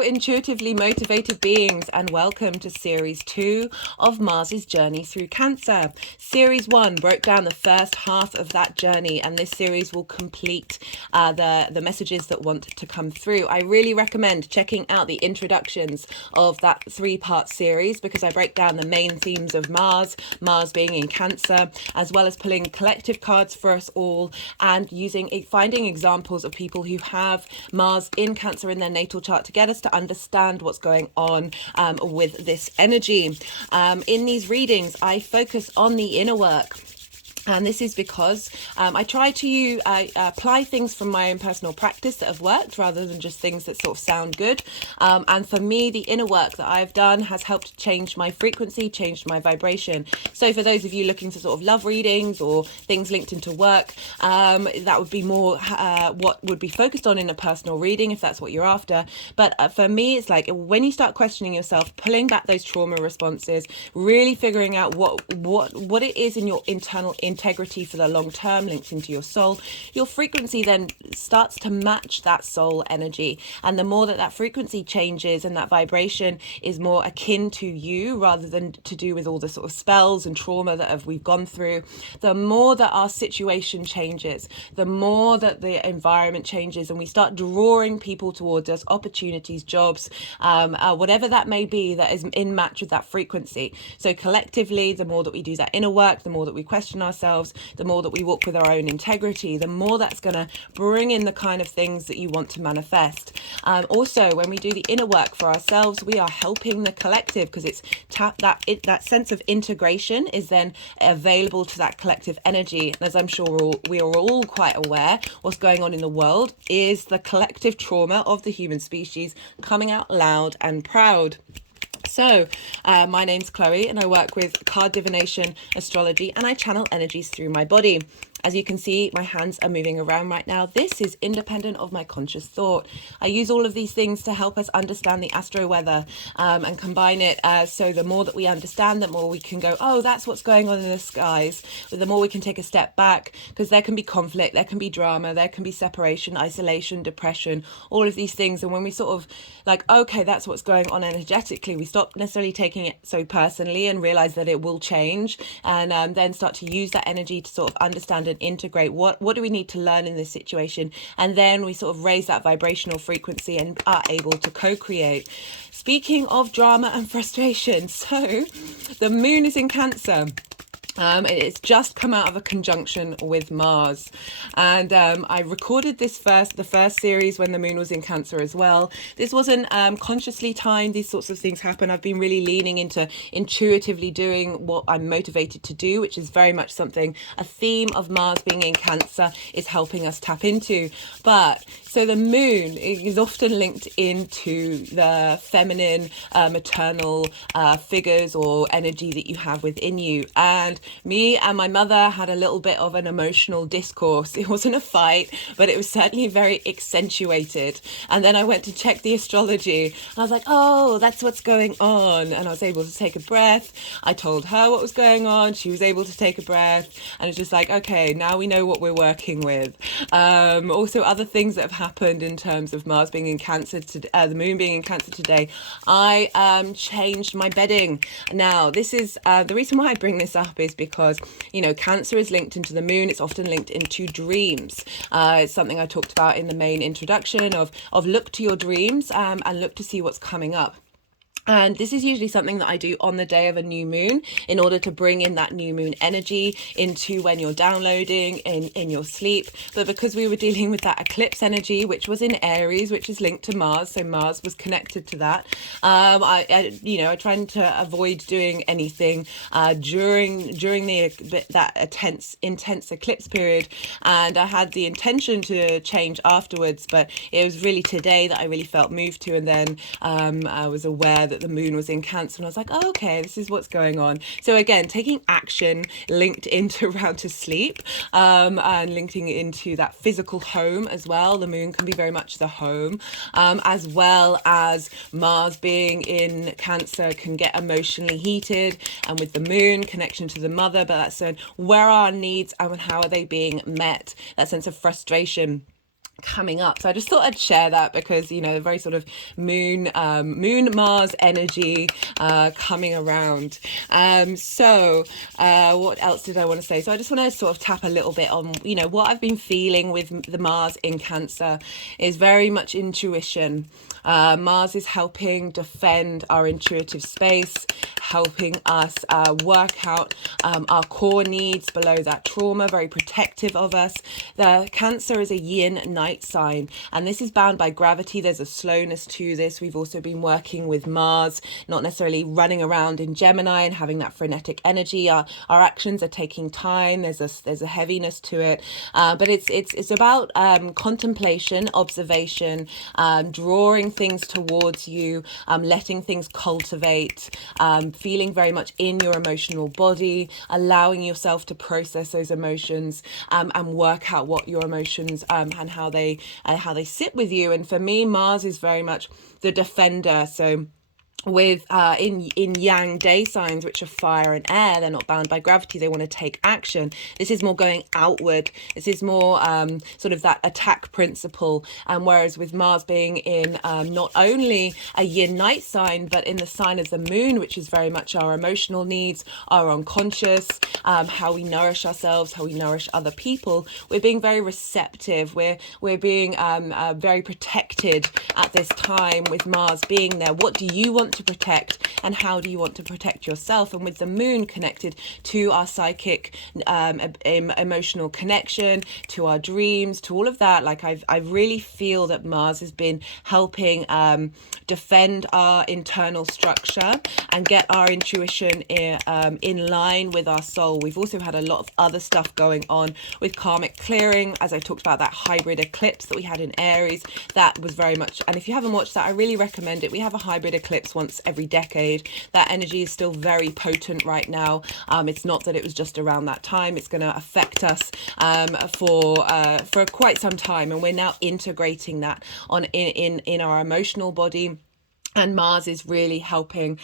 Intuitively motivated beings, and welcome to series 2 of Mars's journey through Cancer. Series 1 broke down the first half of that journey, and this series will complete the messages that want to come through. I really recommend checking out the introductions of that 3-part series, because I break down the main themes of Mars being in Cancer, as well as pulling collective cards for us all, and finding examples of people who have Mars in Cancer in their natal chart to get us to understand what's going on with this energy. In these readings, I focus on the inner work. And this is because I try to apply things from my own personal practice that have worked, rather than just things that sort of sound good. And for me, the inner work that I've done has helped change my frequency, changed my vibration. So for those of you looking for sort of love readings or things linked into work, that would be more what would be focused on in a personal reading, if that's what you're after. But for me, it's like when you start questioning yourself, pulling back those trauma responses, really figuring out what it is in your internal integrity for the long term, linked into your soul, your frequency then starts to match that soul energy. And the more that frequency changes and that vibration is more akin to you, rather than to do with all the sort of spells and trauma that we've gone through, the more that our situation changes, the more that the environment changes, and we start drawing people towards us, opportunities, jobs, whatever that may be, that is in match with that frequency. So collectively, the more that we do that inner work, the more that we question ourselves, the more that we walk with our own integrity, the more that's going to bring in the kind of things that you want to manifest. Also, when we do the inner work for ourselves, we are helping the collective, because it's that sense of integration is then available to that collective energy. And as I'm sure we are all quite aware, what's going on in the world is the collective trauma of the human species coming out loud and proud. So my name's Chloe, and I work with card divination, astrology, and I channel energies through my body. As you can see, my hands are moving around right now. This is independent of my conscious thought. I use all of these things to help us understand the astro weather and combine it. So the more that we understand, the more we can go, oh, that's what's going on in the skies. The more we can take a step back, because there can be conflict, there can be drama, there can be separation, isolation, depression, all of these things. And when we sort of like, okay, that's what's going on energetically, we stop necessarily taking it so personally and realize that it will change, and then start to use that energy to sort of understand and integrate what do we need to learn in this situation, and then we sort of raise that vibrational frequency and are able to co-create. Speaking of drama and frustration, so the moon is in Cancer. It's just come out of a conjunction with Mars, and I recorded the first series when the moon was in Cancer as well. This wasn't consciously timed. These sorts of things happen. I've been really leaning into intuitively doing what I'm motivated to do, which is very much a theme of Mars being in Cancer is helping us tap into. But so the moon is often linked into the feminine, maternal figures or energy that you have within you. And me and my mother had a little bit of an emotional discourse. It wasn't a fight, but it was certainly very accentuated. And then I went to check the astrology, and I was like, oh, that's what's going on. And I was able to take a breath. I told her what was going on. She was able to take a breath. And it's just like, okay, now we know what we're working with. Also, other things that have happened in terms of Mars being in Cancer, the moon being in Cancer today, I changed my bedding. Now, this is the reason why I bring this up is because, Cancer is linked into the moon. It's often linked into dreams. It's something I talked about in the main introduction of look to your dreams and look to see what's coming up. And this is usually something that I do on the day of a new moon in order to bring in that new moon energy into when you're downloading in your sleep. But because we were dealing with that eclipse energy, which was in Aries, which is linked to Mars, so Mars was connected to that, I tried to avoid doing anything during that intense eclipse period. And I had the intention to change afterwards, but it was really today that I really felt moved to. And then I was aware that the moon was in Cancer, and I was like, oh, okay, this is what's going on. So again, taking action linked into around to sleep, and linking into that physical home as well. The moon can be very much the home, as well as Mars being in Cancer can get emotionally heated, and with the moon, connection to the mother, but that's where are our needs and how are they being met, that sense of frustration. coming up. So I just thought I'd share that because, you know, very sort of moon Mars energy coming around. What else did I want to say? So I just want to sort of tap a little bit on, you know, what I've been feeling with the Mars in Cancer is very much intuition. Mars is helping defend our intuitive space, helping us work out our core needs below that trauma, very protective of us. The Cancer is a yin night sign, and this is bound by gravity. There's a slowness to this. We've also been working with Mars, not necessarily running around in Gemini and having that frenetic energy. Our actions are taking time. There's a heaviness to it, but it's about contemplation, observation, drawing things towards you, letting things cultivate, feeling very much in your emotional body, allowing yourself to process those emotions, and work out what your emotions and how they sit with you. And for me, Mars is very much the defender. So with in yang day signs, which are fire and air, they're not bound by gravity, they want to take action. This is more going outward. This is more sort of that attack principle, and whereas with Mars being in not only a yin night sign but in the sign of the moon, which is very much our emotional needs, our unconscious, how we nourish ourselves, how we nourish other people, we're being very receptive. We're being very protected at this time with Mars being there. What do you want to protect, and how do you want to protect yourself? And with the moon connected to our psychic emotional connection, to our dreams, to all of that, like I really feel that Mars has been helping defend our internal structure and get our intuition in line with our soul. We've also had a lot of other stuff going on with karmic clearing, as I talked about that hybrid eclipse that we had in Aries. That was very much, and if you haven't watched that, I really recommend it. We have a hybrid eclipse once every decade. That energy is still very potent right now. It's not that it was just around that time. It's going to affect us for quite some time, and we're now integrating that in our emotional body. And Mars is really helping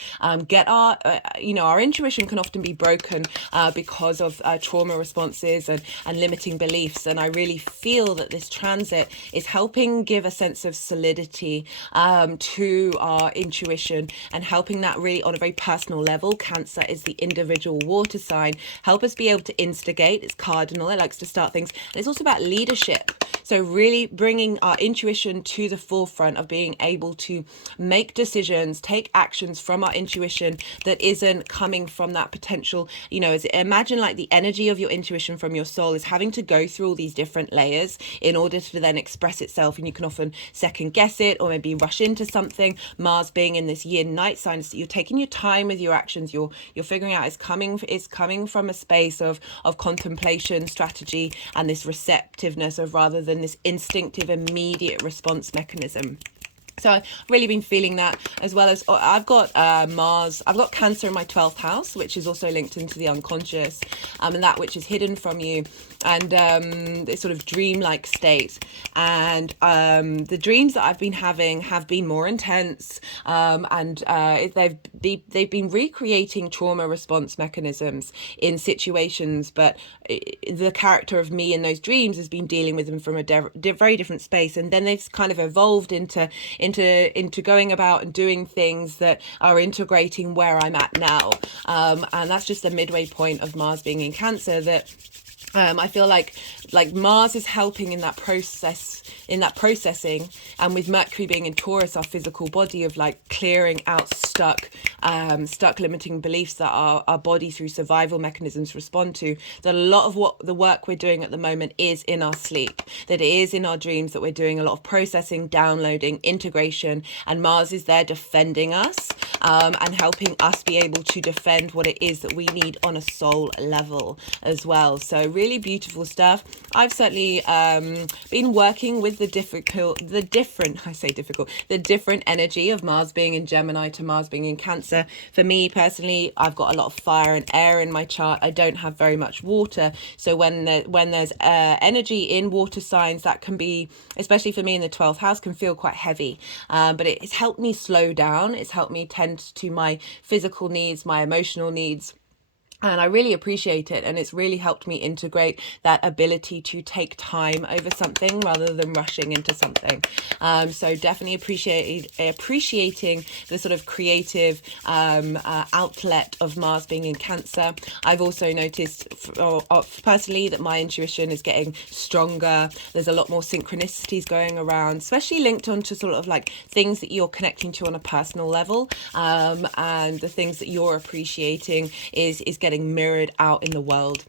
get our, our intuition can often be broken because of trauma responses and limiting beliefs. And I really feel that this transit is helping give a sense of solidity to our intuition, and helping that really on a very personal level. Cancer is the individual water sign. Help us be able to instigate. It's cardinal. It likes to start things. And it's also about leadership. So really bringing our intuition to the forefront of being able to make decisions, take actions from our intuition that isn't coming from that potential, imagine like the energy of your intuition from your soul is having to go through all these different layers in order to then express itself. And you can often second guess it or maybe rush into something. Mars being in this yin night sign, so you're taking your time with your actions. You're figuring out it's coming from a space of contemplation, strategy, and this receptiveness of rather than this instinctive immediate response mechanism. So I've really been feeling that, as well as I've got Cancer in my 12th house, which is also linked into the unconscious, and that which is hidden from you, and this sort of dreamlike state. And the dreams that I've been having have been more intense, and they've been recreating trauma response mechanisms in situations, but the character of me in those dreams has been dealing with them from a very different space, and then they've kind of evolved into going about and doing things that are integrating where I'm at now, and that's just the midway point of Mars being in Cancer, that I feel like Mars is helping in that processing, and with Mercury being in Taurus, our physical body, of like clearing out stuck limiting beliefs that our body through survival mechanisms respond to. That a lot of what the work we're doing at the moment is in our sleep, that it is in our dreams, that we're doing a lot of processing, downloading, integration, and Mars is there defending us and helping us be able to defend what it is that we need on a soul level as well. So really beautiful stuff. I've certainly been working with the different energy of Mars being in Gemini to Mars being in Cancer. For me personally, I've got a lot of fire and air in my chart. I don't have very much water, so when there's energy in water signs, that can be, especially for me in the 12th house, can feel quite heavy, but it's helped me slow down. It's helped me tend to my physical needs, my emotional needs, And I really appreciate it, and it's really helped me integrate that ability to take time over something rather than rushing into something. So definitely appreciating the sort of creative outlet of Mars being in Cancer. I've also noticed personally that my intuition is getting stronger. There's a lot more synchronicities going around, especially linked onto sort of like things that you're connecting to on a personal level, and the things that you're appreciating is getting mirrored out in the world.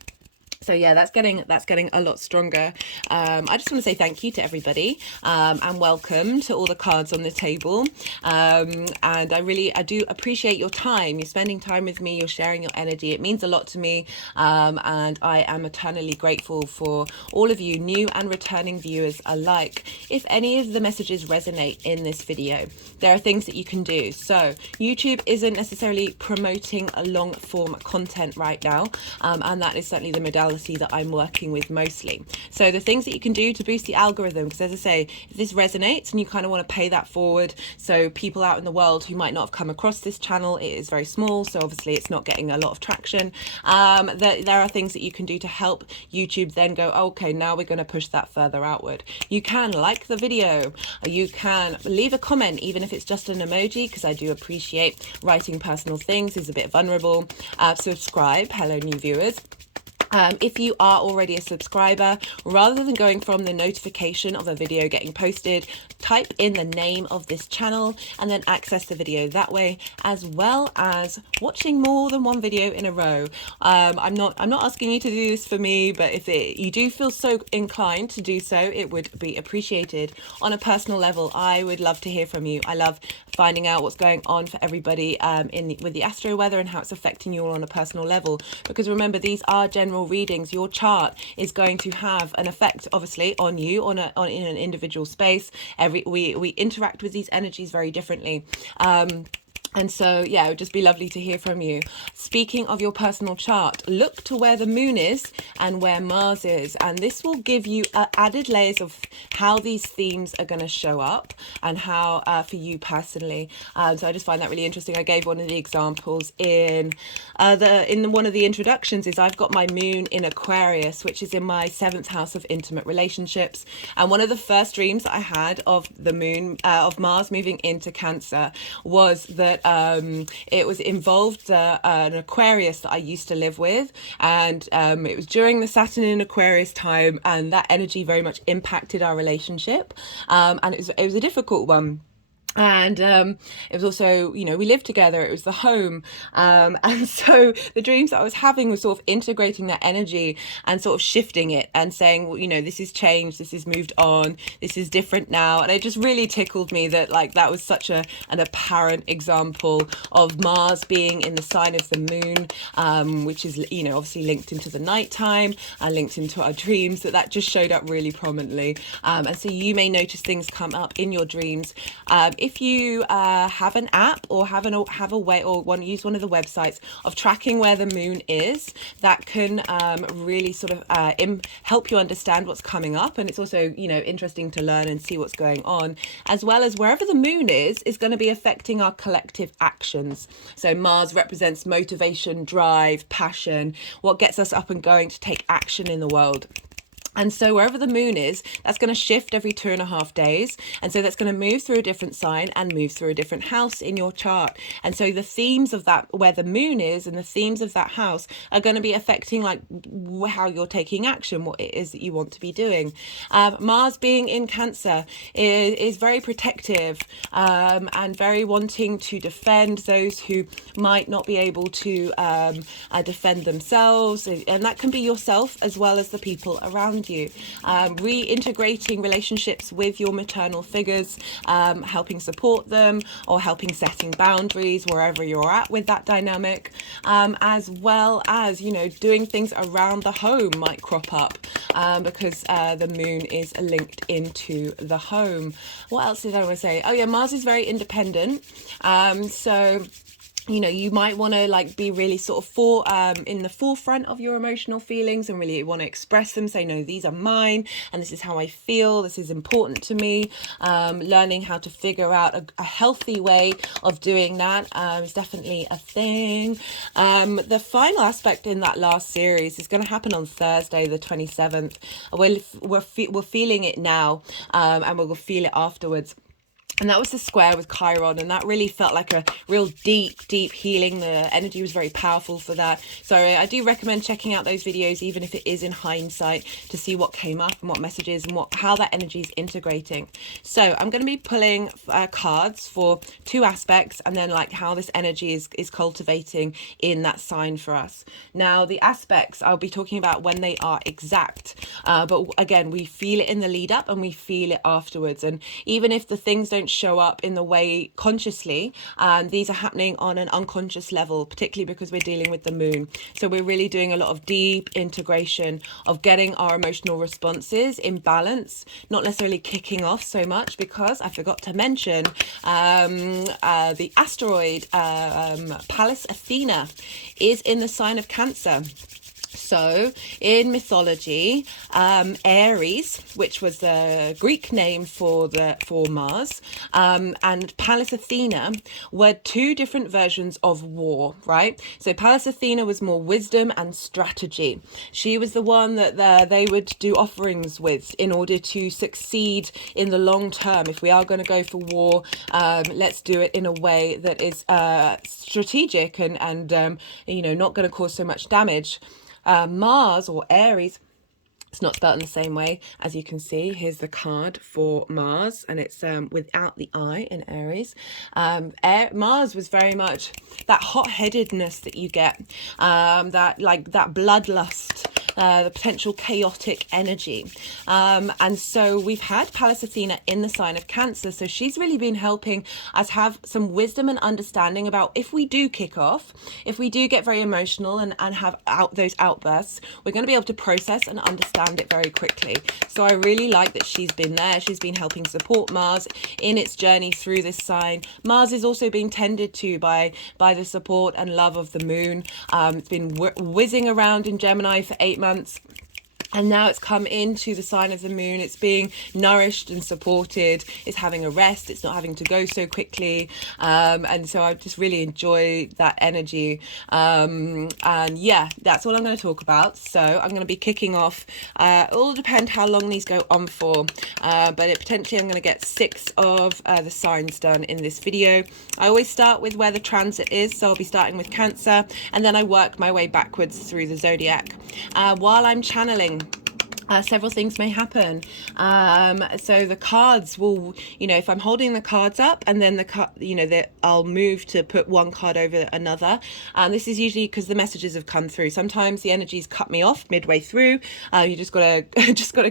So yeah, that's getting a lot stronger. I just want to say thank you to everybody, and welcome to all the cards on the table. And I do appreciate your time. You're spending time with me. You're sharing your energy. It means a lot to me. And I am eternally grateful for all of you, new and returning viewers alike. If any of the messages resonate in this video, there are things that you can do. So YouTube isn't necessarily promoting a long form content right now, and that is certainly the modality that I'm working with mostly. So the things that you can do to boost the algorithm, because as I say, if this resonates and you kind of want to pay that forward, so people out in the world who might not have come across this channel, it is very small, so obviously it's not getting a lot of traction. There are things that you can do to help YouTube then go, oh, okay, now we're going to push that further outward. You can like the video, you can leave a comment, even if it's just an emoji, because I do appreciate writing personal things is a bit vulnerable. Subscribe. Hello, new viewers. If you are already a subscriber, rather than going from the notification of a video getting posted, type in the name of this channel and then access the video that way, as well as watching more than one video in a row. I'm not asking you to do this for me, but if you do feel so inclined to do so, it would be appreciated. On a personal level, I would love to hear from you. I love finding out what's going on for everybody with the astro weather and how it's affecting you all on a personal level, because remember, these are general readings. Your chart is going to have an effect obviously on you in an individual space. We interact with these energies very differently. And so, yeah, it would just be lovely to hear from you. Speaking of your personal chart, look to where the moon is and where Mars is. And this will give you added layers of how these themes are going to show up and how for you personally. So I just find that really interesting. I gave one of the examples in one of the introductions is I've got my moon in Aquarius, which is in my 7th house of intimate relationships. And one of the first dreams that I had of the moon, of Mars moving into Cancer, was that it was involved an Aquarius that I used to live with, and it was during the Saturn in Aquarius time, and that energy very much impacted our relationship, and it was a difficult one. And it was also, we lived together, it was the home, and so the dreams that I was having was sort of integrating that energy and sort of shifting it and saying, well, this has changed, this has moved on, this is different now. And it just really tickled me that that was such an apparent example of Mars being in the sign of the moon, which is obviously linked into the nighttime and linked into our dreams, that just showed up really prominently. And so you may notice things come up in your dreams. If you have an app or have a way, or want to use one of the websites of tracking where the moon is, that can really sort of help you understand what's coming up. And it's also interesting to learn and see what's going on, as well as wherever the moon is going to be affecting our collective actions. So Mars represents motivation, drive, passion, what gets us up and going to take action in the world. And so wherever the moon is, that's going to shift every 2.5 days. And so that's going to move through a different sign and move through a different house in your chart. And so the themes of that, where the moon is, and the themes of that house are going to be affecting how you're taking action, what it is that you want to be doing. Mars being in Cancer is very protective, and very wanting to defend those who might not be able to defend themselves. And that can be yourself as well as the people around you. Reintegrating relationships with your maternal figures, helping support them or helping setting boundaries wherever you're at with that dynamic, as well as doing things around the home might crop up, because the moon is linked into the home. What else did I want to say? Oh yeah, Mars is very independent, so you know, you might want to like be really sort of in the forefront of your emotional feelings and really want to express them. Say, no, these are mine and this is how I feel. This is important to me. Learning how to figure out a healthy way of doing that is definitely a thing. The final aspect in that last series is going to happen on Thursday, the 27th. We're feeling it now, and we'll feel it afterwards. And that was the square with Chiron, and that really felt like a real deep healing. The energy was very powerful for that. So I do recommend checking out those videos, even if it is in hindsight, to see what came up and what messages and how that energy is integrating. So I'm going to be pulling cards for 2 aspects, and then like how this energy is cultivating in that sign for us. Now, the aspects I'll be talking about when they are exact, but again, we feel it in the lead up and we feel it afterwards. And even if the things don't show up in the way consciously, these are happening on an unconscious level, particularly because we're dealing with the moon. So we're really doing a lot of deep integration of getting our emotional responses in balance, not necessarily kicking off so much, because I forgot to mention the asteroid Pallas Athena is in the sign of Cancer. So in mythology, Aries, which was the Greek name for Mars, and Pallas Athena were 2 different versions of war, right? So Pallas Athena was more wisdom and strategy. She was the one that they would do offerings with in order to succeed in the long term. If we are going to go for war, let's do it in a way that is strategic and you know, not going to cause so much damage. Mars, or Aries, it's not spelled in the same way, as you can see. Here's the card for Mars, and it's without the I in Aries. Mars was very much that hot-headedness that you get, that bloodlust, the potential chaotic energy. And so we've had Pallas Athena in the sign of Cancer. So she's really been helping us have some wisdom and understanding about, if we do kick off, if we do get very emotional and have those outbursts, we're going to be able to process and understand it very quickly. So I really like that she's been there. She's been helping support Mars in its journey through this sign. Mars is also being tended to by the support and love of the moon. It's been whizzing around in Gemini for 8 months. And now it's come into the sign of the moon. It's being nourished and supported. It's having a rest. It's not having to go so quickly. And so I just really enjoy that energy. And yeah, that's all I'm going to talk about. So I'm going to be kicking off. It will depend how long these go on for. But potentially I'm going to get 6 of the signs done in this video. I always start with where the transit is. So I'll be starting with Cancer. And then I work my way backwards through the zodiac. While I'm channeling, several things may happen. So the cards will, you know, if I'm holding the cards up and then I'll move to put one card over another. This is usually because the messages have come through. Sometimes the energies cut me off midway through. You just gotta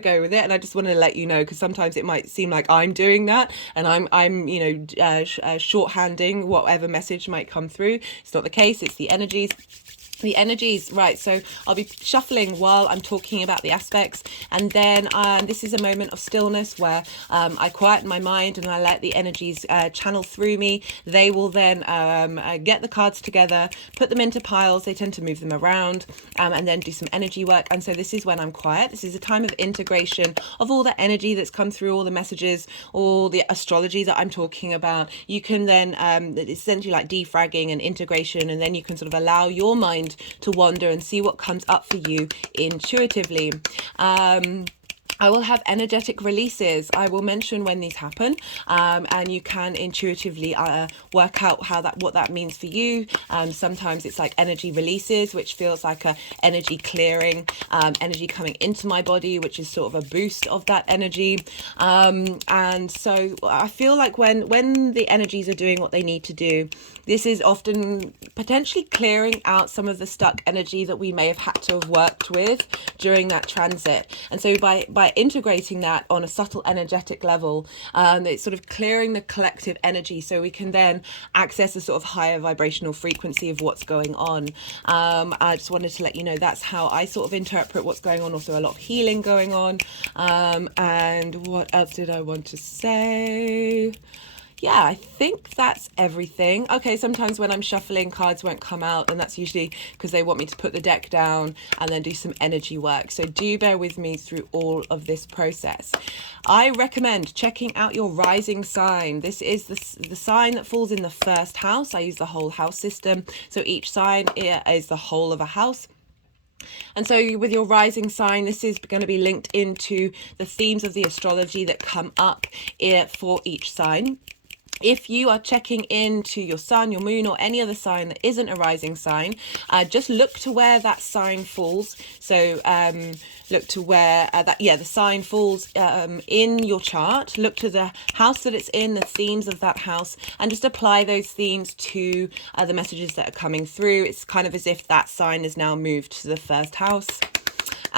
go with it. And I just want to let you know, because sometimes it might seem like I'm doing that and I'm shorthanding whatever message might come through. It's not the case. It's the energies. Right, so I'll be shuffling while I'm talking about the aspects, and then this is a moment of stillness where I quieten my mind and I let the energies channel through me. They will then get the cards together, put them into piles. They tend to move them around, and then do some energy work. And so this is when I'm quiet. This is a time of integration of all the energy that's come through, all the messages, all the astrology that I'm talking about. You can then essentially like defragging and integration, and then you can sort of allow your mind to wander and see what comes up for you intuitively. I will have energetic releases. I will mention when these happen, and you can intuitively work out what that means for you. Sometimes it's like energy releases, which feels like a energy clearing, energy coming into my body, which is sort of a boost of that energy. And so I feel like when the energies are doing what they need to do, this is often potentially clearing out some of the stuck energy that we may have had to have worked with during that transit. And so by integrating that on a subtle energetic level, it's sort of clearing the collective energy, so we can then access a sort of higher vibrational frequency of what's going on. I just wanted to let you know that's how I sort of interpret what's going on. Also a lot of healing going on. And what else did I want to say? yeah, I think that's everything. Okay, sometimes when I'm shuffling, cards won't come out, and that's usually because they want me to put the deck down and then do some energy work. So do bear with me through all of this process. I recommend checking out your rising sign. This is the sign that falls in the first house. I use the whole house system. So each sign is the whole of a house. And so with your rising sign, this is going to be linked into the themes of the astrology that come up for each sign. If you are checking into your sun, your moon, or any other sign that isn't a rising sign, just look to where that sign falls. So look to where the sign falls in your chart. Look to the house that it's in, the themes of that house, and just apply those themes to the messages that are coming through. It's kind of as if that sign is now moved to the first house.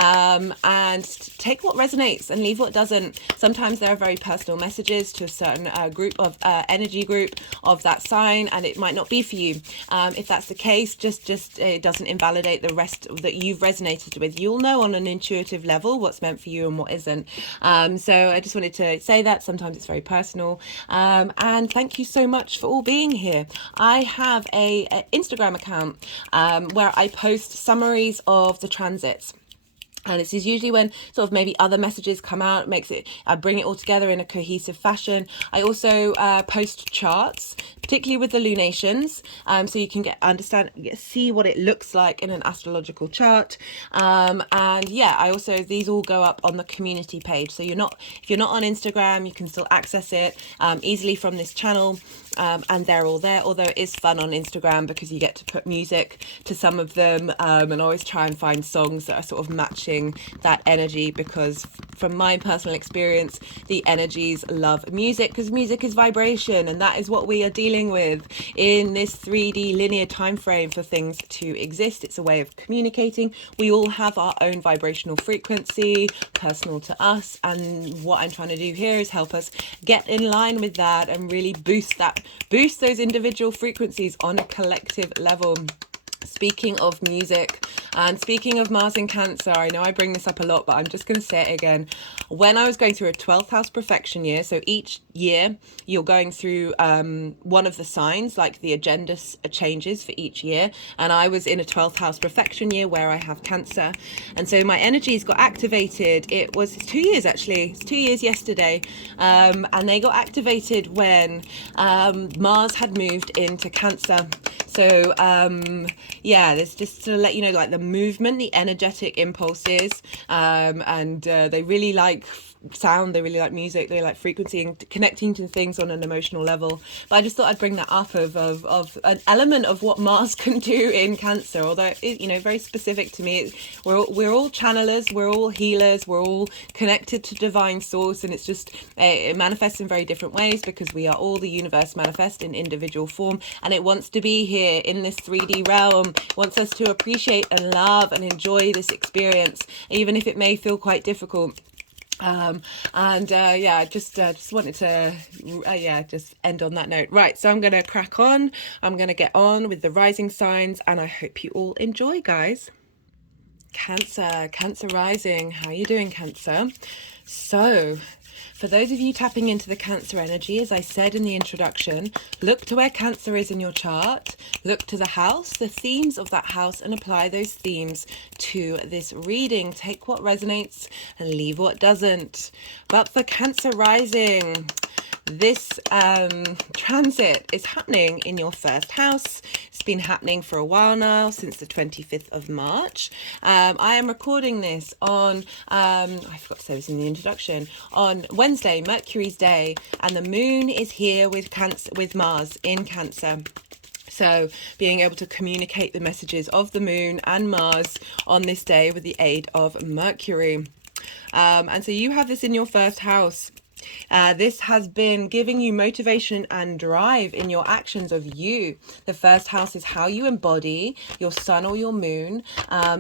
And take what resonates and leave what doesn't. Sometimes there are very personal messages to a certain group of energy group of that sign, and it might not be for you. If that's the case, just it doesn't invalidate the rest that you've resonated with. You'll know on an intuitive level what's meant for you and what isn't. So I just wanted to say that sometimes it's very personal. And thank you so much for all being here. I have a Instagram account where I post summaries of the transits. And this is usually when sort of maybe other messages come out, I bring it all together in a cohesive fashion. I also post charts, particularly with the lunations, so you can see what it looks like in an astrological chart. And yeah, these all go up on the community page. So if you're not on Instagram, you can still access it easily from this channel. And they're all there, although it is fun on Instagram because you get to put music to some of them, and always try and find songs that are sort of matching that energy, because from my personal experience, the energies love music because music is vibration, and that is what we are dealing with in this 3D linear time frame for things to exist. It's a way of communicating. We all have our own vibrational frequency personal to us, and what I'm trying to do here is help us get in line with that and really boost those individual frequencies on a collective level. Speaking of music and speaking of Mars in Cancer, I know I bring this up a lot, but I'm just going to say it again. When I was going through a 12th house perfection year, so each year you're going through one of the signs, like the agenda changes for each year. And I was in a 12th house perfection year where I have Cancer. And so my energies got activated. It's 2 years actually. It's 2 years yesterday. And they got activated when Mars had moved into Cancer. So yeah, there's just to let you know, like the movement, the energetic impulses, and they really like sound, they really like music, they like frequency and connecting to things on an emotional level. But I just thought I'd bring that up of an element of what Mars can do in Cancer, although it, very specific to me. We're all channelers, we're all healers, we're all connected to divine source, and it's just it manifests in very different ways because we are all the universe manifest in individual form, and it wants to be here in this 3D realm, wants us to appreciate and love and enjoy this experience, even if it may feel quite difficult. Just wanted to just end on that note. Right, so I'm gonna crack on. I'm gonna get on with the rising signs, and I hope you all enjoy, guys. Cancer rising, how are you doing, Cancer? So for those of you tapping into the Cancer energy, as I said in the introduction, look to where Cancer is in your chart, look to the house, the themes of that house, and apply those themes to this reading. Take what resonates and leave what doesn't. But for Cancer rising, this transit is happening in your first house. It's been happening for a while now, since the 25th of March. I am recording this on, I forgot to say this in the introduction, on Wednesday, Mercury's day, and the moon is here with Mars in Cancer. So being able to communicate the messages of the moon and Mars on this day with the aid of Mercury. And so you have this in your first house. This has been giving you motivation and drive in your actions of you. The first house is how you embody your sun or your moon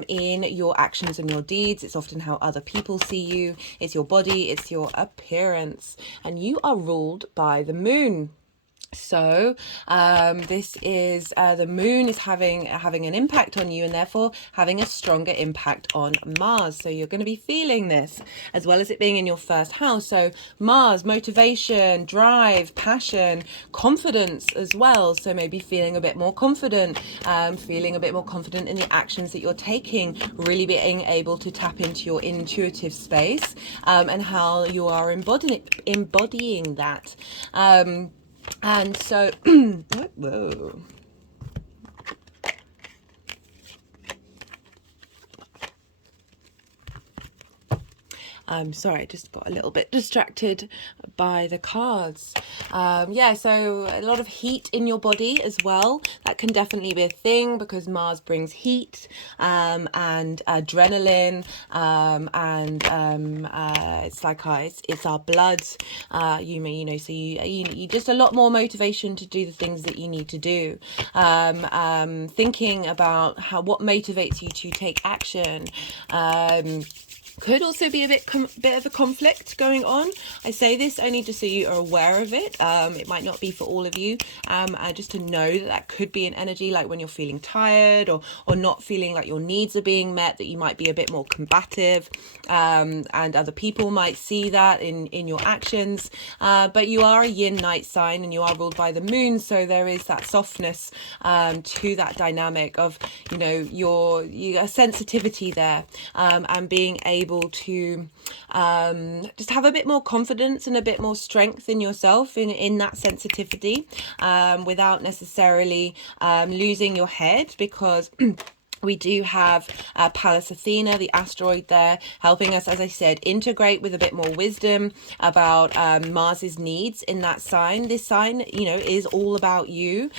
in your actions and your deeds. It's often how other people see you. It's your body, it's your appearance. And you are ruled by the moon. So this is the moon is having an impact on you, and therefore having a stronger impact on Mars. So you're going to be feeling this, as well as it being in your first house. So Mars, motivation, drive, passion, confidence as well. So maybe feeling a bit more confident, feeling a bit more confident in the actions that you're taking, really being able to tap into your intuitive space, and how you are embodying that. And so, whoa. I'm sorry, I just got a little bit distracted by the cards. Yeah, so a lot of heat in your body as well. That can definitely be a thing because Mars brings heat, and adrenaline, and it's like it's our blood. So you just a lot more motivation to do the things that you need to do. Thinking about what motivates you to take action. Could also be a bit of a conflict going on. I say this only just so you are aware of it. It might not be for all of you, just to know that could be an energy, like when you're feeling tired or not feeling like your needs are being met, that you might be a bit more combative, and other people might see that in your actions. But you are a yin night sign, and you are ruled by the moon, so there is that softness to that dynamic of your sensitivity there, and being able to just have a bit more confidence and a bit more strength in yourself in that sensitivity, without necessarily losing your head, because we do have Pallas Athena, the asteroid there, helping us, as I said, integrate with a bit more wisdom about Mars's needs in that sign. This sign, is all about you.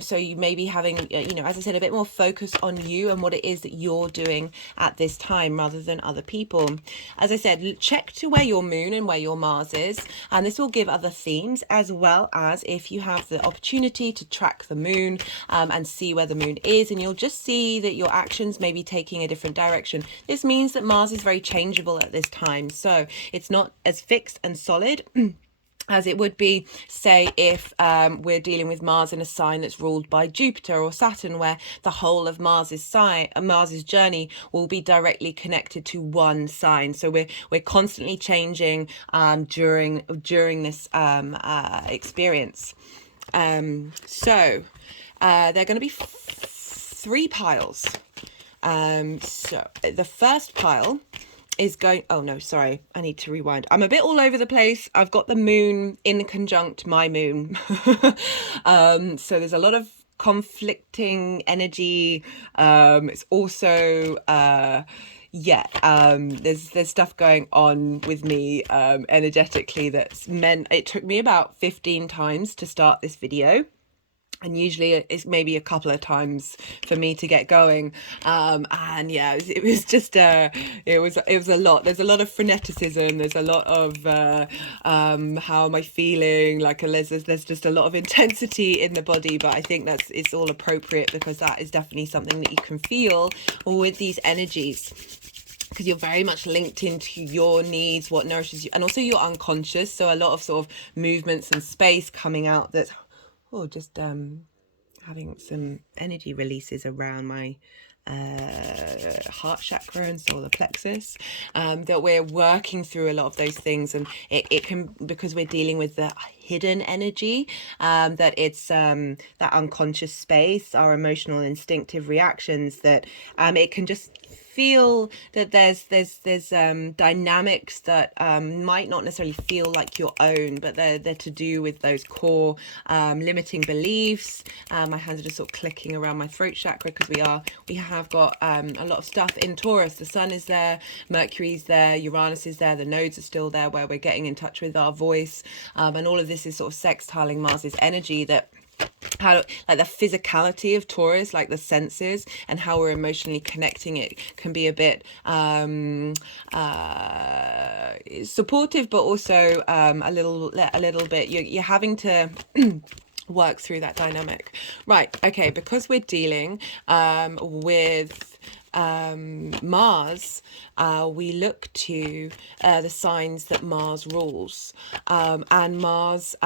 So you may be having, as I said, a bit more focus on you and what it is that you're doing at this time rather than other people. As I said, check to where your moon and where your Mars is, and this will give other themes, as well as if you have the opportunity to track the moon, and see where the moon is, and you'll just see that your actions may be taking a different direction. This means that Mars is very changeable at this time, so it's not as fixed and solid as it would be, say, if we're dealing with Mars in a sign that's ruled by Jupiter or Saturn, where the whole of Mars's journey will be directly connected to one sign. So we're constantly changing during this experience. So they're going to be three piles. So the first pile is going, oh no, sorry, I need to rewind. I'm a bit all over the place. I've got the moon in conjunct my moon. So there's a lot of conflicting energy. It's also there's stuff going on with me energetically that's meant it took me about 15 times to start this video. And usually it's maybe a couple of times for me to get going. And yeah, it was just it was a lot. There's a lot of freneticism. There's a lot of how am I feeling? Like there's just a lot of intensity in the body. But I think it's all appropriate, because that is definitely something that you can feel with these energies, because you're very much linked into your needs, what nourishes you, and also your unconscious. So a lot of sort of movements and space coming out that's just having some energy releases around my heart chakra and solar plexus, that we're working through a lot of those things, and it can, because we're dealing with the hidden energy, that it's that unconscious space, our emotional instinctive reactions, that it can just feel that there's dynamics that might not necessarily feel like your own, but they're to do with those core limiting beliefs. My hands are just sort of clicking around my throat chakra, because we have got a lot of stuff in Taurus. The sun is there, Mercury's there, Uranus is there, the nodes are still there, where we're getting in touch with our voice, and all of this is sort of sextiling Mars's energy, that like the physicality of Taurus, like the senses and how we're emotionally connecting, it can be a bit supportive, but also a little bit you're having to work through that dynamic. Right, okay, because we're dealing with Mars, we look to the signs that Mars rules, and Mars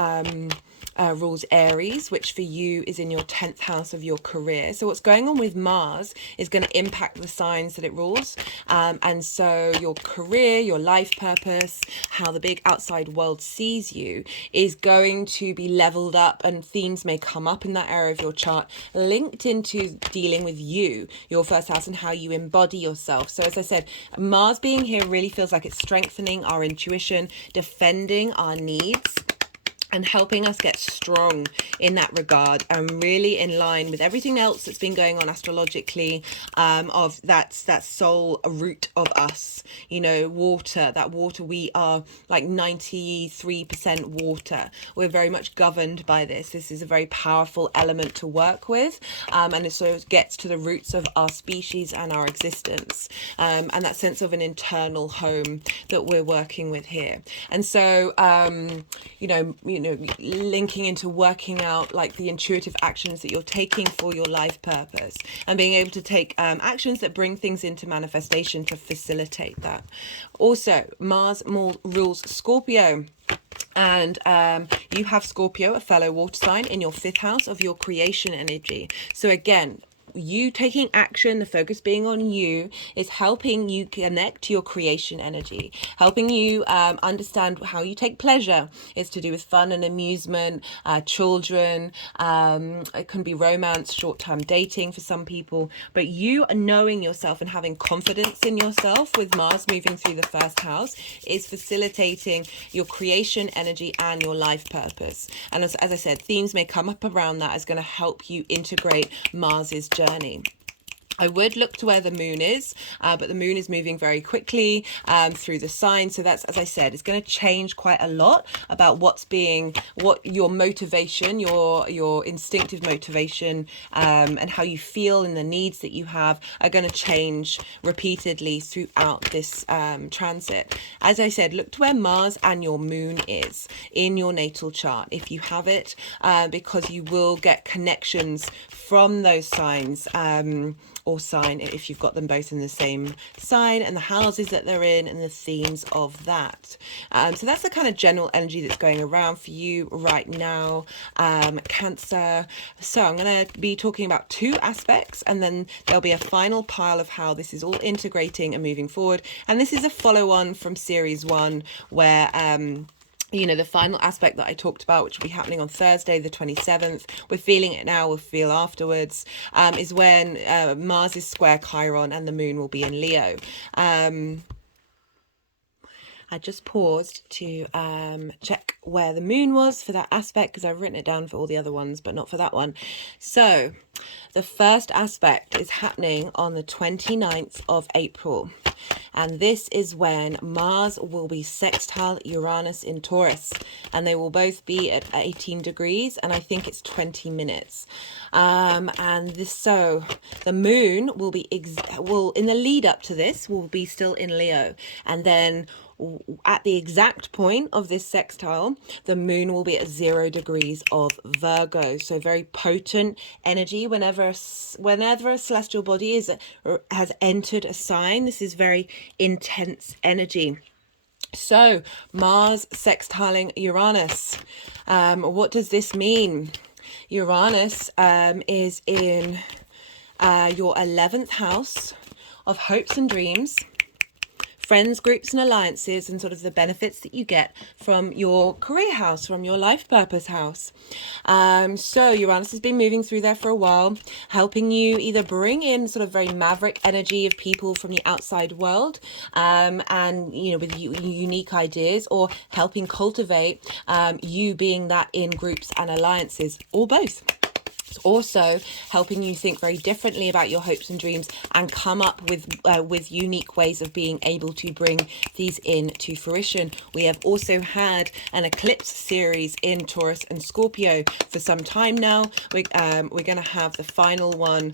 rules Aries, which for you is in your 10th house of your career. So what's going on with Mars is going to impact the signs that it rules. And so your career, your life purpose, how the big outside world sees you is going to be leveled up, and themes may come up in that area of your chart linked into dealing with you, your first house, and how you embody yourself. So as I said, Mars being here really feels like it's strengthening our intuition, defending our needs, and helping us get strong in that regard, and really in line with everything else that's been going on astrologically, of that soul root of us, you know, water, that water. We are like 93% water. We're very much governed by this. This is a very powerful element to work with, and it sort of gets to the roots of our species and our existence, and that sense of an internal home that we're working with here. And so you know, linking into working out like the intuitive actions that you're taking for your life purpose, and being able to take actions that bring things into manifestation to facilitate that. Also, Mars rules Scorpio. And you have Scorpio, a fellow water sign, in your 5th house of your creation energy. So again, you taking action, the focus being on you, is helping you connect to your creation energy, helping you understand how you take pleasure. It's to do with fun and amusement, children, it can be romance, short-term dating for some people, but you knowing yourself and having confidence in yourself with Mars moving through the 1st house is facilitating your creation energy and your life purpose. And as I said, themes may come up around that is going to help you integrate Mars's journey. I would look to where the moon is, but the moon is moving very quickly through the sign. So that's, as I said, it's going to change quite a lot about what your motivation, your instinctive motivation, and how you feel and the needs that you have are going to change repeatedly throughout this transit. As I said, look to where Mars and your moon is in your natal chart, if you have it, because you will get connections from those signs, or sign if you've got them both in the same sign, and the houses that they're in and the themes of that. So that's the kind of general energy that's going around for you right now, Cancer. So I'm going to be talking about 2 aspects, and then there'll be a final pile of how this is all integrating and moving forward. And this is a follow-on from series 1, where you know, the final aspect that I talked about, which will be happening on Thursday, the 27th, we're feeling it now, we'll feel afterwards, is when Mars is square Chiron and the moon will be in Leo. I just paused to check where the moon was for that aspect, because I've written it down for all the other ones, but not for that one. So the first aspect is happening on the 29th of April. And this is when Mars will be sextile Uranus in Taurus, and they will both be at 18 degrees, and I think it's 20 minutes. So the moon will be in the lead up to this will be still in Leo, and then at the exact point of this sextile, the moon will be at 0 degrees of Virgo. So very potent energy. Whenever a celestial body has entered a sign, this is very intense energy. So Mars sextiling Uranus. What does this mean? Uranus is in your 11th house of hopes and dreams, friends, groups and alliances, and sort of the benefits that you get from your career house, from your life purpose house. So Uranus has been moving through there for a while, helping you either bring in sort of very maverick energy of people from the outside world, and you know, with unique ideas, or helping cultivate you being that in groups and alliances, or both. It's also helping you think very differently about your hopes and dreams and come up with unique ways of being able to bring these in to fruition. We have also had an eclipse series in Taurus and Scorpio for some time now. We're going to have the final one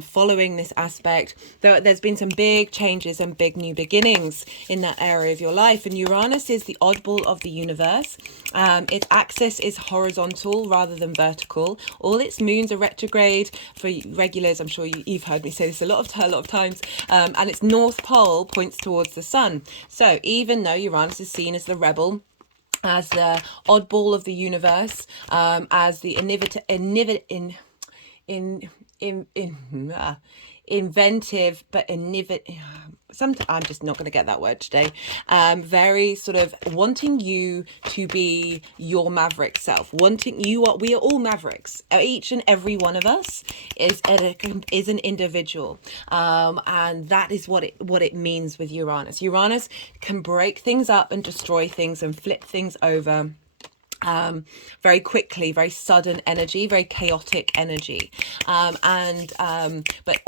following this aspect. There's been some big changes and big new beginnings in that area of your life, and Uranus is the oddball of the universe. Its axis is horizontal rather than vertical. All its moons are retrograde. For regulars, I'm sure you've heard me say this a lot of times, and its north pole points towards the sun. So even though Uranus is seen as the rebel, as the oddball of the universe, as the inventive, but sometimes I'm just not going to get that word today. Very sort of wanting you to be your maverick self. We are all mavericks. Each and every one of us is an individual, and that is what it means with Uranus. Uranus can break things up and destroy things and flip things over very quickly, very sudden energy, very chaotic energy, but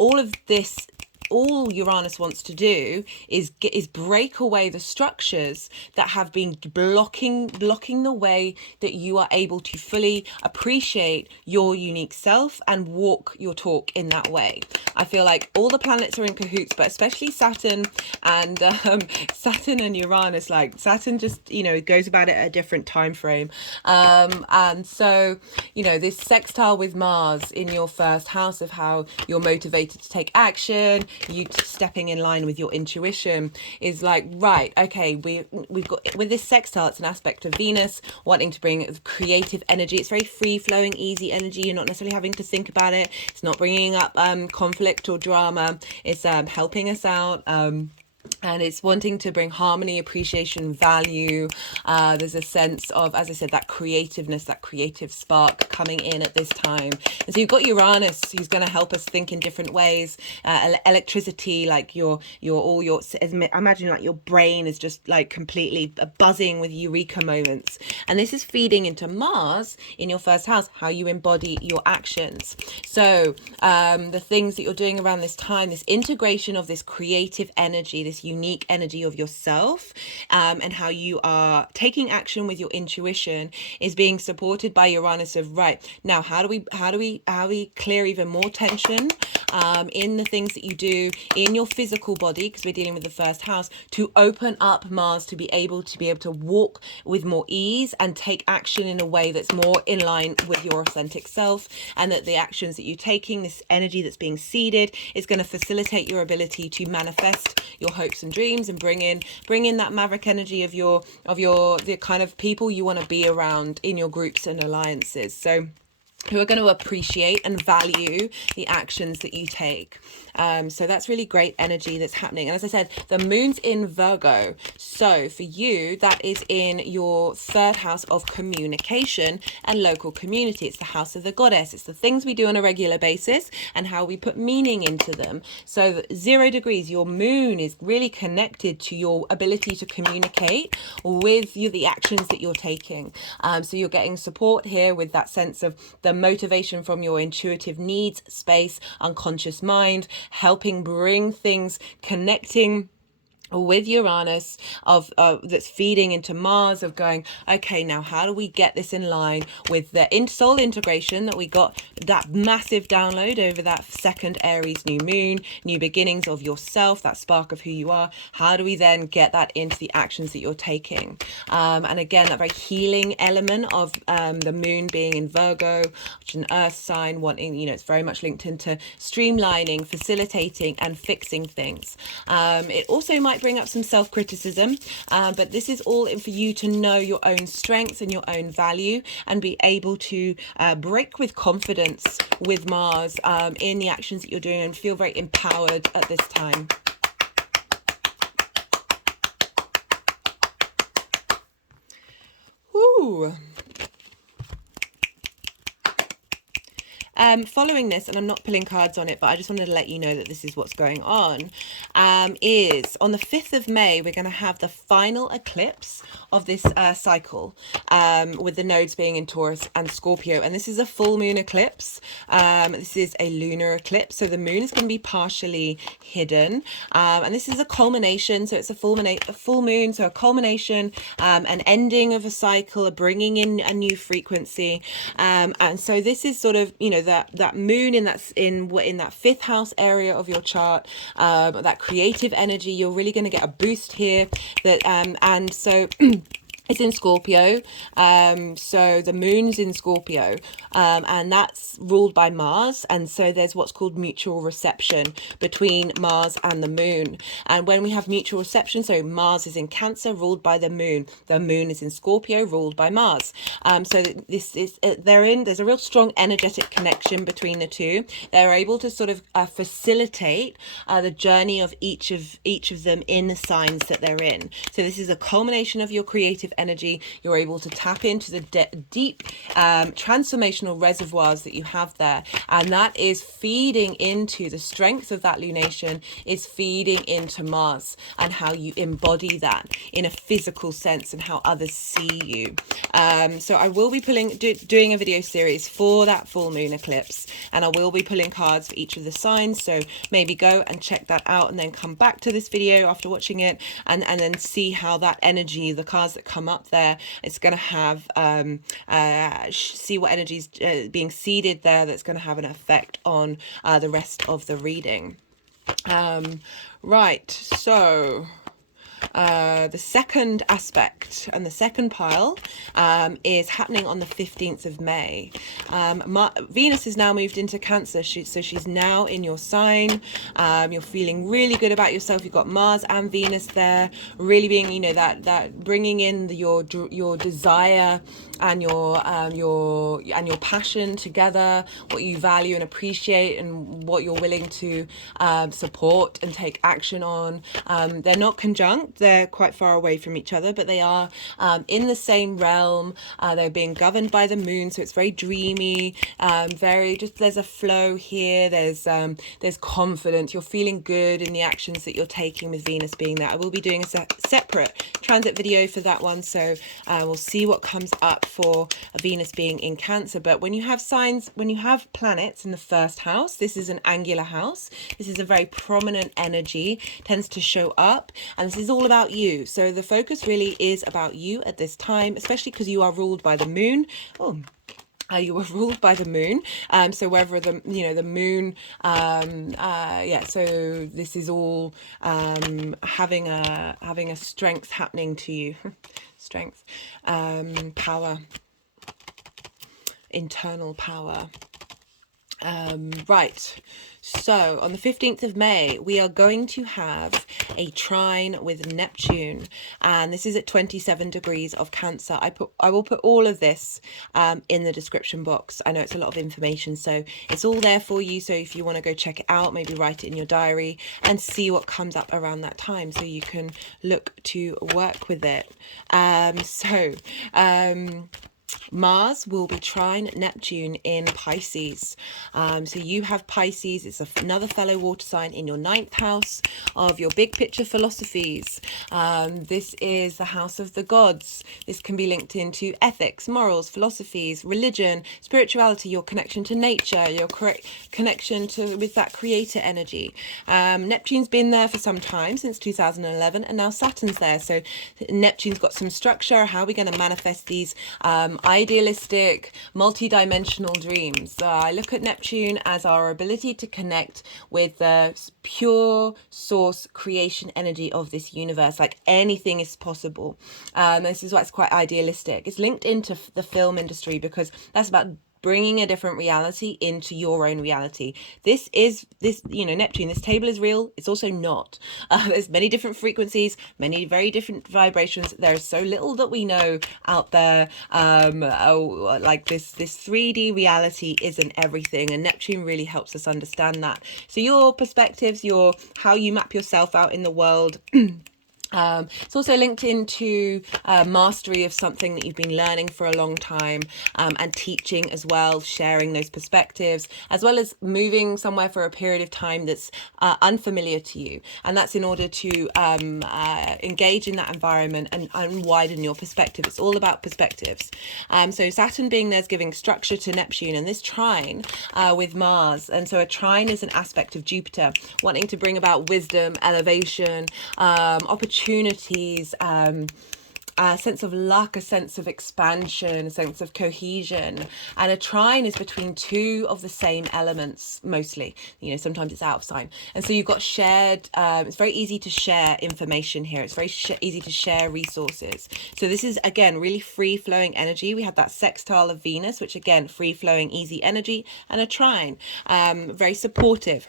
all Uranus wants to do is break away the structures that have been blocking the way that you are able to fully appreciate your unique self and walk your talk in that way. I feel like all the planets are in cahoots, but especially Saturn and Uranus. Like Saturn just, goes about it at a different time frame. And so, this sextile with Mars in your first house of how you're motivated to take action, you stepping in line with your intuition is like, right, okay, we've got with this sextile, it's an aspect of Venus wanting to bring creative energy. It's very free flowing, easy energy. You're not necessarily having to think about it. It's not bringing up conflict or drama. It's helping us out. And it's wanting to bring harmony, appreciation, value. There's a sense of, as I said, that creativeness, that creative spark coming in at this time. And so you've got Uranus, who's going to help us think in different ways. Electricity, like imagine like your brain is just like completely buzzing with eureka moments. And this is feeding into Mars in your first house, how you embody your actions. So the things that you're doing around this time, this integration of this creative energy, this unique energy of yourself, and how you are taking action with your intuition is being supported by Uranus of, right, now how do we clear even more tension in the things that you do in your physical body, because we're dealing with the first house, to open up Mars to be able to walk with more ease and take action in a way that's more in line with your authentic self, and that the actions that you're taking, this energy that's being seeded, is going to facilitate your ability to manifest your hopes and dreams and bring in that maverick energy of the kind of people you want to be around in your groups and alliances. So who are going to appreciate and value the actions that you take. So that's really great energy that's happening. And as I said, the moon's in Virgo. So for you, that is in your third house of communication and local community. It's the house of the goddess. It's the things we do on a regular basis and how we put meaning into them. So 0 degrees, your moon is really connected to your ability to communicate with the actions that you're taking. So you're getting support here with that sense of the motivation from your intuitive needs, space, unconscious mind, helping bring things, connecting with Uranus of that's feeding into Mars of going, okay, now how do we get this in line with the soul integration that we got, that massive download over that second Aries new moon, new beginnings of yourself, that spark of who you are. How do we then get that into the actions that you're taking? And again, that very healing element of the moon being in Virgo, which is an earth sign, wanting, it's very much linked into streamlining, facilitating and fixing things. It also might bring up some self-criticism, but this is all for you to know your own strengths and your own value and be able to break with confidence with Mars in the actions that you're doing and feel very empowered at this time. Woo. Following this, and I'm not pulling cards on it, but I just wanted to let you know that this is what's going on, is on the 5th of May, we're going to have the final eclipse of this cycle, with the nodes being in Taurus and Scorpio. And this is a full moon eclipse. This is a lunar eclipse. So the moon is going to be partially hidden. And this is a culmination. So it's a full moon. So a culmination, an ending of a cycle, a bringing in a new frequency. And so this is sort of, that moon in that 5th house area of your chart, that creative energy. You're really going to get a boost here. And so It's in Scorpio, so the moon's in Scorpio, and that's ruled by Mars, and so there's what's called mutual reception between Mars and the moon. And when we have mutual reception, so Mars is in Cancer, ruled by the moon is in Scorpio, ruled by Mars. So this is there's a real strong energetic connection between the two. They're able to sort of facilitate the journey of each of them in the signs that they're in. So this is a culmination of your creative energy. You're able to tap into the deep transformational reservoirs that you have there, and that is feeding into the strength of that lunation, is feeding into Mars and how you embody that in a physical sense and how others see you. So I will be doing a video series for that full moon eclipse, and I will be pulling cards for each of the signs, so maybe go and check that out and then come back to this video after watching it and then see how that energy, the cards that come up there, it's going to have see what energy is being seeded there that's going to have an effect on the rest of the reading. Right, so the second aspect and the second pile is happening on the 15th of May. Venus has now moved into Cancer, so she's now in your sign. You're feeling really good about yourself. You've got Mars and Venus there, really being, you know, that bringing in your desire and your passion together, what you value and appreciate, and what you're willing to support and take action on. They're not conjunct, they're quite far away from each other, but they are in the same realm. They're being governed by the moon, so it's very dreamy, very just, there's a flow here, there's confidence, you're feeling good in the actions that you're taking with Venus being there. I will be doing a separate transit video for that one, so we'll see what comes up for Venus being in Cancer. But when you have signs, when you have planets in the first house, this is an angular house, this is a very prominent energy, tends to show up, and this is all about you. So the focus really is about you at this time, especially because you are ruled by the moon. You were ruled by the moon, so whether the the moon, so this is all having a strength happening to you. Strength, power, internal power. Right, so on the 15th of May we are going to have a trine with Neptune, and this is at 27 degrees of Cancer. I will put all of this in the description box. I know it's a lot of information, so it's all there for you, so if you want to go check it out, maybe write it in your diary and see what comes up around that time so you can look to work with it. Mars will be trine Neptune in Pisces. So you have Pisces, it's another fellow water sign in your 9th house of your big picture philosophies. This is the house of the gods. This can be linked into ethics, morals, philosophies, religion, spirituality, your connection to nature, your connection with that creator energy. Neptune's been there for some time, since 2011, and now Saturn's there. So Neptune's got some structure. How are we going to manifest these idealistic, multi-dimensional dreams? I look at Neptune as our ability to connect with the pure source creation energy of this universe. Like, anything is possible. This is why it's quite idealistic. It's linked into the film industry because that's about bringing a different reality into your own reality. Neptune, this table is real. It's also not. There's many different frequencies, many very different vibrations. There's so little that we know out there. Like this 3D reality isn't everything, and Neptune really helps us understand that. So your perspectives, how you map yourself out in the world. It's also linked into mastery of something that you've been learning for a long time, and teaching as well, sharing those perspectives, as well as moving somewhere for a period of time that's unfamiliar to you. And that's in order to engage in that environment and widen your perspective. It's all about perspectives. So Saturn being there is giving structure to Neptune, and this trine with Mars. And so a trine is an aspect of Jupiter, wanting to bring about wisdom, elevation, opportunities, a sense of luck, a sense of expansion, a sense of cohesion. And a trine is between two of the same elements, mostly. You know, sometimes it's out of sign. And so you've got shared, it's very easy to share information here. It's very easy to share resources. So this is, again, really free-flowing energy. We have that sextile of Venus, which, again, free-flowing, easy energy, and a trine, very supportive.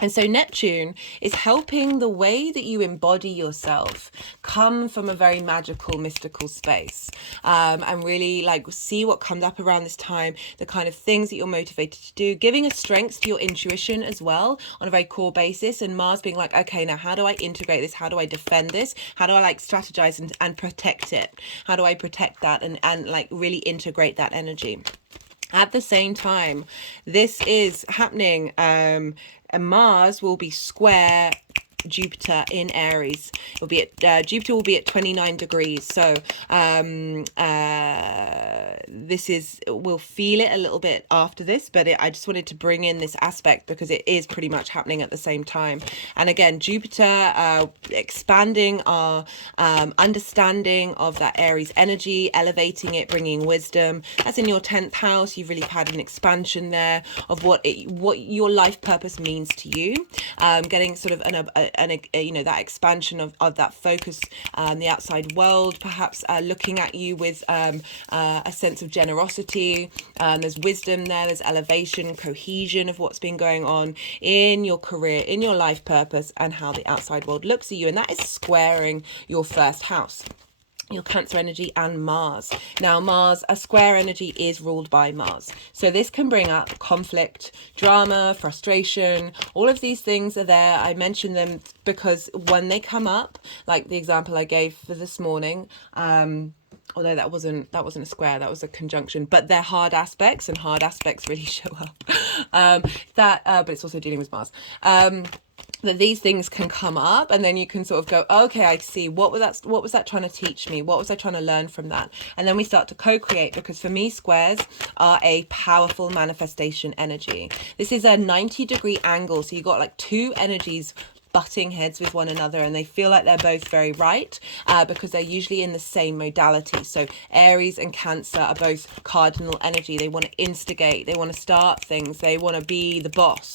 And so Neptune is helping the way that you embody yourself come from a very magical, mystical space, and really like see what comes up around this time, the kind of things that you're motivated to do, giving a strength to your intuition as well on a very core basis. And Mars being like, okay, now how do I integrate this? How do I defend this? How do I like strategize and protect it? How do I protect that and like really integrate that energy? At the same time, this is happening, and Mars will be square Jupiter in Aries. It'll be at Jupiter will be at 29 degrees. So this is, we'll feel it a little bit after this, but I just wanted to bring in this aspect because it is pretty much happening at the same time. And again, Jupiter expanding our understanding of that Aries energy, elevating it, bringing wisdom. That's in your 10th house. You've really had an expansion there of what your life purpose means to you. Getting sort of you know, that expansion of that focus, the outside world, perhaps looking at you with a sense of generosity. There's wisdom there, there's elevation, cohesion of what's been going on in your career, in your life purpose, and how the outside world looks at you. And that is squaring your first house, your Cancer energy, and Mars. Now Mars, a square energy, is ruled by Mars. So this can bring up conflict, drama, frustration. All of these things are there. I mention them because when they come up, like the example I gave for this morning, although that wasn't a square, that was a conjunction, but they're hard aspects, and hard aspects really show up. But it's also dealing with Mars. That these things can come up, and then you can sort of go, okay, I see, what was that trying to teach me? What was I trying to learn from that? And then we start to co-create, because for me, squares are a powerful manifestation energy. This is a 90-degree angle, so you got like two energies butting heads with one another, and they feel like they're both very right, because they're usually in the same modality. So Aries and Cancer are both cardinal energy. They want to instigate, they want to start things, they want to be the boss.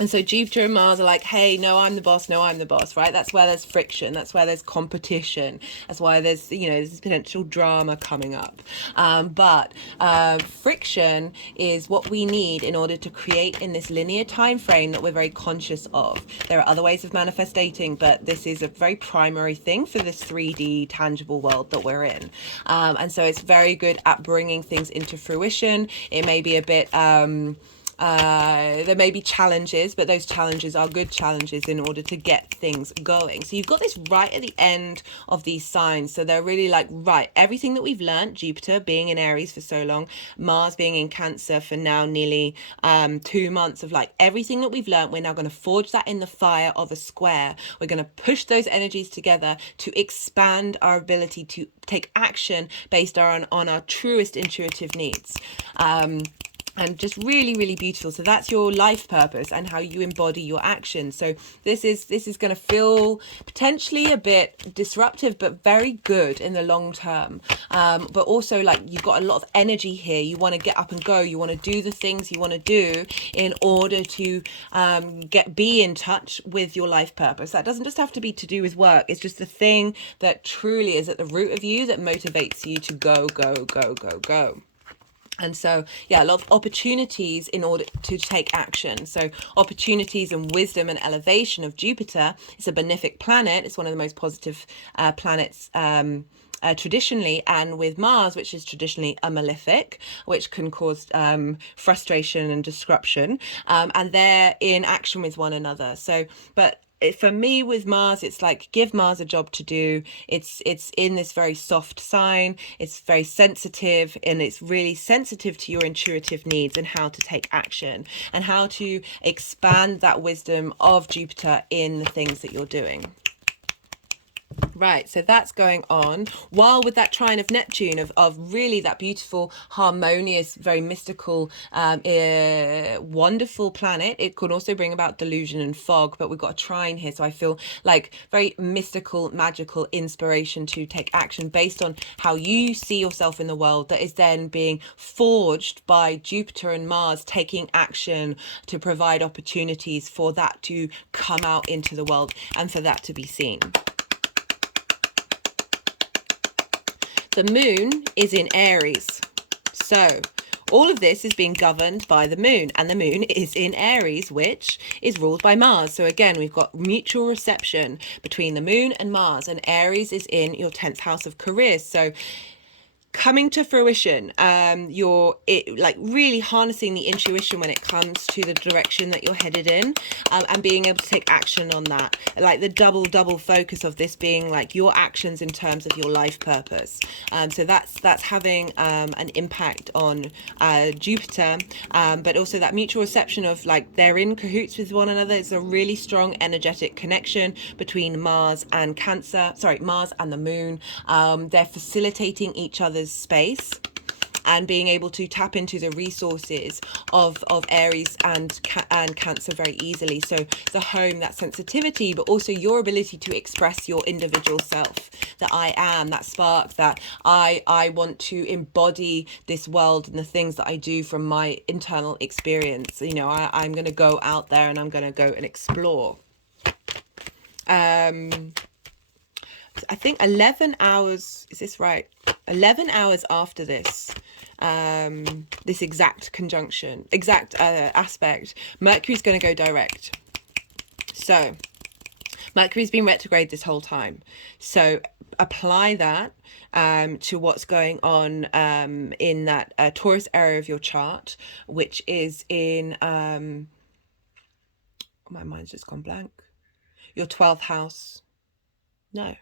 And so Jupiter and Mars are like, hey, no, I'm the boss. No, I'm the boss, right? That's where there's friction. That's where there's competition. That's why there's, you know, there's potential drama coming up. But friction is what we need in order to create in this linear time frame that we're very conscious of. There are other ways of manifesting, but this is a very primary thing for this 3D tangible world that we're in. And so it's very good at bringing things into fruition. It may be a bit... there may be challenges, but those challenges are good challenges in order to get things going. So you've got this right at the end of these signs. So they're really like, right, everything that we've learned, Jupiter being in Aries for so long, Mars being in Cancer for now nearly 2 months, of like everything that we've learned, we're now going to forge that in the fire of a square. We're going to push those energies together to expand our ability to take action based on our truest intuitive needs. And just really, really beautiful. So that's your life purpose and how you embody your actions. So this is going to feel potentially a bit disruptive, but very good in the long term. But also, like, you've got a lot of energy here. You want to get up and go. You want to do the things you want to do in order to be in touch with your life purpose. That doesn't just have to be to do with work. It's just the thing that truly is at the root of you that motivates you to go, go, go, go, go. And so, yeah, a lot of opportunities in order to take action. So opportunities and wisdom and elevation of Jupiter. It's a benefic planet. It's one of the most positive planets traditionally, and with Mars, which is traditionally a malefic, which can cause frustration and disruption. And they're in action with one another. So, but for me with Mars, it's like, give Mars a job to do. It's in this very soft sign. It's very sensitive, and it's really sensitive to your intuitive needs and how to take action and how to expand that wisdom of Jupiter in the things that you're doing. Right, so that's going on while with that trine of Neptune of really that beautiful, harmonious, very mystical, wonderful planet. It could also bring about delusion and fog, but we've got a trine here, so I feel like very mystical, magical inspiration to take action based on how you see yourself in the world, that is then being forged by Jupiter and Mars taking action to provide opportunities for that to come out into the world and for that to be seen. The moon is in Aries. So all of this is being governed by the moon, and the moon is in Aries, which is ruled by Mars. So again, we've got mutual reception between the moon and Mars, and Aries is in your 10th house of careers. So coming to fruition, you're like really harnessing the intuition when it comes to the direction that you're headed in, and being able to take action on that, like the double focus of this being like your actions in terms of your life purpose. So that's having an impact on Jupiter, but also that mutual reception of like they're in cahoots with one another. It's a really strong energetic connection between Mars and Mars and the moon. They're facilitating each other's space and being able to tap into the resources of Aries and Cancer very easily. So the home, that sensitivity, but also your ability to express your individual self, that I am, that spark, that I want to embody this world and the things that I do from my internal experience. You know, I'm going to go out there and I'm going to go and explore. I think 11 hours, is this right? 11 hours after this, this exact aspect, Mercury's going to go direct. So Mercury's been retrograde this whole time. So apply that to what's going on in that Taurus area of your chart, which is in, my mind's just gone blank. Your 12th house. No.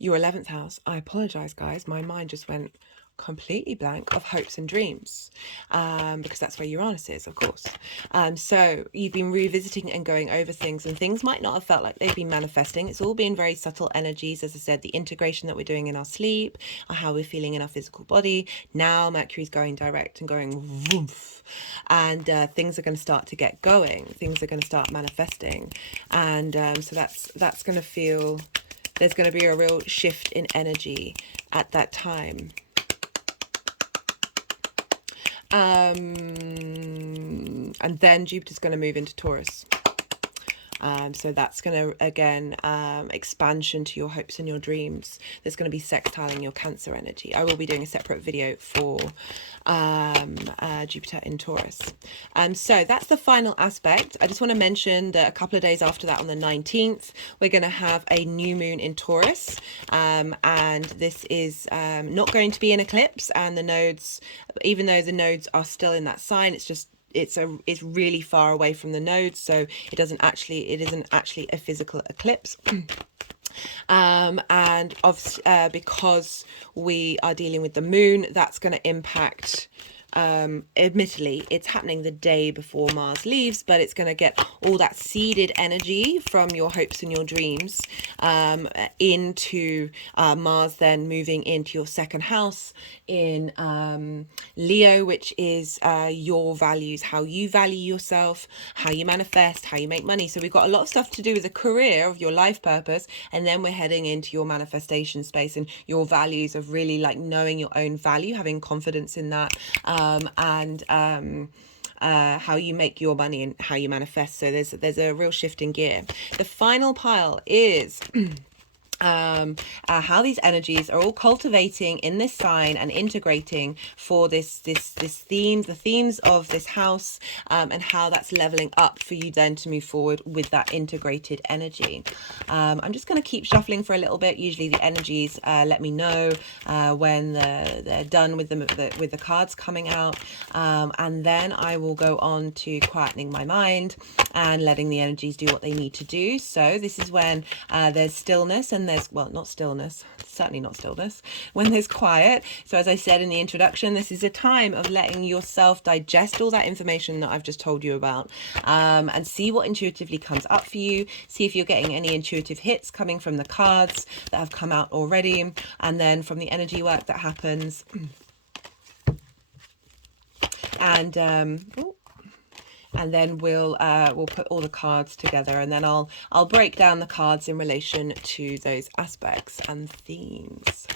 Your 11th house. I apologize, guys. My mind just went completely blank, of hopes and dreams, because that's where Uranus is, of course. So you've been revisiting and going over things, and things might not have felt like they've been manifesting. It's all been very subtle energies. As I said, the integration that we're doing in our sleep, or how we're feeling in our physical body. Now Mercury's going direct and going woof, and things are going to start to get going. Things are going to start manifesting, and so that's going to feel. There's going to be a real shift in energy at that time. And then Jupiter's going to move into Taurus. So that's going to, again, expansion to your hopes and your dreams. There's going to be sextiling your Cancer energy. I will be doing a separate video for Jupiter in Taurus. So that's the final aspect. I just want to mention that a couple of days after that, on the 19th, we're going to have a new moon in Taurus. And this is not going to be an eclipse, and the nodes, even though the nodes are still in that sign, it's really far away from the nodes, so it isn't actually a physical eclipse. And because we are dealing with the moon, that's going to impact, admittedly it's happening the day before Mars leaves, but it's going to get all that seeded energy from your hopes and your dreams into Mars then moving into your second house in Leo, which is your values, how you value yourself, how you manifest, how you make money. So we've got a lot of stuff to do with the career of your life purpose, and then we're heading into your manifestation space and your values of really like knowing your own value, having confidence in that, and how you make your money and how you manifest. So there's a real shift in gear. The final pile is how these energies are all cultivating in this sign and integrating for this theme, the themes of this house, and how that's leveling up for you then to move forward with that integrated energy. I'm just going to keep shuffling for a little bit. Usually the energies let me know when they're done with the cards coming out, and then I will go on to quietening my mind and letting the energies do what they need to do. So this is when there's stillness, and there's, well, not stillness, certainly not stillness, when there's quiet. So as I said in the introduction, this is a time of letting yourself digest all that information that I've just told you about, and see what intuitively comes up for you. See if you're getting any intuitive hits coming from the cards that have come out already, and then from the energy work that happens. And then we'll put all the cards together, and then I'll break down the cards in relation to those aspects and themes.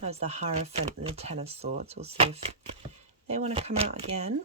There's the Hierophant and the Ten of Swords. We'll see if they want to come out again.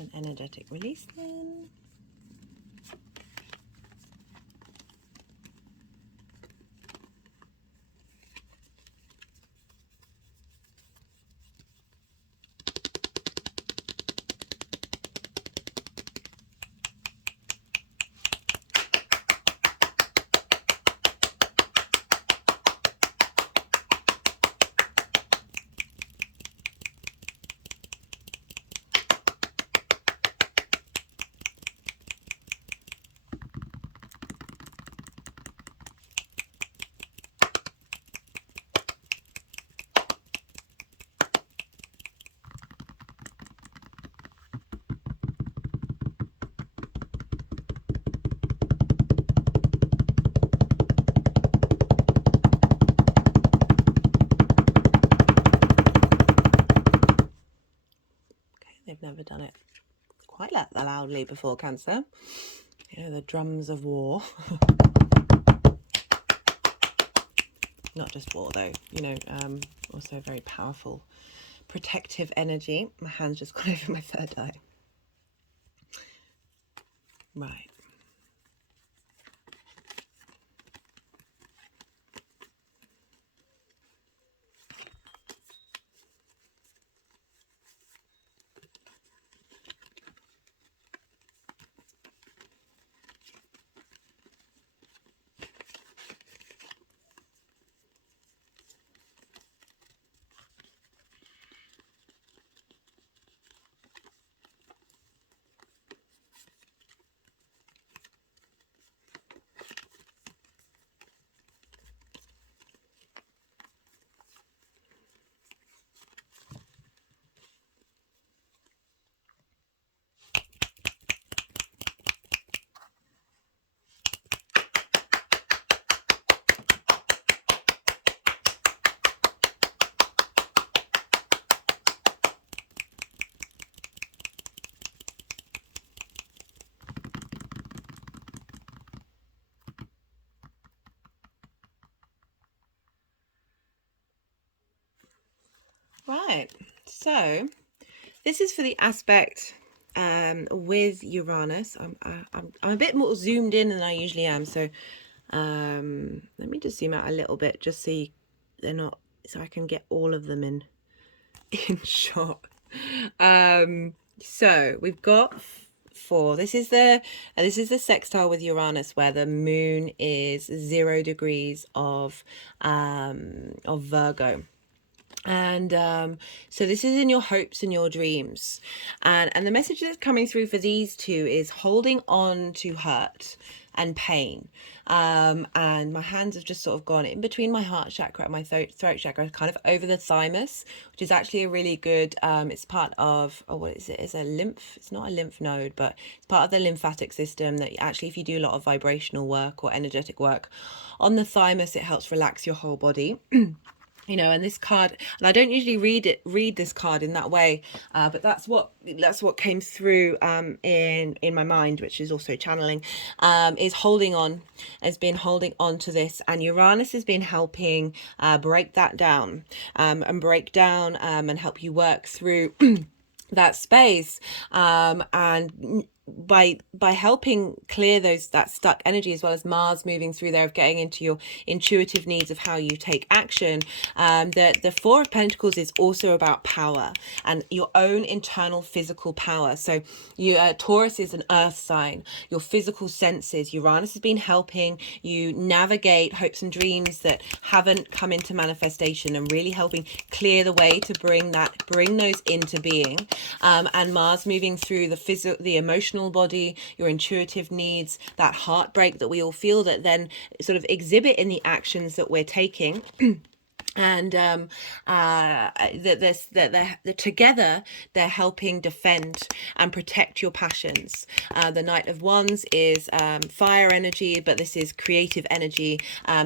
an energetic release then. They've never done it quite that loudly before, Cancer. You know, the drums of war. Not just war though, you know, also very powerful protective energy. My hand's just gone over my third eye. Right. Right, so this is for the aspect with Uranus. I'm a bit more zoomed in than I usually am, so let me just zoom out a little bit just so they're not, so I can get all of them in shot. So we've got four. This is the sextile with Uranus, where the moon is 0 degrees of Virgo. And so this is in your hopes and your dreams, and the message that's coming through for these two is holding on to hurt and pain. And my hands have just sort of gone in between my heart chakra and my throat chakra, kind of over the thymus, which is actually a really good, it's part of, oh, what is it? It's a lymph, it's not a lymph node, but it's part of the lymphatic system that actually, if you do a lot of vibrational work or energetic work on the thymus, it helps relax your whole body. You know, and this card, and I don't usually read this card in that way, but that's what came through in my mind, which is also channeling, is holding on, has been holding on to this, and Uranus has been helping break that down, and break down and help you work through that space, and by helping clear that stuck energy, as well as Mars moving through there, of getting into your intuitive needs of how you take action. The Four of Pentacles is also about power and your own internal physical power. So Taurus is an earth sign, your physical senses. Uranus has been helping you navigate hopes and dreams that haven't come into manifestation, and really helping clear the way to bring those into being. And Mars moving through the emotional body, your intuitive needs, that heartbreak that we all feel, that then sort of exhibit in the actions that we're taking. And that together they're helping defend and protect your passions. The Knight of Wands is fire energy, but this is creative energy,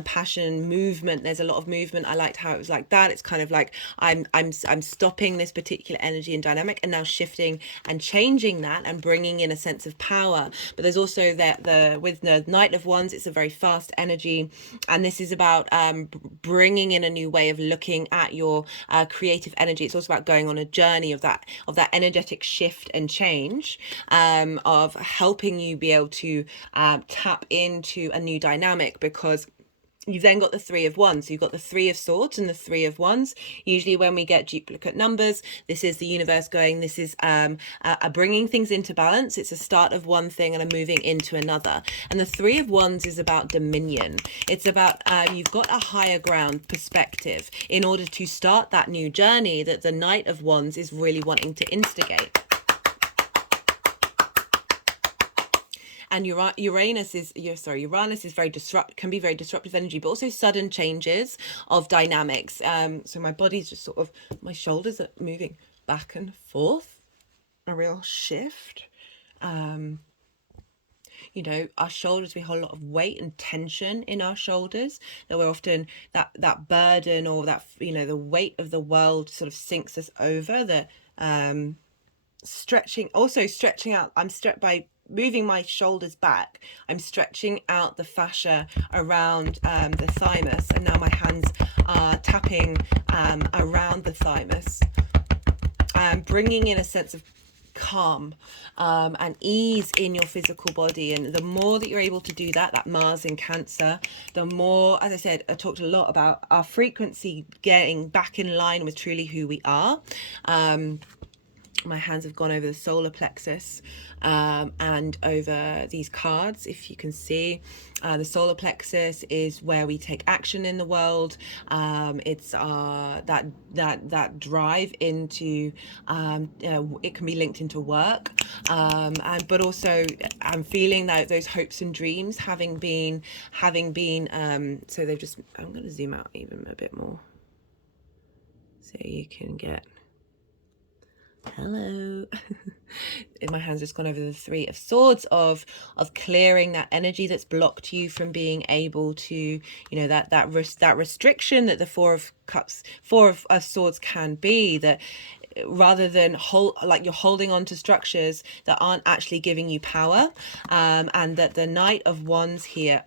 passion, movement. There's a lot of movement. I liked how it was like that. It's kind of like I'm stopping this particular energy and dynamic, and now shifting and changing that and bringing in a sense of power. But there's also with the Knight of Wands, it's a very fast energy, and this is about bringing in a new way way of looking at your creative energy. It's also about going on a journey of that energetic shift and change, of helping you be able to tap into a new dynamic, because you've then got the Three of Wands. So you've got the Three of Swords and the Three of Wands. Usually when we get duplicate numbers, this is the universe going, this is bringing things into balance. It's a start of one thing and a moving into another. And the Three of Wands is about dominion. It's about you've got a higher ground perspective in order to start that new journey that the Knight of Wands is really wanting to instigate. And Uranus is very can be very disruptive energy, but also sudden changes of dynamics. So my body's just sort of, my shoulders are moving back and forth, a real shift. You know, our shoulders, we hold a lot of weight and tension in our shoulders, that we're often, that burden, or that, you know, the weight of the world sort of sinks us over. The stretching out, I'm stretched by moving my shoulders back. I'm stretching out the fascia around the thymus, and now my hands are tapping around the thymus, bringing in a sense of calm and ease in your physical body. And the more that you're able to do that Mars in Cancer, the more, as I said, I talked a lot about our frequency getting back in line with truly who we are. My hands have gone over the solar plexus and over these cards. If you can see, the solar plexus is where we take action in the world. It's that drive into, it can be linked into work, but also I'm feeling that those hopes and dreams having been so they've just, I'm going to zoom out even a bit more so you can get, hello. My hand's just gone over the Three of Swords, of clearing that energy that's blocked you from being able to, you know, that restriction that the Four of Swords can be, that rather than you're holding on to structures that aren't actually giving you power, and that the Knight of Wands here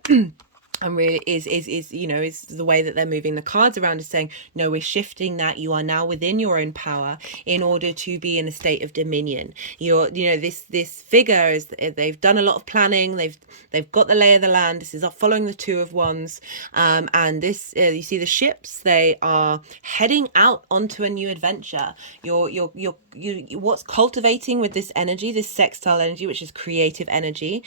and really is you know, is the way that they're moving the cards around, is saying, no, we're shifting that. You are now within your own power in order to be in a state of dominion. You know, this figure is, they've done a lot of planning, they've got the lay of the land. This is following the Two of Wands, and this you see the ships, they are heading out onto a new adventure. You're what's cultivating with this energy, this sextile energy, which is creative energy,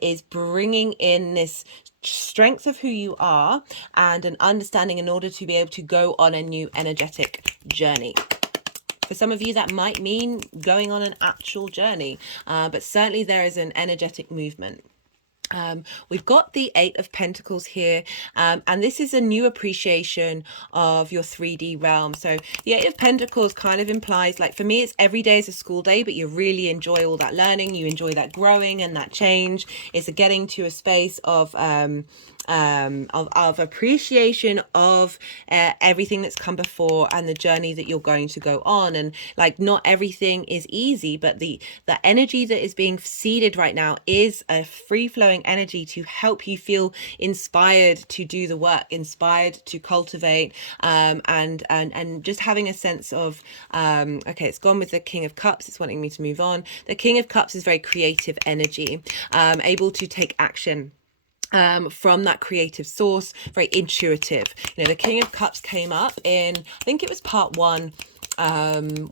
is bringing in this strength of who you are and an understanding in order to be able to go on a new energetic journey. For some of you, that might mean going on an actual journey, but certainly there is an energetic movement. We've got the Eight of Pentacles here, and this is a new appreciation of your 3D realm. So the Eight of Pentacles kind of implies, like, for me, it's every day is a school day, but you really enjoy all that learning, you enjoy that growing and that change. It's a getting to a space of appreciation of everything that's come before and the journey that you're going to go on. And like, not everything is easy, but the energy that is being seeded right now is a free-flowing energy to help you feel inspired to do the work, inspired to cultivate, and just having a sense of okay, it's gone with the King of Cups. It's wanting me to move on. The King of Cups is very creative energy, able to take action from that creative source, very intuitive. You know, the King of Cups came up in, I think it was part 1,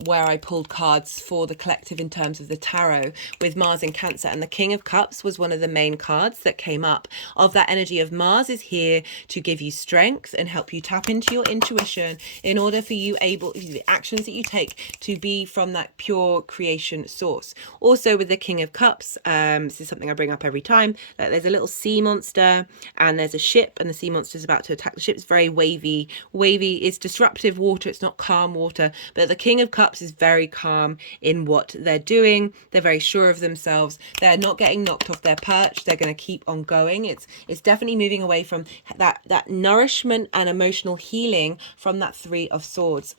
where I pulled cards for the collective in terms of the tarot with Mars in Cancer, and the King of Cups was one of the main cards that came up of that energy of Mars is here to give you strength and help you tap into your intuition in order for you the actions that you take to be from that pure creation source. Also with the King of Cups, this is something I bring up every time, that there's a little sea monster and there's a ship, and the sea monster is about to attack the ship. It's very wavy. It's disruptive water, it's not calm water. But the King of Cups is very calm in what they're doing. They're very sure of themselves. They're not getting knocked off their perch. They're going to keep on going. It's definitely moving away from that nourishment and emotional healing from that Three of Swords.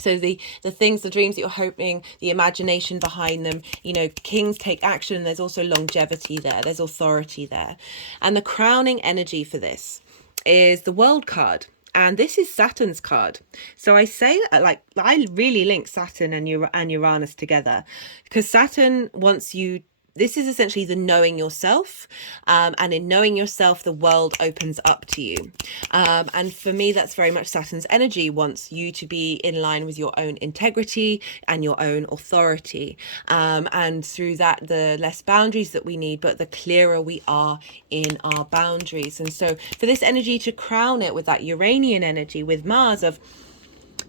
So the things, the dreams that you're hoping, the imagination behind them, you know, kings take action. There's also longevity there. There's authority there. And the crowning energy for this is the World card. And this is Saturn's card. So I say, like, I really link Saturn and Uranus together, because Saturn wants you, this is essentially the knowing yourself, and in knowing yourself, the world opens up to you. And for me, that's very much Saturn's energy, wants you to be in line with your own integrity and your own authority. And through that, the less boundaries that we need, but the clearer we are in our boundaries. And so for this energy to crown it with that Uranian energy with Mars of,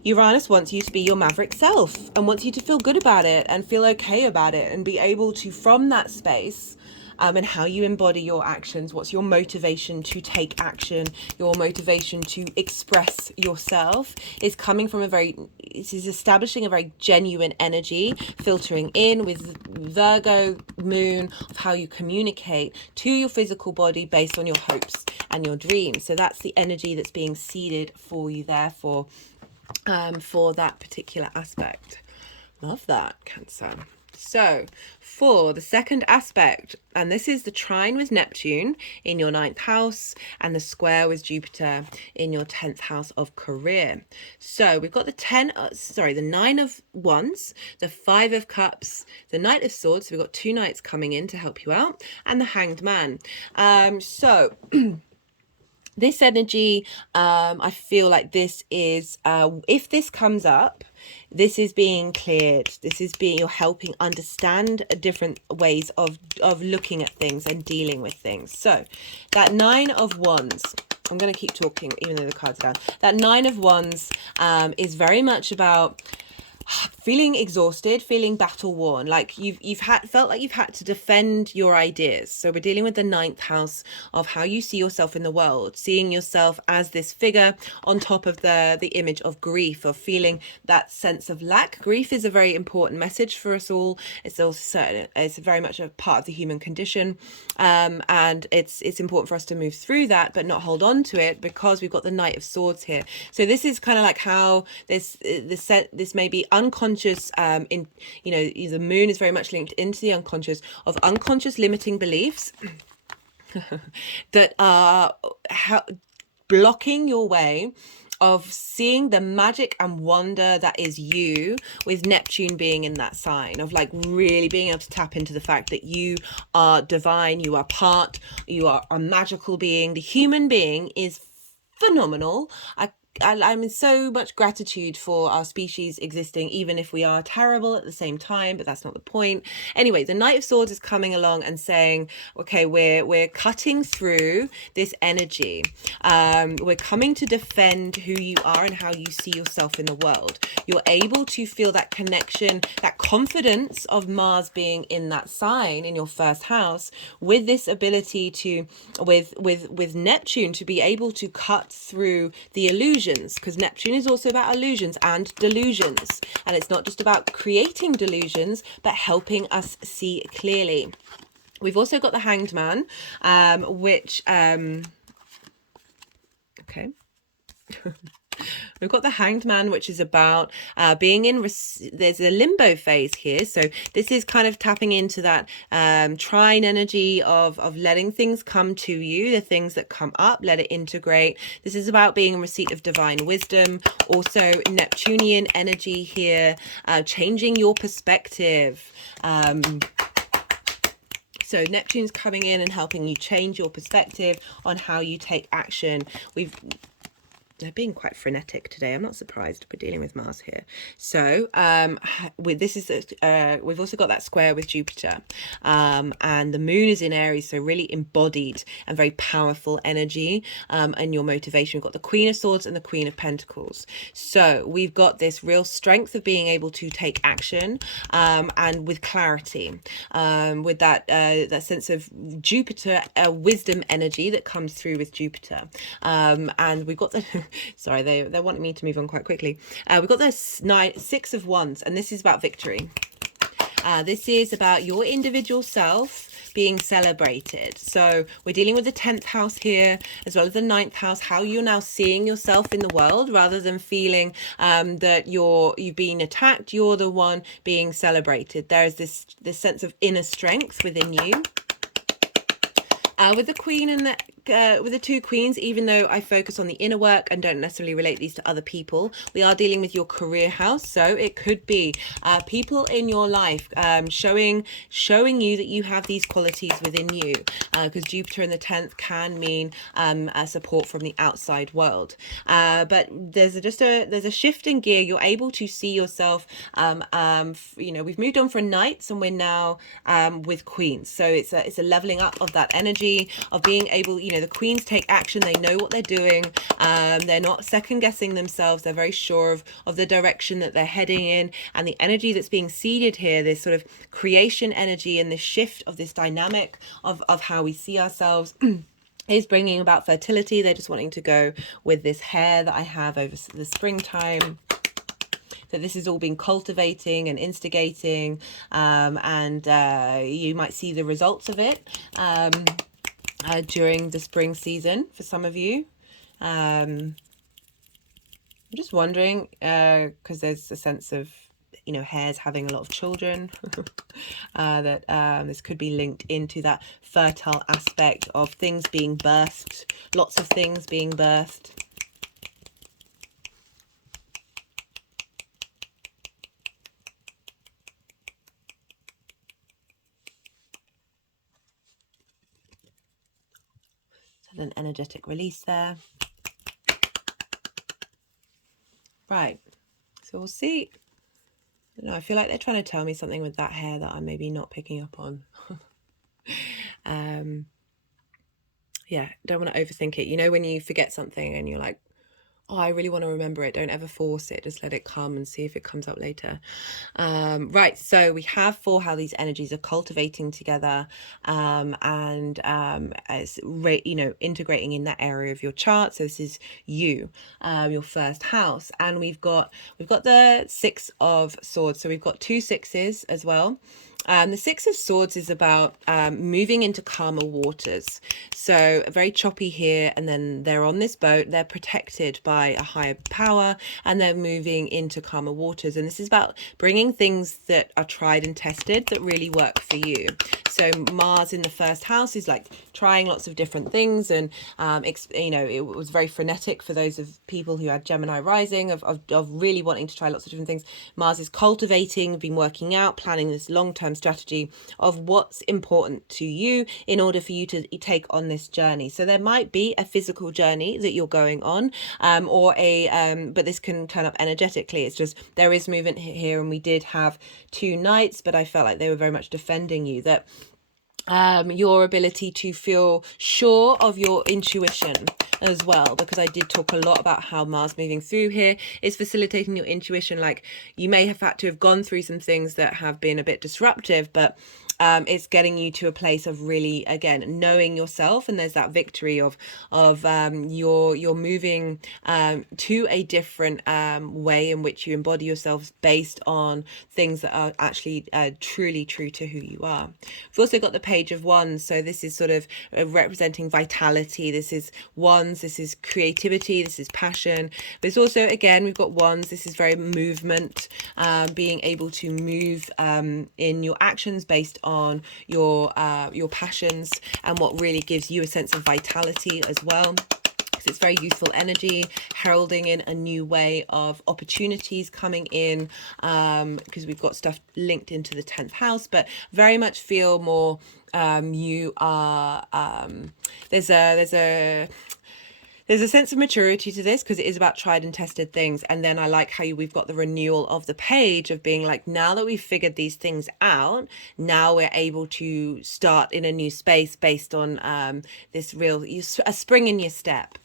Uranus wants you to be your maverick self and wants you to feel good about it and feel okay about it and be able to, from that space, and how you embody your actions, what's your motivation to take action, your motivation to express yourself, is coming from it is establishing a very genuine energy, filtering in with Virgo moon of how you communicate to your physical body based on your hopes and your dreams. So that's the energy that's being seeded for you, therefore, for that particular aspect. Love that, Cancer. So for the second aspect, and this is the trine with Neptune in your 9th house and the square with Jupiter in your 10th house of career. So we've got the 9 of wands, the 5 of cups, the Knight of swords. So we've got 2 knights coming in to help you out, and the hanged man. So this energy, I feel like this is, if this comes up, this is being cleared. This is you're helping understand different ways of looking at things and dealing with things. So that 9 of wands, I'm going to keep talking even though the cards are down. That 9 of wands is very much about feeling exhausted, feeling battle worn, like felt like you've had to defend your ideas. So we're dealing with the 9th house of how you see yourself in the world, seeing yourself as this figure on top of the image of grief, of feeling that sense of lack. Grief is a very important message for us all. It's also, it's very much a part of the human condition, and it's important for us to move through that but not hold on to it, because we've got the Knight of Swords here. So this is kind of like how this may be unconscious, the moon is very much linked into the unconscious, of unconscious limiting beliefs that are blocking your way of seeing the magic and wonder that is you, with Neptune being in that sign, of like really being able to tap into the fact that you are divine, you are a magical being. The human being is phenomenal. I'm in so much gratitude for our species existing, even if we are terrible at the same time, but that's not the point. Anyway, the Knight of Swords is coming along and saying, okay, we're cutting through this energy. We're coming to defend who you are and how you see yourself in the world. You're able to feel that connection, that confidence of Mars being in that sign in your 1st house, with this ability to, with Neptune, to be able to cut through the illusion, because Neptune is also about illusions and delusions, and it's not just about creating delusions but helping us see clearly. We've also got the Hanged Man, which okay we've got the Hanged Man, which is about being in, there's a limbo phase here. So this is kind of tapping into that trine energy of letting things come to you, the things that come up, let it integrate. This is about being in receipt of divine wisdom. Also Neptunian energy here, changing your perspective. So Neptune's coming in and helping you change your perspective on how you take action. They're being quite frenetic today. I'm not surprised. We're dealing with Mars here. So we've also got that square with Jupiter, and the moon is in Aries, so really embodied and very powerful energy, and your motivation. We've got the Queen of Swords and the Queen of Pentacles. So we've got this real strength of being able to take action, and with clarity, with that sense of Jupiter wisdom energy that comes through with Jupiter, and we've got the sorry, they wanted me to move on quite quickly. We've got the 6 of wands, and this is about victory. This is about your individual self being celebrated. So we're dealing with the 10th house here, as well as the 9th house, how you're now seeing yourself in the world, rather than feeling that you've been attacked. You're the one being celebrated. There is this sense of inner strength within you. With the Queen and the with the two queens, even though I focus on the inner work and don't necessarily relate these to other people, we are dealing with your career house. So it could be people in your life showing you that you have these qualities within you, because Jupiter in the 10th can mean support from the outside world. But there's a shift in gear. You're able to see yourself. We've moved on from knights and we're now with queens. So it's a leveling up of that energy of being able, the queens take action. They know what they're doing. They're not second guessing themselves. They're very sure of the direction that they're heading in, and the energy that's being seeded here, this sort of creation energy and this shift of this dynamic of how we see ourselves is bringing about fertility. They're just wanting to go with this hair that I have over the springtime. That this has all been cultivating and instigating, and you might see the results of it during the spring season for some of you. I'm just wondering, because there's a sense of, hares having a lot of children, that this could be linked into that fertile aspect of things being birthed, lots of things being birthed. An energetic release there. Right, so we'll see. I don't know, I feel like they're trying to tell me something with that hair that I'm maybe not picking up on. Yeah, don't want to overthink it. When you forget something and you're like, oh, I really want to remember it. Don't ever force it. Just let it come and see if it comes up later. Right. So we have how these energies are cultivating together, and as integrating in that area of your chart. So this is you, your first house, and we've got the Six of Swords. So we've got two sixes as well. The Six of Swords is about moving into calmer waters. So very choppy here, and then they're on this boat. They're protected by a higher power, and they're moving into calmer waters. And this is about bringing things that are tried and tested that really work for you. So Mars in the first house is like trying lots of different things, and it was very frenetic for those of people who had Gemini rising of really wanting to try lots of different things. Mars is cultivating, been working out, planning this long-term strategy of what's important to you in order for you to take on this journey. So there might be a physical journey that you're going on, but this can turn up energetically. It's just there is movement here, and we did have two knights, but I felt like they were very much defending you, that your ability to feel sure of your intuition as well, because I did talk a lot about how Mars moving through here is facilitating your intuition. Like, you may have had to have gone through some things that have been a bit disruptive, but it's getting you to a place of really, again, knowing yourself. And there's that victory of you're moving to a different way in which you embody yourselves based on things that are actually truly true to who you are. We've also got the Page of Wands. So this is sort of representing vitality. This is Wands. This is creativity. This is passion. But it's also, again, we've got Wands. This is very movement, being able to move in your actions based on your passions and what really gives you a sense of vitality as well. It's very youthful energy, heralding in a new way of opportunities coming in, because we've got stuff linked into the 10th house, but very much feel more you are there's a sense of maturity to this, because it is about tried and tested things. And then I like how we've got the renewal of the page of being like, now that we've figured these things out, now we're able to start in a new space based on this a spring in your step.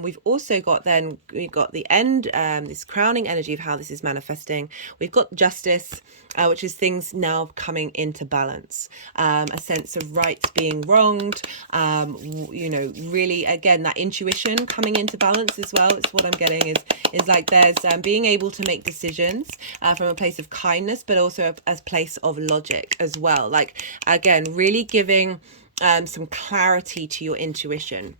We've also got the end, this crowning energy of how this is manifesting. We've got justice, which is things now coming into balance, a sense of rights being wronged, really, again, that intuition coming into balance as well. It's what I'm getting is like there's being able to make decisions from a place of kindness, but also a place of logic as well. Like, again, really giving some clarity to your intuition.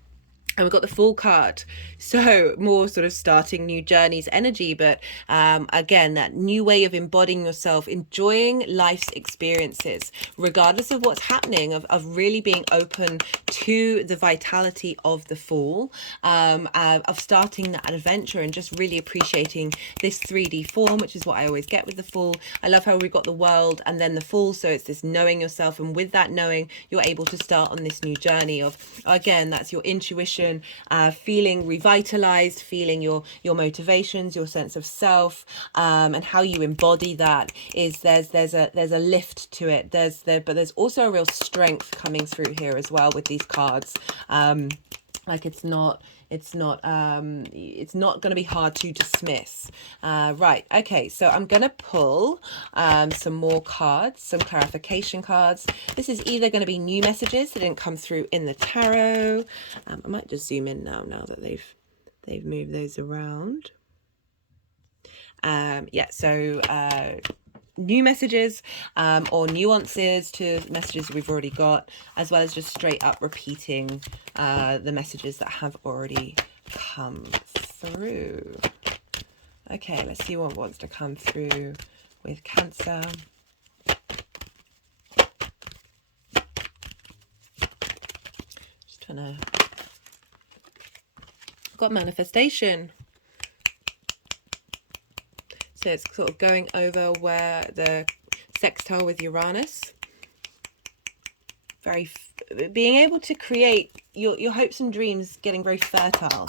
And we've got the Fool card, so more sort of starting new journeys energy, but again, that new way of embodying yourself, enjoying life's experiences regardless of what's happening, of really being open to the vitality of the Fool, of starting that adventure and just really appreciating this 3D form, which is what I always get with the Fool. I love how we've got the World and then the Fool, so it's this knowing yourself, and with that knowing, you're able to start on this new journey of, again, that's your intuition, feeling revitalized, feeling your motivations, your sense of self, and how you embody that is there's a lift to it. But there's also a real strength coming through here as well with these cards. Like it's not going to be hard to dismiss. Right, okay, so I'm going to pull some more cards, some clarification cards. This is either going to be new messages that didn't come through in the tarot. I might just zoom in now that they've moved those around. Yeah, so new messages or nuances to messages we've already got, as well as just straight up repeating the messages that have already come through. Okay, let's see what wants to come through with Cancer. Just trying to... got manifestation. So it's sort of going over where the sextile with Uranus. Being able to create your hopes and dreams, getting very fertile.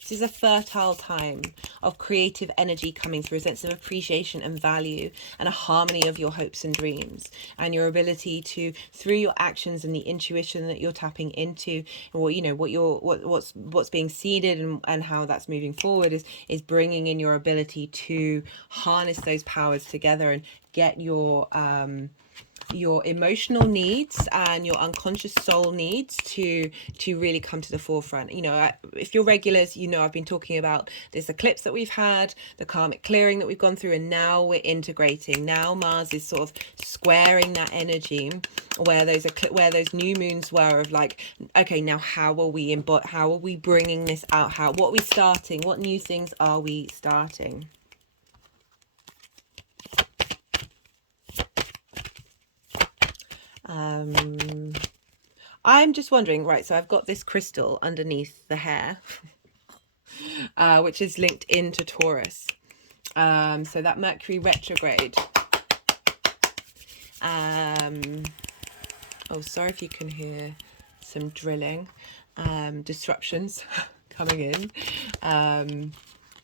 This is a fertile time of creative energy coming through, a sense of appreciation and value and a harmony of your hopes and dreams, and your ability to, through your actions and the intuition that you're tapping into, and what's being seeded and how that's moving forward is bringing in your ability to harness those powers together and get your emotional needs and your unconscious soul needs to really come to the forefront. You know, if you're regulars, you know I've been talking about this eclipse that we've had, the karmic clearing that we've gone through, and now we're integrating. Now Mars is sort of squaring that energy where those new moons were, of like, okay, now how are we bringing this out? What are we starting? What new things are we starting? I'm just wondering, right, so I've got this crystal underneath the hair, which is linked into Taurus. So that Mercury retrograde. Oh, sorry if you can hear some drilling, disruptions coming in.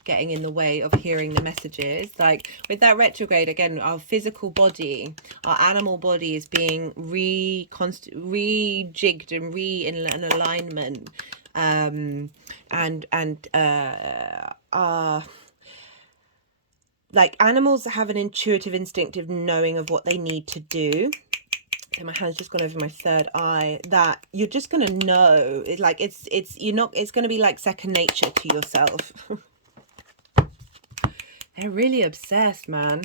Getting in the way of hearing the messages. Like with that retrograde, again, our physical body, our animal body is being rejigged and in an alignment, like animals have an intuitive, instinctive knowing of what they need to do. Okay, my hand's just gone over my third eye, that you're just gonna know. It's like it's gonna be like second nature to yourself. They're really obsessed, man.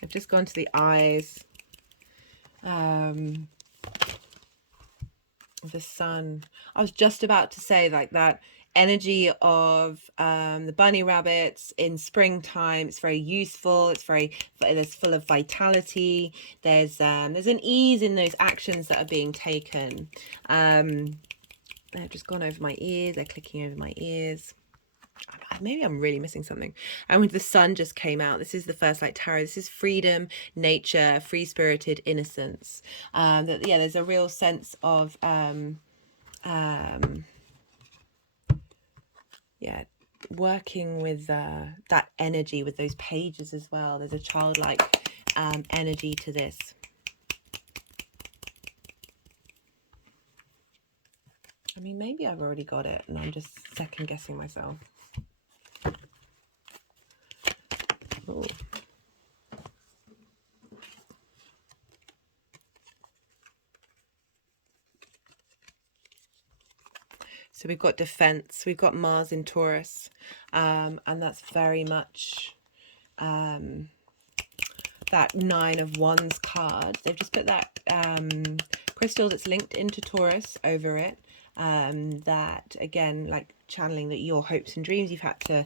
I've just gone to the eyes. The sun. I was just about to say, like, that energy of the bunny rabbits in springtime. It's very useful. It's full of vitality. There's an ease in those actions that are being taken. They've just gone over my ears. They're clicking over my ears. Maybe I'm really missing something. And with the sun just came out, this is the first light tarot. This is freedom, nature, free-spirited innocence. There's a real sense of working with that energy, with those pages as well. There's a childlike energy to this. I mean, maybe I've already got it and I'm just second guessing myself. Ooh. So we've got defense, we've got Mars in Taurus, and that's very much that Nine of Wands card. They've just put that crystal that's linked into Taurus over it. that, again, like channeling that your hopes and dreams you've had to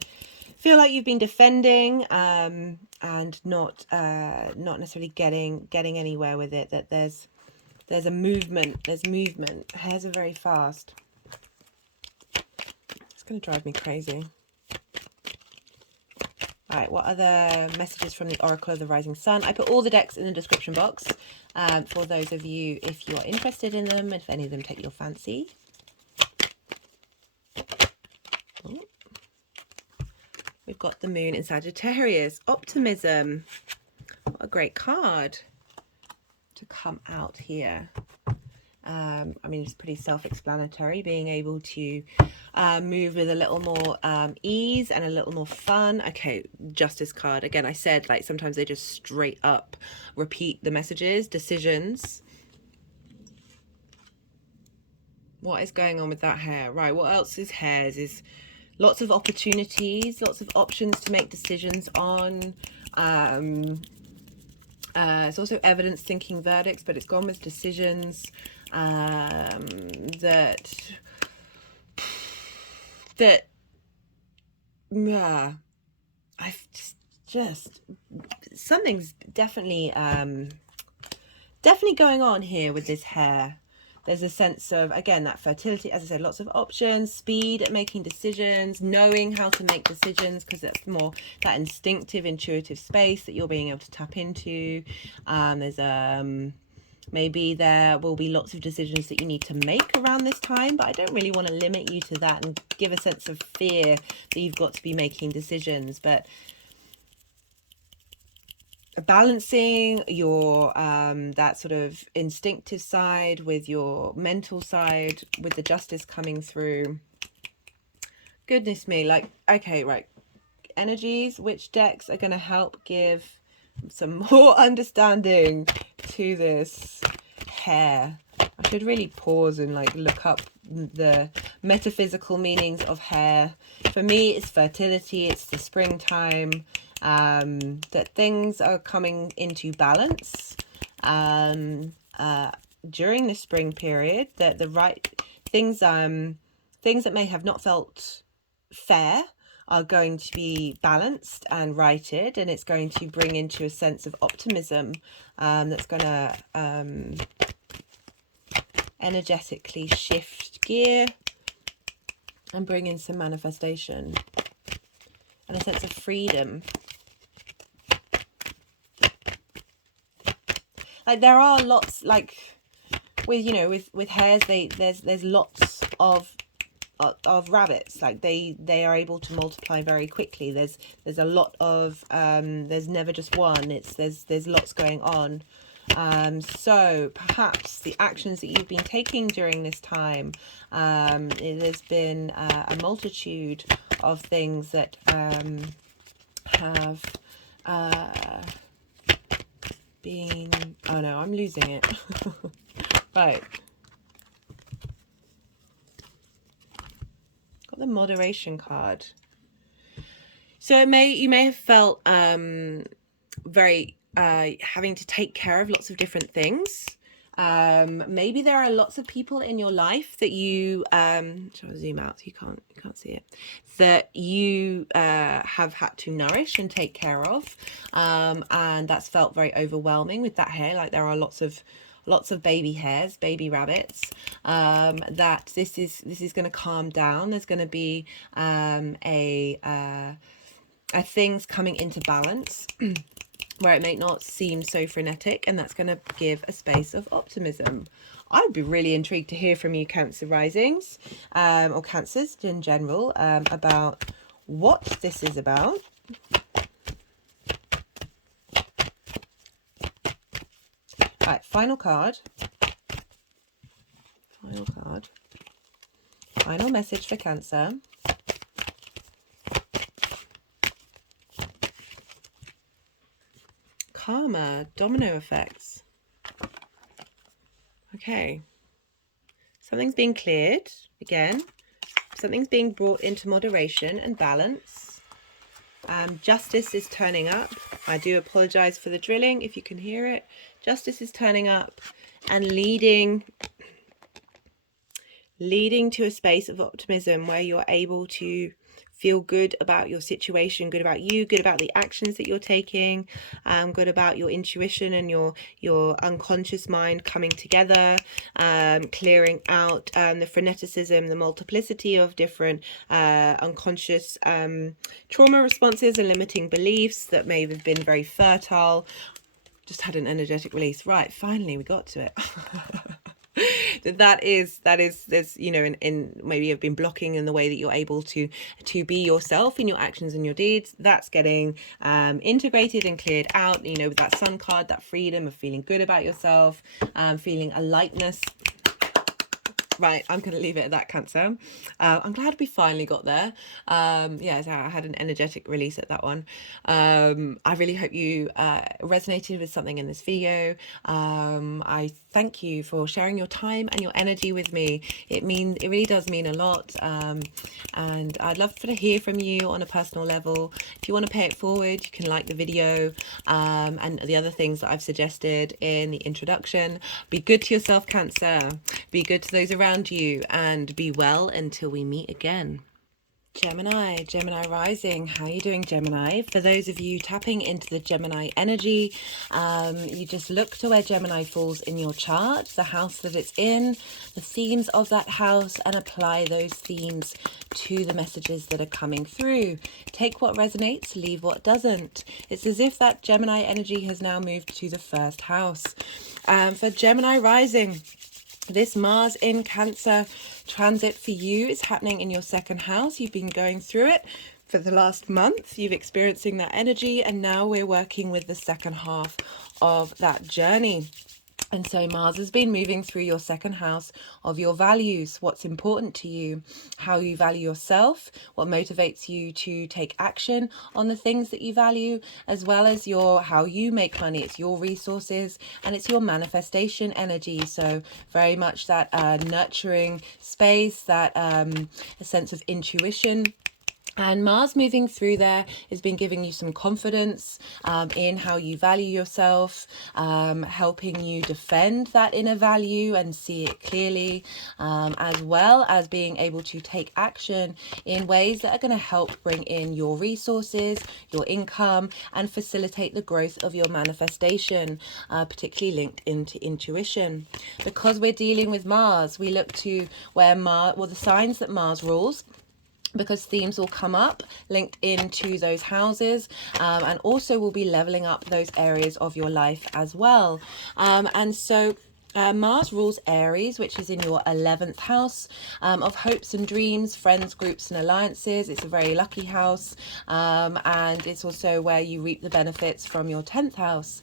feel like you've been defending, and not necessarily getting anywhere with it, that there's a movement, hairs are very fast. It's going to drive me crazy. All right, what other messages from the Oracle of the Rising Sun? I put all the decks in the description box for those of you, if you are interested in them, if any of them take your fancy. Oh. We've got the moon in Sagittarius. Optimism. What a great card to come out here. I mean, it's pretty self-explanatory, being able to move with a little more ease and a little more fun. Okay, Justice card. Again, I said, like, sometimes they just straight up repeat the messages. Decisions. What is going on with that hair? Right, what else is hairs? Is lots of opportunities, lots of options to make decisions on. It's also evidence thinking verdicts, but it's gone with decisions. I've just something's definitely going on here with this hair. There's a sense of, again, that fertility, as I said, lots of options, speed at making decisions, knowing how to make decisions, because it's more that instinctive, intuitive space that you're being able to tap into. There's maybe there will be lots of decisions that you need to make around this time, but I don't really want to limit you to that and give a sense of fear that you've got to be making decisions. But balancing your that sort of instinctive side with your mental side, with the Justice coming through. Goodness me, like, okay, right, energies, which decks are going to help give some more understanding to this hair? I should really pause and like look up the metaphysical meanings of hair. For me, it's fertility, it's the springtime, that things are coming into balance during the spring period, that the right things that may have not felt fair are going to be balanced and righted, and it's going to bring into a sense of optimism that's going to energetically shift gear and bring in some manifestation and a sense of freedom. Like, there are lots, like with, you know, with hairs, there's lots of rabbits. Like, they are able to multiply very quickly. There's a lot of there's never just one. There's lots going on. So perhaps the actions that you've been taking during this time, there's been a multitude of things that have been, oh no, I'm losing it. Right, got the moderation card. So you may have felt very having to take care of lots of different things. Maybe there are lots of people in your life that you shall I zoom out so you can't see it, that you have had to nourish and take care of, and that's felt very overwhelming with that hair. Like, there are lots of baby hairs, baby rabbits, that this is going to calm down. There's going to be things coming into balance where it may not seem so frenetic, and that's going to give a space of optimism. I'd be really intrigued to hear from you, Cancer risings, or Cancers in general, about what this is about. All right, final card. Final message for Cancer. Karma, domino effects. Okay. Something's being cleared again. Something's being brought into moderation and balance. Justice is turning up. I do apologize for the drilling if you can hear it. Justice is turning up and leading leading to a space of optimism where you're able to feel good about your situation, good about you, good about the actions that you're taking, good about your intuition and your unconscious mind coming together, clearing out the freneticism, the multiplicity of different unconscious trauma responses and limiting beliefs that may have been very fertile. Just had an energetic release. Right, finally we got to it. that is there's, you know, in maybe you've been blocking in the way that you're able to be yourself in your actions and your deeds. That's getting integrated and cleared out, you know, with that sun card, that freedom of feeling good about yourself, feeling a lightness. Right, I'm going to leave it at that, Cancer. I'm glad we finally got there. Yeah, so I had an energetic release at that one. I really hope you resonated with something in this video. I thank you for sharing your time and your energy with me. It really does mean a lot. And I'd love to hear from you on a personal level. If you want to pay it forward, you can like the video and the other things that I've suggested in the introduction. Be good to yourself, Cancer. Be good to those around you, and be well until we meet again. Gemini rising. How are you doing, Gemini? For those of you tapping into the Gemini energy, you just look to where Gemini falls in your chart, the house that it's in, the themes of that house, and apply those themes to the messages that are coming through. Take what resonates, leave what doesn't. It's as if that Gemini energy has now moved to the first house. For Gemini rising, this Mars in Cancer transit for you is happening in your second house. You've been going through it for the last month. You're experiencing that energy, and now we're working with the second half of that journey. And so Mars has been moving through your second house of your values, what's important to you, how you value yourself, what motivates you to take action on the things that you value, as well as how you make money. It's your resources and it's your manifestation energy. So very much that nurturing space, that a sense of intuition. And Mars moving through there has been giving you some confidence in how you value yourself, helping you defend that inner value and see it clearly, as well as being able to take action in ways that are going to help bring in your resources, your income, and facilitate the growth of your manifestation, particularly linked into intuition. Because we're dealing with Mars, we look to where the signs that Mars rules, because themes will come up linked into those houses, and also will be leveling up those areas of your life as well. And so Mars rules Aries, which is in your 11th house of hopes and dreams, friends, groups and alliances. It's a very lucky house, and it's also where you reap the benefits from your 10th house.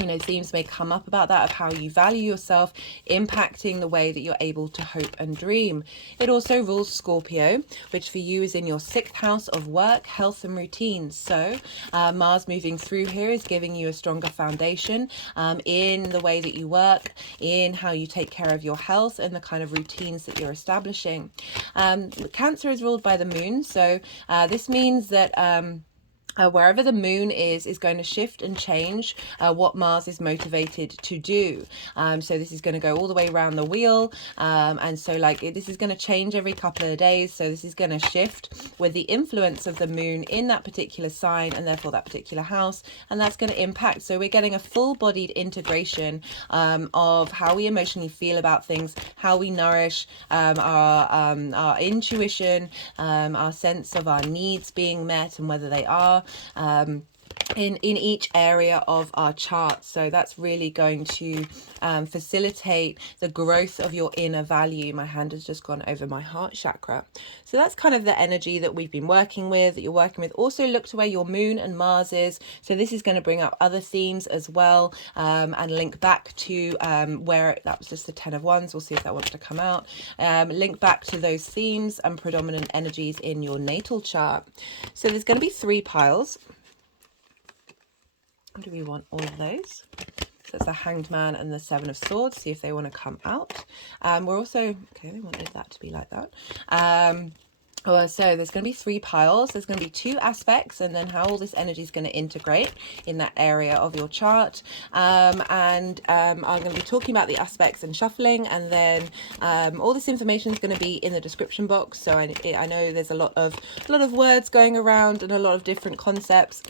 You know, themes may come up about that, of how you value yourself, impacting the way that you're able to hope and dream. It also rules Scorpio, which for you is in your 6th house of work, health and routines. So Mars moving through here is giving you a stronger foundation in the way that you work, in how you take care of your health and the kind of routines that you're establishing. Cancer is ruled by the moon. So this means that wherever the moon is going to shift and change what Mars is motivated to do. So this is going to go all the way around the wheel. And so this is going to change every couple of days. So this is going to shift with the influence of the moon in that particular sign and therefore that particular house. And that's going to impact. So we're getting a full-bodied integration of how we emotionally feel about things, how we nourish our intuition, our sense of our needs being met and whether they are, in each area of our chart. So that's really going to facilitate the growth of your inner value. My hand has just gone over my heart chakra. So that's kind of the energy that we've been working with, that you're working with. Also look to where your moon and Mars is. So this is going to bring up other themes as well, and link back to where that was just the 10 of Wands. We'll see if that wants to come out. Link back to those themes and predominant energies in your natal chart. So there's going to be 3 piles. Do we want all of those? So it's the Hanged Man and the 7 of Swords. See if they want to come out. We're also, okay, they wanted that to be like that. So there's going to be 3 piles. There's going to be 2 aspects, and then how all this energy is going to integrate in that area of your chart. I'm going to be talking about the aspects and shuffling, and then all this information is going to be in the description box. So I know there's a lot of words going around and a lot of different concepts.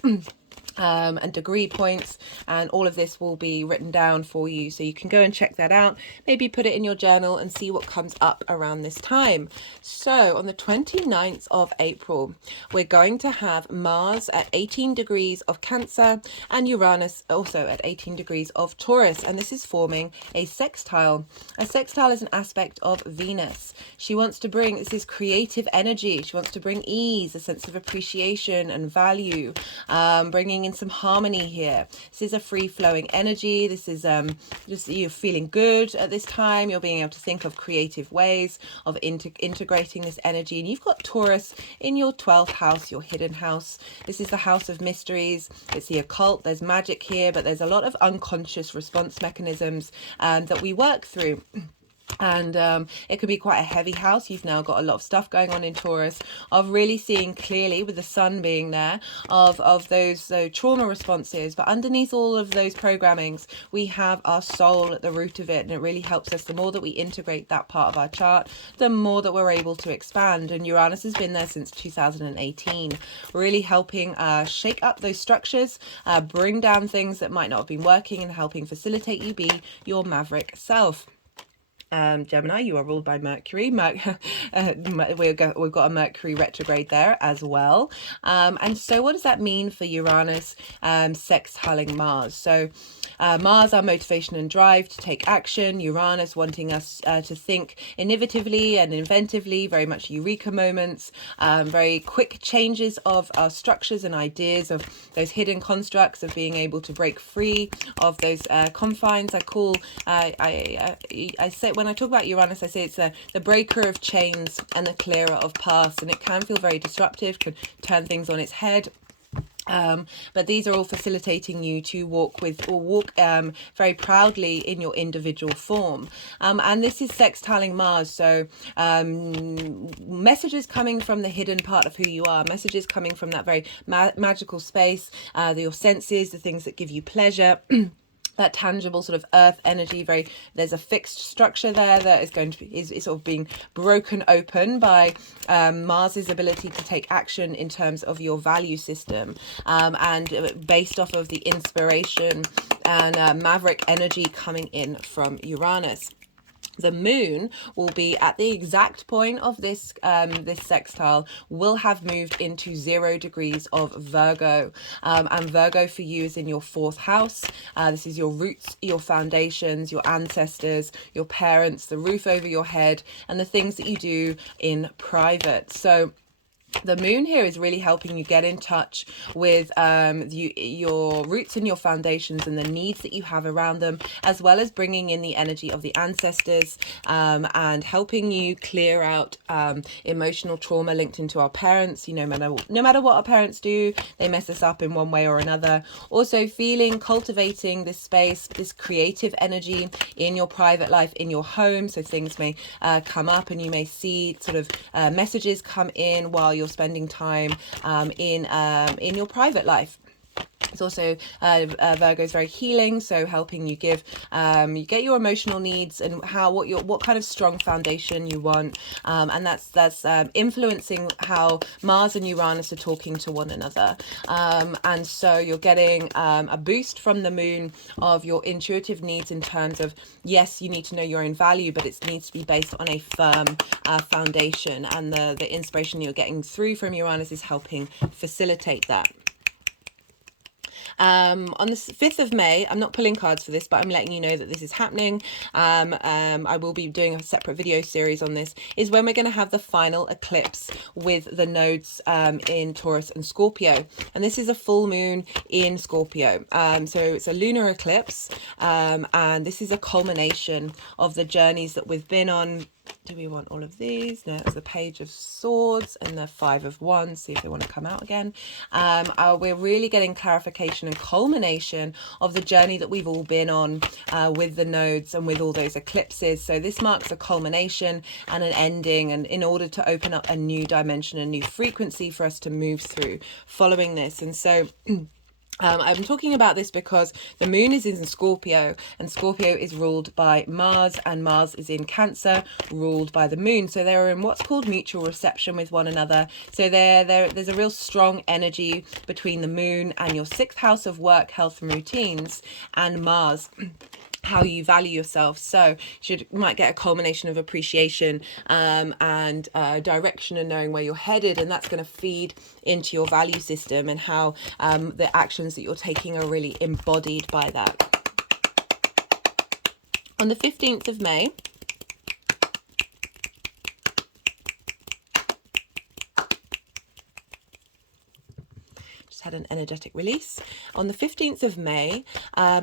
And degree points, and all of this will be written down for you, so you can go and check that out, maybe put it in your journal and see what comes up around this time. So on the 29th of April, we're going to have Mars at 18 degrees of Cancer and Uranus also at 18 degrees of Taurus, and this is forming a sextile. A sextile is an aspect of Venus. She wants to bring, this is creative energy, she wants to bring ease, a sense of appreciation and value, bringing in some harmony here. This is a free-flowing energy. This is just you're feeling good at this time. You're being able to think of creative ways of integrating this energy. And you've got Taurus in your 12th house, your hidden house. This is the house of mysteries. It's the occult. There's magic here, but there's a lot of unconscious response mechanisms that we work through. And it could be quite a heavy house. You've now got a lot of stuff going on in Taurus, of really seeing clearly, with the sun being there, of those trauma responses. But underneath all of those programmings, we have our soul at the root of it, and it really helps us. The more that we integrate that part of our chart, the more that we're able to expand. And Uranus has been there since 2018, really helping shake up those structures, bring down things that might not have been working, and helping facilitate you be your maverick self. Gemini, you are ruled by Mercury. We've got a Mercury retrograde there as well. And so what does that mean for Uranus sextiling Mars? So Mars, our motivation and drive to take action. Uranus wanting us to think innovatively and inventively, very much eureka moments, very quick changes of our structures and ideas, of those hidden constructs, of being able to break free of those confines. I say, when I talk about Uranus, I say it's the breaker of chains and the clearer of paths, and it can feel very disruptive, can turn things on its head. But these are all facilitating you to walk very proudly in your individual form. And this is sextiling Mars. So messages coming from the hidden part of who you are, messages coming from that very magical space, your senses, the things that give you pleasure. That tangible sort of earth energy, there's a fixed structure there that is going to be is sort of being broken open by Mars's ability to take action in terms of your value system, and based off of the inspiration and maverick energy coming in from Uranus. The moon will be at the exact point of this sextile, will have moved into 0 degrees of Virgo. And Virgo for you is in your 4th house. This is your roots, your foundations, your ancestors, your parents, the roof over your head, and the things that you do in private. So the moon here is really helping you get in touch with your roots and your foundations and the needs that you have around them, as well as bringing in the energy of the ancestors, and helping you clear out emotional trauma linked into our parents. No matter what our parents do, they mess us up in one way or another. Also cultivating this space, this creative energy in your private life, in your home. So things may come up, and you may see sort of messages come in while you're spending time in your private life. It's also Virgo is very healing, so helping you get your emotional needs and what kind of strong foundation you want, and that's influencing how Mars and Uranus are talking to one another, and so you're getting a boost from the moon of your intuitive needs in terms of, yes, you need to know your own value, but it needs to be based on a firm foundation, and the inspiration you're getting through from Uranus is helping facilitate that. On the 5th of May, I'm not pulling cards for this, but I'm letting you know that this is happening. I will be doing a separate video series on this, is when we're going to have the final eclipse with the nodes in Taurus and Scorpio. And this is a full moon in Scorpio. So it's a lunar eclipse, and this is a culmination of the journeys that we've been on Do we want all of these? No, that's the Page of Swords and the Five of Wands. See if they want to come out again. We're really getting clarification and culmination of the journey that we've all been on with the nodes and with all those eclipses. So this marks a culmination and an ending, and in order to open up a new dimension, a new frequency for us to move through following this. And so I'm talking about this because the moon is in Scorpio, and Scorpio is ruled by Mars, and Mars is in Cancer, ruled by the moon. So they're in what's called mutual reception with one another. So there's a real strong energy between the moon and your 6th house of work, health and routines, and Mars, how you value yourself. So you might get a culmination of appreciation and direction and knowing where you're headed, and that's going to feed into your value system and how the actions that you're taking are really embodied by that. On the 15th of May, had an energetic release. On the 15th of May,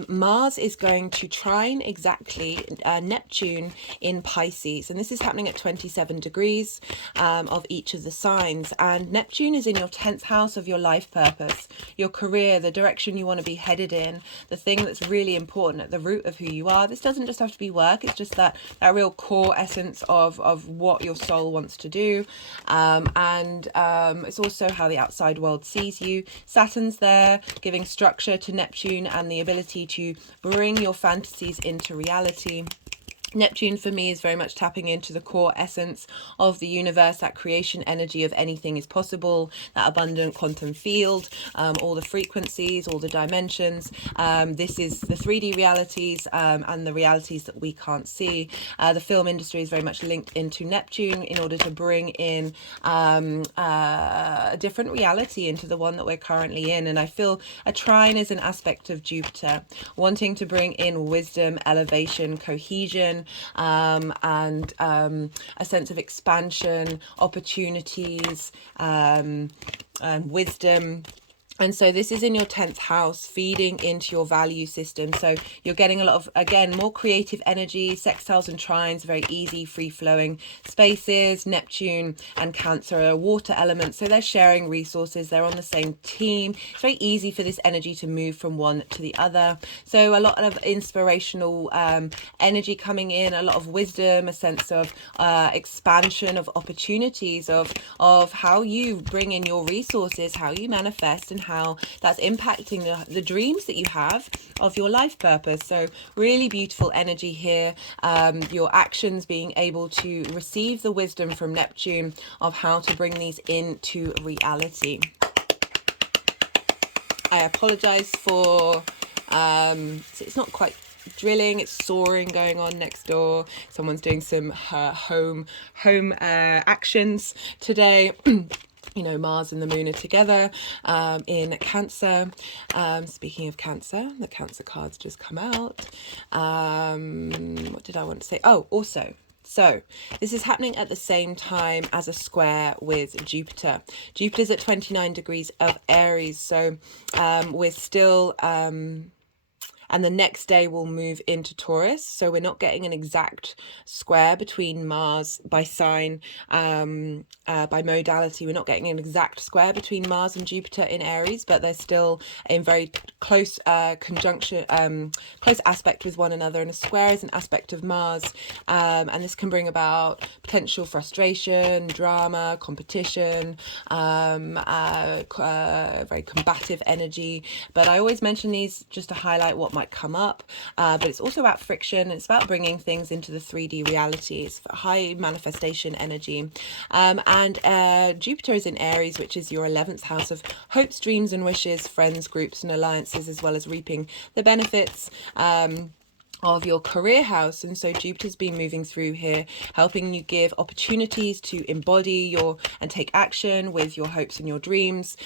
Mars is going to trine exactly Neptune in Pisces, and this is happening at 27 degrees of each of the signs. And Neptune is in your 10th house of your life purpose, your career, the direction you want to be headed in, the thing that's really important at the root of who you are. This doesn't just have to be work, it's just that real core essence of what your soul wants to do, and it's also how the outside world sees you. Saturn's there, giving structure to Neptune and the ability to bring your fantasies into reality. Neptune for me is very much tapping into the core essence of the universe, that creation energy of anything is possible, that abundant quantum field, all the frequencies, all the dimensions. This is the 3D realities and the realities that we can't see. The film industry is very much linked into Neptune in order to bring in a different reality into the one that we're currently in. And I feel a trine is an aspect of Jupiter, wanting to bring in wisdom, elevation, cohesion, and a sense of expansion, opportunities, and wisdom. And so this is in your 10th house, feeding into your value system. So you're getting a lot of, again, more creative energy. Sextiles and trines, very easy, free-flowing spaces. Neptune and Cancer are water elements, so they're sharing resources. They're on the same team. It's very easy for this energy to move from one to the other. So a lot of inspirational energy coming in, a lot of wisdom, a sense of expansion of opportunities, of how you bring in your resources, how you manifest, and how that's impacting the dreams that you have of your life purpose. So really beautiful energy here. Your actions being able to receive the wisdom from Neptune of how to bring these into reality. I apologize for it's not quite drilling, it's soaring going on next door. Someone's doing some home actions today. You know, Mars and the moon are together in Cancer. Speaking of Cancer, the Cancer cards just come out. What did I want to say? Oh, also, so this is happening at the same time as a square with Jupiter. Jupiter's at 29 degrees of Aries, so we're still... and the next day we'll move into Taurus. So we're not getting an exact square between Mars by sign, by modality. We're not getting an exact square between Mars and Jupiter in Aries, but they're still in very close conjunction, close aspect with one another. And a square is an aspect of Mars. And this can bring about potential frustration, drama, competition, very combative energy. But I always mention these just to highlight what might come up, but it's also about friction. It's about bringing things into the 3D reality. It's high manifestation energy, and Jupiter is in Aries, which is your 11th house of hopes, dreams and wishes, friends, groups and alliances, as well as reaping the benefits of your career house. And so Jupiter's been moving through here, helping you give opportunities to embody your and take action with your hopes and your dreams,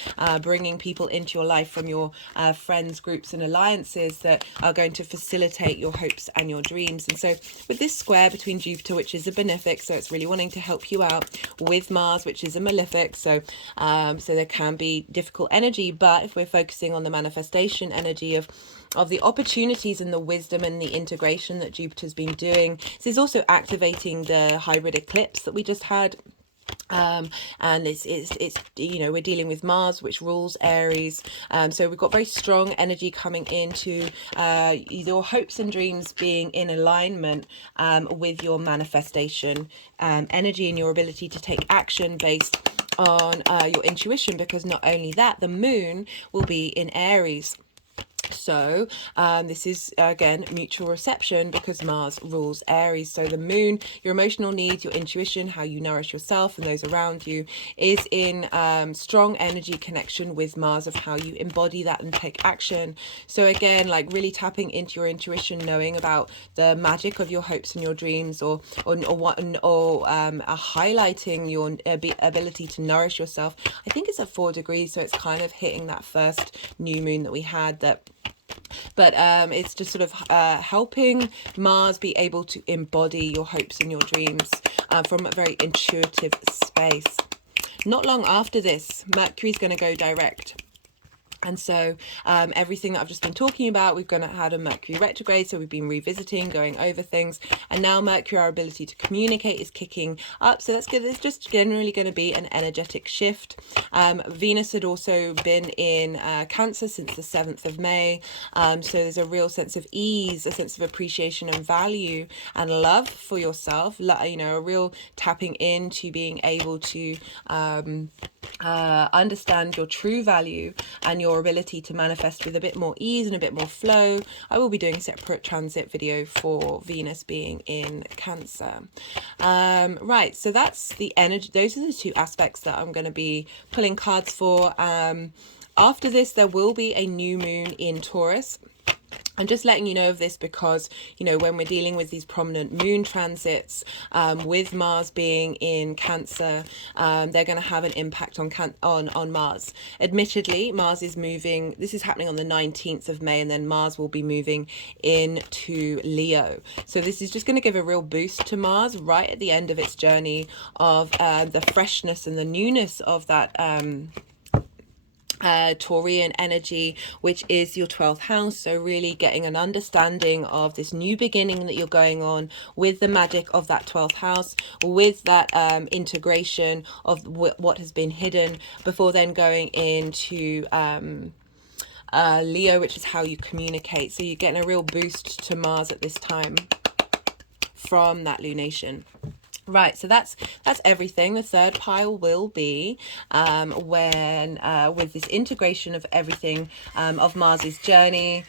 bringing people into your life from your friends, groups and alliances that are going to facilitate your hopes and your dreams. And so with this square between Jupiter, which is a benefic, so it's really wanting to help you out, with Mars, which is a malefic, so there can be difficult energy. But if we're focusing on the manifestation energy of the opportunities and the wisdom and the integration that Jupiter's been doing. This is also activating the hybrid eclipse that we just had. And it's you know, we're dealing with Mars, which rules Aries, so we've got very strong energy coming into your hopes and dreams being in alignment with your manifestation energy and your ability to take action based on your intuition, because not only that, the moon will be in Aries. So this is again mutual reception, because Mars rules Aries. So the moon, your emotional needs, your intuition, how you nourish yourself and those around you, is in strong energy connection with Mars, of how you embody that and take action. So again, like really tapping into your intuition, knowing about the magic of your hopes and your dreams, or highlighting your ability to nourish yourself. I think it's at 4 degrees, so it's kind of hitting that first new moon that we had, but it's just sort of helping Mars be able to embody your hopes and your dreams from a very intuitive space. Not long after this, Mercury's going to go direct. And so everything that I've just been talking about, we've had a Mercury retrograde, so we've been revisiting, going over things, and now Mercury, our ability to communicate, is kicking up. So that's good. It's just generally going to be an energetic shift. Venus had also been in Cancer since the 7th of May. So there's a real sense of ease, a sense of appreciation and value and love for yourself, you know, a real tapping into being able to understand your true value and your ability to manifest with a bit more ease and a bit more flow. I will be doing a separate transit video for Venus being in Cancer. Right, so that's the energy. Those are the two aspects that I'm going to be pulling cards for. After this, there will be a new moon in Taurus. I'm just letting you know of this because, you know, when we're dealing with these prominent moon transits, with Mars being in Cancer, they're going to have an impact on Mars. Admittedly, Mars is moving. This is happening on the 19th of May, and then Mars will be moving into Leo. So this is just going to give a real boost to Mars right at the end of its journey of the freshness and the newness of that Taurian energy, which is your 12th house. So really getting an understanding of this new beginning that you're going on with the magic of that 12th house, with that integration of what has been hidden, before then going into Leo, which is how you communicate. So you're getting a real boost to Mars at this time from that lunation. Right, so that's everything. The third pile will be when with this integration of everything of Mars's journey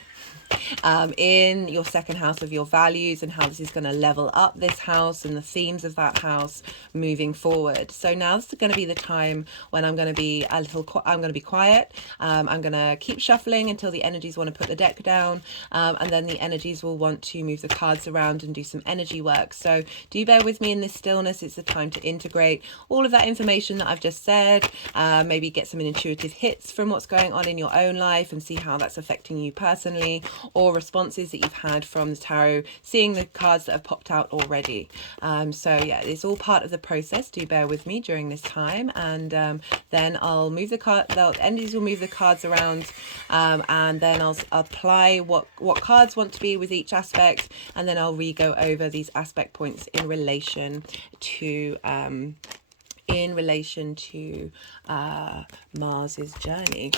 in your second house of your values, and how this is going to level up this house and the themes of that house moving forward. So now this is going to be the time when I'm going to be I'm going to be quiet. I'm going to keep shuffling until the energies want to put the deck down, and then the energies will want to move the cards around and do some energy work. So do bear with me in this stillness. It's the time to integrate all of that information that I've just said, maybe get some intuitive hits from what's going on in your own life and see how that's affecting you personally, or responses that you've had from the tarot, seeing the cards that have popped out already. So yeah, it's all part of the process. Do bear with me during this time, and then I'll move the card. The energies will move the cards around, and then I'll apply what cards want to be with each aspect, and then I'll re-go over these aspect points in relation to Mars's journey.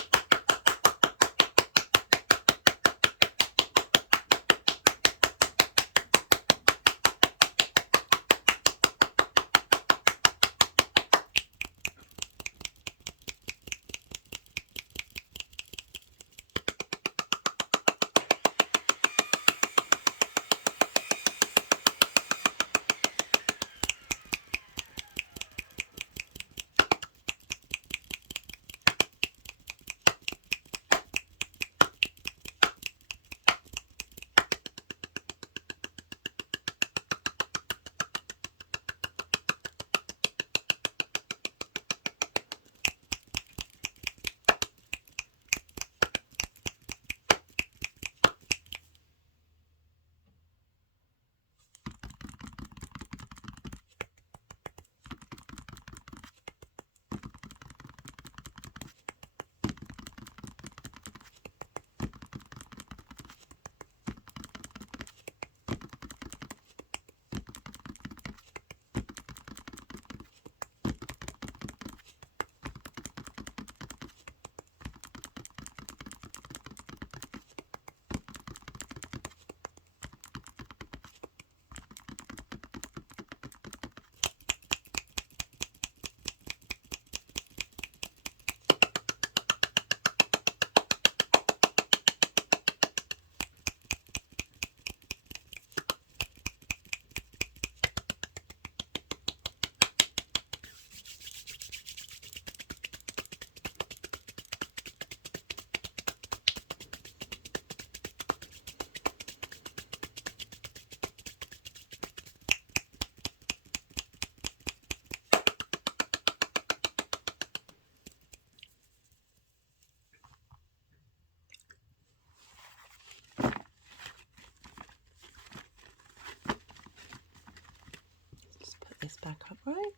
back up right.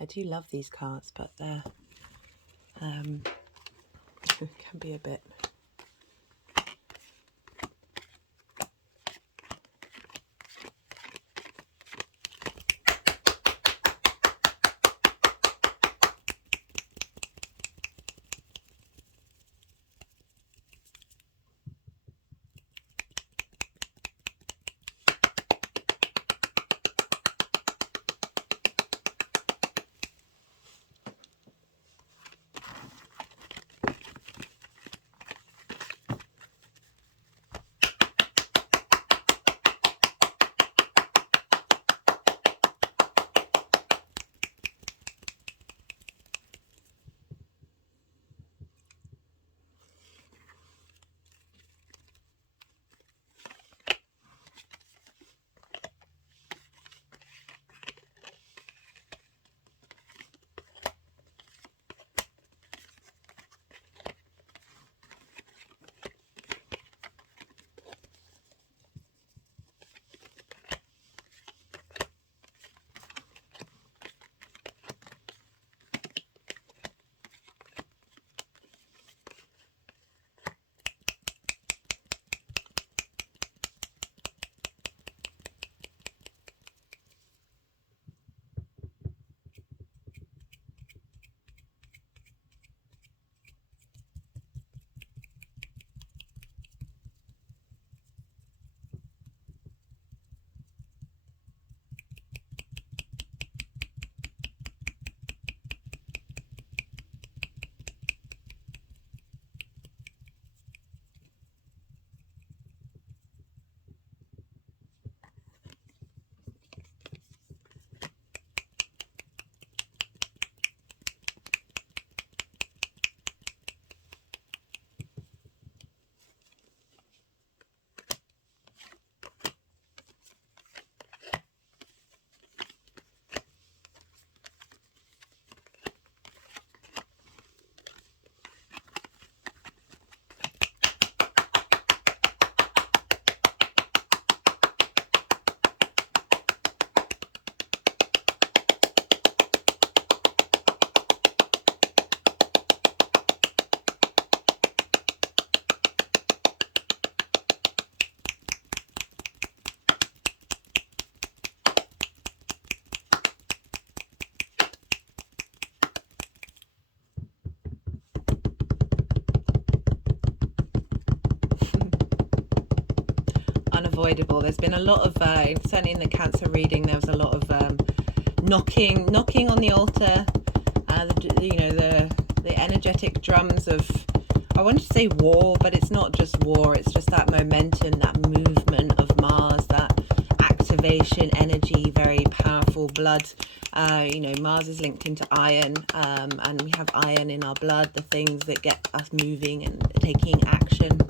I do love these cards, but they're can be a bit... Unavoidable. There's been a lot of, certainly in the Cancer reading, there was a lot of knocking on the altar. The energetic drums of, I wanted to say war, but it's not just war. It's just that momentum, that movement of Mars, that activation energy, very powerful blood. Mars is linked into iron, and we have iron in our blood, the things that get us moving and taking action.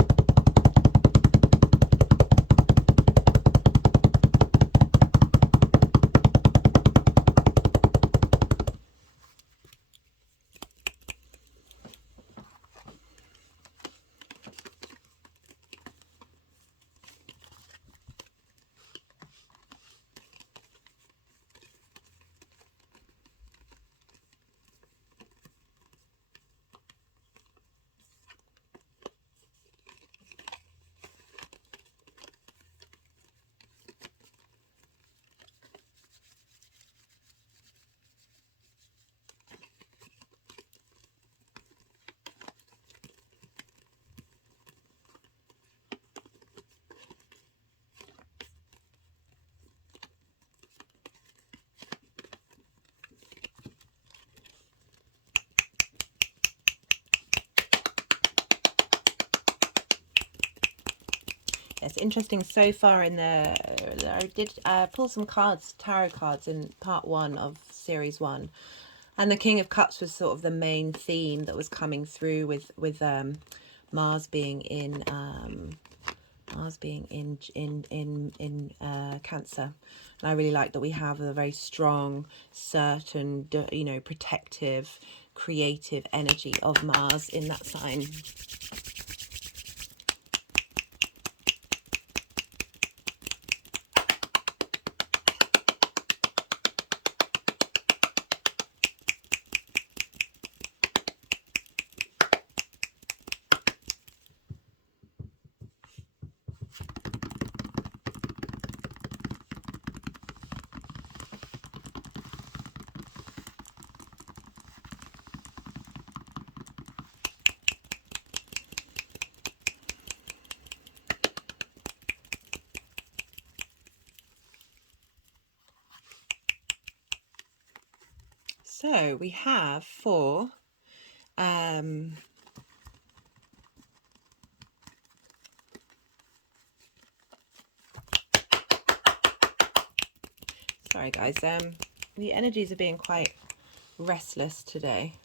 It's interesting so far in the, I did pull some cards, tarot cards in part 1 of series 1, and the King of Cups was sort of the main theme that was coming through with Mars being in Cancer. And I really like that we have a very strong, certain, protective, creative energy of Mars in that sign. So we have for sorry guys, the energies are being quite restless today.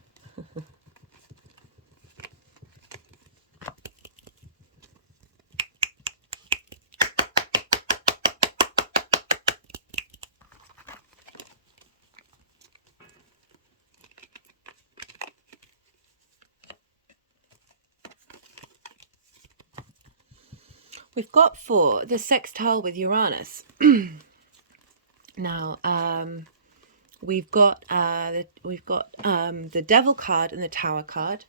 We've got for the sextile with Uranus. Now, we've got the Devil card and the Tower card.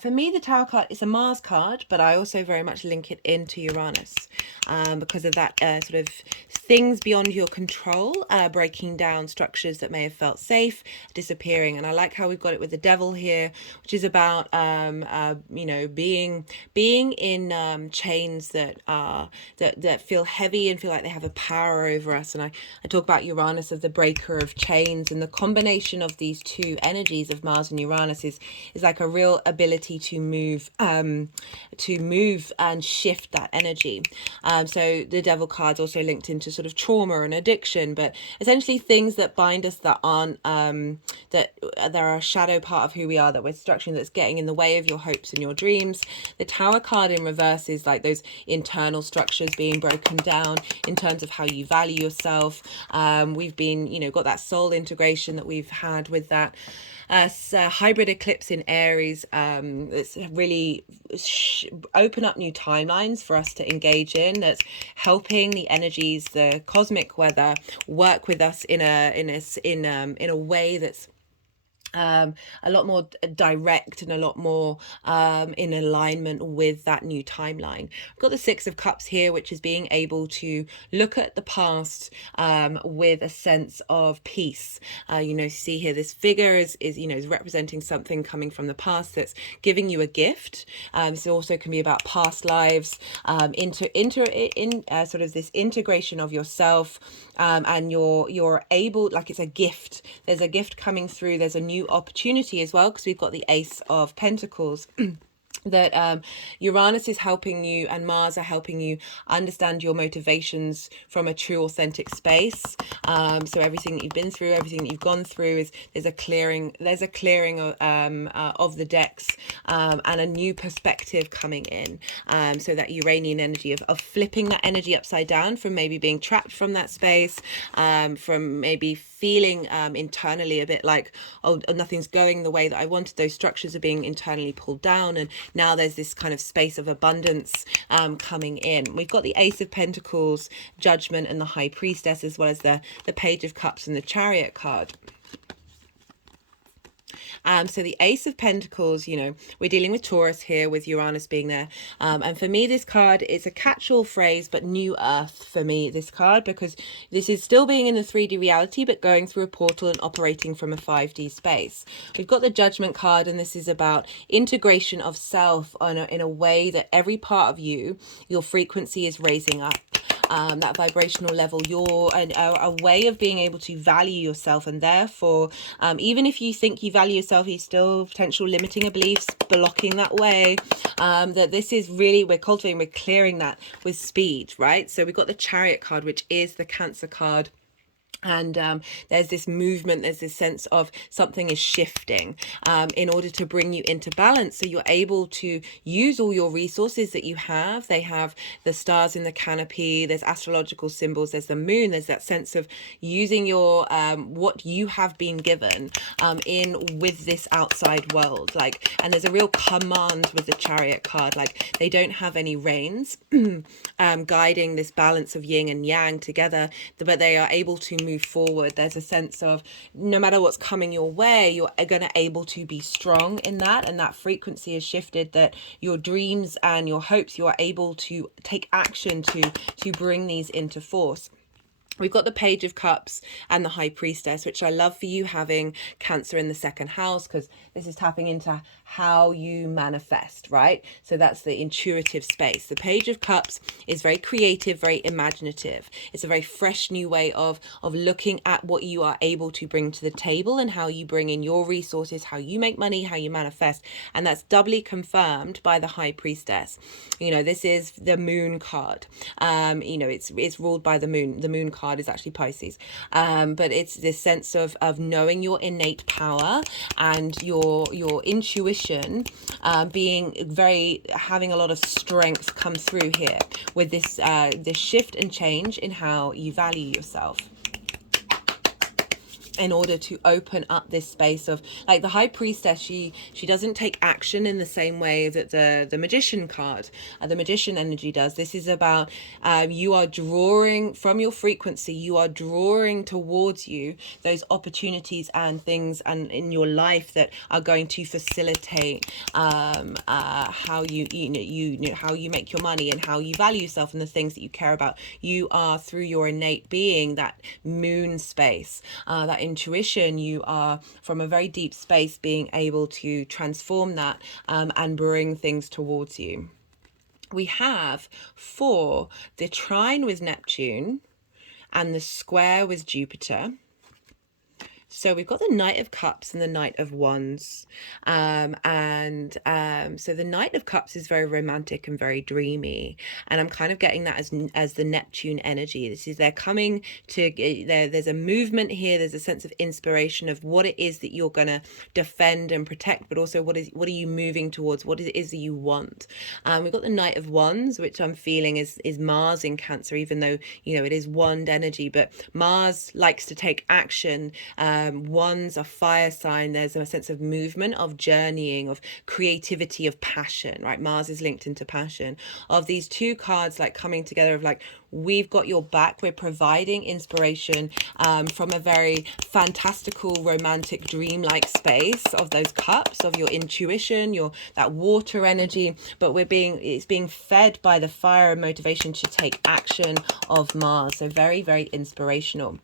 For me, the Tower card is a Mars card, but I also very much link it into Uranus because of that sort of things beyond your control, breaking down structures that may have felt safe, disappearing. And I like how we've got it with the Devil here, which is about you know, being in chains that are that feel heavy and feel like they have a power over us. And I talk about Uranus as the breaker of chains, and the combination of these two energies of Mars and Uranus is like a real ability to move and shift that energy. So the Devil card's also linked into sort of trauma and addiction, but essentially things that bind us that aren't that there are a shadow part of who we are that we're structuring, that's getting in the way of your hopes and your dreams. The Tower card in reverse is like those internal structures being broken down in terms of how you value yourself. We've been, you know, got that soul integration that we've had with that hybrid eclipse in Aries. It's really open up new timelines for us to engage in, that's helping the energies, the cosmic weather, work with us in a way that's a lot more direct and a lot more in alignment with that new timeline. We've got the Six of Cups here, which is being able to look at the past with a sense of peace. You know, see here, this figure is you know, is representing something coming from the past that's giving you a gift. So also can be about past lives, sort of this integration of yourself, and you're able, like it's a gift. There's a gift coming through. There's a new opportunity as well, because we've got the Ace of Pentacles. That Uranus is helping you and Mars are helping you understand your motivations from a true authentic space. So everything that you've been through, everything that you've gone through, is there's a clearing of the decks, and a new perspective coming in. So that Uranian energy of flipping that energy upside down, from maybe being trapped from that space, from maybe feeling internally a bit like, oh, nothing's going the way that I wanted. Those structures are being internally pulled down, and now there's this kind of space of abundance coming in. We've got the Ace of Pentacles, Judgment, and the High Priestess, as well as the Page of Cups and the Chariot card. So the Ace of Pentacles, you know, we're dealing with Taurus here, with Uranus being there. And for me, this card is a catch-all phrase, but new earth for me, this card, because this is still being in the 3D reality, but going through a portal and operating from a 5D space. We've got the Judgment card, and this is about integration of self in a way that every part of you, your frequency is raising up. That vibrational level, you're a way of being able to value yourself, and therefore even if you think you value yourself, you still potential limiting beliefs blocking that way. That this is really, we're cultivating, we're clearing that with speed, right? So we've got the Chariot card, which is the Cancer card. And there's this movement, there's this sense of something is shifting in order to bring you into balance, so you're able to use all your resources that you have. They have the stars in the canopy, there's astrological symbols, there's the moon, there's that sense of using your what you have been given in with this outside world, like, and there's a real command with the Chariot card, like they don't have any reins guiding this balance of yin and yang together, but they are able to move forward. There's a sense of no matter what's coming your way, you're gonna able to be strong in that, and that frequency is shifted, that your dreams and your hopes, you are able to take action to bring these into force. We've got the Page of Cups and the High Priestess, which I love for you having Cancer in the second house, because this is tapping into how you manifest, right? So that's the intuitive space. The Page of Cups is very creative, very imaginative. It's a very fresh new way of looking at what you are able to bring to the table and how you bring in your resources, how you make money, how you manifest. And that's doubly confirmed by the High Priestess. You know, this is the Moon card. You know, it's ruled by the Moon. The Moon card is actually Pisces, but it's this sense of knowing your innate power and your intuition, having a lot of strength come through here with this this shift and change in how you value yourself, in order to open up this space of, like, the High Priestess, she doesn't take action in the same way that the Magician card, the Magician energy does. This is about you are drawing from your frequency, you are drawing towards you those opportunities and things and in your life that are going to facilitate how you how you make your money and how you value yourself and the things that you care about. You are, through your innate being, that Moon space, that intuition, you are from a very deep space being able to transform that and bring things towards you. We have for the trine with Neptune and the square with Jupiter. So we've got the Knight of Cups and the Knight of Wands. So the Knight of Cups is very romantic and very dreamy. And I'm kind of getting that as the Neptune energy. This is, they're coming to, there's a movement here. There's a sense of inspiration of what it is that you're going to defend and protect, but also what are you moving towards? What it is that you want? We've got the Knight of Wands, which I'm feeling is Mars in Cancer, even though, you know, it is wand energy, but Mars likes to take action. Wands, a fire sign. There's a sense of movement, of journeying, of creativity, of passion, right? Mars is linked into passion. Of these two cards, like, coming together of, like, we've got your back. We're providing inspiration from a very fantastical, romantic, dreamlike space of those cups, of your intuition, that water energy, but it's being fed by the fire and motivation to take action of Mars. So very, very inspirational.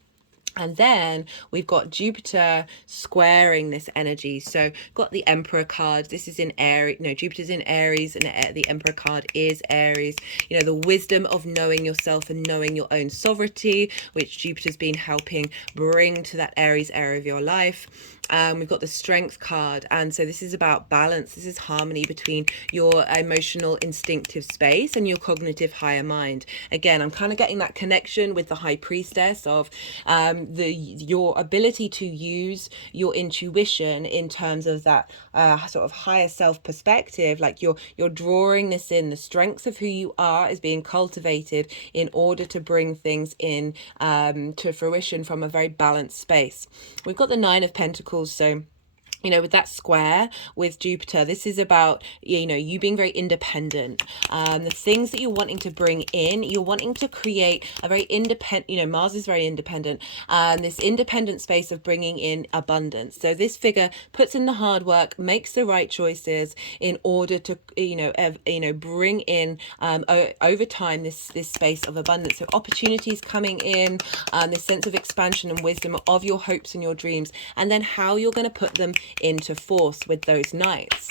And then we've got Jupiter squaring this energy. So got the Emperor card. This is in Aries. No, Jupiter's in Aries, and the Emperor card is Aries. You know, the wisdom of knowing yourself and knowing your own sovereignty, which Jupiter's been helping bring to that Aries area of your life. We've got the Strength card, and so this is about balance. This is harmony between your emotional instinctive space and your cognitive higher mind. Again, I'm kind of getting that connection with the High Priestess of your ability to use your intuition in terms of that sort of higher self perspective. Like, you're drawing this in. The strengths of who you are is being cultivated in order to bring things in to fruition from a very balanced space. We've got the Nine of Pentacles. So, you know, with that square with Jupiter, this is about, you know, you being very independent. The things that you're wanting to bring in, you're wanting to create a very independent, you know, Mars is very independent, this independent space of bringing in abundance. So this figure puts in the hard work, makes the right choices in order to, bring in over time this space of abundance. So opportunities coming in, this sense of expansion and wisdom of your hopes and your dreams, and then how you're going to put them into force with those knights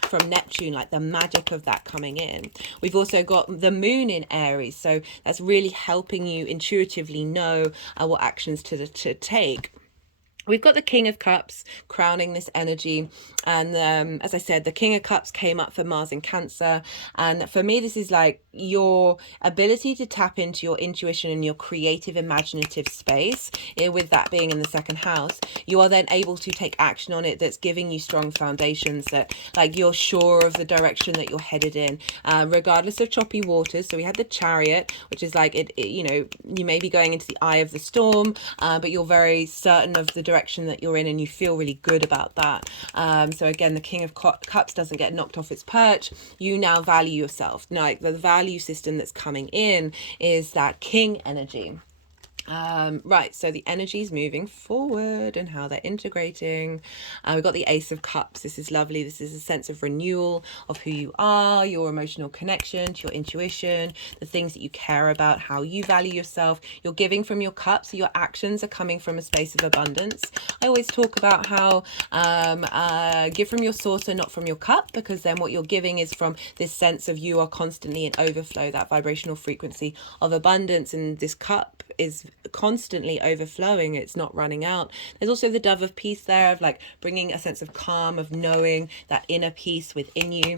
from Neptune, like the magic of that coming in. We've also got the Moon in Aries, so that's really helping you intuitively know what actions to take. We've got the King of Cups crowning this energy. And as I said, the King of Cups came up for Mars in Cancer. And for me, this is like your ability to tap into your intuition and your creative, imaginative space. With that being in the second house, you are then able to take action on it. That's giving you strong foundations, that, like, you're sure of the direction that you're headed in, regardless of choppy waters. So we had the Chariot, which is like, you may be going into the eye of the storm, but you're very certain of the direction that you're in, and you feel really good about that. So again, the King of Cups doesn't get knocked off its perch. You now value yourself. Now, like, the value system that's coming in is that King energy. Right, so the energy is moving forward and how they're integrating. We've got the Ace of Cups. This is lovely. This is a sense of renewal of who you are, your emotional connection to your intuition, the things that you care about, how you value yourself. You're giving from your cup, so your actions are coming from a space of abundance. I always talk about how give from your saucer, not from your cup, because then what you're giving is from this sense of you are constantly in overflow, that vibrational frequency of abundance, and this cup is constantly overflowing. It's not running out. There's also the dove of peace there, of like bringing a sense of calm, of knowing that inner peace within you.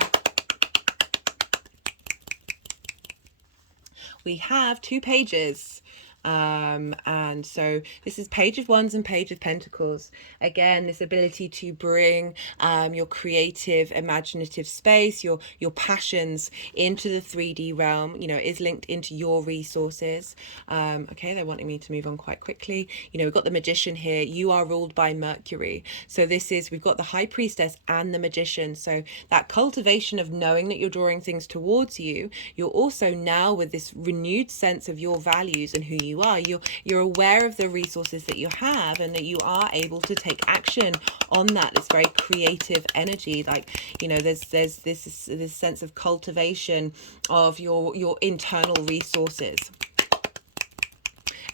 We have 2 pages. And so this is Page of Wands and Page of Pentacles. Again, this ability to bring your creative, imaginative space, your passions into the 3D realm, you know, is linked into your resources. Okay, they're wanting me to move on quite quickly. You know, we've got the Magician here. You are ruled by Mercury. So this is, we've got the High Priestess and the Magician. So that cultivation of knowing that you're drawing things towards you, you're also now with this renewed sense of your values and who you are. You're aware of the resources that you have, and that you are able to take action on that. It's very creative energy. Like, you know, there's this sense of cultivation of your internal resources,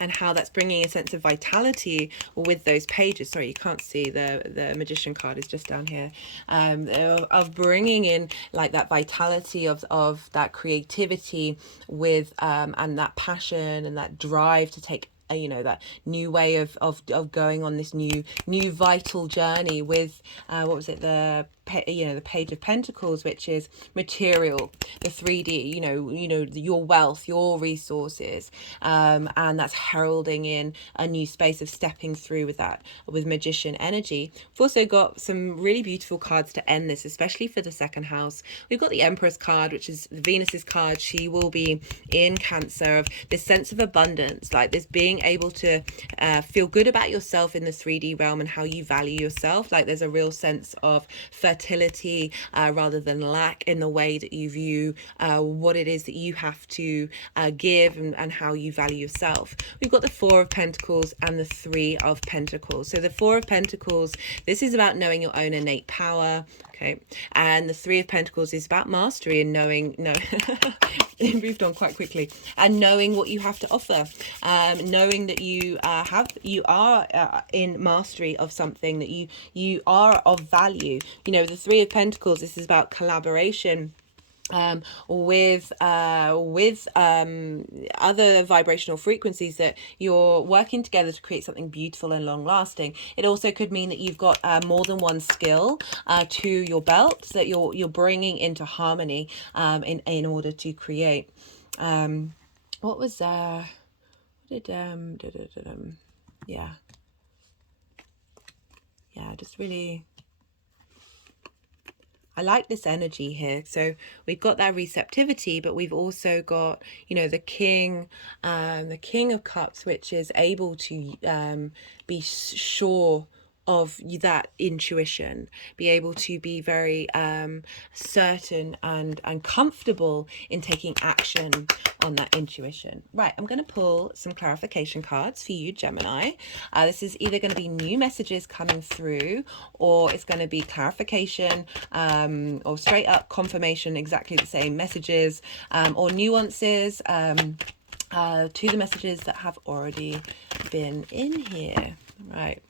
and how that's bringing a sense of vitality with those pages. Sorry, you can't see the Magician card is just down here. Of bringing in like that vitality of that creativity with and that passion and that drive to take you know, that new way of going on this new vital journey with what was it, the Page of Pentacles, which is material, the 3D, you know, your wealth, your resources, and that's heralding in a new space of stepping through with that, with Magician energy. We've also got some really beautiful cards to end this, especially for the second house. We've got the Empress card, which is Venus's card. She will be in Cancer, of this sense of abundance, like this being able to feel good about yourself in the 3D realm and how you value yourself. Like there's a real sense of fertility rather than lack in the way that you view what it is that you have to give, and how you value yourself. We've got the Four of Pentacles and the Three of Pentacles. So the Four of Pentacles, this is about knowing your own innate power. Okay, and the Three of Pentacles is about mastery and knowing, no, it moved on quite quickly, and knowing what you have to offer, knowing that you are in mastery of something, that you are of value. You know, the Three of Pentacles, this is about collaboration with other vibrational frequencies, that you're working together to create something beautiful and long lasting. It also could mean that you've got more than one skill to your belt that you're bringing into harmony in order to create. What was what did yeah, just really, I like this energy here. So we've got that receptivity, but we've also got, you know, the King of Cups, which is able to be sure of that intuition, be able to be very certain and comfortable in taking action on that intuition. Right, I'm going to pull some clarification cards for you, Gemini. This is either going to be new messages coming through, or it's going to be clarification, or straight up confirmation, exactly the same messages, or nuances to the messages that have already been in here. Right.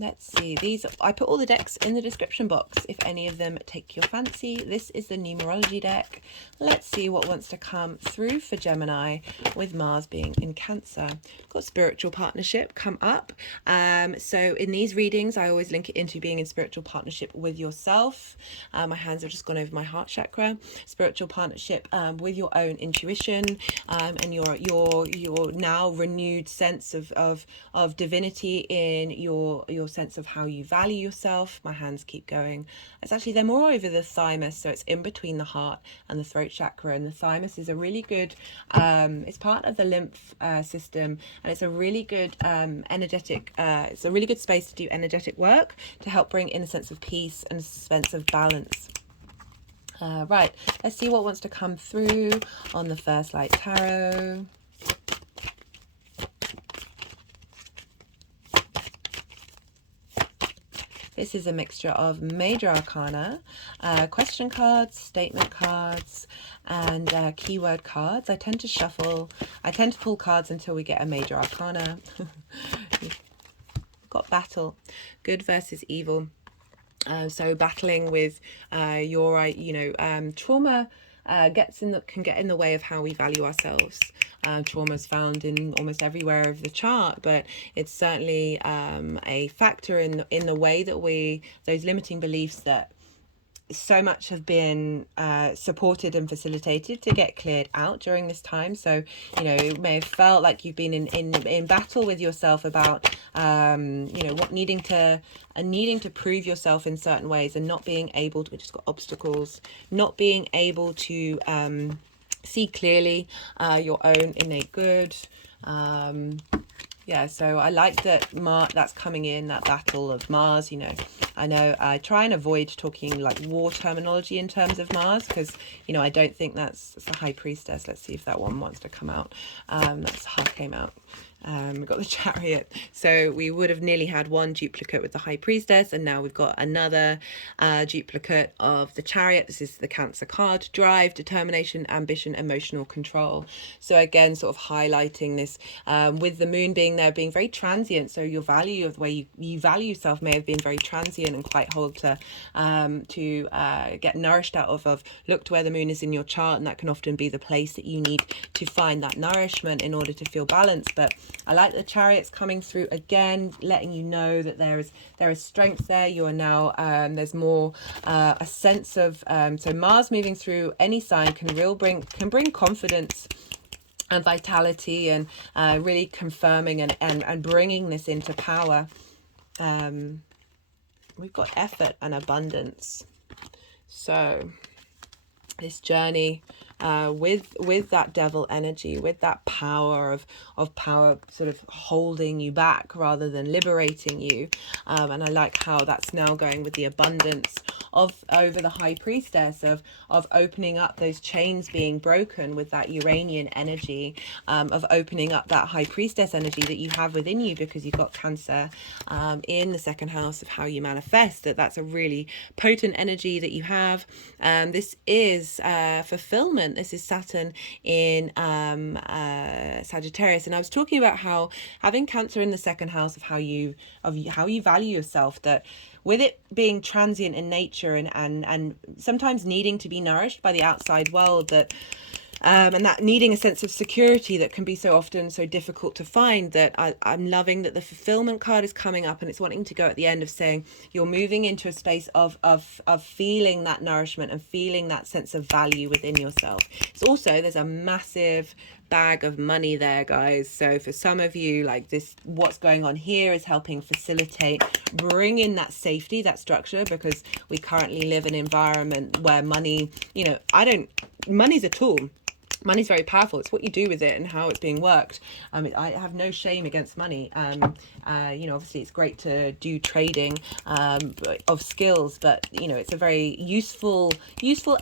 Let's see, these, I put all the decks in the description box if any of them take your fancy. This is the numerology deck. Let's see what wants to come through for Gemini with Mars being in Cancer. Got spiritual partnership come up. So in these readings, I always link it into being in spiritual partnership with yourself. My hands have just gone over my heart chakra. Spiritual partnership with your own intuition, and your now renewed sense of divinity in your sense of how you value yourself. My hands keep going. It's actually, they're more over the thymus, so it's in between the heart and the throat chakra. And the thymus is a really good, it's part of the lymph system, and it's a really good energetic, it's a really good space to do energetic work to help bring in a sense of peace and a sense of balance. Right, let's see what wants to come through on the First Light Tarot. This is a mixture of major arcana, question cards, statement cards, and keyword cards. I tend to pull cards until we get a major arcana. Got battle, good versus evil. So battling with trauma can get in the way of how we value ourselves. Trauma is found in almost everywhere of the chart, but it's certainly a factor in the way that those limiting beliefs that so much have been supported and facilitated to get cleared out during this time. So you may have felt like you've been in battle with yourself about what needing to prove yourself in certain ways, and not being able to, we just got obstacles, not being able to see clearly your own innate good. Yeah, so I like that that's coming in, that battle of Mars. I know I try and avoid talking like war terminology in terms of Mars, because I don't think that's the High Priestess. Let's see if that one wants to come out. That's how it came out. We've got the Chariot, so we would have nearly had one duplicate with the High Priestess, and now we've got another duplicate of the Chariot. This is the Cancer card: drive, determination, ambition, emotional control. So again, sort of highlighting this with the moon being there, being very transient. So your value of the way you value yourself may have been very transient and quite hard to get nourished out of. Look to where the moon is in your chart, and that can often be the place that you need to find that nourishment in order to feel balanced. But I like the Chariots coming through again, letting you know that there is strength there. You are now there's more a sense of so Mars moving through any sign can bring confidence and vitality, and really confirming and bringing this into power. We've got effort and abundance. So this journey with that devil energy, with that power of power sort of holding you back rather than liberating you, and I like how that's now going with the abundance over the High Priestess of opening up those chains being broken with that Uranian energy, of opening up that High Priestess energy that you have within you, because you've got Cancer in the second house of how you manifest. That's a really potent energy that you have. This is fulfillment. This is Saturn in Sagittarius, and I was talking about how having Cancer in the second house of how you value yourself, that with it being transient in nature and sometimes needing to be nourished by the outside world, that and that needing a sense of security that can be so often so difficult to find, that I'm loving that the fulfillment card is coming up, and it's wanting to go at the end of saying you're moving into a space of feeling that nourishment and feeling that sense of value within yourself. It's also, there's a massive bag of money there, guys. So for some of you, like this, what's going on here is helping facilitate, bring in that safety, that structure, because we currently live in an environment where money, money's a tool. Money's very powerful. It's what you do with it and how it's being worked. I have no shame against money. Obviously it's great to do trading of skills, but it's a very useful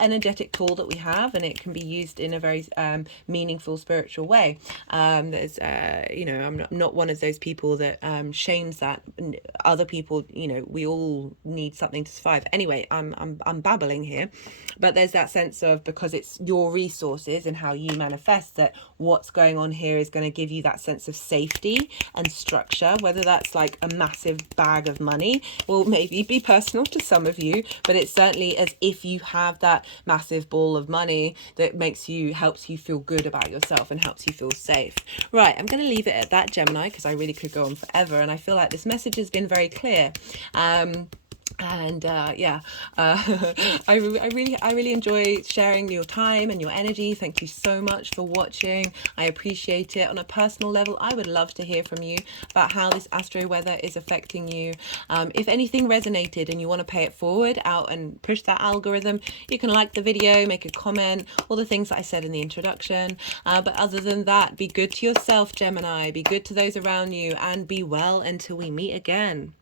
energetic tool that we have, and it can be used in a very meaningful spiritual way. I'm not one of those people that shames that. Other people, we all need something to survive. Anyway, I'm babbling here, but there's that sense of, because it's your resources and how you manifest, that what's going on here is going to give you that sense of safety and structure, whether that's like a massive bag of money, will maybe be personal to some of you, but it's certainly as if you have that massive ball of money that helps you feel good about yourself and helps you feel safe. Right, I'm going to leave it at that, Gemini, because I really could go on forever, and I feel like this message has been very clear. I really enjoy sharing your time and your energy. Thank you so much for watching. I appreciate it. On a personal level, I would love to hear from you about how this astro weather is affecting you. If anything resonated and you want to pay it forward out and push that algorithm, you can like the video, make a comment, all the things that I said in the introduction. But other than that, be good to yourself, Gemini. Be good to those around you, and be well until we meet again.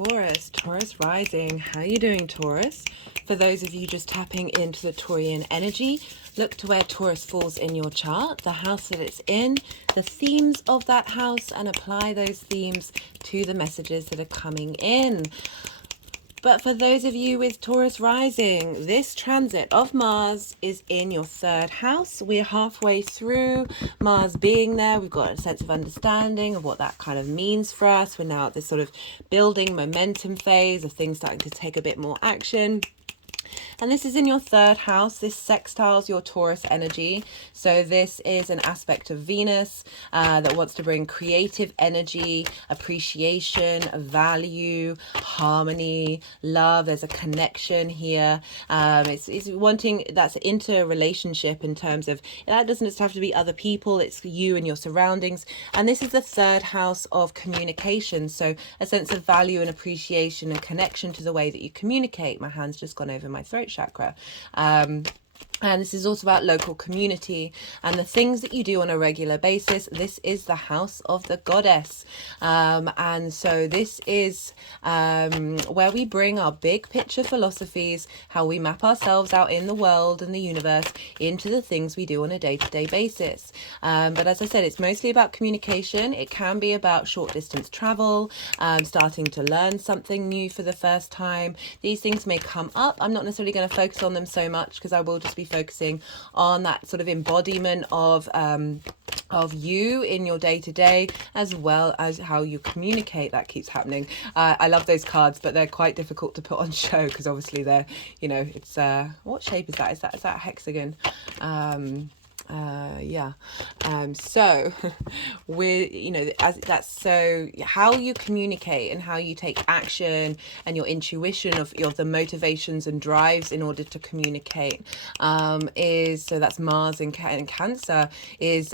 Taurus rising. How are you doing, Taurus? For those of you just tapping into the Taurian energy, look to where Taurus falls in your chart, the house that it's in, the themes of that house, and apply those themes to the messages that are coming in. But for those of you with Taurus rising, this transit of Mars is in your third house. We're halfway through Mars being there. We've got a sense of understanding of what that kind of means for us. We're now at this sort of building momentum phase of things starting to take a bit more action. And this is in your third house. This sextiles your Taurus energy. So this is an aspect of Venus that wants to bring creative energy, appreciation, value, harmony, love. There's a connection here. It's wanting that's interrelationship in terms of, that doesn't just have to be other people. It's you and your surroundings. And this is the third house of communication. So a sense of value and appreciation and connection to the way that you communicate. My hand's just gone over my throat chakra. And this is also about local community and the things that you do on a regular basis. This is the house of the goddess. And so this is where we bring our big picture philosophies, how we map ourselves out in the world and the universe into the things we do on a day-to-day basis. But as I said, it's mostly about communication. It can be about short distance travel, starting to learn something new for the first time. These things may come up. I'm not necessarily going to focus on them so much because I will just be focusing on that sort of embodiment of you in your day-to-day, as well as how you communicate. That keeps happening. I love those cards, but they're quite difficult to put on show because obviously they're, you know, it's what shape is that? Is that a hexagon? Yeah. So we're, you know, as that's, so how you communicate and how you take action and your intuition of the motivations and drives in order to communicate is, so that's Mars in Cancer, is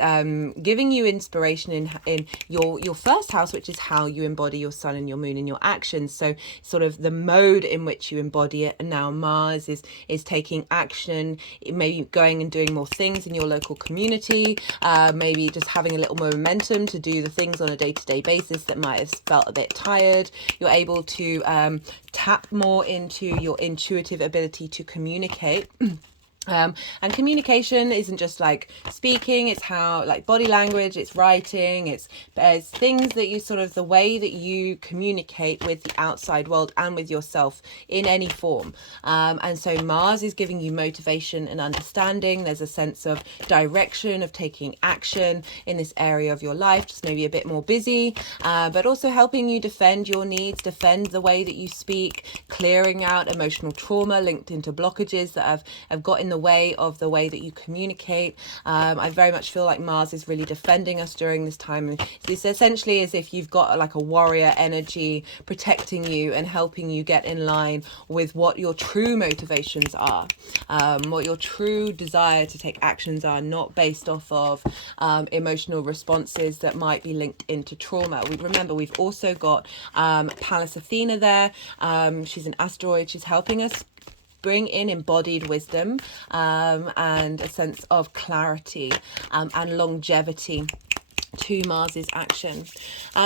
giving you inspiration in your first house, which is how you embody your sun and your moon in your actions. So sort of the mode in which you embody it. And now Mars is taking action, maybe going and doing more things in your local community, maybe just having a little more momentum to do the things on a day-to-day basis that might have felt a bit tired. You're able to tap more into your intuitive ability to communicate. And communication isn't just like speaking, it's how, like, body language, it's writing, it's things that you sort of, the way that you communicate with the outside world and with yourself in any form. And so Mars is giving you motivation and understanding. There's a sense of direction, of taking action in this area of your life, just maybe a bit more busy, but also helping you defend your needs, defend the way that you speak, clearing out emotional trauma linked into blockages that have got in the way of the way that you communicate. I very much feel like Mars is really defending us during this time. It's essentially as if you've got like a warrior energy protecting you and helping you get in line with what your true motivations are, what your true desire to take actions are, not based off of emotional responses that might be linked into trauma. Remember, we've also got Pallas Athena there. She's an asteroid. She's helping us bring in embodied wisdom and a sense of clarity and longevity to Mars's action.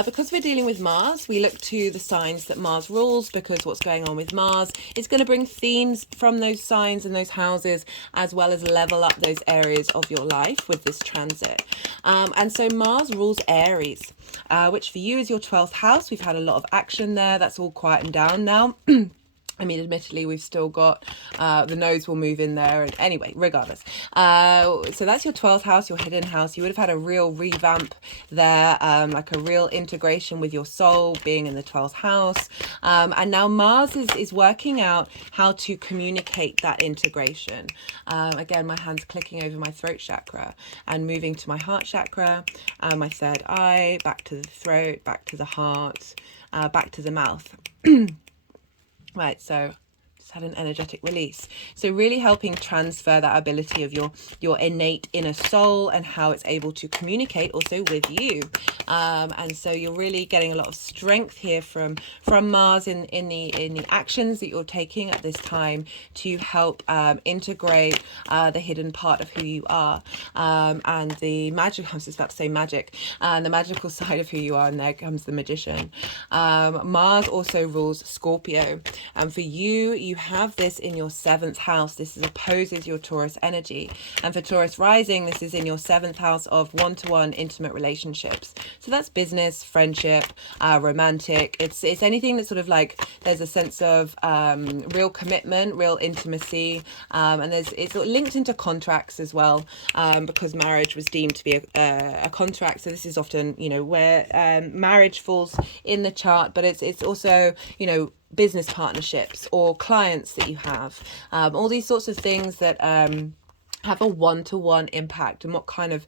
Because we're dealing with Mars, we look to the signs that Mars rules, because what's going on with Mars is going to bring themes from those signs and those houses, as well as level up those areas of your life with this transit. And so Mars rules Aries, which for you is your 12th house. We've had a lot of action there. That's all quietened down now. I mean, admittedly, we've still got the nodes will move in there. And anyway, regardless. So that's your 12th house, your hidden house. You would have had a real revamp there, like a real integration with your soul being in the 12th house. And now Mars is working out how to communicate that integration. Again, my hand's clicking over my throat chakra and moving to my heart chakra, my third eye, back to the throat, back to the heart, back to the mouth. Right, so had an energetic release. So really helping transfer that ability of your innate inner soul and how it's able to communicate also with you. And so you're really getting a lot of strength here from Mars in the actions that you're taking at this time to help integrate the hidden part of who you are, and the magic. I was just about to say magic, and the magical side of who you are, and there comes the magician. Mars also rules Scorpio, and for you have this in your 7th house. This opposes your Taurus energy, and for Taurus rising, this is in your 7th house of one-to-one intimate relationships. So that's business, friendship, romantic. It's anything that's sort of like there's a sense of real commitment, real intimacy, and it's linked into contracts as well, because marriage was deemed to be a contract. So this is often, you know, where marriage falls in the chart, but it's also, you know, business partnerships or clients that you have, all these sorts of things that have a one-to-one impact, and what kind of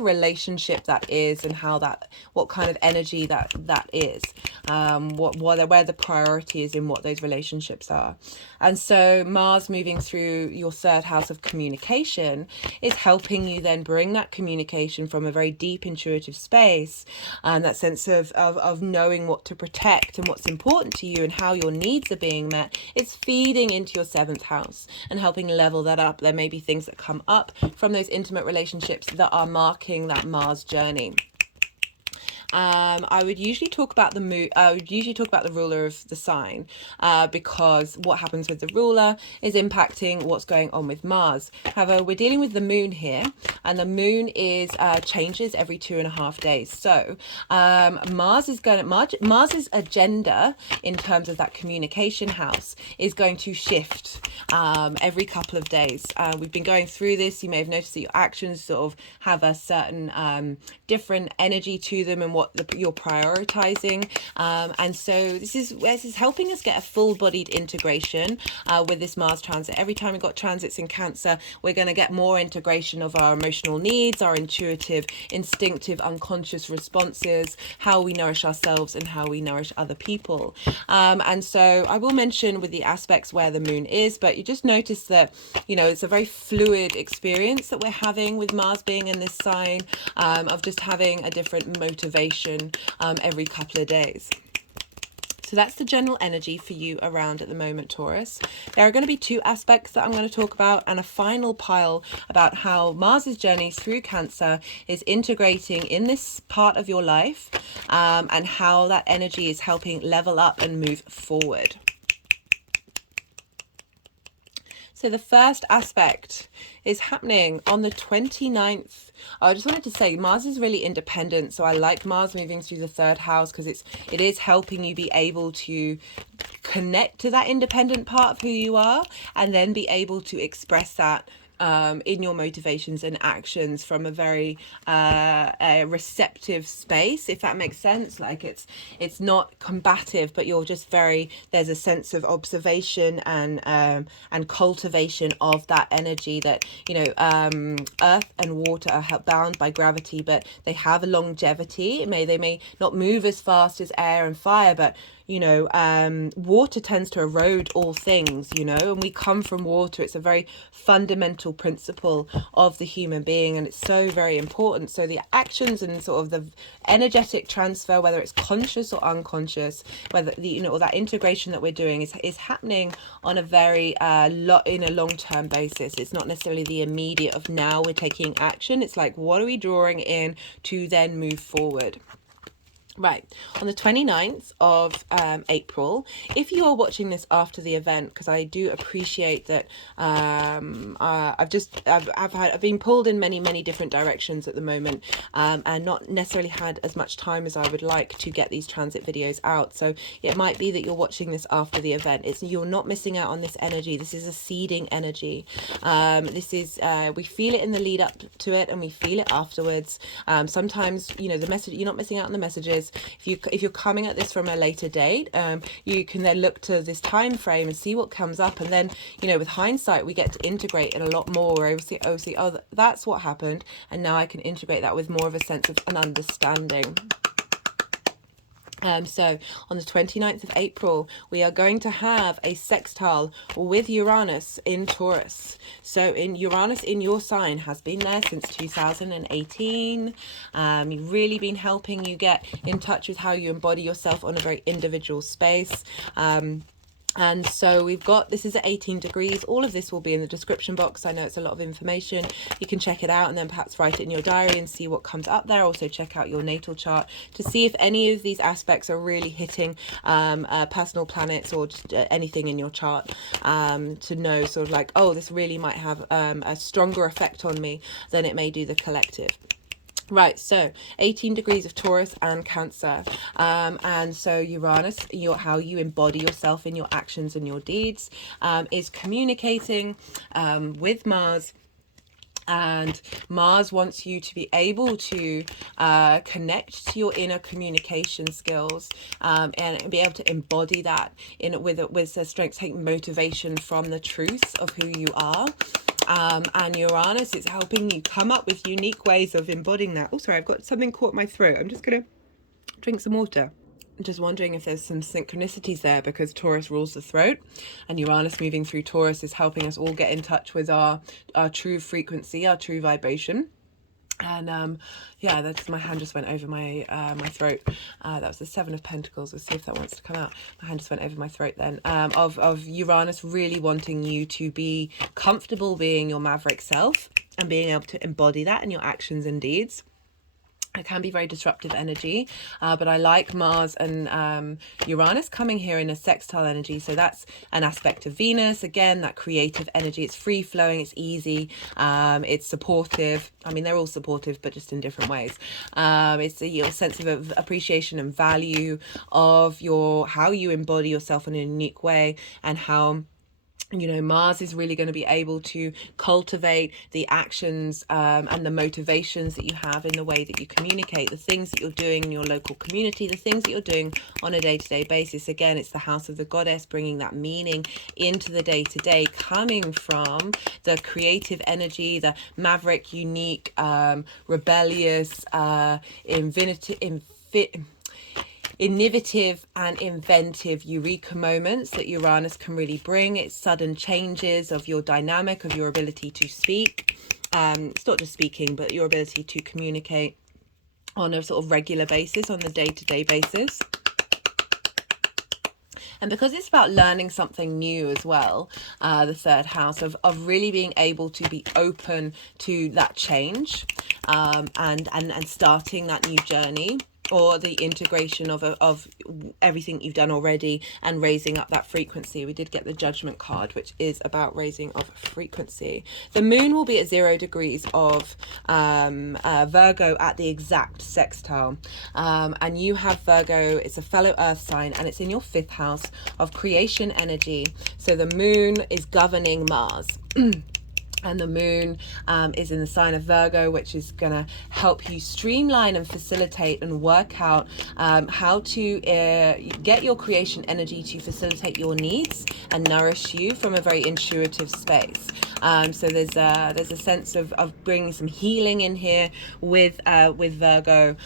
relationship that is, and how that, what kind of energy that is, where the priority is in what those relationships are. And so Mars moving through your 3rd house of communication is helping you then bring that communication from a very deep intuitive space, and that sense of knowing what to protect and what's important to you and how your needs are being met. It's feeding into your 7th house and helping level that up. There may be things that come up from those intimate relationships that are marking that Mars journey. I would usually talk about the moon. I would usually talk about the ruler of the sign, because what happens with the ruler is impacting what's going on with Mars. However, we're dealing with the moon here, and the moon is changes every 2.5 days. So Mars's agenda in terms of that communication house is going to shift every couple of days. We've been going through this. You may have noticed that your actions sort of have a certain different energy to them, and what you're prioritizing, and so this is helping us get a full-bodied integration with this Mars transit. Every time we've got transits in Cancer, we're going to get more integration of our emotional needs, our intuitive, instinctive, unconscious responses, how we nourish ourselves and how we nourish other people. And so I will mention with the aspects where the moon is, but you just notice that, you know, it's a very fluid experience that we're having with Mars being in this sign, of just having a different motivation every couple of days. So that's the general energy for you around at the moment, Taurus. There are going to be 2 aspects that I'm going to talk about, and a final pile about how Mars's journey through Cancer is integrating in this part of your life, and how that energy is helping level up and move forward. So the first aspect is happening on the 29th. I just wanted to say Mars is really independent. So I like Mars moving through the 3rd house, because it is helping you be able to connect to that independent part of who you are, and then be able to express that in your motivations and actions from a very a receptive space, if that makes sense. Like it's not combative, but you're just there's a sense of observation and cultivation of that energy that, you know, earth and water are bound by gravity, but they have a longevity. They may not move as fast as air and fire, but you know, water tends to erode all things, you know, and we come from water. It's a very fundamental principle of the human being, and it's so very important. So the actions and sort of the energetic transfer, whether it's conscious or unconscious, whether or that integration that we're doing is happening on a very in a long-term basis. It's not necessarily the immediate of now we're taking action. It's like, what are we drawing in to then move forward? Right, on the 29th of April, if you are watching this after the event, because I do appreciate that I've been pulled in many different directions at the moment, and not necessarily had as much time as I would like to get these transit videos out. So it might be that you're watching this after the event. You're not missing out on this energy. This is a seeding energy. This is we feel it in the lead up to it, and we feel it afterwards. Sometimes, you know, the message, you're not missing out on the messages. If you're coming at this from a later date, you can then look to this time frame and see what comes up, and then, you know, with hindsight, we get to integrate it a lot more. We're able to see, oh, that's what happened, and now I can integrate that with more of a sense of an understanding. So on the 29th of April, we are going to have a sextile with Uranus in Taurus. So in Uranus in your sign has been there since 2018. You've really been helping you get in touch with how you embody yourself on a very individual space. And so we've got, this is at 18 degrees. All of this will be in the description box. I know it's a lot of information. You can check it out and then perhaps write it in your diary and see what comes up there. Also check out your natal chart to see if any of these aspects are really hitting personal planets or just anything in your chart, to know sort of like, oh, this really might have a stronger effect on me than it may do the collective. Right, so 18 degrees of Taurus and Cancer, and so Uranus, how you embody yourself in your actions and your deeds, is communicating with Mars. And Mars wants you to be able to connect to your inner communication skills, and be able to embody that with a strength, take motivation from the truth of who you are. And Uranus is helping you come up with unique ways of embodying that. Oh, sorry, I've got something caught in my throat. I'm just going to drink some water. I'm just wondering if there's some synchronicities there, because Taurus rules the throat, and Uranus moving through Taurus is helping us all get in touch with our true frequency, our true vibration. And yeah, that's, my hand just went over my my throat. That was the Seven of Pentacles. Let's see if that wants to come out. My hand just went over my throat then. Of Uranus really wanting you to be comfortable being your maverick self and being able to embody that in your actions and deeds. It can be very disruptive energy, but I like Mars and Uranus coming here in a sextile energy. So that's an aspect of Venus. Again, that creative energy. It's free flowing. It's easy. It's supportive. I mean, they're all supportive, but just in different ways. It's a sense of appreciation and value of how you embody yourself in a unique way, and how, you know, Mars is really going to be able to cultivate the actions and the motivations that you have in the way that you communicate, the things that you're doing in your local community, the things that you're doing on a day-to-day basis. Again, it's the house of the goddess, bringing that meaning into the day-to-day, coming from the creative energy, the maverick, unique, rebellious, innovative and inventive eureka moments that Uranus can really bring. It's sudden changes of your dynamic, of your ability to speak. It's not just speaking, but your ability to communicate on a sort of regular basis, on the day-to-day basis. And because it's about learning something new as well, the third house of really being able to be open to that change, and starting that new journey, or the integration of everything you've done already and raising up that frequency. We did get the Judgment card, which is about raising of frequency. The moon will be at 0 degrees of Virgo at the exact sextile. And you have Virgo, it's a fellow earth sign, and it's in your 5th house of creation energy. So the moon is governing Mars. And the moon is in the sign of Virgo, which is going to help you streamline and facilitate and work out how to get your creation energy to facilitate your needs and nourish you from a very intuitive space. So there's a sense of bringing some healing in here with Virgo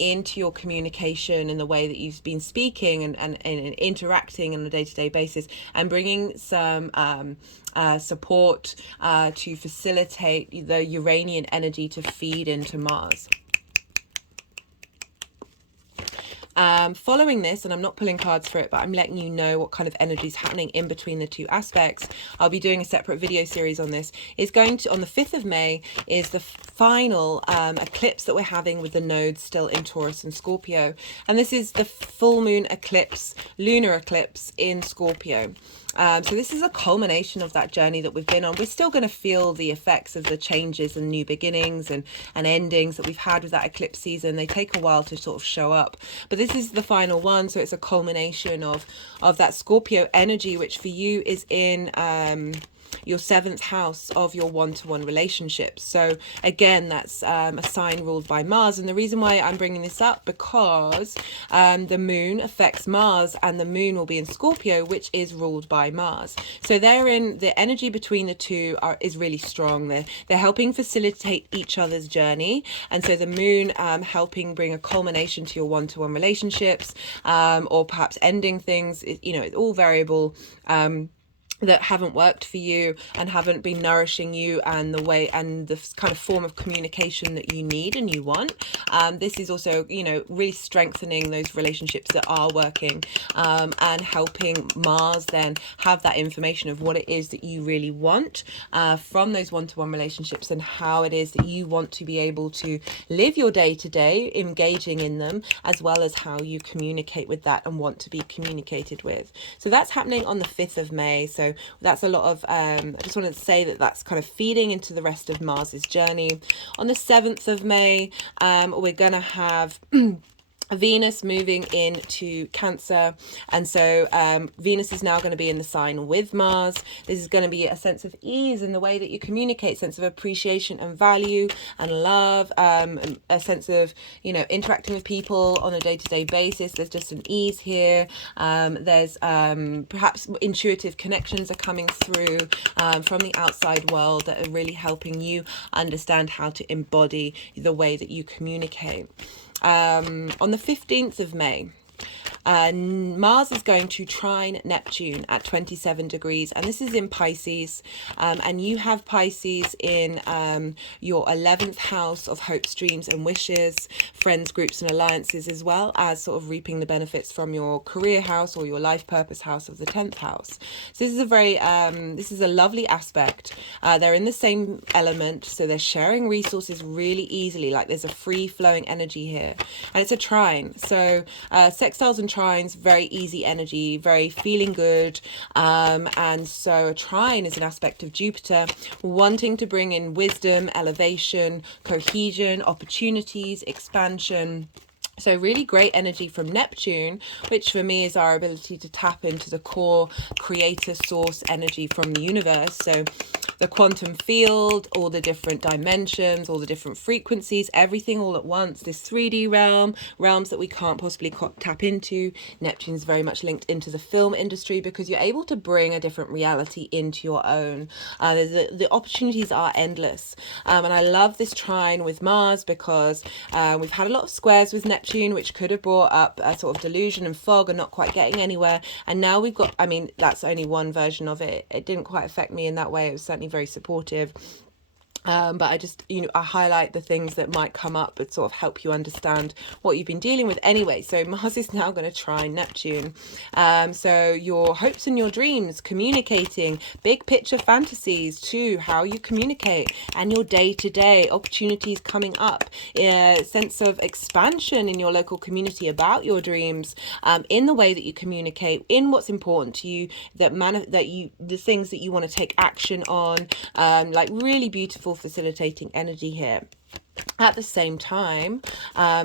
into your communication in the way that you've been speaking and interacting on a day-to-day basis, and bringing some support to facilitate the Uranian energy to feed into Mars. Following this, and I'm not pulling cards for it, but I'm letting you know what kind of energy is happening in between the two aspects. I'll be doing a separate video series on this. It's going to, on the 5th of May, is the final eclipse that we're having with the nodes still in Taurus and Scorpio. And this is the full moon eclipse, lunar eclipse in Scorpio. So this is a culmination of that journey that we've been on. We're still going to feel the effects of the changes and new beginnings and endings that we've had with that eclipse season. They take a while to sort of show up, but this is the final one. So it's a culmination of that Scorpio energy, which for you is in your 7th house of your one-to-one relationships. So again, that's a sign ruled by Mars. And the reason why I'm bringing this up, because the moon affects Mars, and the moon will be in Scorpio, which is ruled by Mars. So therein, the energy between the two is really strong. They're helping facilitate each other's journey. And so the moon helping bring a culmination to your one-to-one relationships, or perhaps ending things. It's all variable. That haven't worked for you and haven't been nourishing you and the way and the kind of form of communication that you need and you want. This is also, really strengthening those relationships that are working, and helping Mars then have that information of what it is that you really want from those one-to-one relationships, and how it is that you want to be able to live your day-to-day engaging in them, as well as how you communicate with that and want to be communicated with. So that's happening on the 5th of May. So that's a lot of, I just wanted to say that that's kind of feeding into the rest of Mars's journey. On the 7th of May, we're going to have Venus moving into Cancer, and so Venus is now going to be in the sign with Mars. This is going to be a sense of ease in the way that you communicate, sense of appreciation and value and love, a sense of interacting with people on a day-to-day basis. There's just an ease here. There's perhaps intuitive connections are coming through from the outside world that are really helping you understand how to embody the way that you communicate. On the 15th of May, Mars is going to trine Neptune at 27 degrees, and this is in Pisces, and you have Pisces in your 11th house of hopes, dreams and wishes, friends, groups and alliances, as well as sort of reaping the benefits from your career house or your life purpose house of the 10th house. So this is a very this is a lovely aspect. They're in the same element, so they're sharing resources really easily, like there's a free flowing energy here, and it's a trine. So sextiles and trines, very easy energy, very feeling good, and so a trine is an aspect of Jupiter wanting to bring in wisdom, elevation, cohesion, opportunities, expansion. So really great energy from Neptune, which for me is our ability to tap into the core creator source energy from the universe. So the quantum field, all the different dimensions, all the different frequencies, everything all at once, this 3D realms that we can't possibly tap into. Neptune is very much linked into the film industry because you're able to bring a different reality into your own. The opportunities are endless. And I love this trine with Mars because we've had a lot of squares with Neptune, which could have brought up a sort of delusion and fog and not quite getting anywhere. And now we've got, that's only one version of it. It didn't quite affect me in that way. It was certainly very supportive. But I just, I highlight the things that might come up but sort of help you understand what you've been dealing with anyway. So Mars is now going to trine Neptune. So your hopes and your dreams, communicating big picture fantasies to how you communicate, and your day-to-day opportunities coming up, a sense of expansion in your local community about your dreams, in the way that you communicate, in what's important to you, the things that you want to take action on, like really beautiful facilitating energy here. At the same time,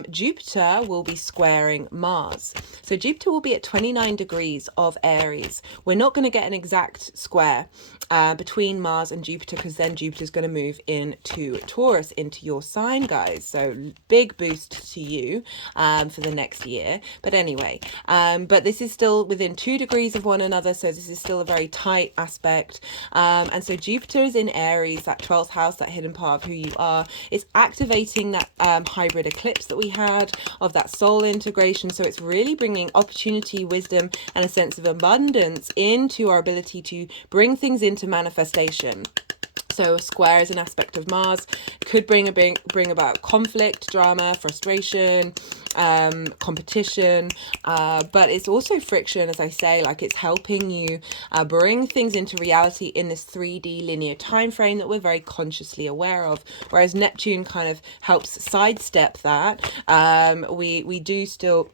Jupiter will be squaring Mars. So Jupiter will be at 29 degrees of Aries. We're not going to get an exact square between Mars and Jupiter, because then Jupiter's going to move into Taurus, into your sign, guys. So big boost to you for the next year. But anyway, but this is still within 2 degrees of one another. So this is still a very tight aspect. And so Jupiter is in Aries, that 12th house, that hidden part of who you are. It's activating that hybrid eclipse that we had of that soul integration. So it's really bringing opportunity, wisdom, and a sense of abundance into our ability to bring things into manifestation. So a square is an aspect of Mars, could bring about conflict, drama, frustration, competition, but it's also friction, as I say, like it's helping you bring things into reality in this 3D linear time frame that we're very consciously aware of, whereas Neptune kind of helps sidestep that. We do still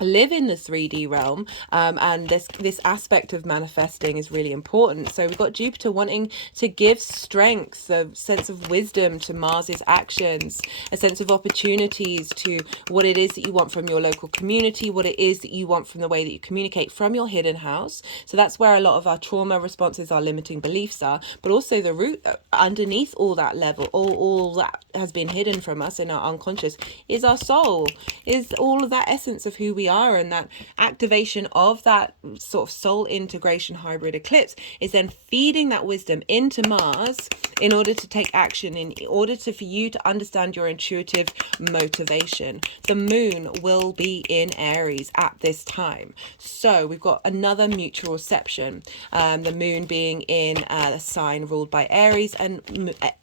live in the 3D realm, and this aspect of manifesting is really important. So we've got Jupiter wanting to give strength, a sense of wisdom to Mars's actions, a sense of opportunities to what it is that you want from your local community, what it is that you want from the way that you communicate from your hidden house. So that's where a lot of our trauma responses, our limiting beliefs are, but also the root underneath all that level, all that has been hidden from us in our unconscious, is our soul, is all of that essence of who we are. And that activation of that sort of soul integration hybrid eclipse is then feeding that wisdom into Mars in order to take action, in order for you to understand your intuitive motivation. The moon will be in Aries at this time, so we've got another mutual reception, the moon being in a sign ruled by Aries, and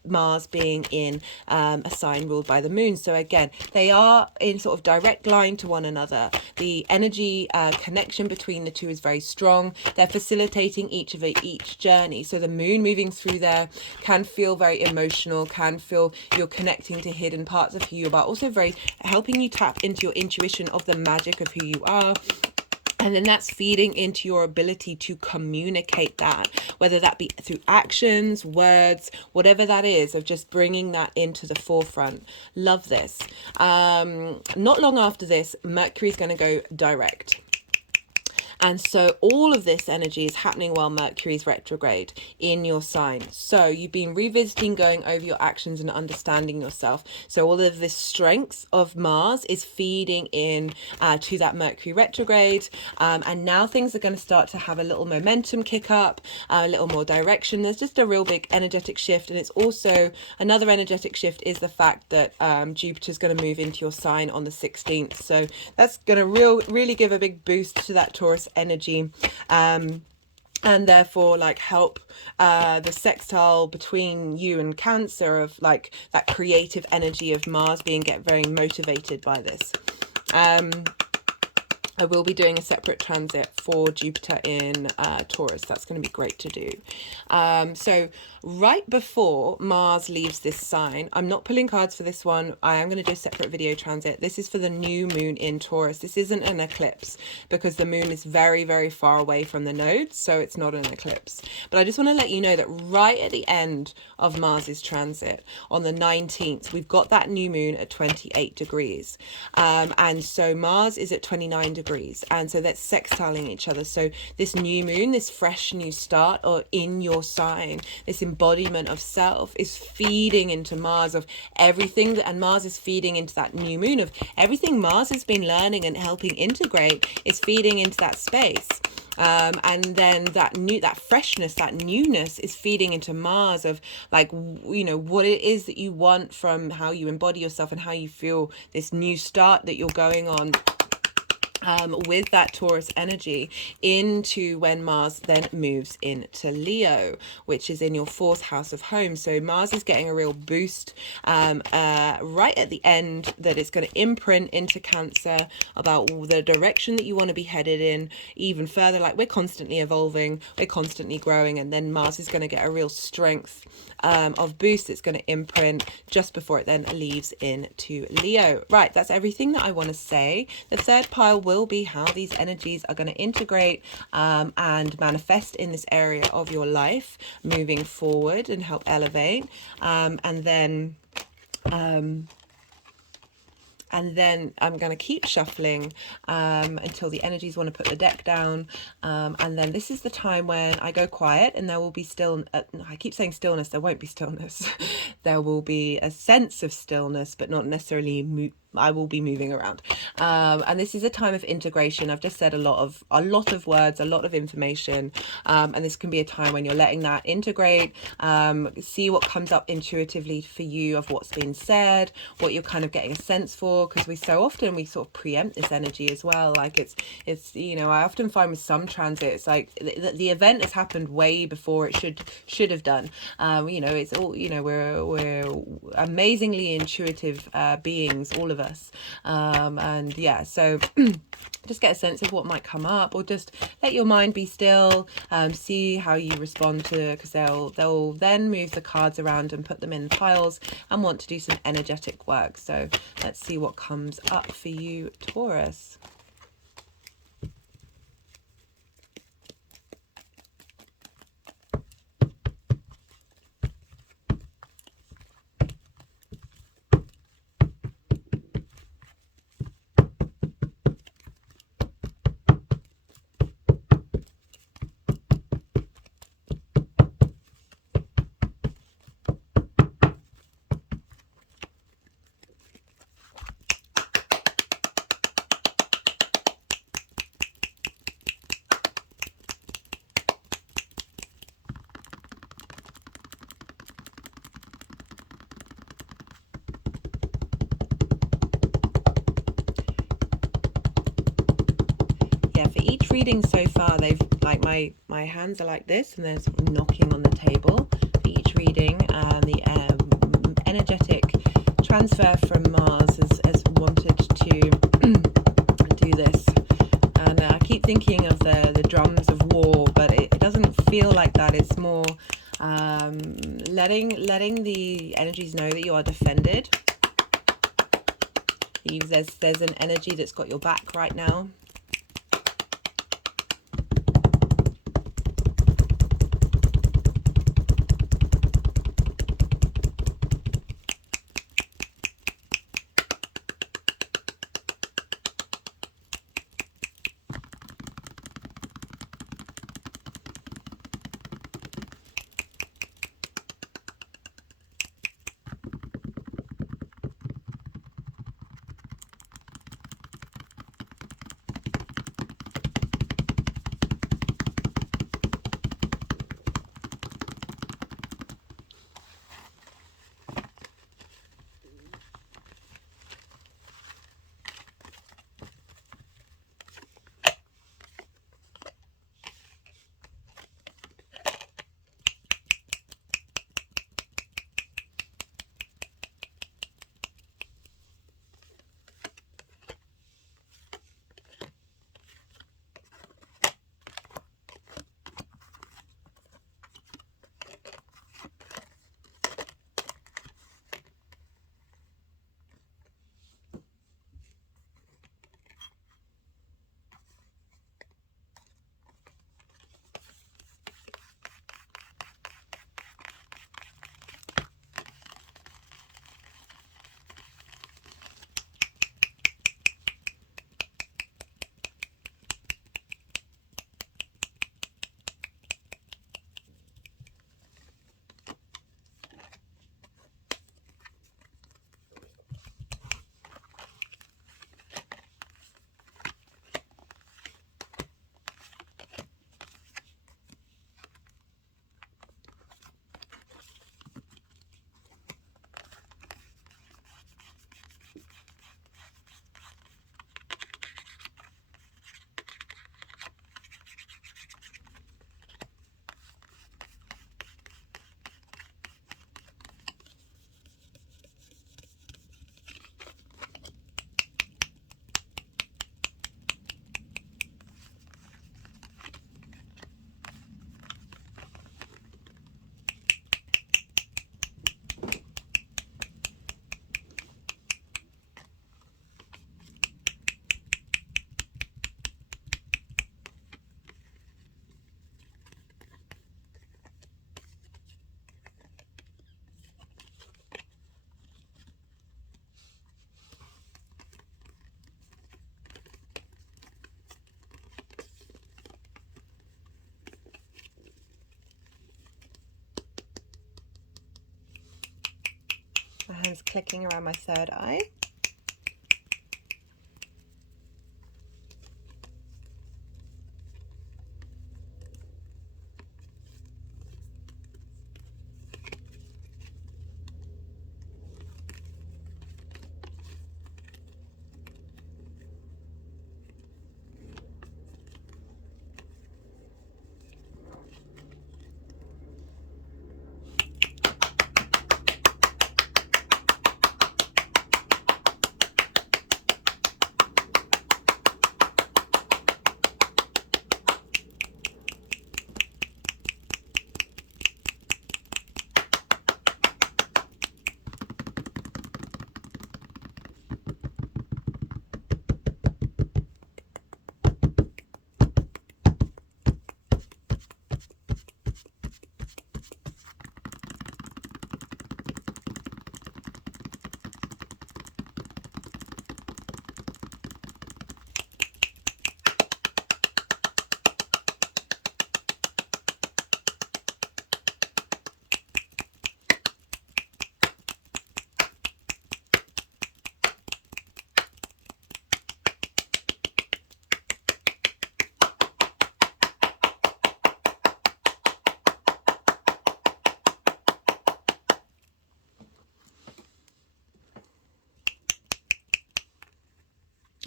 Mars being in a sign ruled by the moon. So again, they are in sort of direct line to one another. The energy connection between the two is very strong. They're facilitating each journey. So the moon moving through there can feel very emotional, can feel you're connecting to hidden parts of who you are, also very helping you tap into your intuition of the magic of who you are. And then that's feeding into your ability to communicate that, whether that be through actions, words, whatever that is, of just bringing that into the forefront. Love this. Not long after this, Mercury is going to go direct. And so all of this energy is happening while Mercury is retrograde in your sign. So you've been revisiting, going over your actions and understanding yourself. So all of this strength of Mars is feeding in to that Mercury retrograde. And now things are going to start to have a little momentum kick up, a little more direction. There's just a real big energetic shift. And it's also another energetic shift is the fact that Jupiter is going to move into your sign on the 16th. So that's going to really give a big boost to that Taurus energy, and therefore like help the sextile between you and Cancer, of like that creative energy of Mars get very motivated by this. I will be doing a separate transit for Jupiter in Taurus. That's going to be great to do. So right before Mars leaves this sign, I'm not pulling cards for this one. I am going to do a separate video transit. This is for the new moon in Taurus. This isn't an eclipse because the moon is very, very far away from the nodes. So it's not an eclipse. But I just want to let you know that right at the end of Mars's transit on the 19th, we've got that new moon at 28 degrees. And so Mars is at 29 degrees. And so that's sextiling each other. So this new moon, this fresh new start or in your sign, this embodiment of self is feeding into Mars of everything that, and Mars is feeding into that new moon of everything Mars has been learning and helping integrate is feeding into that space. And then that freshness, that newness is feeding into Mars of like, you know, what it is that you want from how you embody yourself and how you feel, this new start that you're going on. With that Taurus energy into when Mars then moves into Leo, which is in your 4th house of home. So Mars is getting a real boost right at the end, that it's going to imprint into Cancer about the direction that you want to be headed in even further. Like, we're constantly evolving, we're constantly growing, and then Mars is going to get a real strength of boost. It's going to imprint just before it then leaves into Leo. Right, that's everything that I want to say. The third pile will be how these energies are going to integrate and manifest in this area of your life moving forward and help elevate. And then I'm going to keep shuffling until the energies want to put the deck down. And then this is the time when I go quiet and there will be still, I keep saying stillness, there won't be stillness. There will be a sense of stillness, but not necessarily I will be moving around. And this is a time of integration. I've just said a lot of words, a lot of information. And this can be a time when you're letting that integrate, see what comes up intuitively for you of what's been said, what you're kind of getting a sense for, because we sort of preempt this energy as well. Like it's you know, I often find with some transits, like the event has happened way before it should have done. You know, it's all, you know, we're amazingly intuitive beings, all of us, and yeah, so just get a sense of what might come up, or just let your mind be still, see how you respond to, because they'll then move the cards around and put them in piles and want to do some energetic work. So let's see what comes up for you, Taurus. readings so far, they've like my hands are like this, and they're sort of knocking on the table for each reading, and the energetic transfer from Mars has wanted to do this. And I keep thinking of the drums of war, but it doesn't feel like that. It's more letting the energies know that you are defended. There's an energy that's got your back right now. My hand's clicking around my third eye.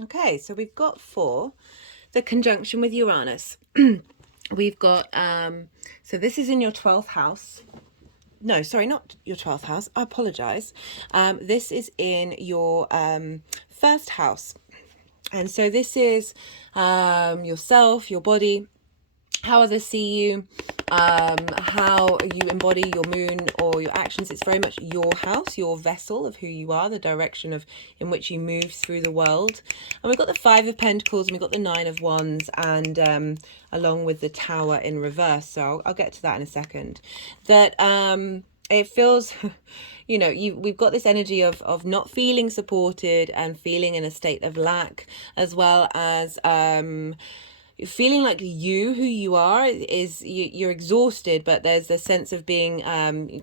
Okay, so we've got 4. the conjunction with Uranus. We've got, so this is in your 12th house. No, sorry, not your 12th house. I apologize. This is in your first house. And so this is yourself, your body, how others see you, how you embody your moon or your actions. It's very much your house, your vessel of who you are, the direction of in which you move through the world. And we've got the Five of Pentacles, and we've got the Nine of Wands, and along with the Tower in reverse. So I'll get to that in a second. That it feels, you know, we've got this energy of not feeling supported and feeling in a state of lack, as well as feeling like who you are is you're exhausted, but there's a sense of being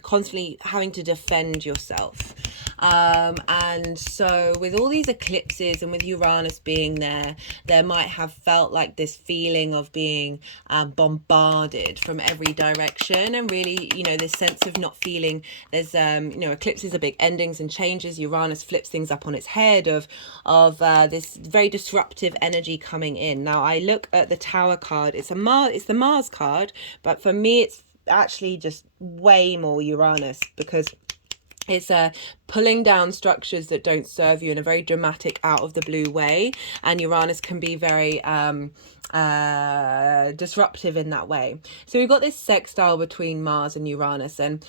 constantly having to defend yourself. And so with all these eclipses and with Uranus being there might have felt like this feeling of being bombarded from every direction, and really, you know, this sense of not feeling. There's you know, eclipses are big endings and changes. Uranus flips things up on its head of this very disruptive energy coming in. Now I look at the Tower card. It's the Mars card, but for me it's actually just way more Uranus, because it's pulling down structures that don't serve you in a very dramatic, out of the blue way. And Uranus can be very disruptive in that way. So we've got this sextile between Mars and Uranus. And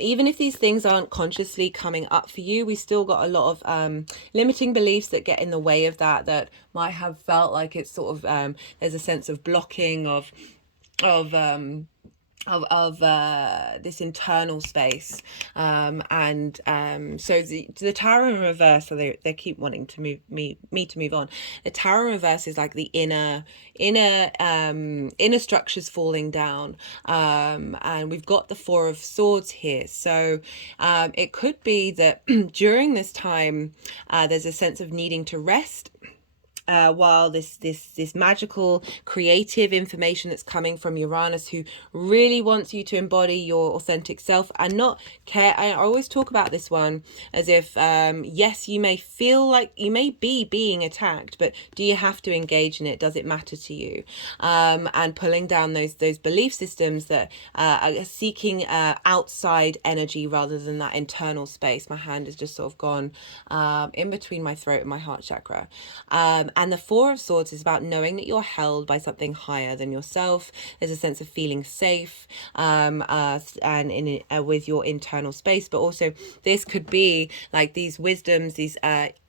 even if these things aren't consciously coming up for you, we still got a lot of limiting beliefs that get in the way of that might have felt like it's sort of, there's a sense of blocking of this internal space, and so the Tower in reverse, so they keep wanting to move me to move on. The Tower in reverse is like the inner structures falling down, and we've got the Four of Swords here. So it could be that during this time there's a sense of needing to rest, while this magical creative information that's coming from Uranus, who really wants you to embody your authentic self and not care. I always talk about this one as if yes, you may feel like you may be being attacked, but do you have to engage in it? Does it matter to you? And pulling down those belief systems that are seeking outside energy rather than that internal space. My hand has just sort of gone in between my throat and my heart chakra. And the Four of Swords is about knowing that you're held by something higher than yourself. There's a sense of feeling safe, and with your internal space. But also this could be like these wisdoms, these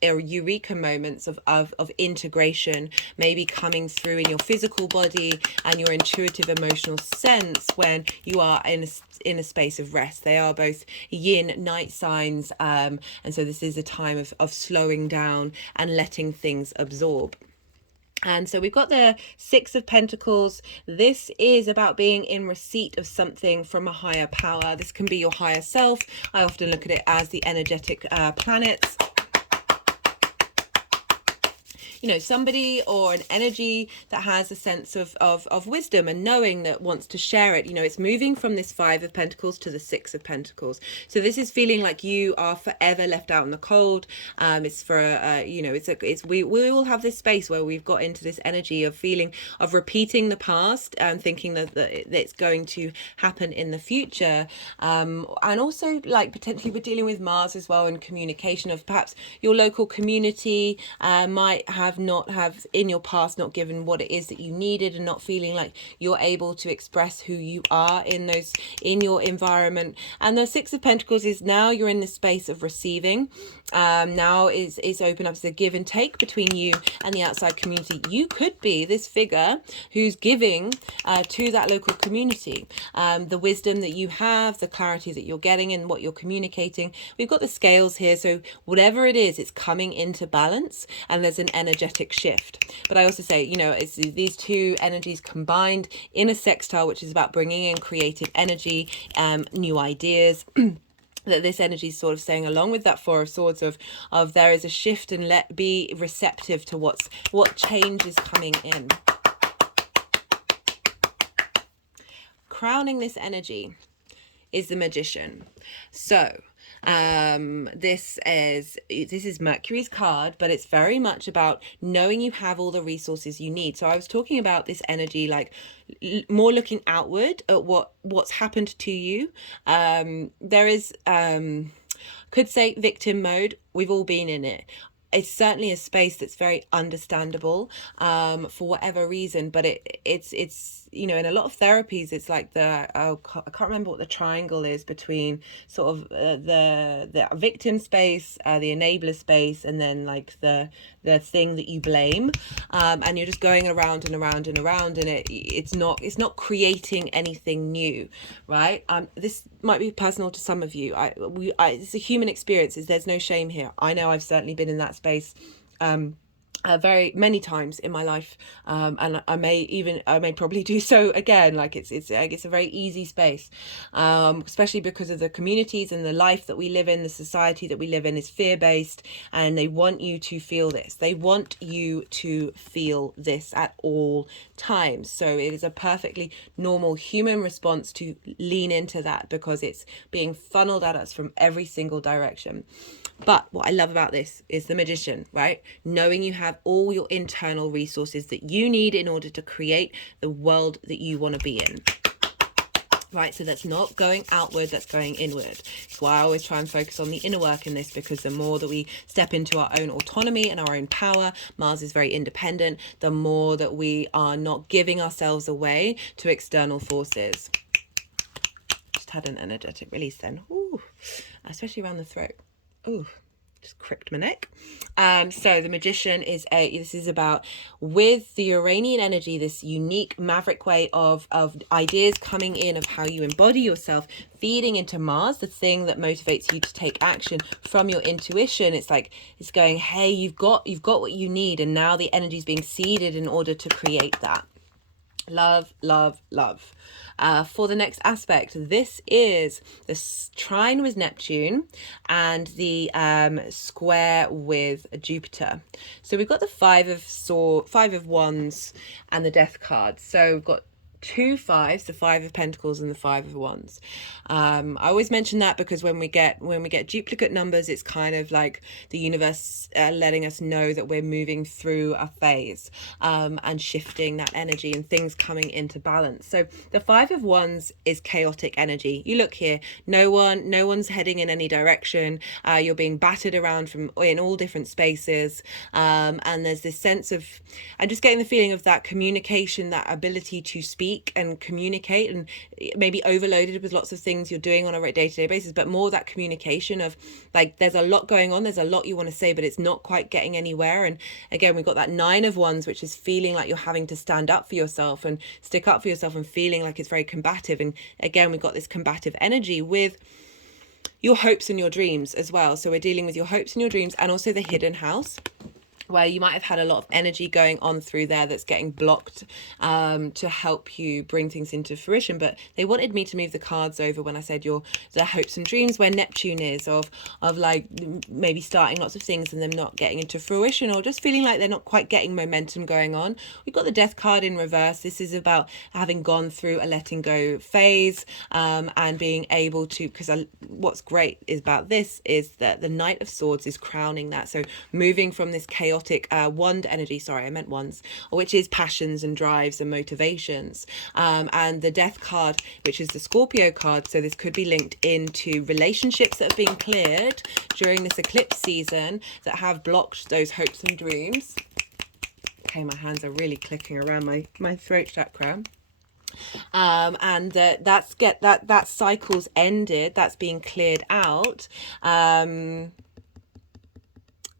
eureka moments of integration, maybe coming through in your physical body and your intuitive emotional sense when you are in a space of rest. They are both yin night signs, and so this is a time of slowing down and letting things absorb. And so we've got the Six of Pentacles. This is about being in receipt of something from a higher power. This can be your higher self. I often look at it as the energetic planets. You know, somebody or an energy that has a sense of wisdom and knowing, that wants to share it. You know, it's moving from this Five of Pentacles to the Six of Pentacles. So this is feeling like you are forever left out in the cold. It's for you know, we all have this space where we've got into this energy of feeling of repeating the past and thinking that it's going to happen in the future. And also, like, potentially we're dealing with Mars as well, in communication of perhaps your local community might have in your past not given what it is that you needed, and not feeling like you're able to express who you are in your environment. And the Six of Pentacles is now you're in the space of receiving. Now is open up to the give and take between you and the outside community. You could be this figure who's giving to that local community, the wisdom that you have, the clarity that you're getting and what you're communicating. We've got the scales here, so whatever it is, it's coming into balance, and there's an energetic shift. But I also say, you know, it's these two energies combined in a sextile, which is about bringing in creative energy, new ideas. That this energy is sort of saying, along with that Four of Swords, of there is a shift, and be receptive to what change is coming in. Crowning this energy is the Magician. So This is Mercury's card, but it's very much about knowing you have all the resources you need. So I was talking about this energy, like more looking outward at what's happened to you. There is could say victim mode. We've all been in it. It's certainly a space that's very understandable for whatever reason, but it's you know, in a lot of therapies it's like I can't remember what the triangle is between sort of the victim space, the enabler space, and then like the thing that you blame, and you're just going around and around and around, and it's not creating anything new, right? This might be personal to some of you. It's a human experience. There's no shame here. I know I've certainly been in that space very many times in my life, and I may probably do so again. Like it's a very easy space, especially because of the communities and the life that we live in. The society that we live in is fear-based, and they want you to feel this. They want you to feel this at all times. So it is a perfectly normal human response to lean into that, because it's being funneled at us from every single direction. But what I love about this is the Magician, right? Knowing you have all your internal resources that you need in order to create the world that you want to be in. Right, so that's not going outward, that's going inward. That's why I always try and focus on the inner work in this, because the more that we step into our own autonomy and our own power, Mars is very independent, the more that we are not giving ourselves away to external forces. Just had an energetic release then. Ooh, especially around the throat. Ooh, just cricked my neck. So the Magician this is about, with the Uranian energy, this unique maverick way of ideas coming in, of how you embody yourself, feeding into Mars, the thing that motivates you to take action from your intuition. It's like, it's going, hey, you've got what you need, and now the energy is being seeded in order to create that. Love, love, love. For the next aspect, this is the trine with Neptune and the square with Jupiter. So we've got the five of wands and the death card. So we've got two fives, the Five of Pentacles and the Five of Wands. I always mention that because when we get duplicate numbers, it's kind of like the universe letting us know that we're moving through a phase, and shifting that energy and things coming into balance. So the Five of Wands is chaotic energy. You look here, no one's heading in any direction. You're being battered around in all different spaces, and there's this sense of, I'm just getting the feeling of that communication, that ability to speak and communicate, and maybe overloaded with lots of things you're doing on a day-to-day basis, but more that communication of, like, there's a lot going on, there's a lot you want to say, but it's not quite getting anywhere. And again, we've got that Nine of Wands, which is feeling like you're having to stand up for yourself and stick up for yourself, and feeling like it's very combative. And again, we've got this combative energy with your hopes and your dreams as well. So we're dealing with your hopes and your dreams, and also the hidden house, where you might have had a lot of energy going on through there that's getting blocked, to help you bring things into fruition. But they wanted me to move the cards over when I said the hopes and dreams, where Neptune is, of like maybe starting lots of things and them not getting into fruition, or just feeling like they're not quite getting momentum going on. We've got the death card in reverse. This is about having gone through a letting go phase, and being able to, because what's great about this is that the Knight of Swords is crowning that. So moving from this chaotic wand energy, sorry, I meant wands, which is passions and drives and motivations, and the death card, which is the Scorpio card. So this could be linked into relationships that have been cleared during this eclipse season that have blocked those hopes and dreams. Okay, my hands are really clicking around my throat chakra. And that cycle's ended, that's being cleared out.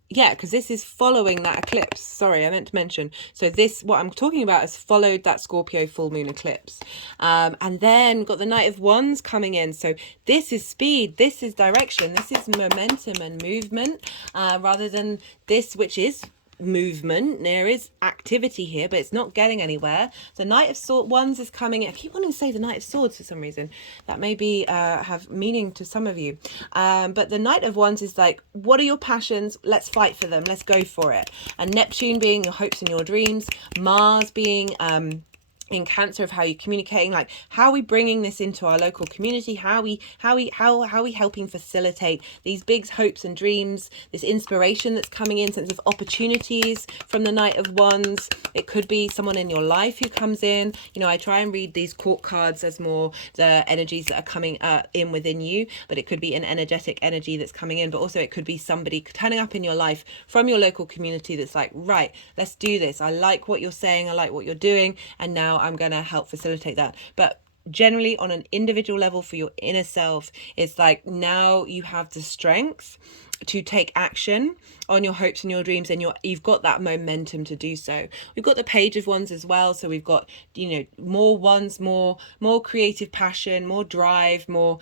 Yeah, because this is following that eclipse. Sorry, I meant to mention. So this, what I'm talking about, has followed that Scorpio full moon eclipse. And then got the Knight of Wands coming in. So this is speed, this is direction, this is momentum and movement, rather than this, which is movement. There is activity here, but it's not getting anywhere. The Knight of Wands is coming in. I keep wanting to say the Knight of Swords for some reason. That may be have meaning to some of you, but the Knight of Wands is like, what are your passions? Let's fight for them, let's go for it. And Neptune being your hopes and your dreams, Mars being in Cancer of how you're communicating, like how are we bringing this into our local community, how are we helping facilitate these big hopes and dreams, this inspiration that's coming in, sense of opportunities from the Knight of Wands. It could be someone in your life who comes in. You know, I try and read these court cards as more the energies that are coming in within you, but it could be an energetic energy that's coming in, but also it could be somebody turning up in your life from your local community that's like, right, let's do this, I like what you're saying, I like what you're doing, and now I'm going to help facilitate that. But generally on an individual level for your inner self, it's like now you have the strength to take action on your hopes and your dreams, and you've got that momentum to do so. We've got the Page of Wands as well, so we've got, you know, more wands, more creative passion, more drive, more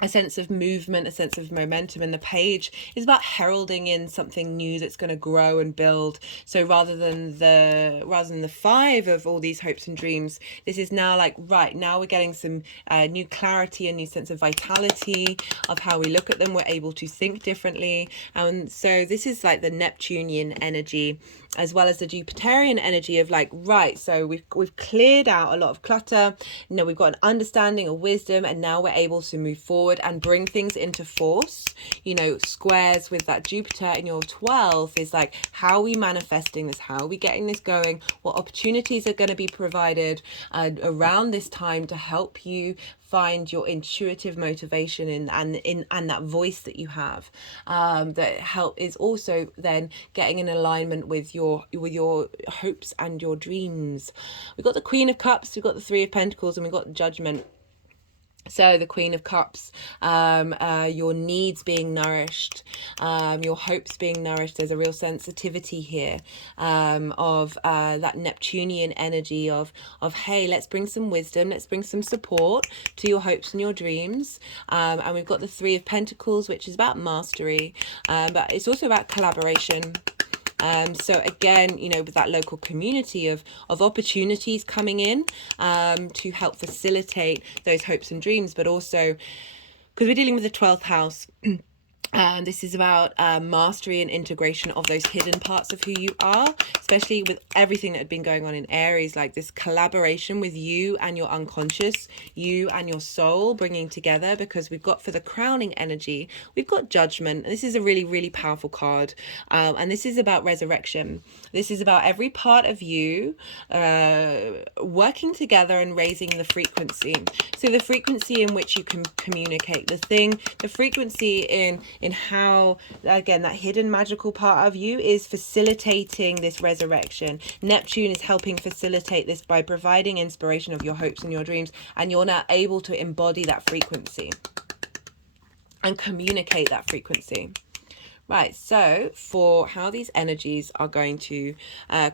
a sense of movement, a sense of momentum. And the Page is about heralding in something new that's going to grow and build. So rather than the Five of all these hopes and dreams, this is now like, right, now we're getting some new clarity, a new sense of vitality of how we look at them. We're able to think differently. And so this is like the Neptunian energy, as well as the Jupiterian energy of like, right, so we've cleared out a lot of clutter. You know, we've got an understanding, a wisdom, and now we're able to move forward and bring things into force. You know, squares with that Jupiter in your 12th is like, how are we manifesting this? How are we getting this going? What opportunities are going to be provided around this time to help you find your intuitive motivation and that voice that you have, that help is also then getting in alignment with your hopes and your dreams. We've got the Queen of Cups, we've got the Three of Pentacles, and we've got Judgment. So the Queen of Cups, your needs being nourished, your hopes being nourished. There's a real sensitivity here of that Neptunian energy of hey, let's bring some wisdom, let's bring some support to your hopes and your dreams. And we've got the Three of Pentacles, which is about mastery, but it's also about collaboration. So again, you know, with that local community of opportunities coming in to help facilitate those hopes and dreams, but also because we're dealing with the 12th house. This is about mastery and integration of those hidden parts of who you are, especially with everything that had been going on in Aries, like this collaboration with you and your unconscious, you and your soul bringing together, because we've got, for the crowning energy, we've got Judgment. This is a really, really powerful card. And this is about resurrection. This is about every part of you working together and raising the frequency. So the frequency in which you can communicate, the frequency in how, again, that hidden magical part of you is facilitating this resurrection. Neptune is helping facilitate this by providing inspiration of your hopes and your dreams, and you're now able to embody that frequency and communicate that frequency. Right, so for how these energies are going to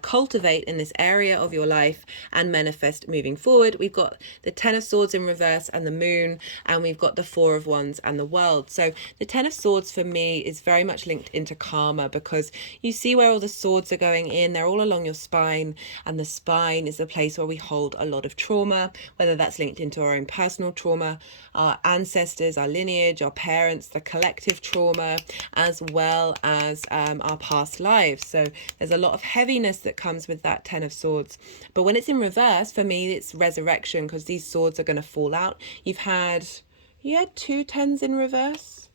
cultivate in this area of your life and manifest moving forward, we've got the Ten of Swords in reverse and the Moon, and we've got the Four of Wands and the World. So the Ten of Swords for me is very much linked into karma, because you see where all the swords are going in, they're all along your spine, and the spine is the place where we hold a lot of trauma, whether that's linked into our own personal trauma, our ancestors, our lineage, our parents, the collective trauma, as well as our past lives. So there's a lot of heaviness that comes with that Ten of Swords. But when it's in reverse, for me, it's resurrection, because these swords are going to fall out. You had two tens in reverse?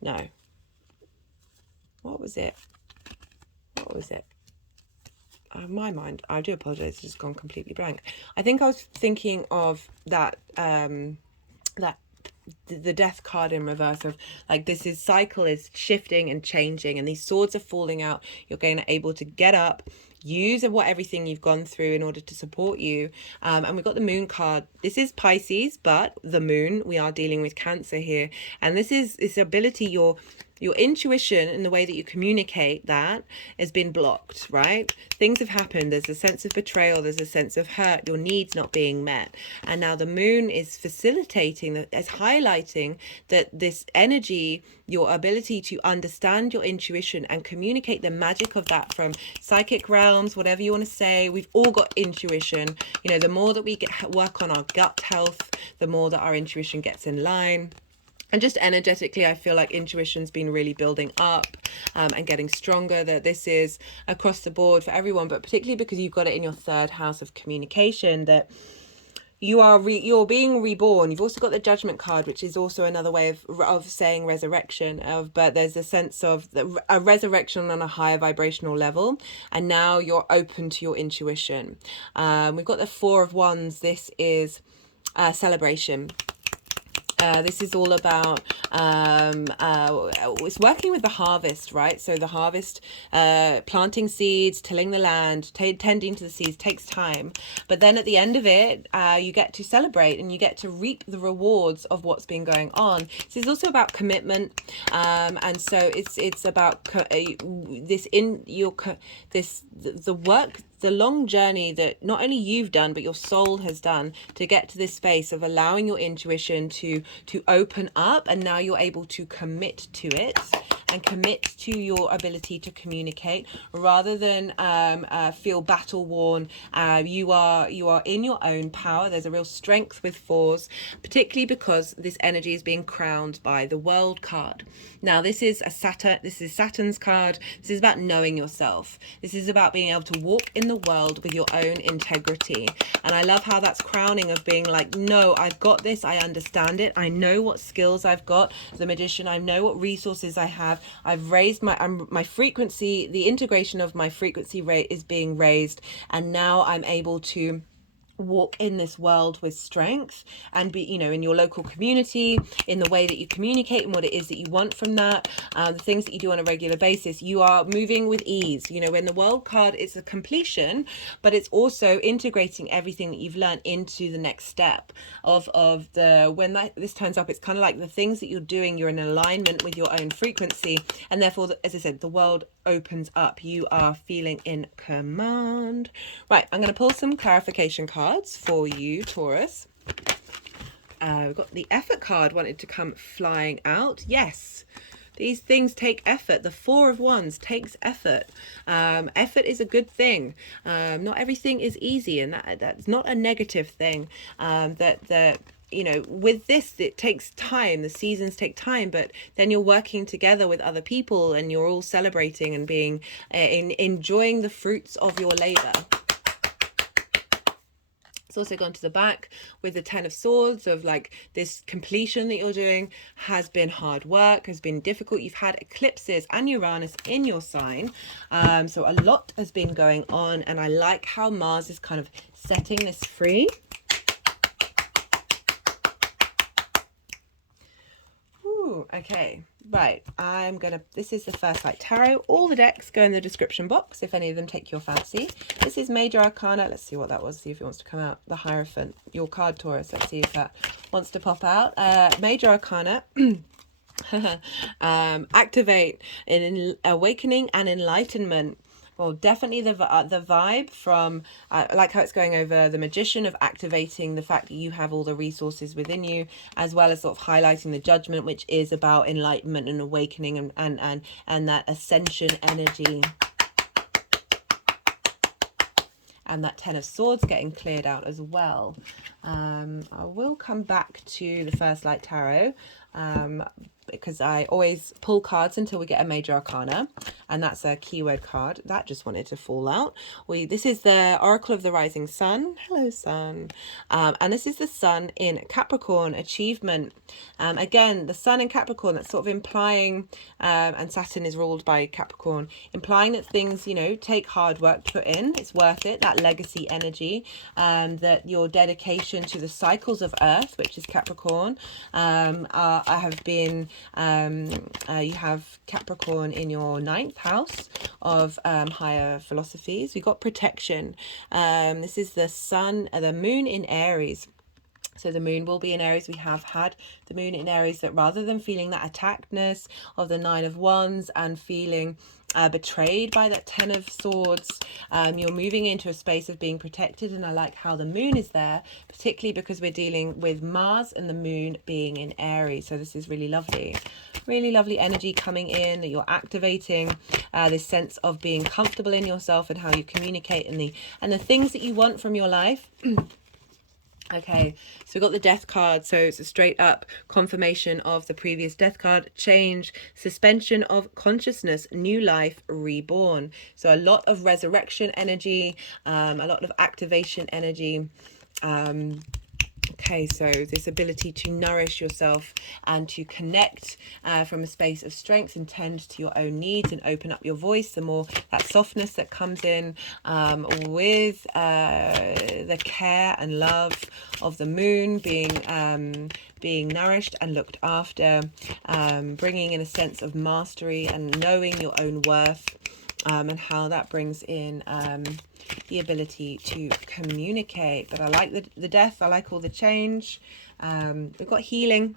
No. What was it? My mind, I do apologize, it's just gone completely blank. I think I was thinking of that the Death card in reverse, of like, this is cycle is shifting and changing, and these swords are falling out. You're going to able to get up, use of what everything you've gone through in order to support you. And we've got the Moon card. This is Pisces, but the Moon, we are dealing with Cancer here, and this is this ability, your intuition and the way that you communicate that has been blocked, right? Things have happened. There's a sense of betrayal. There's a sense of hurt, your needs not being met. And now the Moon is facilitating, is highlighting that this energy, your ability to understand your intuition and communicate the magic of that from psychic realms, whatever you want to say. We've all got intuition. You know, the more that we work on our gut health, the more that our intuition gets in line. And just energetically, I feel like intuition's been really building up and getting stronger, that this is across the board for everyone, but particularly because you've got it in your third house of communication, that you're being reborn. You've also got the Judgment card, which is also another way of saying resurrection, but there's a sense of a resurrection on a higher vibrational level, and now you're open to your intuition. We've got the Four of Wands. This is celebration. This is all about it's working with the harvest, right? So the harvest, planting seeds, tilling the land, tending to the seeds takes time, but then at the end of it, you get to celebrate and you get to reap the rewards of what's been going on. So it's also about commitment, and so it's about the work, the long journey that not only you've done but your soul has done to get to this space of allowing your intuition to open up, and now you're able to commit to it and commit to your ability to communicate rather than feel battle worn. You are in your own power. There's a real strength with fours, particularly because this energy is being crowned by the World card. Now this is Saturn's card. This is about knowing yourself. This is about being able to walk in the world with your own integrity. And I love how that's crowning of being like, no, I've got this. I understand it. I know what skills I've got. The Magician, I know what resources I have. I've raised my frequency. The integration of my frequency rate is being raised. And now I'm able to walk in this world with strength and be, in your local community, in the way that you communicate and what it is that you want from that, the things that you do on a regular basis. You are moving with ease. When the World card is a completion, but it's also integrating everything that you've learned into the next step when this turns up. It's kind of like the things that you're doing, you're in alignment with your own frequency, and therefore, as I said, the world opens up. You are feeling in command. Right, I'm going to pull some clarification cards for you, Taurus. We've got the effort card wanted to come flying out. Yes, these things take effort. The Four of Wands takes effort. Effort is a good thing. Not everything is easy, and that's not a negative thing. With this, it takes time. The seasons take time, but then you're working together with other people and you're all celebrating and being enjoying the fruits of your labor. It's also gone to the back with the Ten of Swords of like this completion that you're doing has been hard work, has been difficult. You've had eclipses and Uranus in your sign. So a lot has been going on, and I like how Mars is kind of setting this free. Okay, right, this is the First Light Tarot. All the decks go in the description box if any of them take your fancy. This is Major Arcana. Let's see what that was, see if it wants to come out. The Hierophant, your card, Taurus. Let's see if that wants to pop out. Major Arcana. Activate in awakening and enlightenment. Well, definitely the vibe from, I like how it's going over the Magician of activating the fact that you have all the resources within you, as well as sort of highlighting the Judgment, which is about enlightenment and awakening and that ascension energy. And that Ten of Swords getting cleared out as well. I will come back to the First Light Tarot because I always pull cards until we get a Major Arcana, and that's a keyword card that just wanted to fall out. This is the Oracle of the Rising Sun. Hello, Sun. And this is the Sun in Capricorn, achievement. Again, the Sun in Capricorn, that's sort of implying, and Saturn is ruled by Capricorn, implying that things, take hard work to put in. It's worth it, that legacy energy, that your dedication to the cycles of Earth, which is Capricorn. I have been, you have Capricorn in your 9th house of higher philosophies. We've got protection. This is the Sun, the Moon in Aries. So the moon will be in Aries. We have had the moon in Aries, that rather than feeling that attackedness of the Nine of Wands and feeling betrayed by that Ten of Swords, you're moving into a space of being protected. And I like how the moon is there, particularly because we're dealing with Mars and the moon being in Aries. So this is really lovely. Really lovely energy coming in, that you're activating this sense of being comfortable in yourself and how you communicate and the things that you want from your life. Okay, so we got the death card. So it's a straight up confirmation of the previous death card: change, suspension of consciousness, new life, reborn. So a lot of resurrection energy, a lot of activation energy. Okay, so this ability to nourish yourself and to connect from a space of strength and tend to your own needs and open up your voice. The more that softness that comes in with the care and love of the moon being nourished and looked after, bringing in a sense of mastery and knowing your own worth, and how that brings in the ability to communicate. But I like the death. I like all the change. We've got healing.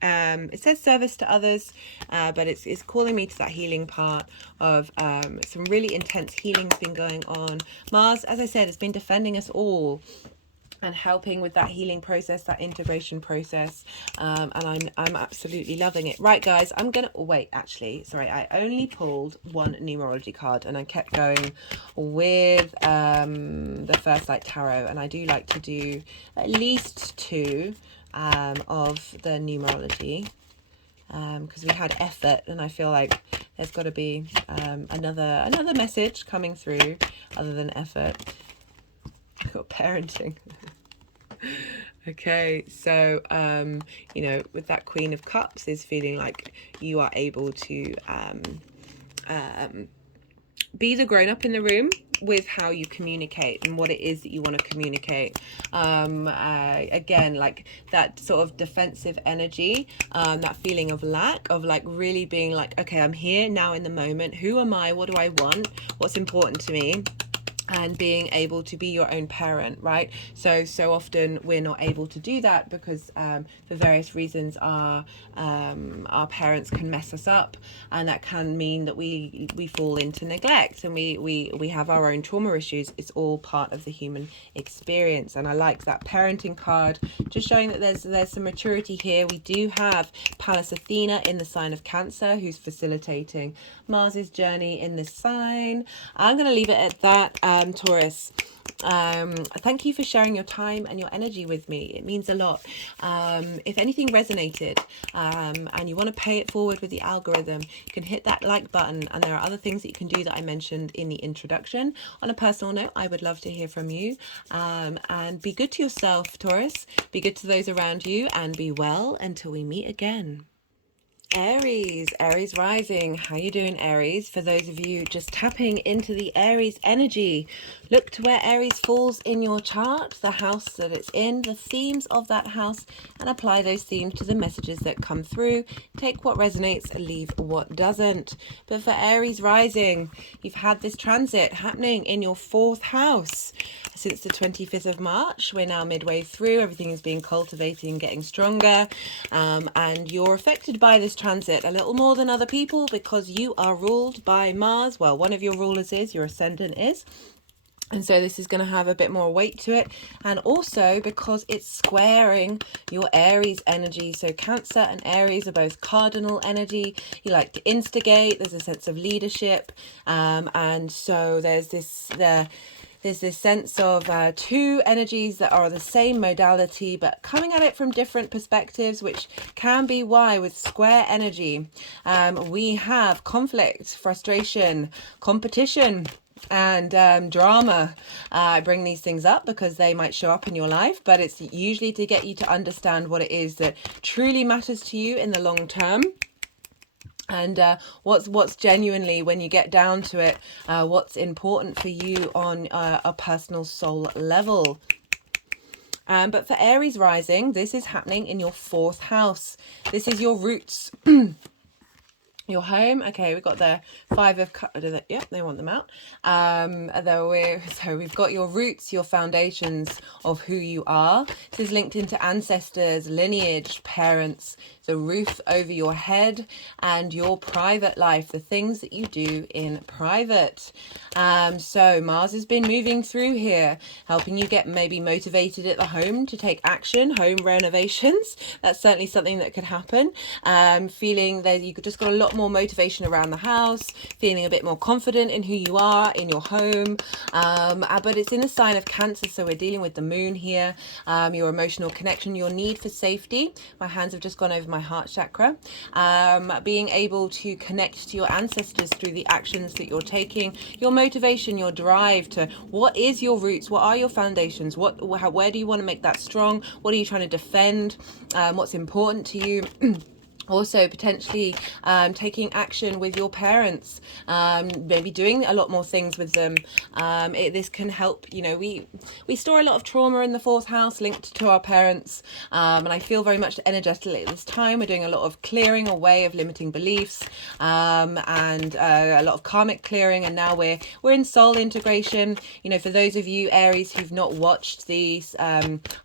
It says service to others, but it's calling me to that healing part of some really intense healing's been going on. Mars, as I said, has been defending us all and helping with that healing process, that integration process, and I'm absolutely loving it. Right, guys, I'm gonna wait. Actually, sorry, I only pulled one numerology card, and I kept going with the First Light Tarot, and I do like to do at least two of the numerology, because we had effort, and I feel like there's got to be another message coming through other than effort. I've got parenting. Okay, so you know, with that Queen of Cups is feeling like you are able to be the grown-up in the room with how you communicate and what it is that you want to communicate. Again, like that sort of defensive energy, that feeling of lack, of like really being like, okay, I'm here now in the moment. Who am I? What do I want? What's important to me? And being able to be your own parent, right? So often we're not able to do that because for various reasons our parents can mess us up, and that can mean that we fall into neglect, and we have our own trauma issues. It's all part of the human experience. And I like that parenting card, just showing that there's some maturity here. We do have Pallas Athena in the sign of Cancer, who's facilitating Mars's journey in this sign. I'm going to leave it at that. Taurus, thank you for sharing your time and your energy with me. It means a lot. If anything resonated, and you want to pay it forward with the algorithm, you can hit that like button, and there are other things that you can do that I mentioned in the introduction. On a personal note, I would love to hear from you, and be good to yourself, Taurus. Be good to those around you, and be well until we meet again. Aries rising. How you doing, Aries? For those of you just tapping into the Aries energy, look to where Aries falls in your chart, the house that it's in, the themes of that house, and apply those themes to the messages that come through. Take what resonates, leave what doesn't. But for Aries rising, you've had this transit happening in your 4th house since the 25th of March. We're now midway through. Everything is being cultivated and getting stronger, and you're affected by this transit a little more than other people because you are ruled by Mars. Well, one of your rulers is, your Ascendant is. And so this is going to have a bit more weight to it. And also because it's squaring your Aries energy. So Cancer and Aries are both cardinal energy. You like to instigate. There's a sense of leadership. And so there's this sense of two energies that are the same modality but coming at it from different perspectives, which can be why with square energy we have conflict, frustration, competition, and drama. I bring these things up because they might show up in your life, but it's usually to get you to understand what it is that truly matters to you in the long term. And what's genuinely, when you get down to it, what's important for you on a personal soul level. But for Aries rising, this is happening in your 4th house. This is your roots. Your home. Okay, we've got the 5 of Cups. Yep, they want them out. So we've got your roots, your foundations of who you are. This is linked into ancestors, lineage, parents, the roof over your head, and your private life, the things that you do in private. So Mars has been moving through here, helping you get maybe motivated at the home to take action, home renovations. That's certainly something that could happen. Feeling that you just got a lot more more motivation around the house, feeling a bit more confident in who you are in your home. But it's in the sign of Cancer, so we're dealing with the moon here, your emotional connection, your need for safety. My hands have just gone over my heart chakra. Being able to connect to your ancestors through the actions that you're taking, your motivation, your drive to what is your roots, what are your foundations, where do you want to make that strong, what are you trying to defend, what's important to you. Also potentially taking action with your parents, maybe doing a lot more things with them. This can help, you know, we store a lot of trauma in the fourth house linked to our parents, and I feel very much energetically at this time we're doing a lot of clearing away of limiting beliefs, and a lot of karmic clearing, and now we're in soul integration. You know, for those of you Aries who've not watched the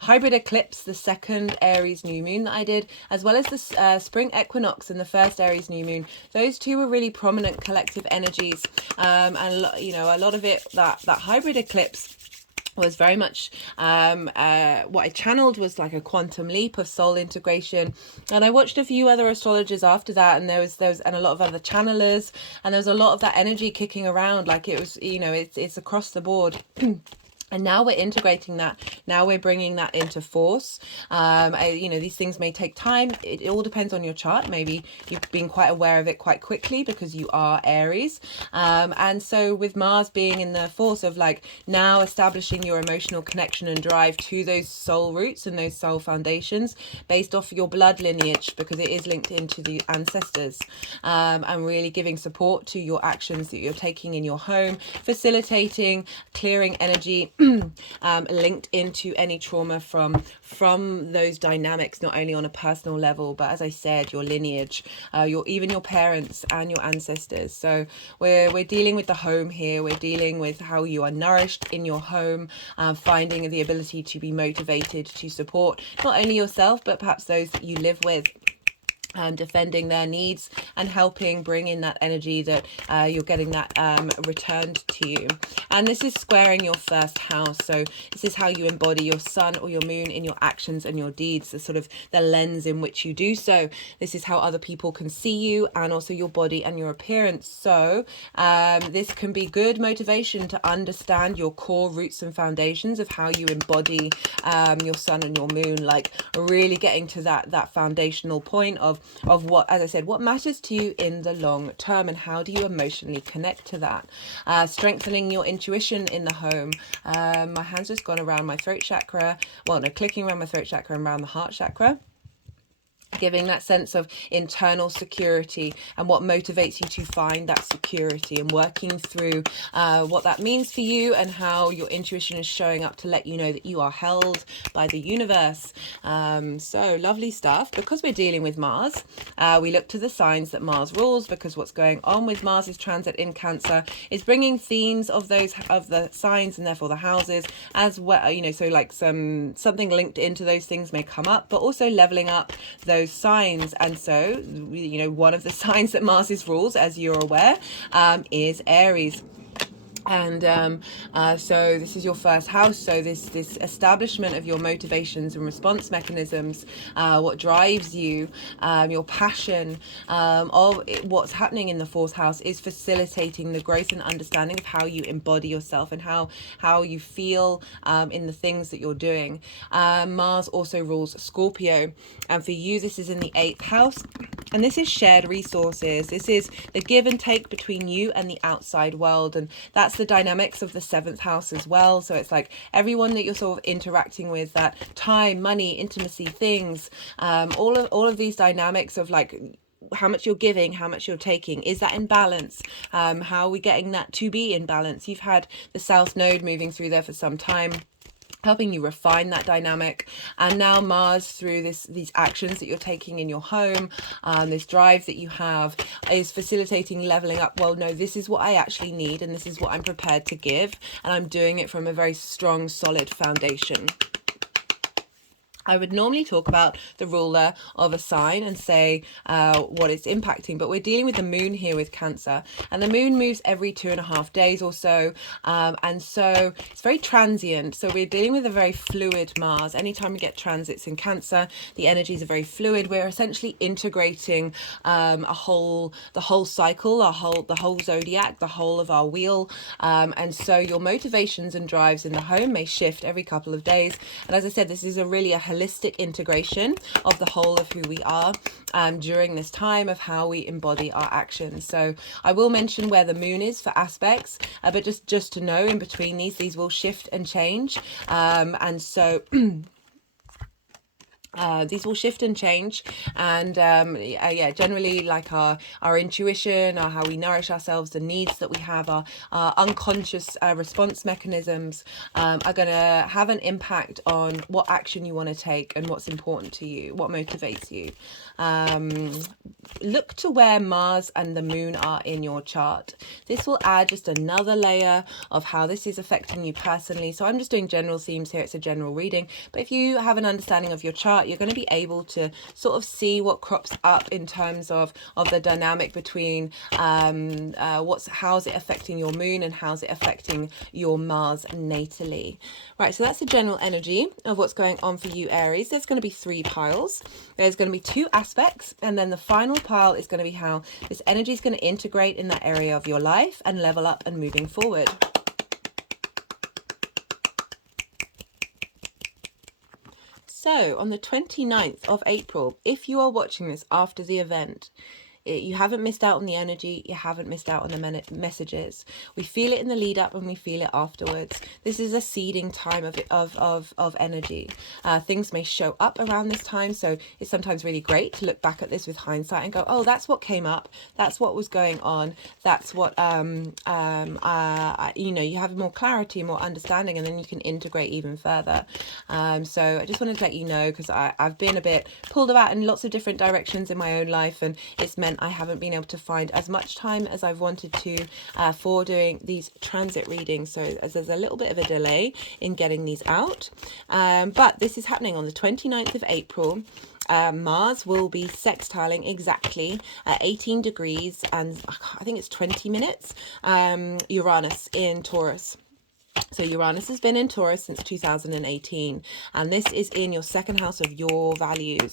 hybrid eclipse, the second Aries new moon that I did, as well as the spring equinox and the first Aries new moon, those two were really prominent collective energies, and you know, a lot of it, that hybrid eclipse was very much what I channeled was like a quantum leap of soul integration. And I watched a few other astrologers after that, and there was and a lot of other channelers, and there was a lot of that energy kicking around, like it was, you know, it's across the board. And now we're integrating that. Now we're bringing that into force. You know, these things may take time. It all depends on your chart. Maybe you've been quite aware of it quite quickly because you are Aries. And so with Mars being in the force of like now establishing your emotional connection and drive to those soul roots and those soul foundations based off your blood lineage, because it is linked into the ancestors, and really giving support to your actions that you're taking in your home, facilitating, clearing energy linked into any trauma from those dynamics, not only on a personal level, but as I said, your lineage, even your parents and your ancestors. So we're dealing with the home here. We're dealing with how you are nourished in your home, finding the ability to be motivated to support not only yourself but perhaps those that you live with, defending their needs and helping bring in that energy that you're getting that returned to you. And this is squaring your first house, so this is how you embody your sun or your moon in your actions and your deeds, the sort of the lens in which you do so. This is how other people can see you, and also your body and your appearance. So this can be good motivation to understand your core roots and foundations of how you embody your sun and your moon, like really getting to that foundational point of what, as I said, what matters to you in the long term, and how do you emotionally connect to that. Strengthening your intuition in the home. My hand's just gone around my throat chakra, well no, clicking around my throat chakra and around the heart chakra, giving that sense of internal security and what motivates you to find that security, and working through what that means for you and how your intuition is showing up to let you know that you are held by the universe. So lovely stuff. Because we're dealing with Mars, we look to the signs that Mars rules, because what's going on with Mars's transit in Cancer is bringing themes of the signs and therefore the houses as well, you know, so like something linked into those things may come up, but also leveling up those signs. And so, you know, one of the signs that Mars's rules, as you're aware, is Aries. And so this is your first house, so this establishment of your motivations and response mechanisms, what drives you, your passion, what's happening in the fourth house is facilitating the growth and understanding of how you embody yourself and how you feel in the things that you're doing. Mars also rules Scorpio, and for you this is in the 8th house. And this is shared resources. This is the give and take between you and the outside world. And that's the dynamics of the 7th house as well. So it's like everyone that you're sort of interacting with, that time, money, intimacy, things, all of these dynamics of like how much you're giving, how much you're taking. Is that in balance? How are we getting that to be in balance? You've had the South Node moving through there for some time, helping you refine that dynamic. And now Mars, through these actions that you're taking in your home, this drive that you have, is facilitating leveling up. Well, no, this is what I actually need, and this is what I'm prepared to give, and I'm doing it from a very strong, solid foundation. I would normally talk about the ruler of a sign and say what it's impacting, but we're dealing with the moon here with Cancer, and the moon moves every 2.5 days or so, and so it's very transient. So we're dealing with a very fluid Mars. Anytime we get transits in Cancer, the energies are very fluid. We're essentially integrating the whole cycle, the whole zodiac, the whole of our wheel, and so your motivations and drives in the home may shift every couple of days. And as I said, this is a holistic integration of the whole of who we are during this time, of how we embody our actions. So I will mention where the moon is for aspects, but just to know, in between these will shift and change, and so these will shift and change, and yeah, generally, like our intuition, or how we nourish ourselves, the needs that we have, our unconscious response mechanisms are going to have an impact on what action you want to take and what's important to you, what motivates you. Look to where Mars and the moon are in your chart. This will add just another layer of how this is affecting you personally. So I'm just doing general themes here. It's a general reading, but if you have an understanding of your chart, you're going to be able to sort of see what crops up in terms of the dynamic between how's it affecting your moon and how's it affecting your Mars natally. Right, so that's the general energy of what's going on for you, Aries. There's going to be 3 piles. There's going to be 2 aspects, and then the final pile is going to be how this energy is going to integrate in that area of your life and level up and moving forward. So on the 29th of April, if you are watching this after the event, you haven't missed out on the energy, you haven't missed out on the messages. We feel it in the lead up and we feel it afterwards. This is a seeding time of energy. Things may show up around this time, so it's sometimes really great to look back at this with hindsight and go, oh, that's what came up, that's what was going on, that's what you know, you have more clarity, more understanding, and then you can integrate even further. So I just wanted to let you know, because I've been a bit pulled about in lots of different directions in my own life, and it's meant I haven't been able to find as much time as I've wanted to for doing these transit readings. So there's a little bit of a delay in getting these out. But this is happening on the 29th of April. Mars will be sextiling exactly 18 degrees and I think it's 20 minutes Uranus in Taurus. So Uranus has been in Taurus since 2018, and this is in your second house of your values.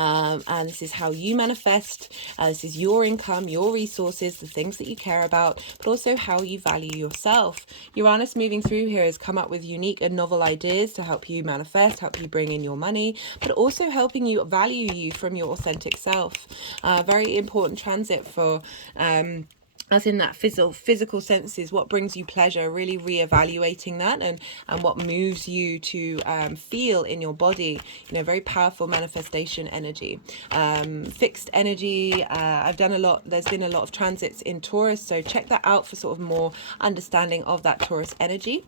And this is how you manifest. This is your income, your resources, the things that you care about, but also how you value yourself. Uranus moving through here has come up with unique and novel ideas to help you manifest, help you bring in your money, but also helping you value you from your authentic self. Very important transit for as in that physical senses, what brings you pleasure, really reevaluating that, and what moves you to feel in your body. You know, very powerful manifestation energy. Fixed energy, I've done a lot, there's been a lot of transits in Taurus, so check that out for sort of more understanding of that Taurus energy.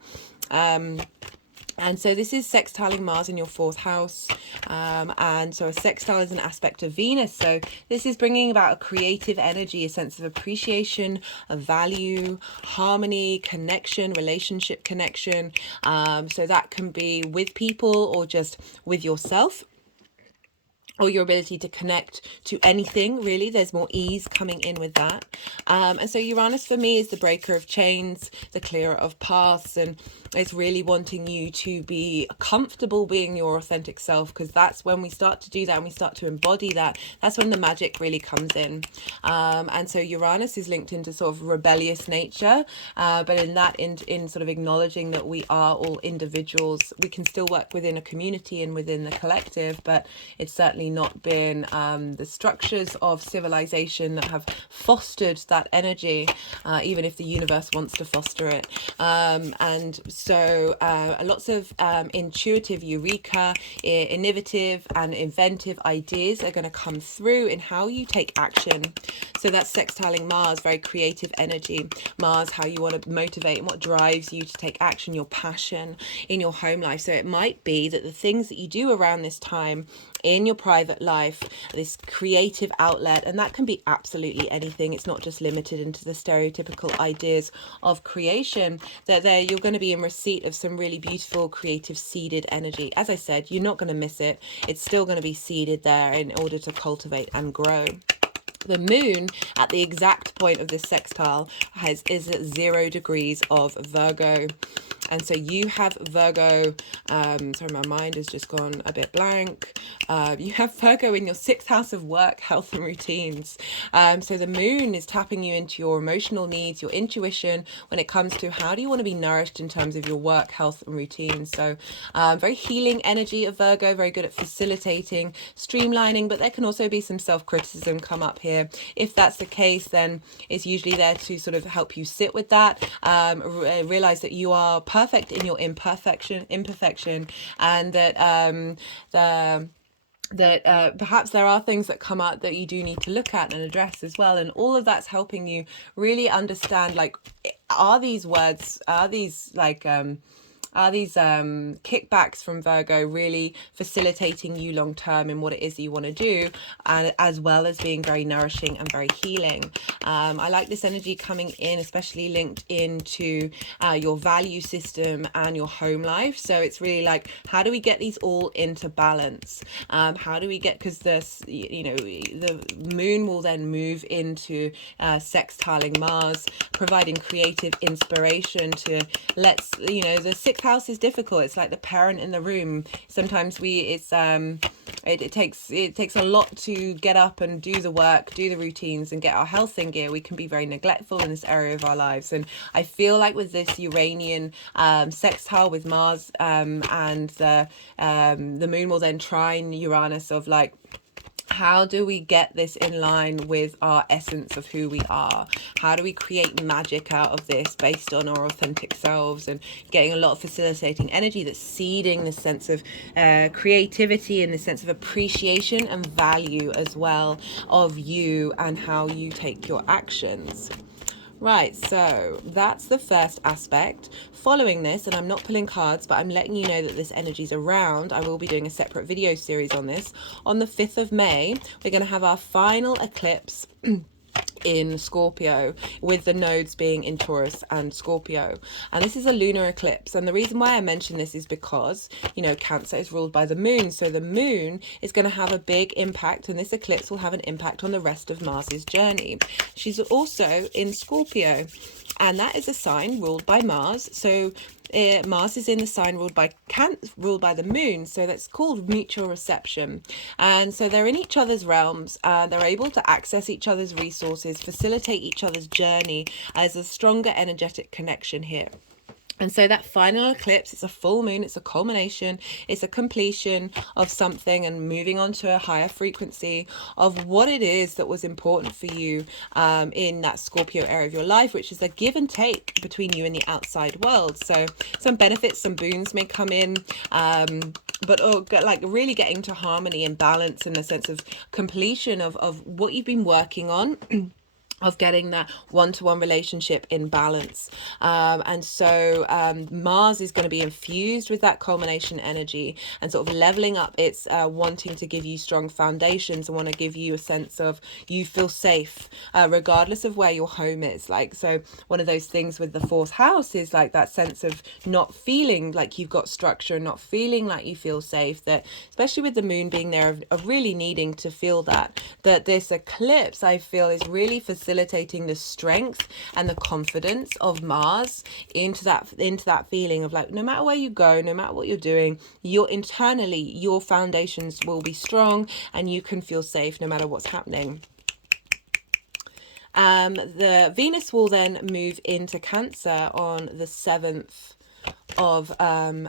And so this is sextiling Mars in your 4th house. And so a sextile is an aspect of Venus. So this is bringing about a creative energy, a sense of appreciation, of value, harmony, connection, relationship connection. So that can be with people or just with yourself, or your ability to connect to anything, really. There's more ease coming in with that. And so Uranus for me is the breaker of chains, the clearer of paths, and it's really wanting you to be comfortable being your authentic self, because that's when we start to do that and we start to embody that, that's when the magic really comes in. And so Uranus is linked into sort of rebellious nature, but in sort of acknowledging that we are all individuals. We can still work within a community and within the collective, but it's certainly not been the structures of civilization that have fostered that energy, even if the universe wants to foster it. And so lots of intuitive eureka, innovative and inventive ideas are going to come through in how you take action. So that's sextiling Mars, very creative energy. Mars, how you want to motivate and what drives you to take action, your passion in your home life. So it might be that the things that you do around this time in your private life, this creative outlet, and that can be absolutely anything. It's not just limited into the stereotypical ideas of creation. That there you're going to be in receipt of some really beautiful creative seeded energy. As I said, you're not going to miss it. It's still going to be seeded there in order to cultivate and grow. The moon at the exact point of this sextile is at 0 degrees of Virgo. And so you have Virgo, sorry, my mind has just gone a bit blank. You have Virgo in your 6th house of work, health and routines. So the moon is tapping you into your emotional needs, your intuition, when it comes to how do you want to be nourished in terms of your work, health and routines. So very healing energy of Virgo, very good at facilitating, streamlining, but there can also be some self-criticism come up here. If that's the case, then it's usually there to sort of help you sit with that, realize that you are perfect in your imperfection, and that perhaps there are things that come up that you do need to look at and address as well. And all of that's helping you really understand, like, are these kickbacks from Virgo really facilitating you long term in what it is that you want to do, and as well as being very nourishing and very healing. I like this energy coming in, especially linked into your value system and your home life. So it's really like, how do we get these all into balance? How do we get, because this, the moon will then move into sextiling Mars, providing creative inspiration to the 6th house is difficult. It's like the parent in the room. Sometimes it takes a lot to get up and do the work, do the routines, and get our health in gear. We can be very neglectful in this area of our lives, and I feel like with this Uranian sextile with Mars, and the moon will then trine Uranus, of like, how do we get this in line with our essence of who we are? How do we create magic out of this based on our authentic selves, and getting a lot of facilitating energy that's seeding this sense of creativity and this sense of appreciation and value as well of you and how you take your actions. Right, so that's the first aspect. Following this, and I'm not pulling cards, but I'm letting you know that this energy is around. I will be doing a separate video series on this. On the 5th of May, we're going to have our final eclipse in Scorpio, with the nodes being in Taurus and Scorpio. And this is a lunar eclipse. And the reason why I mention this is because, Cancer is ruled by the moon. So the moon is going to have a big impact, and this eclipse will have an impact on the rest of Mars's journey. She's also in Scorpio, and that is a sign ruled by Mars. So Mars is in the sign ruled by the moon, so that's called mutual reception. And so they're in each other's realms, they're able to access each other's resources, facilitate each other's journey. There's a stronger energetic connection here. And so that final eclipse, it's a full moon, it's a culmination, it's a completion of something and moving on to a higher frequency of what it is that was important for you in that Scorpio area of your life, which is a give and take between you and the outside world. So some benefits, some boons may come in, but like really getting to harmony and balance in the sense of completion of what you've been working on. Of getting that one-to-one relationship in balance. And so Mars is going to be infused with that culmination energy and sort of leveling up. It's wanting to give you strong foundations and want to give you a sense of you feel safe regardless of where your home is. Like, so one of those things with the 4th house is like that sense of not feeling like you've got structure and not feeling like you feel safe, that especially with the moon being there, of really needing to feel that this eclipse, I feel, is really facilitating the strength and the confidence of Mars into that feeling of like, no matter where you go, no matter what you're doing, your foundations will be strong and you can feel safe no matter what's happening. The Venus will then move into Cancer on the 7th of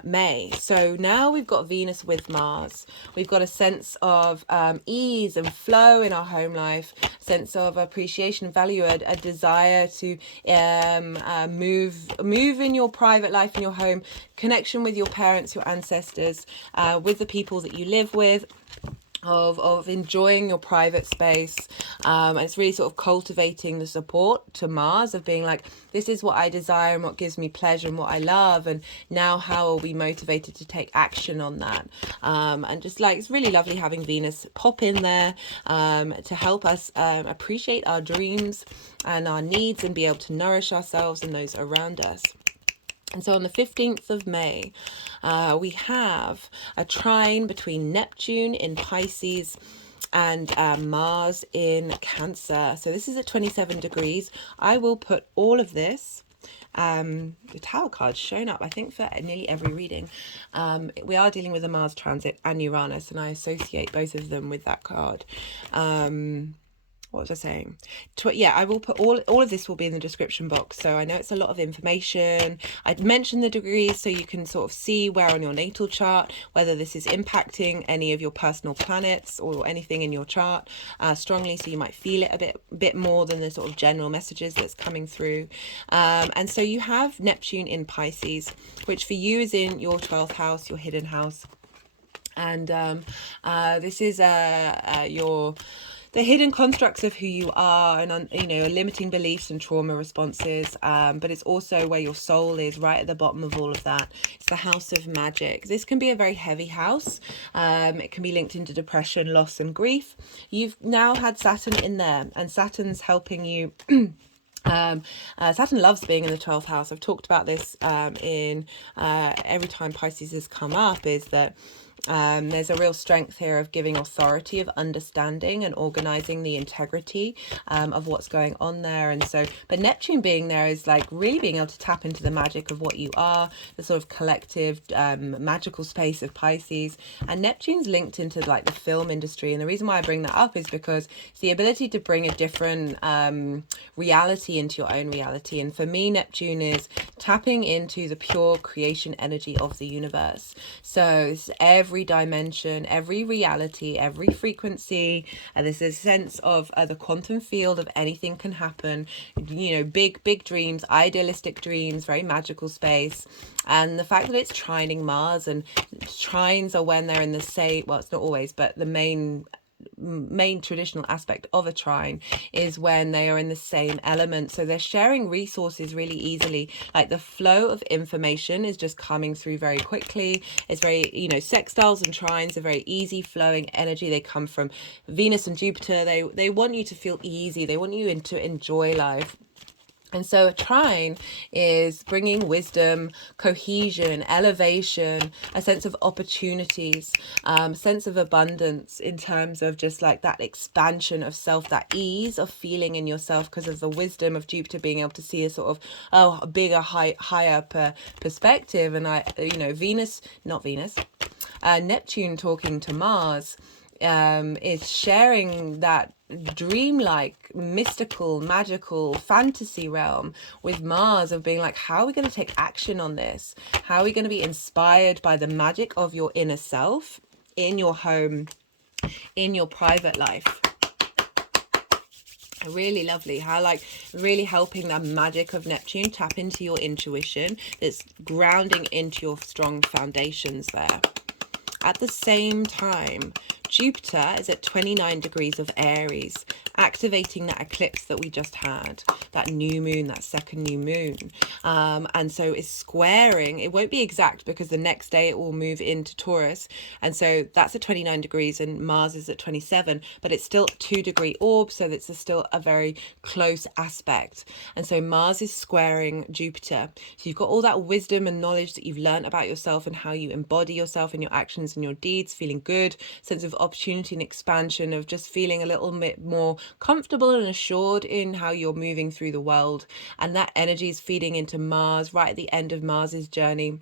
May. So now we've got Venus with Mars. We've got a sense of ease and flow in our home life, sense of appreciation, value, a desire to move in your private life, in your home, connection with your parents, your ancestors, with the people that you live with. of enjoying your private space, and it's really sort of cultivating the support to Mars of being like, this is what I desire and what gives me pleasure and what I love, and now how are we motivated to take action on that, and just like, it's really lovely having Venus pop in there to help us appreciate our dreams and our needs and be able to nourish ourselves and those around us. And so on the 15th of May, we have a trine between Neptune in Pisces and Mars in Cancer. So this is at 27 degrees. I will put all of this, the Tower card's shown up, I think, for nearly every reading. We are dealing with a Mars transit and Uranus, and I associate both of them with that card. What was I saying? Yeah, I will put all of this will be in the description box. So I know it's a lot of information. I'd mentioned the degrees so you can sort of see where on your natal chart, whether this is impacting any of your personal planets or anything in your chart strongly. So you might feel it a bit more than the sort of general messages that's coming through. And so you have Neptune in Pisces, which for you is in your 12th house, your hidden house. And this is the hidden constructs of who you are, and limiting beliefs and trauma responses, but it's also where your soul is, right at the bottom of all of that. It's the house of magic. This can be a very heavy house. It can be linked into depression, loss and grief. You've now had Saturn in there, and Saturn's helping you. Saturn loves being in the 12th house. I've talked about this in every time Pisces has come up, is that there's a real strength here of giving authority, of understanding and organizing the integrity of what's going on there. And so, but Neptune being there is like really being able to tap into the magic of what you are, the sort of collective magical space of Pisces. And Neptune's linked into like the film industry. And the reason why I bring that up is because it's the ability to bring a different reality into your own reality. And for me, Neptune is tapping into the pure creation energy of the universe. So it's every dimension, every reality, every frequency, and there's a sense of the quantum field of anything can happen, big dreams, idealistic dreams, very magical space. And the fact that it's trining Mars, and trines are when they're in the same, well, it's not always, but the main traditional aspect of a trine is when they are in the same element, so they're sharing resources really easily. Like the flow of information is just coming through very quickly. It's very, sextiles and trines are very easy flowing energy. They come from Venus and Jupiter. They want you to feel easy. They want you to enjoy life. And so a trine is bringing wisdom, cohesion, elevation, a sense of opportunities, sense of abundance in terms of just like that expansion of self, that ease of feeling in yourself because of the wisdom of Jupiter being able to see a sort of a bigger, higher perspective. And Neptune talking to Mars is sharing that dreamlike, mystical, magical fantasy realm with Mars of being like, how are we going to take action on this? How are we going to be inspired by the magic of your inner self in your home, in your private life? Really lovely how like really helping that magic of Neptune tap into your intuition. It's grounding into your strong foundations there. At the same time, Jupiter is at 29 degrees of Aries, activating that eclipse that we just had, that new moon, that second new moon. And so it's squaring. It won't be exact because the next day it will move into Taurus. And so that's at 29 degrees and Mars is at 27, but it's still 2-degree orb. So it's still a very close aspect. And so Mars is squaring Jupiter. So you've got all that wisdom and knowledge that you've learned about yourself and how you embody yourself in your actions and your deeds, feeling good, sense of opportunity and expansion, of just feeling a little bit more comfortable and assured in how you're moving through the world. And that energy is feeding into Mars right at the end of Mars's journey,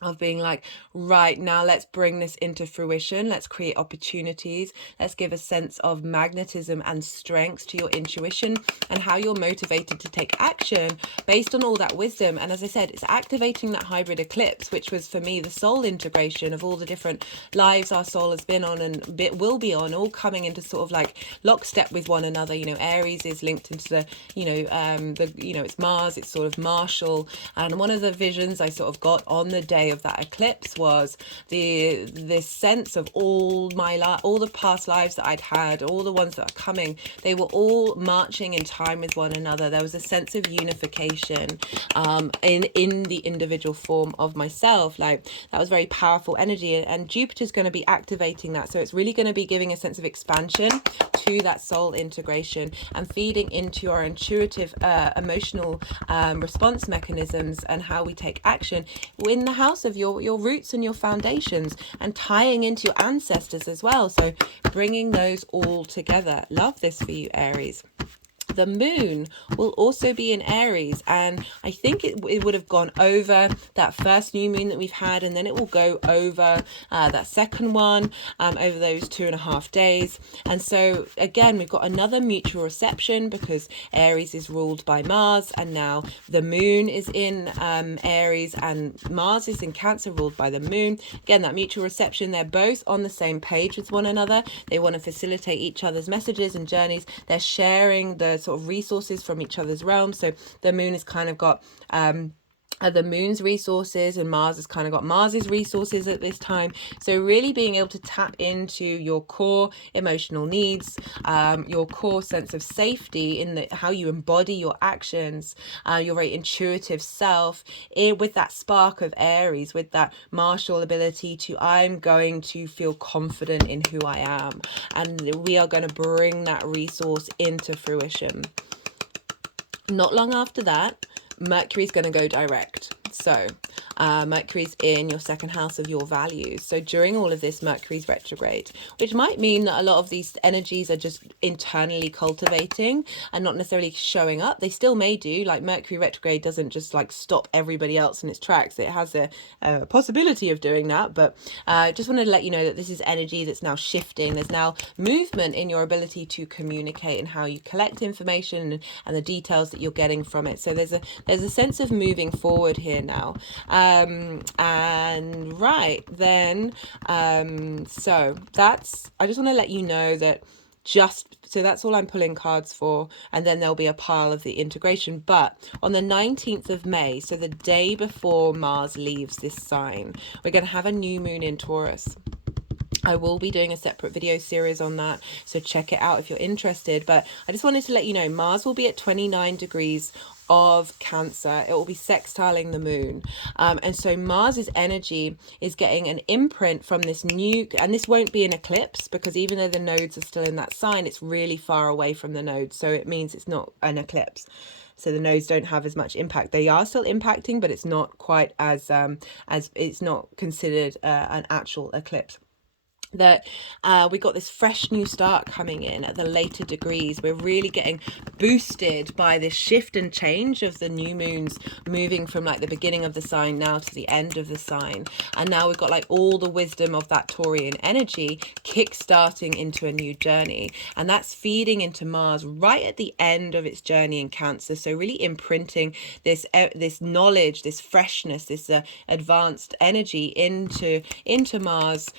of being like, right now, let's bring this into fruition. Let's create opportunities. Let's give a sense of magnetism and strength to your intuition and how you're motivated to take action based on all that wisdom. And as I said, it's activating that hybrid eclipse, which was for me the soul integration of all the different lives our soul has been on and will be on, all coming into sort of like lockstep with one another. Aries is linked into the, it's Mars, it's sort of martial. And one of the visions I sort of got on the day day of that eclipse was this sense of all the past lives that I'd had, all the ones that are coming. They were all marching in time with one another. There was a sense of unification in the individual form of myself. Like, that was very powerful energy, and Jupiter's going to be activating that. So it's really going to be giving a sense of expansion to that soul integration and feeding into your intuitive emotional response mechanisms and how we take action in the house of your roots and your foundations, and tying into your ancestors as well. So bringing those all together. Love this for you, Aries. The moon will also be in Aries, and I think it would have gone over that first new moon that we've had, and then it will go over that second one over those 2.5 days. And so again, we've got another mutual reception because Aries is ruled by Mars, and now the moon is in Aries and Mars is in Cancer, ruled by the moon. Again, that mutual reception, they're both on the same page with one another. They want to facilitate each other's messages and journeys. They're sharing the sort of resources from each other's realms. So the moon has kind of got the moon's resources, and Mars has kind of got Mars's resources at this time. So really being able to tap into your core emotional needs, your core sense of safety in how you embody your actions, your very intuitive self, with that spark of Aries, with that martial ability to, I'm going to feel confident in who I am, and we are going to bring that resource into fruition. Not long after that, Mercury's going to go direct. So Mercury's in your second house of your values. So during all of this, Mercury's retrograde, which might mean that a lot of these energies are just internally cultivating and not necessarily showing up. They still may do. Like, Mercury retrograde doesn't just like stop everybody else in its tracks. It has a possibility of doing that. But I just wanted to let you know that this is energy that's now shifting. There's now movement in your ability to communicate and how you collect information and the details that you're getting from it. So there's a sense of moving forward here now. And right then, so that's, I just want to let you know that so that's all I'm pulling cards for, and then there'll be a pile of the integration. But on the 19th of May, so the day before Mars leaves this sign, we're going to have a new moon in Taurus. I will be doing a separate video series on that, so check it out if you're interested. But I just wanted to let you know, Mars will be at 29 degrees of Cancer. It will be sextiling the moon, and so Mars's energy is getting an imprint from this new, and this won't be an eclipse because even though the nodes are still in that sign, it's really far away from the nodes, so it means it's not an eclipse. So the nodes don't have as much impact. They are still impacting, but it's not quite as it's not considered an actual eclipse. That we got this fresh new start coming in at the later degrees. We're really getting boosted by this shift and change of the new moons moving from like the beginning of the sign now to the end of the sign, and now we've got like all the wisdom of that Taurian energy kick-starting into a new journey, and that's feeding into Mars right at the end of its journey in Cancer. So really imprinting this knowledge, this freshness, this advanced energy into Mars,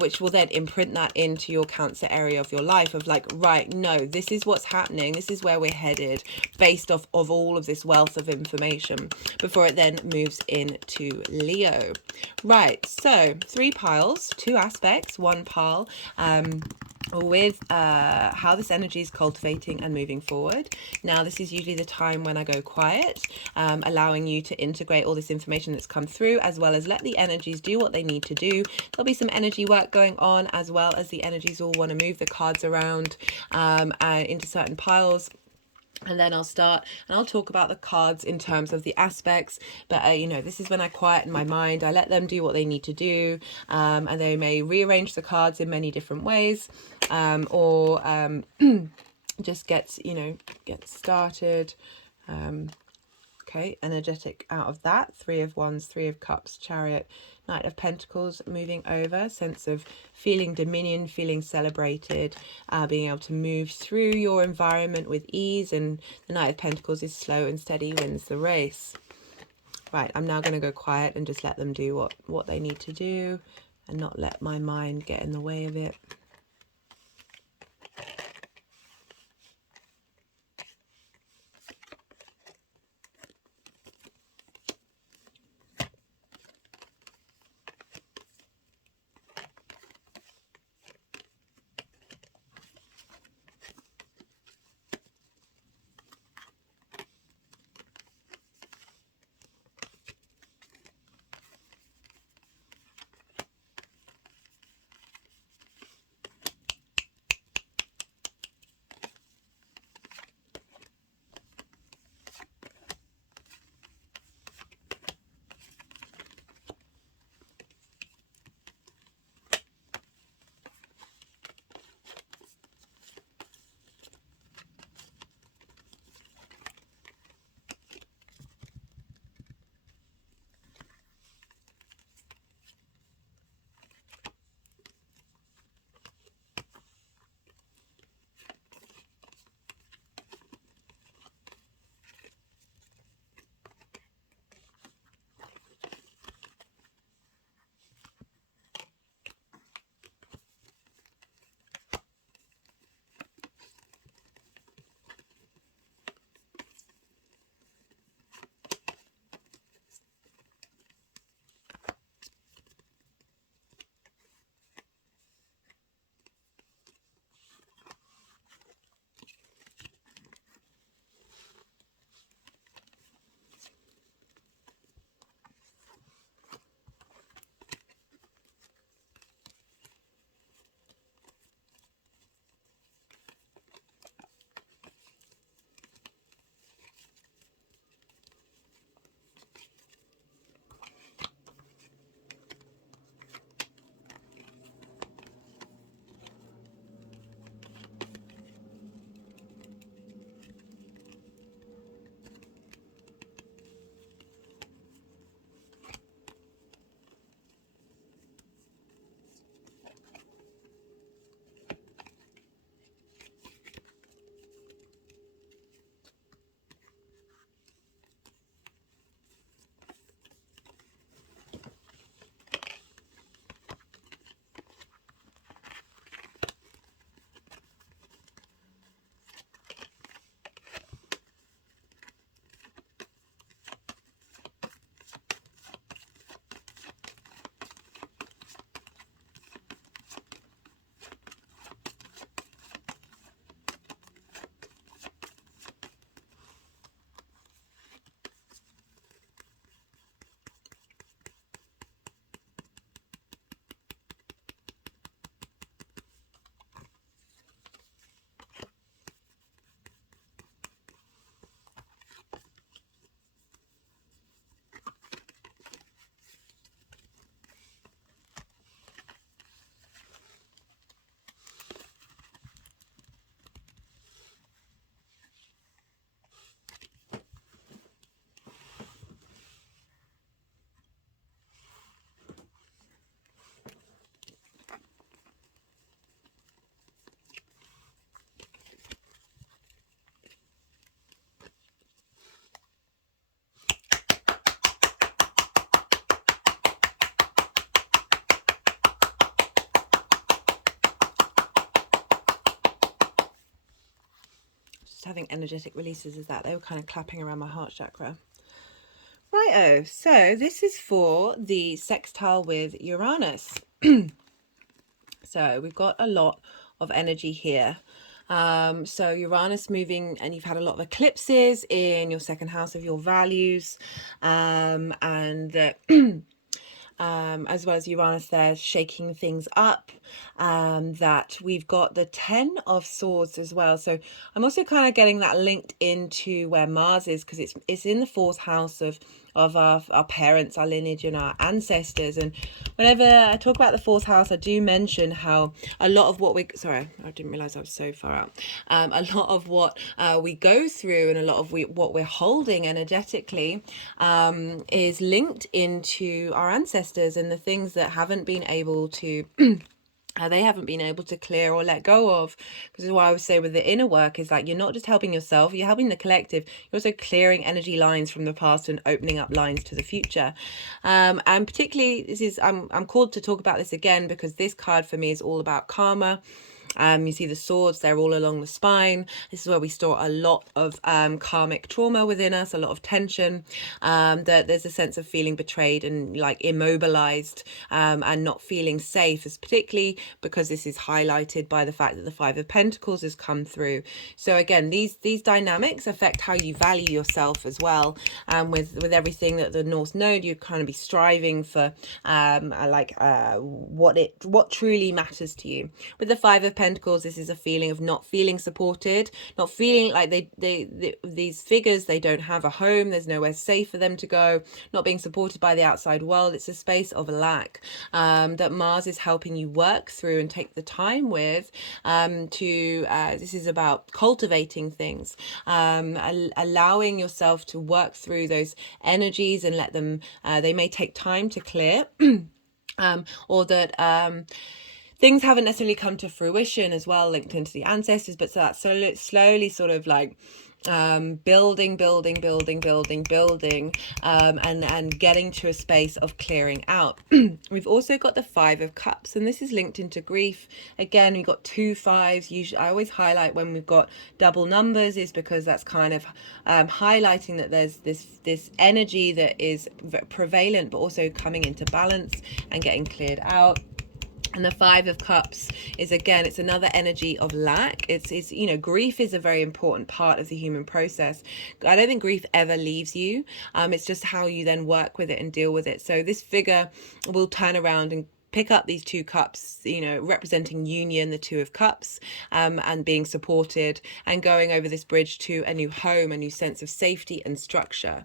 which will then imprint that into your Cancer area of your life of like, right, no, this is what's happening, this is where we're headed, based off of all of this wealth of information, before it then moves into Leo. Right, so 3 piles, 2 aspects, 1 pile with how this energy is cultivating and moving forward. Now, this is usually the time when I go quiet, allowing you to integrate all this information that's come through, as well as let the energies do what they need to do. There'll be some energy work going on, as well as the energies all want to move the cards around into certain piles. And then I'll start and I'll talk about the cards in terms of the aspects. But, you know, this is when I quieten my mind. I let them do what they need to do. And they may rearrange the cards in many different ways, or just get started. Okay, energetic out of that. 3 of Wands, 3 of Cups, Chariot, Knight of Pentacles moving over. Sense of feeling dominion, feeling celebrated, being able to move through your environment with ease. And the Knight of Pentacles is slow and steady, wins the race. Right, I'm now going to go quiet and just let them do what they need to do and not let my mind get in the way of it. having energetic releases as that. They were kind of clapping around my heart chakra. Righto, so this is for the sextile with Uranus. So we've got a lot of energy here. So Uranus moving, and you've had a lot of eclipses in your second house of your values, and as well as Uranus there shaking things up. That we've got the 10 of Swords as well. So I'm also kind of getting that linked into where Mars is, because it's in the fourth house of our parents, our lineage, and our ancestors. And whenever I talk about the fourth house, I do mention how a lot of what sorry, I didn't realize I was so far out. A lot of what we go through, and a lot of what we're holding energetically, is linked into our ancestors and the things that haven't been able to they haven't been able to clear or let go of. Because this is why I would say with the inner work is like, you're not just helping yourself, you're helping the collective. You're also clearing energy lines from the past and opening up lines to the future. And particularly, this is I'm called to talk about this again because this card for me is all about karma. You see the swords, they're all along the spine. This is where we store a lot of karmic trauma within us, a lot of tension, that there's a sense of feeling betrayed and like immobilized, and not feeling safe, as particularly because this is highlighted by the fact that the Five of Pentacles has come through. So again, these dynamics affect how you value yourself as well. With everything that the North Node, you kind of be striving for what truly matters to you. With the Five of Pentacles, this is a feeling of not feeling supported, not feeling like these figures, they don't have a home, there's nowhere safe for them to go, not being supported by the outside world. It's a space of lack, that Mars is helping you work through and take the time with, this is about cultivating things, allowing yourself to work through those energies and let them, they may take time to clear, or that things haven't necessarily come to fruition as well, linked into the ancestors, but so that's slowly sort of like building, and getting to a space of clearing out. We've also got the Five of Cups, and this is linked into grief. Again, we've got 2 5s. Usually I always highlight when we've got double numbers, is because that's kind of highlighting that there's this energy that is prevalent but also coming into balance and getting cleared out. And the Five of Cups is, again, it's another energy of lack. It's grief is a very important part of the human process. I don't think grief ever leaves you. It's just how you then work with it and deal with it. So this figure will turn around and pick up these 2 cups, representing union, the 2 of Cups, and being supported and going over this bridge to a new home, a new sense of safety and structure.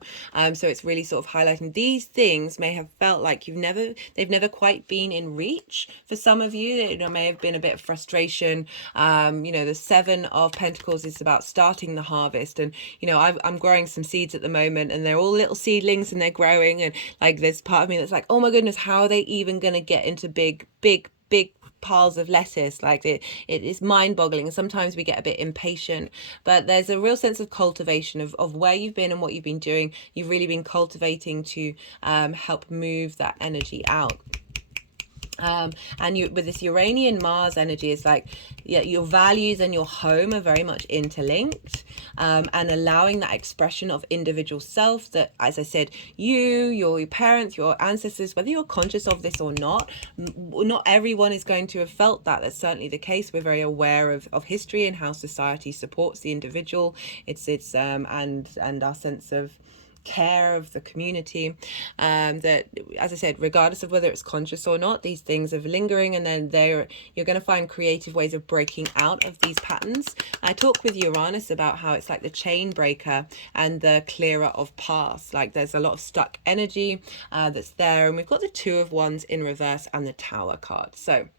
So it's really sort of highlighting these things may have felt like they've never quite been in reach for some of you. There may have been a bit of frustration. The 7 of Pentacles is about starting the harvest, and I'm growing some seeds at the moment, and they're all little seedlings and they're growing, and like there's part of me that's like, oh my goodness, how are they even going to get into big piles of lettuce? Like it is mind-boggling, and sometimes we get a bit impatient, but there's a real sense of cultivation of where you've been and what you've been doing. You've really been cultivating to help move that energy out. And with this Uranian Mars energy, it's like, your values and your home are very much interlinked, and allowing that expression of individual self that, as I said, your parents, your ancestors, whether you're conscious of this or not everyone is going to have felt that. That's certainly the case. We're very aware of history and how society supports the individual. It's and our sense of care of the community, that, as I said, regardless of whether it's conscious or not, these things are lingering, and then you're going to find creative ways of breaking out of these patterns. I talk with Uranus about how it's like the chain breaker and the clearer of paths. Like there's a lot of stuck energy that's there, and we've got the 2 of Wands in reverse and the Tower card. So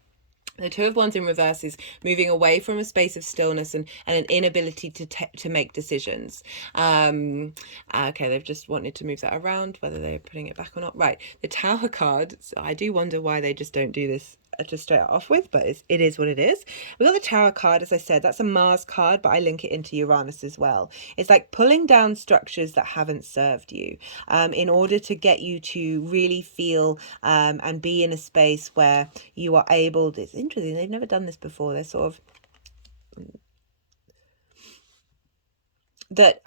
the 2 of Wands in reverse is moving away from a space of stillness and an inability to make decisions. Okay, they've just wanted to move that around, whether they're putting it back or not. Right, the Tower card, so I do wonder why they just don't do this to start off with, but it is what it is. We've got the Tower card, as I said, that's a Mars card, but I link it into Uranus as well. It's like pulling down structures that haven't served you, in order to get you to really feel and be in a space where you are able. It's interesting, they've never done this before. They're sort of that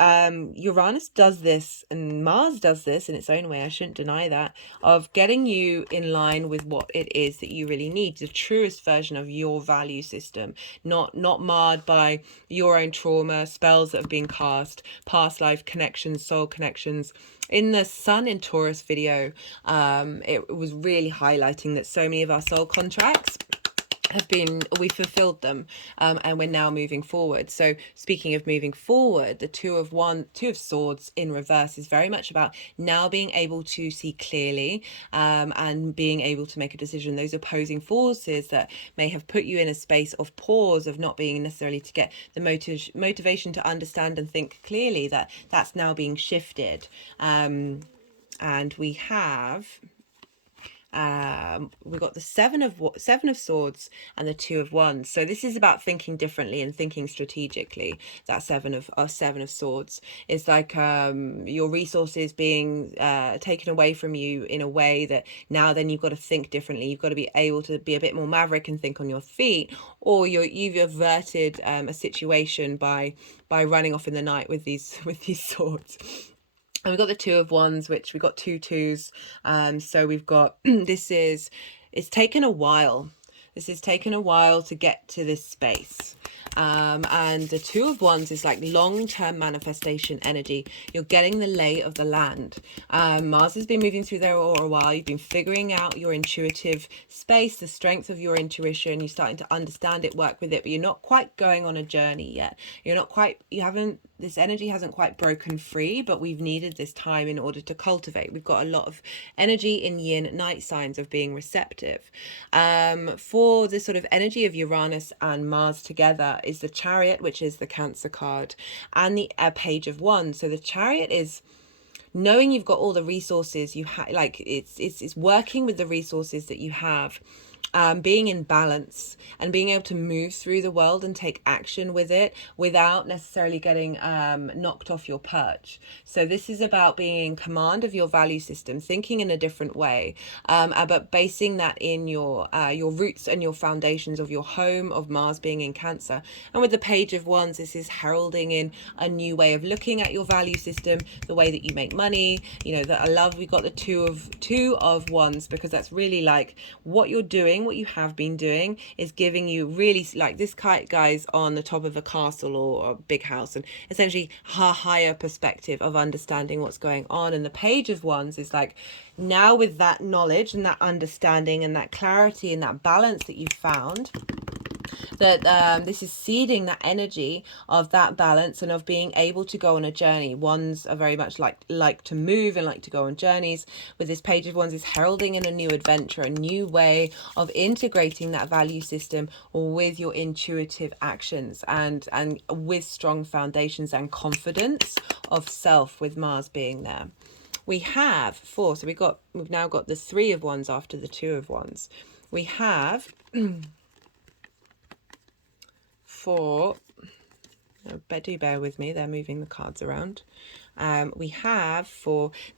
Uranus does this and Mars does this in its own way, I shouldn't deny that, of getting you in line with what it is that you really need, the truest version of your value system, not marred by your own trauma, spells that have been cast, past life connections, soul connections. In the Sun in Taurus video, it was really highlighting that so many of our soul contracts we fulfilled them, and we're now moving forward. So speaking of moving forward, the two of swords in reverse is very much about now being able to see clearly, and being able to make a decision. Those opposing forces that may have put you in a space of pause, of not being necessarily to get the motivation to understand and think clearly, that's now being shifted. And we have we've got the seven of swords and the two of wands. So this is about thinking differently and thinking strategically. That seven of swords is like your resources being taken away from you in a way that now then you've got to think differently. You've got to be able to be a bit more maverick and think on your feet, or you've averted a situation by running off in the night with these swords. And we've got the two of wands, which we've got two twos. So we've got, it's taken a while. This has taken a while to get to this space. And the two of wands is like long-term manifestation energy. You're getting the lay of the land. Mars has been moving through there for a while. You've been figuring out your intuitive space, the strength of your intuition. You're starting to understand it, work with it, but you're not quite going on a journey yet. This energy hasn't quite broken free, but we've needed this time in order to cultivate. We've got a lot of energy in yin at night signs of being receptive. For this sort of energy of Uranus and Mars together is the Chariot, which is the Cancer card, and the Page of Wands. So the Chariot is knowing you've got all the resources you have, like it's working with the resources that you have. Being in balance and being able to move through the world and take action with it without necessarily getting knocked off your perch. So this is about being in command of your value system, thinking in a different way, but basing that in your roots and your foundations of your home, of Mars being in Cancer. And with the Page of Wands, this is heralding in a new way of looking at your value system, the way that you make money. That I love. We got the two of wands, because that's really like what you're doing. What you have been doing is giving you really, like, this kite guy's on the top of a castle or a big house, and essentially a higher perspective of understanding what's going on. And the Page of Wands is like, now with that knowledge and that understanding and that clarity and that balance that you've found, that this is seeding that energy of that balance and of being able to go on a journey. Wands are very much like to move and like to go on journeys. With this Page of Wands is heralding in a new adventure, a new way of integrating that value system with your intuitive actions, and with strong foundations and confidence of self, with Mars being there. We have four, so we've now got the Three of Wands after the Two of Wands. We have for, do bear with me, they're moving the cards around. We have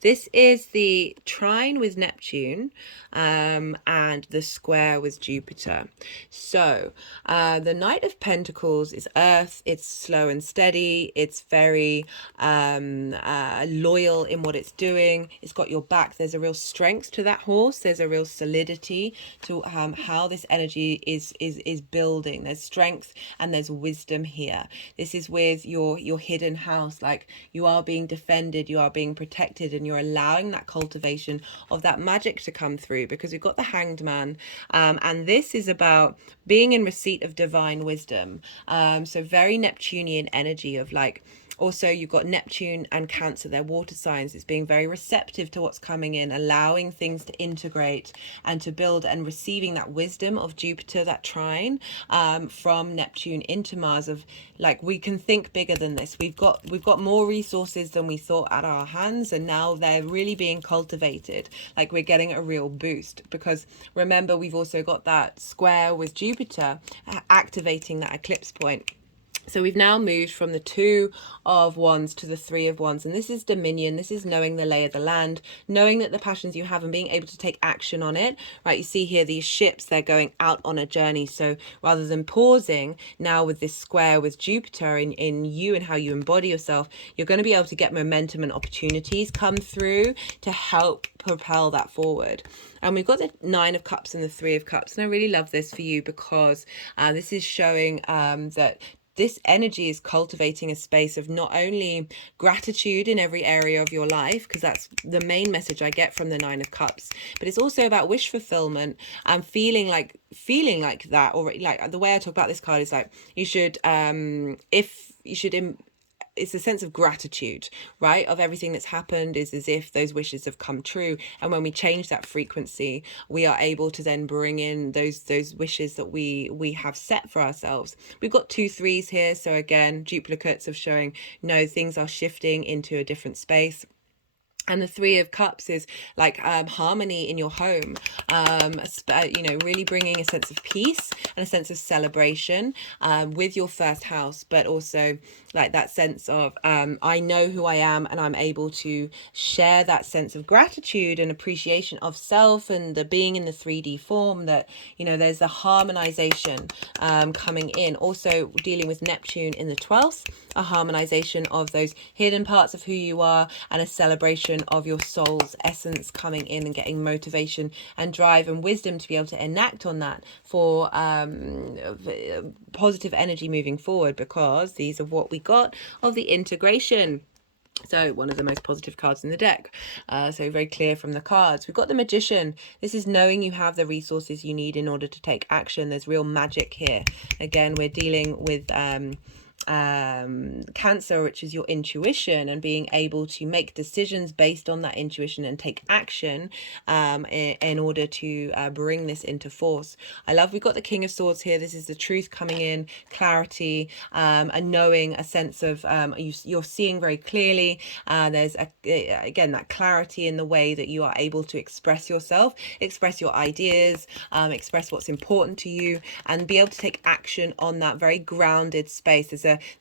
this is the trine with Neptune, and the square with Jupiter. So the Knight of Pentacles is Earth. It's slow and steady. It's very loyal in what it's doing. It's got your back. There's a real strength to that horse. There's a real solidity to how this energy is building. There's strength and there's wisdom here. This is with your hidden house, like you are being defended, you are being protected, and you're allowing that cultivation of that magic to come through, because we've got the Hanged Man, and this is about being in receipt of divine wisdom. So very Neptunian energy of like, also you've got Neptune and Cancer, they're water signs. It's being very receptive to what's coming in, allowing things to integrate and to build, and receiving that wisdom of Jupiter, that trine, from Neptune into Mars, of like, we can think bigger than this. We've got more resources than we thought at our hands, and now they're really being cultivated. Like, we're getting a real boost, because remember, we've also got that square with Jupiter activating that eclipse point. So we've now moved from the Two of Wands to the Three of Wands. And this is dominion. This is knowing the lay of the land, knowing that the passions you have and being able to take action on it, right? You see here, these ships, they're going out on a journey. So rather than pausing, now with this square with Jupiter in you and how you embody yourself, you're going to be able to get momentum and opportunities come through to help propel that forward. And we've got the Nine of Cups and the Three of Cups. And I really love this for you because this is showing that this energy is cultivating a space of not only gratitude in every area of your life, because that's the main message I get from the Nine of Cups, but it's also about wish fulfillment and feeling like that, or like the way I talk about this card is like you should it's a sense of gratitude, right, of everything that's happened, is as if those wishes have come true. And when we change that frequency, we are able to then bring in those wishes that we have set for ourselves. We've got 2 3s here, so again, duplicates of showing things are shifting into a different space. And the Three of Cups is like harmony in your home, really bringing a sense of peace and a sense of celebration with your first house, but also like that sense of I know who I am, and I'm able to share that sense of gratitude and appreciation of self and the being in the 3D form, that there's the harmonization coming in. Also dealing with Neptune in the 12th, a harmonization of those hidden parts of who you are, and a celebration of your soul's essence coming in and getting motivation and drive and wisdom to be able to enact on that for positive energy moving forward, because these are what we got of the integration. So one of the most positive cards in the deck. So very clear from the cards. We've got the Magician. This is knowing you have the resources you need in order to take action. There's real magic here. Again, we're dealing with Cancer, which is your intuition, and being able to make decisions based on that intuition and take action in order to bring this into force. We've got the King of Swords here. This is the truth coming in, clarity, and knowing, a sense of you're seeing very clearly. There's again that clarity in the way that you are able to express yourself, express your ideas, express what's important to you, and be able to take action on that very grounded space.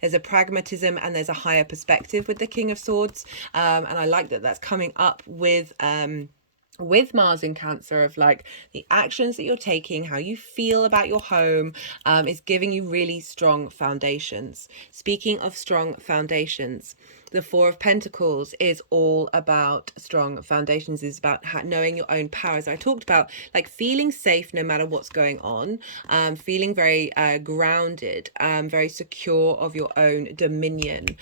There's a pragmatism and there's a higher perspective with the King of Swords, and I like that that's coming up with Mars in Cancer, of like the actions that you're taking, how you feel about your home, is giving you really strong foundations. Speaking of strong foundations, the Four of Pentacles is all about strong foundations, is about knowing your own power. As I talked about, like feeling safe no matter what's going on, feeling very grounded, very secure of your own dominion,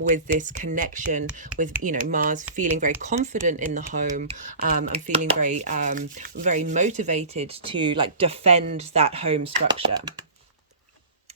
with this connection with, Mars, feeling very confident in the home, and feeling very motivated to like defend that home structure.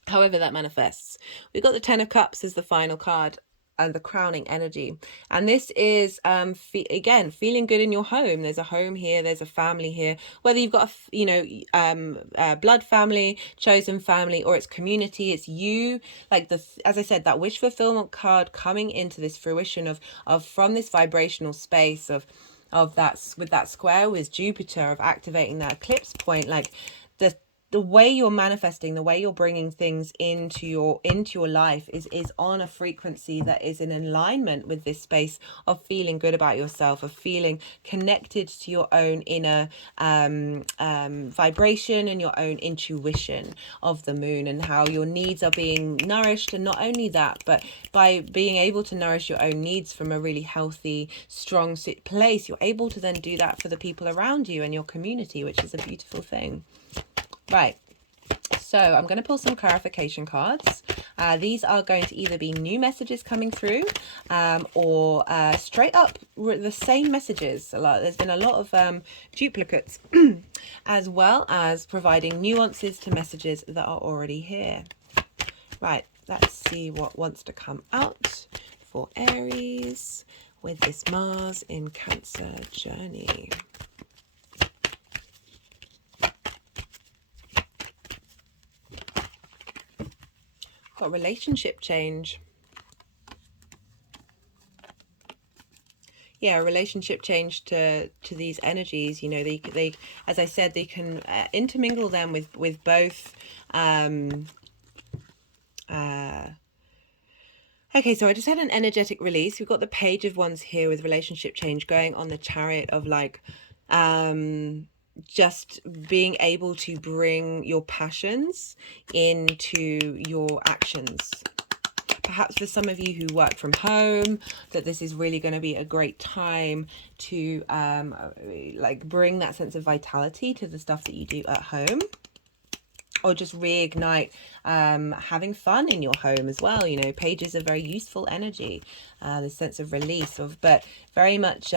However that manifests. We've got the Ten of Cups as the final card, and the crowning energy, and this is again feeling good in your home. There's a home here, there's a family here, whether you've got a blood family, chosen family, or it's community, it's you, like as I said, that wish fulfillment card coming into this fruition of from this vibrational space of that, with that square with Jupiter, of activating that eclipse point, like the way you're manifesting, the way you're bringing things into your life is on a frequency that is in alignment with this space of feeling good about yourself, of feeling connected to your own inner vibration and your own intuition of the moon, and how your needs are being nourished. And not only that, but by being able to nourish your own needs from a really healthy, strong place, you're able to then do that for the people around you and your community, which is a beautiful thing. Right, so I'm going to pull some clarification cards. These are going to either be new messages coming through, or straight up the same messages. There's been a lot of duplicates, as well as providing nuances to messages that are already here. Right, let's see what wants to come out for Aries with this Mars in Cancer journey. Got relationship change. Yeah, relationship change to these energies. They as I said, they can intermingle them with both Okay, so I just had an energetic release. We've got the Page of Wands here with relationship change going on the Chariot of like just being able to bring your passions into your actions. Perhaps for some of you who work from home, that this is really going to be a great time to like bring that sense of vitality to the stuff that you do at home, or just reignite having fun in your home as well. You know, pages are very useful energy, the sense of release of, but very much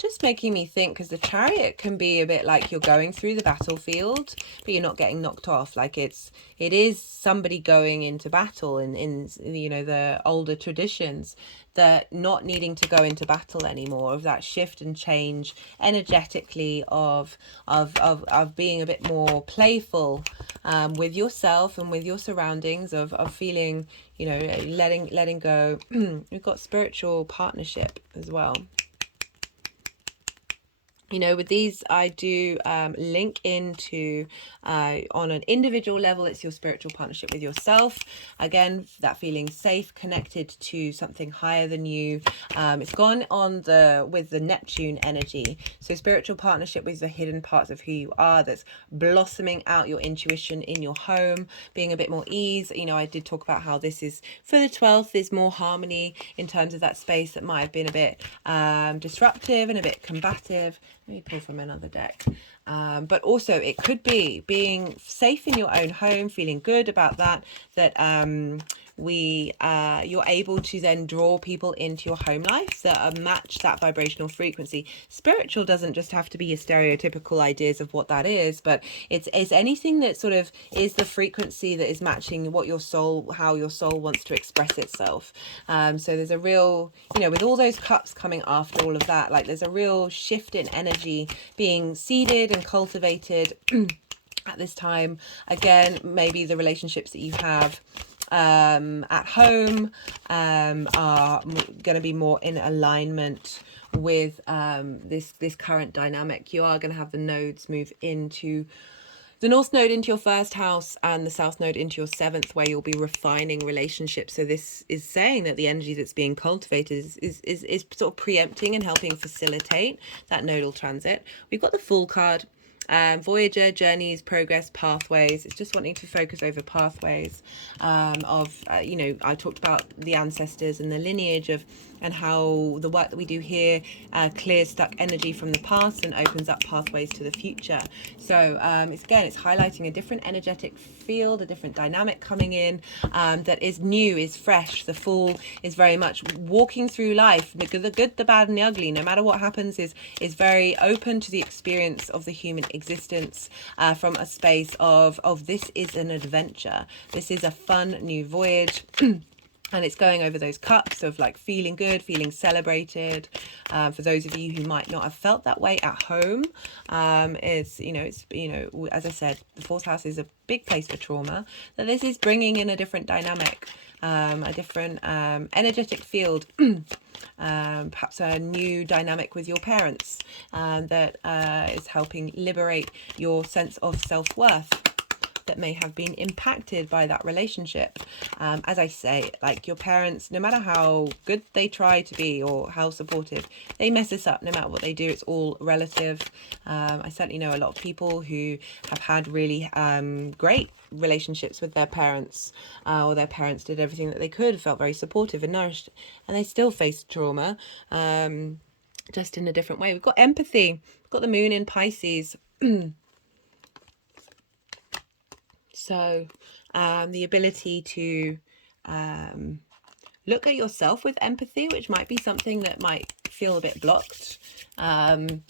just making me think, because the Chariot can be a bit like you're going through the battlefield but you're not getting knocked off. Like it is somebody going into battle in you know, the older traditions, that not needing to go into battle anymore, of that shift and change energetically of being a bit more playful with yourself and with your surroundings, of feeling, you know, letting go. We've got spiritual partnership as well. You know, with these, I do link into, on an individual level, it's your spiritual partnership with yourself. Again, that feeling safe, connected to something higher than you. It's gone on with the Neptune energy. So spiritual partnership with the hidden parts of who you are, that's blossoming out your intuition in your home, being a bit more ease. You know, I did talk about how this is, for the 12th, is more harmony in terms of that space that might have been a bit disruptive and a bit combative. Let me pull from another deck. But also it could be being safe in your own home, feeling good about that, that you're able to then draw people into your home life that match that vibrational frequency. Spiritual doesn't just have to be your stereotypical ideas of what that is, but it's anything that sort of is the frequency that is matching what your soul, how your soul wants to express itself. So there's a real, you know, with all those cups coming after all of that, like there's a real shift in energy being seeded and cultivated at this time. Again, maybe the relationships that you have at home are going to be more in alignment with this current dynamic. You are going to have the nodes move into the North Node into your first house and the South Node into your seventh, where you'll be refining relationships. So this is saying that the energy that's being cultivated is sort of preempting and helping facilitate that nodal transit. We've got the Fool card. Voyager, journeys, progress, pathways. It's just wanting to focus over pathways you know, I talked about the ancestors and the lineage of, and how the work that we do here clears stuck energy from the past and opens up pathways to the future. So it's highlighting a different energetic field, a different dynamic coming in that is new, is fresh. The Fool is very much walking through life, the good, the bad, and the ugly. No matter what happens, is very open to the experience of the human existence from a space of this is an adventure. This is a fun new voyage. And it's going over those cups of like feeling good, feeling celebrated. For those of you who might not have felt that way at home, it's as I said, the fourth house is a big place for trauma. That this is bringing in a different dynamic, a different energetic field. Perhaps a new dynamic with your parents that is helping liberate your sense of self-worth that may have been impacted by that relationship. As I say, like your parents, no matter how good they try to be or how supportive, they mess us up no matter what they do. It's all relative. I certainly know a lot of people who have had really great relationships with their parents, or their parents did everything that they could, felt very supportive and nourished, and they still face trauma, just in a different way. We've got empathy. We've got the moon in Pisces. So the ability to look at yourself with empathy, which might be something that might feel a bit blocked, and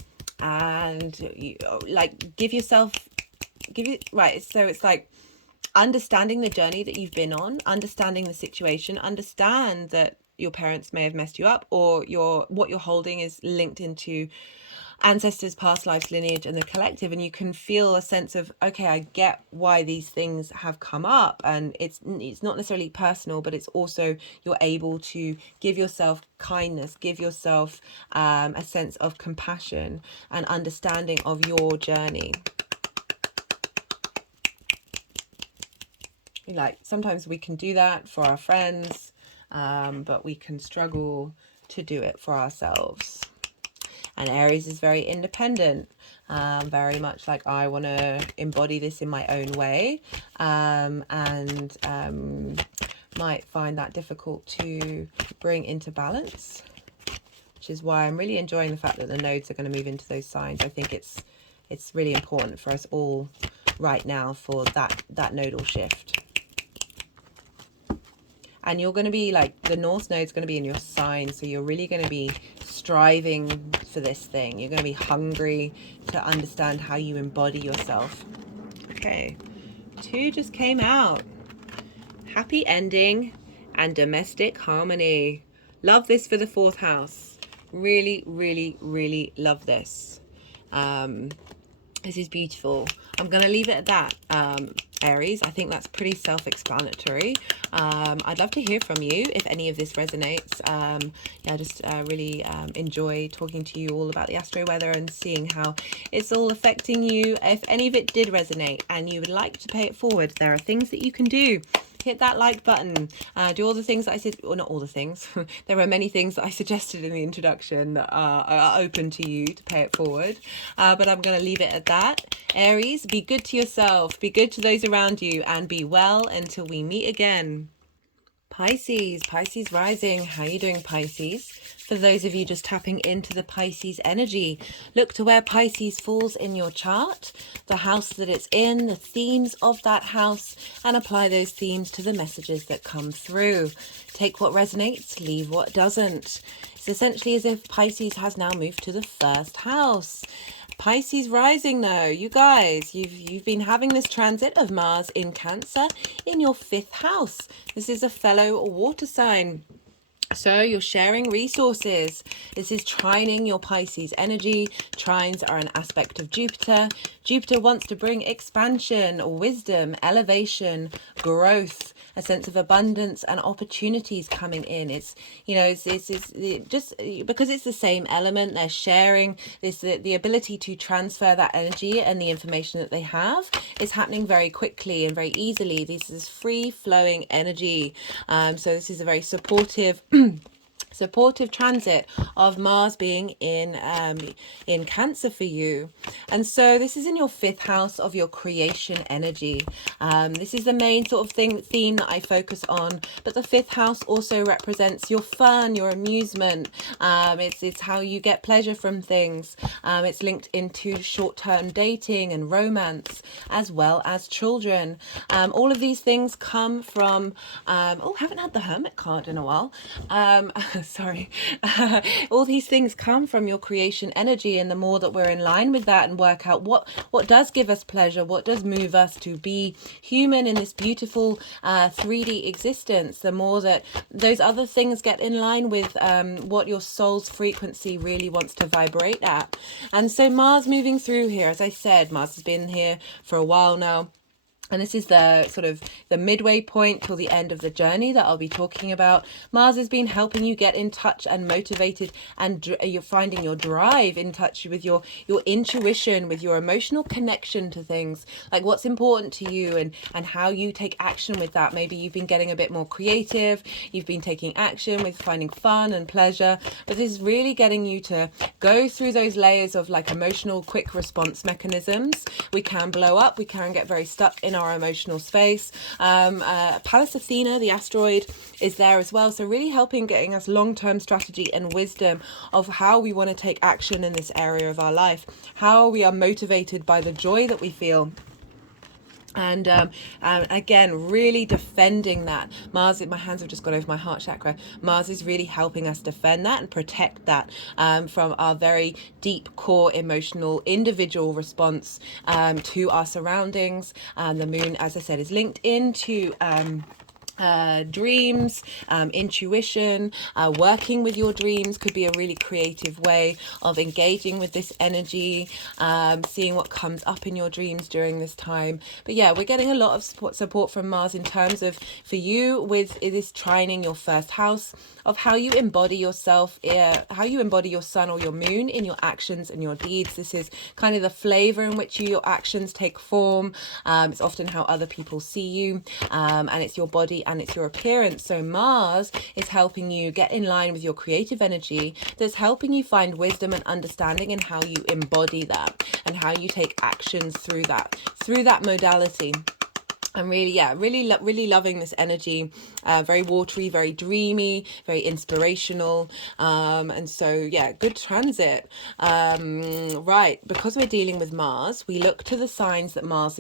you, like so it's like understanding the journey that you've been on, understanding the situation, understand that your parents may have messed you up, or what you're holding is linked into ancestors, past lives, lineage, and the collective, and you can feel a sense of, okay, I get why these things have come up, and it's not necessarily personal, but it's also you're able to give yourself kindness, give yourself a sense of compassion and understanding of your journey. like sometimes we can do that for our friends, but we can struggle to do it for ourselves. And Aries is very independent, very much like I want to embody this in my own way, and might find that difficult to bring into balance, which is why I'm really enjoying the fact that the nodes are going to move into those signs. I think it's really important for us all right now for that nodal shift. And you're going to be like, the North Node's going to be in your sign, so you're really going to be striving for this thing. You're going to be hungry to understand how you embody yourself. Okay, 2 just came out. Happy ending and domestic harmony. Love this for the 4th house. Really, really, really love this. This is beautiful. I'm going to leave it at that, Aries. I think that's pretty self-explanatory. I'd love to hear from you if any of this resonates. Yeah, I just really enjoy talking to you all about the astro weather and seeing how it's all affecting you. If any of it did resonate and you would like to pay it forward, there are things that you can do. Hit that like button, do all the things that I said, or not all the things. There are many things that I suggested in the introduction that are open to you to pay it forward, but I'm going to leave it at that. Aries, be good to yourself, be good to those around you, and be well until we meet again. Pisces rising. How are you doing, Pisces? For those of you just tapping into the Pisces energy, look to where Pisces falls in your chart, the house that it's in, the themes of that house, and apply those themes to the messages that come through. Take what resonates, leave what doesn't. It's essentially as if Pisces has now moved to the 1st house. Pisces rising though, you guys, you've been having this transit of Mars in Cancer in your 5th house. This is a fellow water sign. So you're sharing resources. This is trining your Pisces energy. Trines are an aspect of Jupiter. Jupiter wants to bring expansion, wisdom, elevation, growth, a sense of abundance and opportunities coming in. It's, you know, it's just because it's the same element, they're sharing this, the ability to transfer that energy and the information that they have is happening very quickly and very easily. This is free flowing energy. So this is a very supportive transit of Mars being in Cancer for you. And so this is in your 5th house of your creation energy. This is the main sort of theme that I focus on, but the 5th house also represents your fun, your amusement. It's how you get pleasure from things. It's linked into short-term dating and romance, as well as children. All of these things come from haven't had the Hermit card in a while. Sorry. All these things come from your creation energy, and the more that we're in line with that and work out what does give us pleasure, what does move us to be human in this beautiful 3D existence, the more that those other things get in line with what your soul's frequency really wants to vibrate at. And so Mars moving through here, as I said, Mars has been here for a while now. And this is the sort of the midway point till the end of the journey that I'll be talking about. Mars has been helping you get in touch and motivated, and you're finding your drive, in touch with your intuition, with your emotional connection to things, like what's important to you and how you take action with that. Maybe you've been getting a bit more creative, you've been taking action with finding fun and pleasure, but this is really getting you to go through those layers of like emotional quick response mechanisms. We can blow up, we can get very stuck in our emotional space. Pallas Athena, the asteroid, is there as well, so really helping getting us long-term strategy and wisdom of how we want to take action in this area of our life, how we are motivated by the joy that we feel. And again, really defending that. Mars, my hands have just gone over my heart chakra. Mars is really helping us defend that and protect that from our very deep core emotional individual response to our surroundings. The moon, as I said, is linked into dreams, intuition, working with your dreams could be a really creative way of engaging with this energy, seeing what comes up in your dreams during this time. But yeah, we're getting a lot of support from Mars in terms of, for you, with this trining your first house, of how you embody yourself, how you embody your sun or your moon in your actions and your deeds. This is kind of the flavor in which your actions take form. It's often how other people see you, and it's your body and it's your appearance. So Mars is helping you get in line with your creative energy, that's helping you find wisdom and understanding in how you embody that and how you take actions through that modality. I'm really, yeah, really loving this energy. Very watery, very dreamy, very inspirational. And so, yeah, good transit. Right, because we're dealing with Mars, we look to the signs that Mars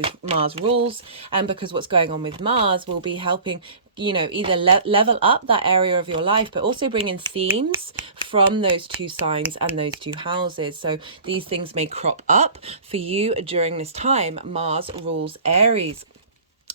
rules, and because what's going on with Mars will be helping, you know, either level up that area of your life, but also bring in themes from those two signs and those two houses. So these things may crop up for you during this time. Mars rules Aries.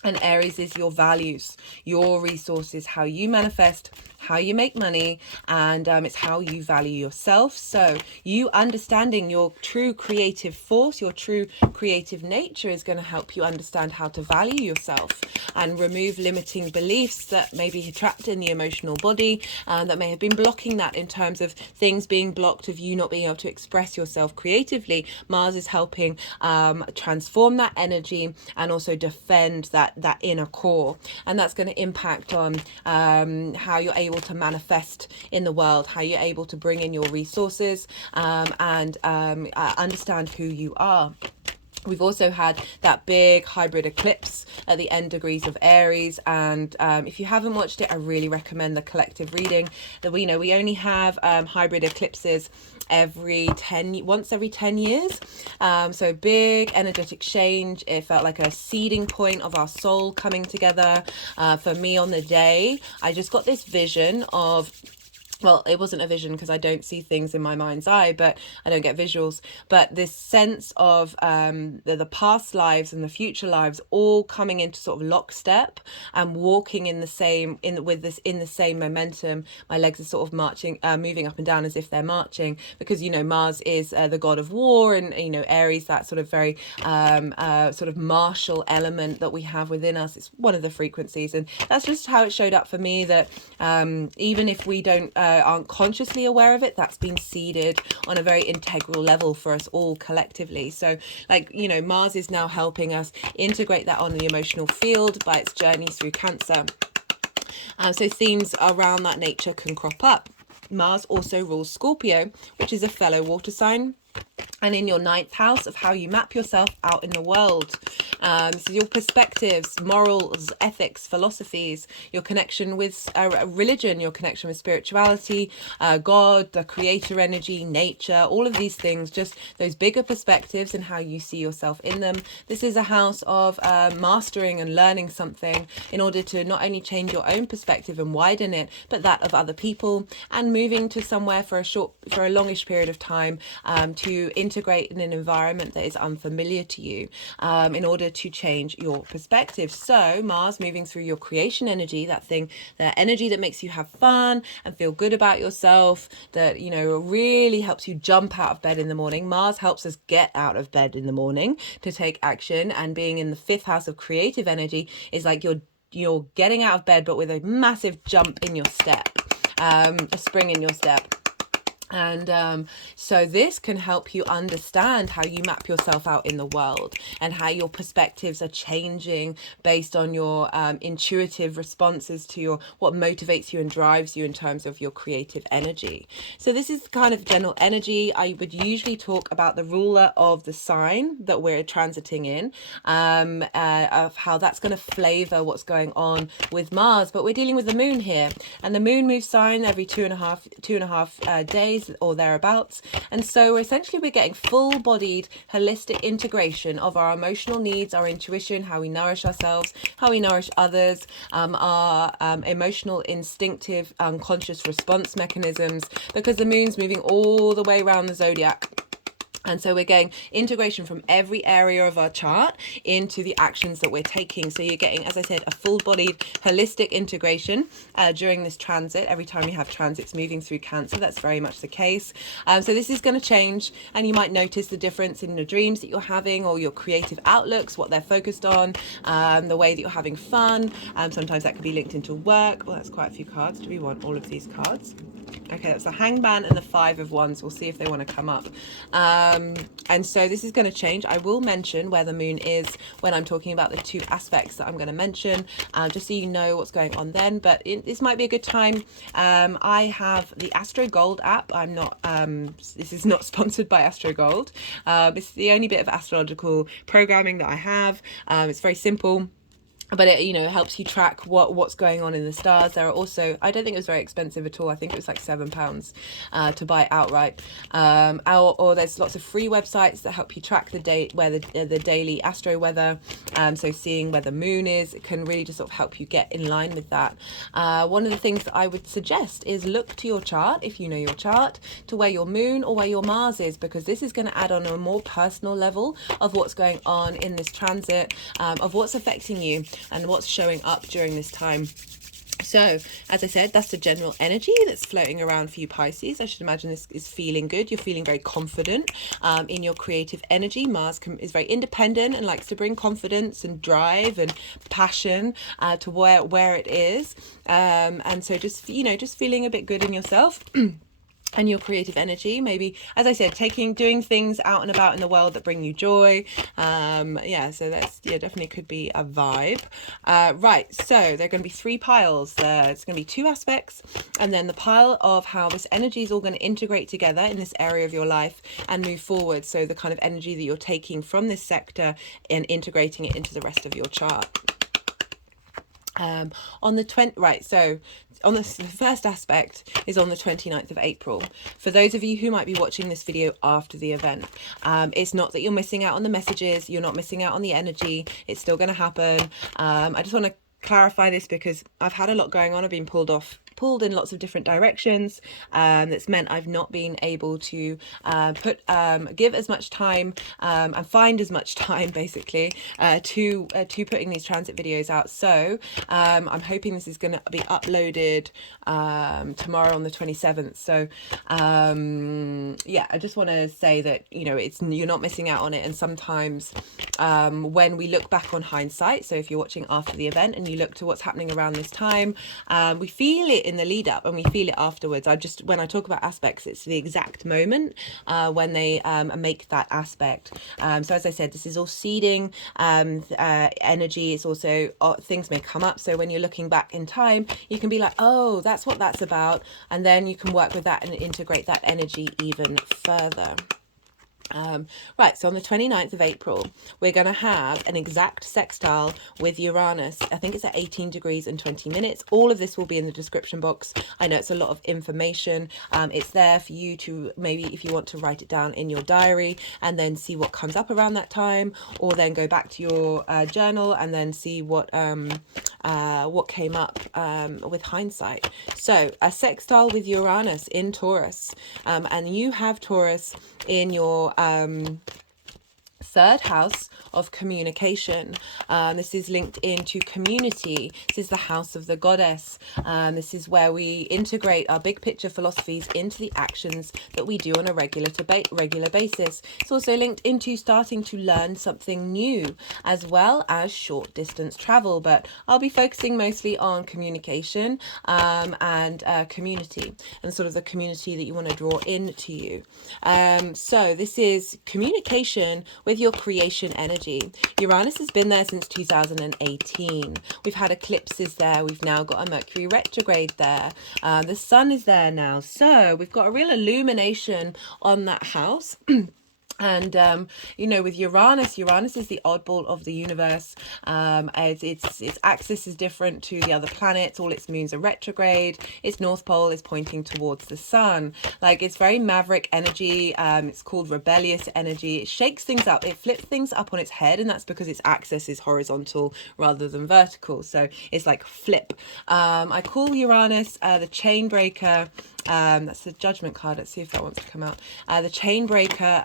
And Aries is your values, your resources, how you manifest, how you make money, and it's how you value yourself. So you understanding your true creative force, your true creative nature is going to help you understand how to value yourself and remove limiting beliefs that may be trapped in the emotional body, that may have been blocking that in terms of things being blocked, of you not being able to express yourself creatively. Mars is helping transform that energy and also defend that inner core, and that's going to impact on how you're able to manifest in the world, how you're able to bring in your resources, and understand who you are. We've also had that big hybrid eclipse at the end degrees of Aries, and if you haven't watched it, I really recommend the collective reading. That we know we only have hybrid eclipses once every 10 years, so big energetic change. It felt like a seeding point of our soul coming together. For me, on the day, I just got this vision of, well, it wasn't a vision because I don't see things in my mind's eye, but I don't get visuals. But this sense of the past lives and the future lives all coming into sort of lockstep and walking in the same momentum. My legs are sort of moving up and down as if they're marching, because you know Mars is the god of war, and you know Aries, that sort of very sort of martial element that we have within us. It's one of the frequencies, and that's just how it showed up for me. That even if we aren't consciously aware of it, that's been seeded on a very integral level for us all collectively. So like, you know, Mars is now helping us integrate that on the emotional field by its journey through Cancer. So themes around that nature can crop up. Mars also rules Scorpio, which is a fellow water sign, and in your 9th house of how you map yourself out in the world. So your perspectives, morals, ethics, philosophies, your connection with religion, your connection with spirituality, God, the creator energy, nature, all of these things, just those bigger perspectives and how you see yourself in them. This is a house of mastering and learning something in order to not only change your own perspective and widen it, but that of other people, and moving to somewhere for a longish period of time, to integrate in an environment that is unfamiliar to you, in order to change your perspective. So Mars moving through your creation energy, that energy that makes you have fun and feel good about yourself, that, you know, really helps you jump out of bed in the morning. Mars helps us get out of bed in the morning to take action, and being in the 5th house of creative energy is like you're getting out of bed, but with a massive jump in your step, a spring in your step. And so this can help you understand how you map yourself out in the world, and how your perspectives are changing based on your intuitive responses to what motivates you and drives you in terms of your creative energy. So this is kind of general energy. I would usually talk about the ruler of the sign that we're transiting in, of how that's going to flavor what's going on with Mars. But we're dealing with the moon here, and the moon moves sign every two and a half days or thereabouts. And so essentially we're getting full-bodied holistic integration of our emotional needs, our intuition, how we nourish ourselves, how we nourish others, our emotional, instinctive, unconscious response mechanisms, because the moon's moving all the way around the zodiac. And so we're getting integration from every area of our chart into the actions that we're taking. So you're getting, as I said, a full-bodied holistic integration during this transit. Every time you have transits moving through Cancer, that's very much the case. So this is going to change, and you might notice the difference in the dreams that you're having, or your creative outlooks, what they're focused on, the way that you're having fun. Sometimes that could be linked into work. Well, that's quite a few cards. Do we want all of these cards? Okay, that's the Hangman and the Five of Wands. We'll see if they want to come up. And so this is going to change. I will mention where the moon is when I'm talking about the two aspects that I'm going to mention, just so you know what's going on then. But this might be a good time. I have the Astro Gold app. I'm not, this is not sponsored by Astro Gold. It's the only bit of astrological programming that I have. It's very simple. But it, you know, helps you track what's going on in the stars. There are also, I don't think it was very expensive at all. I think it was like £7 to buy it outright. Or there's lots of free websites that help you track the date, where the daily astro weather. So seeing where the moon is, it can really just sort of help you get in line with that. One of the things that I would suggest is look to your chart, if you know your chart, to where your moon or where your Mars is, because this is going to add on a more personal level of what's going on in this transit, of what's affecting you and what's showing up during this time. So, as I said, that's the general energy that's floating around for you, Pisces. I should imagine this is feeling good. You're feeling very confident in your creative energy. Mars is very independent and likes to bring confidence and drive and passion to where it is. And so just, you know, just feeling a bit good in yourself. And your creative energy, maybe, as I said, doing things out and about in the world that bring you joy. Yeah, so that's, yeah, definitely could be a vibe. Right, so there are going to be three piles. It's going to be two aspects, and then the pile of how this energy is all going to integrate together in this area of your life and move forward. So the kind of energy that you're taking from this sector and integrating it into the rest of your chart. On the the first aspect is on the 29th of April. For those of you who might be watching this video after the event, it's not that you're missing out on the messages, you're not missing out on the energy, it's still going to happen. I just want to clarify this because I've had a lot going on. I've been pulled in lots of different directions. That's meant I've not been able to give as much time and find as much time basically to putting these transit videos out. So I'm hoping this is going to be uploaded tomorrow on the 27th. So yeah, I just want to say that, you know, you're not missing out on it. And sometimes when we look back on hindsight, so if you're watching after the event and you look to what's happening around this time, we feel it in the lead up and we feel it afterwards. when I talk about aspects, it's the exact moment when they make that aspect. So as I said, this is all seeding energy. It's also things may come up. So when you're looking back in time, you can be like, oh, that's what that's about. And then you can work with that and integrate that energy even further. Right, so on the 29th of April, we're going to have an exact sextile with Uranus. I think it's at 18 degrees and 20 minutes. All of this will be in the description box. I know it's a lot of information. It's there for you to maybe, if you want to write it down in your diary and then see what comes up around that time, or then go back to your journal and then see what came up with hindsight. So a sextile with Uranus in Taurus, and you have Taurus in your third house of communication. This is linked into community. This is the house of the goddess. This is where we integrate our big picture philosophies into the actions that we do on a regular basis. It's also linked into starting to learn something new, as well as short distance travel, but I'll be focusing mostly on communication and community, and sort of the community that you want to draw into you. So this is communication with your creation energy. Uranus has been there since 2018. We've had eclipses there. We've now got a Mercury retrograde there. The sun is there now. So we've got a real illumination on that house. And you know, with Uranus is the oddball of the universe. Its axis is different to the other planets. All its moons are retrograde. Its north pole is pointing towards the sun. Like, it's very maverick energy. It's called rebellious energy. It shakes things up. It flips things up on its head, and that's because its axis is horizontal rather than vertical. So it's like flip. I call Uranus the chain breaker. That's the Judgment card. Let's see if that wants to come out. The Chain Breaker,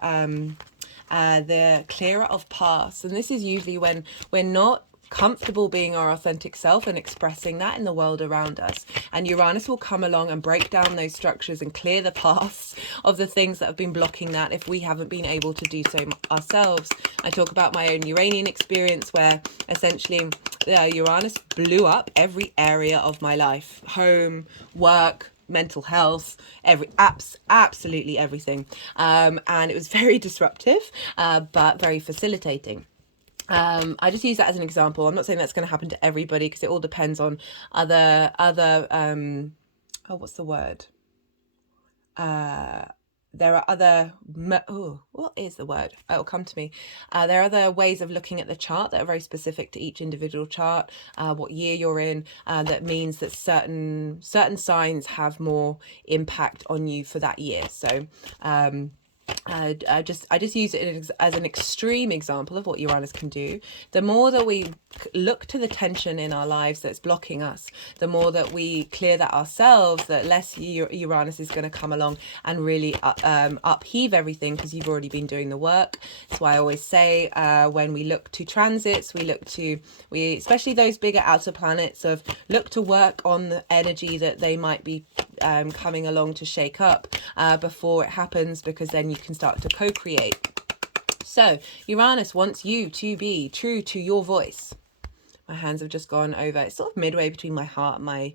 the Clearer of Past. And this is usually when we're not comfortable being our authentic self and expressing that in the world around us, and Uranus will come along and break down those structures and clear the paths of the things that have been blocking that if we haven't been able to do so ourselves. I talk about my own Uranian experience where essentially Uranus blew up every area of my life: home, work, mental health, absolutely everything, and it was very disruptive, but very facilitating. I just use that as an example. I'm not saying that's going to happen to everybody because it all depends on other what's the word? There are other, what is the word? It'll come to me. There are other ways of looking at the chart that are very specific to each individual chart, what year you're in, that means that certain signs have more impact on you for that year. So, I just use it as an extreme example of what Uranus can do. The more that we look to the tension in our lives that's blocking us, the more that we clear that ourselves, that less Uranus is going to come along and really upheave everything, because you've already been doing the work. That's why I always say when we look to transits, we especially those bigger outer planets, look to work on the energy that they might be coming along to shake up before it happens, because then you can start to co-create. So Uranus wants you to be true to your voice. My hands have just gone over, it's sort of midway between my heart and my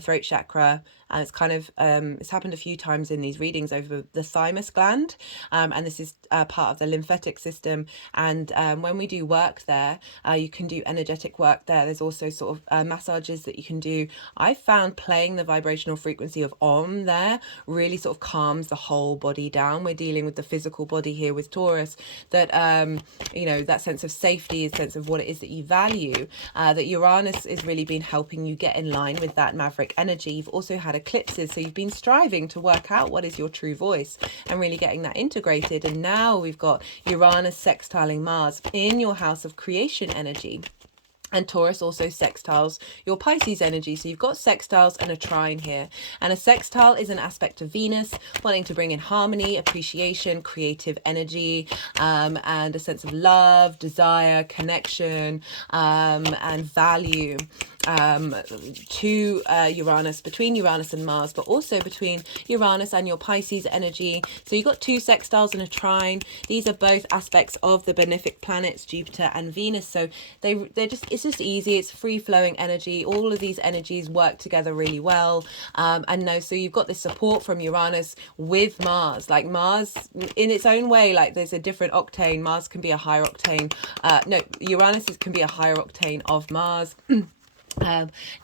throat chakra, and it's kind of it's happened a few times in these readings over the thymus gland, and this is part of the lymphatic system. And when we do work there, you can do energetic work there. There's also sort of massages that you can do. I found playing the vibrational frequency of Om there really sort of calms the whole body down. We're dealing with the physical body here with Taurus, that that sense of safety, a sense of what it is that you value, that Uranus is really been helping you get in line with that maverick energy. You've also had eclipses, so you've been striving to work out what is your true voice and really getting that integrated. And now we've got Uranus sextiling Mars in your house of creation energy. And Taurus also sextiles your Pisces energy. So you've got sextiles and a trine here. And a sextile is an aspect of Venus, wanting to bring in harmony, appreciation, creative energy, and a sense of love, desire, connection, and value to Uranus, between Uranus and Mars, but also between Uranus and your Pisces energy. So you've got two sextiles and a trine. These are both aspects of the benefic planets, Jupiter and Venus. So it's just easy. It's free flowing energy. All of these energies work together really well. So you've got this support from Uranus with Mars. Like Mars in its own way, like there's a different octane. Mars can be a higher octane. Uranus can be a higher octane of Mars.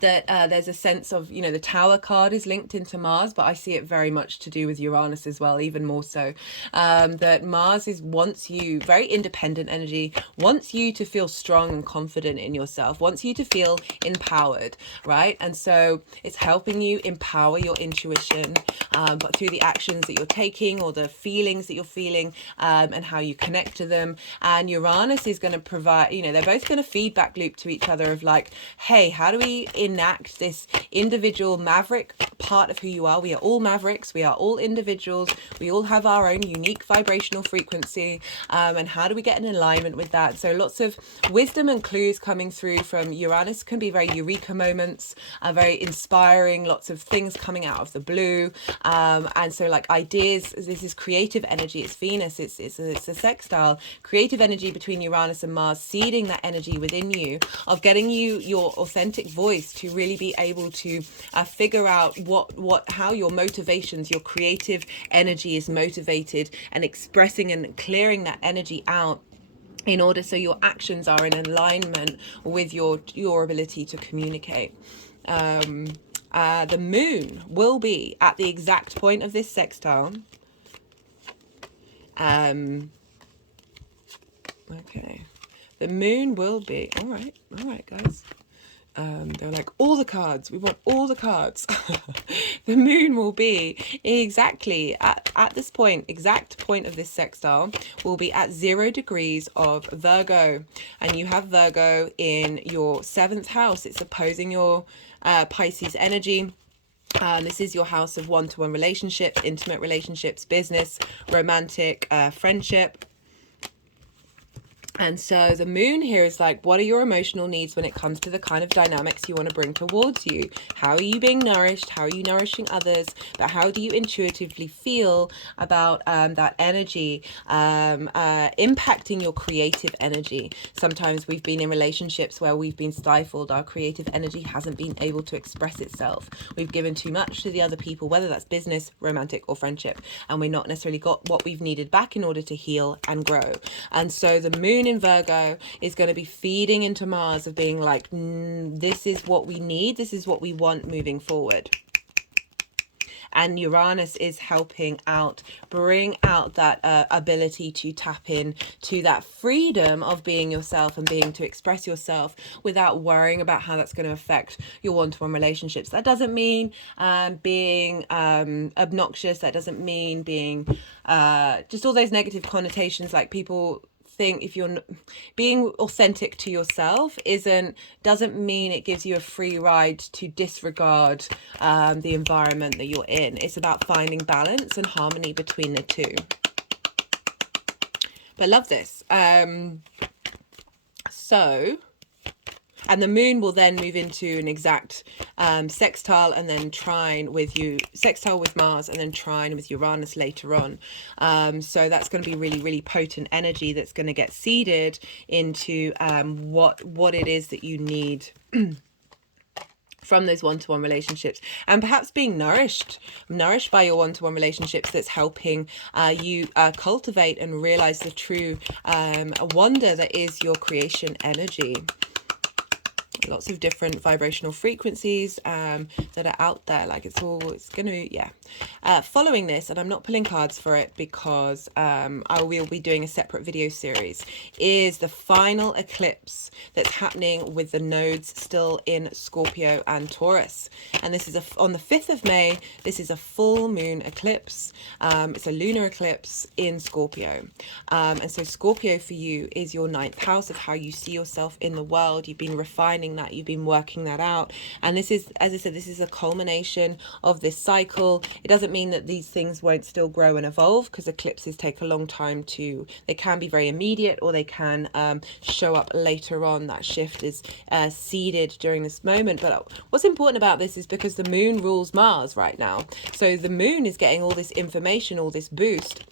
There's a sense of, the Tower card is linked into Mars, but I see it very much to do with Uranus as well, even more so. That Mars wants you, very independent energy, wants you to feel strong and confident in yourself, wants you to feel empowered, right? And so it's helping you empower your intuition, but through the actions that you're taking or the feelings that you're feeling, and how you connect to them. And Uranus is going to provide, they're both going to feedback loop to each other of like, hey, how do we enact this individual maverick part of who you are? We are all mavericks. We are all individuals. We all have our own unique vibrational frequency. And how do we get in alignment with that? So lots of wisdom and clues coming through from Uranus. Can be very eureka moments, very inspiring, lots of things coming out of the blue. And so like ideas, this is creative energy. It's Venus. It's a sextile. Creative energy between Uranus and Mars, seeding that energy within you of getting you your authentic voice to really be able to figure out how your motivations, your creative energy is motivated, and expressing and clearing that energy out in order so your actions are in alignment with your ability to communicate. The moon will be at the exact point of this sextile. Okay. The moon will be, all right, guys. They're like, all the cards, we want all the cards. The moon will be exactly at this point, exact point of this sextile will be at 0 degrees of Virgo, and you have Virgo in your 7th house. It's opposing your Pisces energy. This is your house of one-to-one relationships, intimate relationships, business, romantic, friendship. And so the moon here is like, what are your emotional needs when it comes to the kind of dynamics you want to bring towards you? How are you being nourished? How are you nourishing others? But how do you intuitively feel about that energy impacting your creative energy? Sometimes we've been in relationships where we've been stifled. Our creative energy hasn't been able to express itself. We've given too much to the other people, whether that's business, romantic, or friendship, and we're not necessarily got what we've needed back in order to heal and grow. And so the moon in Virgo is going to be feeding into Mars of being like, this is what we need, this is what we want moving forward. And Uranus is helping out, bring out that ability to tap in to that freedom of being yourself and being to express yourself without worrying about how that's going to affect your one-to-one relationships. That doesn't mean being obnoxious. That doesn't mean being just all those negative connotations, like people think if you're being authentic to yourself doesn't mean it gives you a free ride to disregard the environment that you're in. It's about finding balance and harmony between the two. But I love this. And the moon will then move into an exact sextile and then trine with sextile with Mars and then trine with Uranus later on. So that's going to be really, really potent energy that's going to get seeded into what it is that you need from those one-to-one relationships, and perhaps being nourished by your one-to-one relationships that's helping you cultivate and realize the true wonder that is your creation energy. Lots of different vibrational frequencies that are out there. Like it's gonna, following this, and I'm not pulling cards for it because I will be doing a separate video series, is the final eclipse that's happening with the nodes still in Scorpio and Taurus. And this is on the 5th of May. This is a full moon eclipse. It's a lunar eclipse in Scorpio. And so Scorpio for you is your 9th house of how you see yourself in the world. You've been refining that, you've been working that out, and this is, as I said, this is a culmination of this cycle. It doesn't mean that these things won't still grow and evolve, because eclipses take a long time they can be very immediate, or they can show up later on. That shift is seeded during this moment. But what's important about this is because the moon rules Mars right now, so the moon is getting all this information, all this boost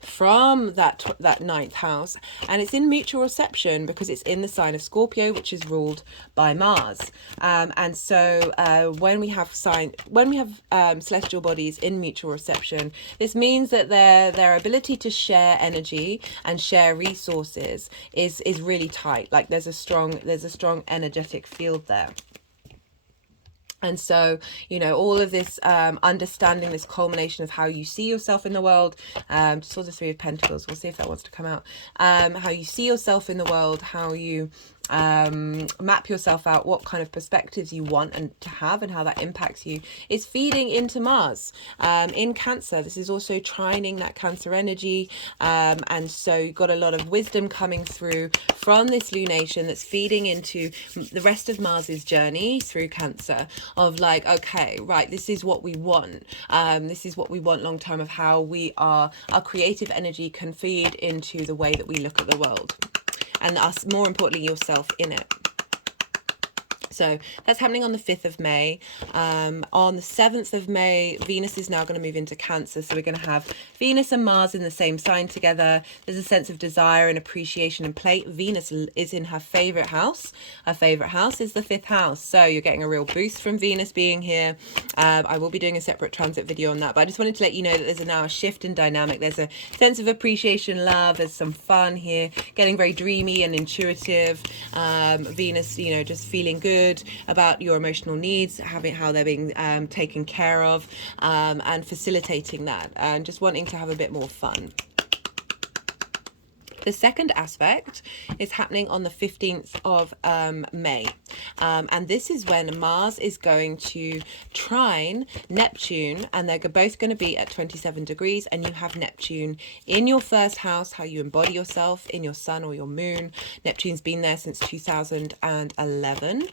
from that 9th house, and it's in mutual reception because it's in the sign of Scorpio, which is ruled by Mars. And so when we have celestial bodies in mutual reception, this means that their ability to share energy and share resources is really tight. Like there's a strong energetic field there. And so, all of this understanding, this culmination of how you see yourself in the world, saw the 3 of Pentacles, we'll see if that wants to come out, how you see yourself in the world, how you map yourself out, what kind of perspectives you want and to have, and how that impacts you, is feeding into Mars in Cancer. This is also trining that Cancer energy, and so you've got a lot of wisdom coming through from this lunation that's feeding into the rest of Mars's journey through Cancer, of like, okay, right, this is what we want, this is what we want long term, of how our creative energy can feed into the way that we look at the world, and us, more importantly, yourself in it. So that's happening on the 5th of May. On the 7th of May, Venus is now going to move into Cancer. So we're going to have Venus and Mars in the same sign together. There's a sense of desire and appreciation and play. Venus is in her favorite house. Her favorite house is the 5th house. So you're getting a real boost from Venus being here. I will be doing a separate transit video on that, but I just wanted to let you know that there's now a shift in dynamic. There's a sense of appreciation, love. There's some fun here, getting very dreamy and intuitive. Venus, just feeling good about your emotional needs, how they're being taken care of, and facilitating that, and just wanting to have a bit more fun. The second aspect is happening on the 15th of May. And this is when Mars is going to trine Neptune, and they're both going to be at 27 degrees. And you have Neptune in your first house, how you embody yourself in your sun or your moon. Neptune's been there since 2011.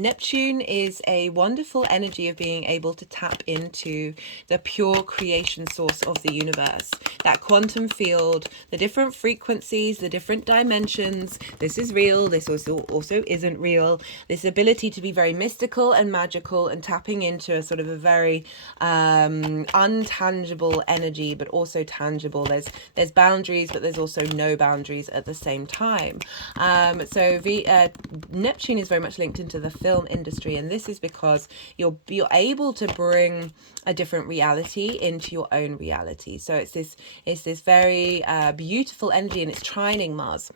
Neptune is a wonderful energy of being able to tap into the pure creation source of the universe, that quantum field, the different frequencies, the different dimensions. This is real, this also isn't real. This ability to be very mystical and magical and tapping into a sort of a very untangible energy, but also tangible. There's boundaries, but there's also no boundaries at the same time. Neptune is very much linked into the film industry, and this is because you're able to bring a different reality into your own reality. So it's this very beautiful energy, and it's trining Mars.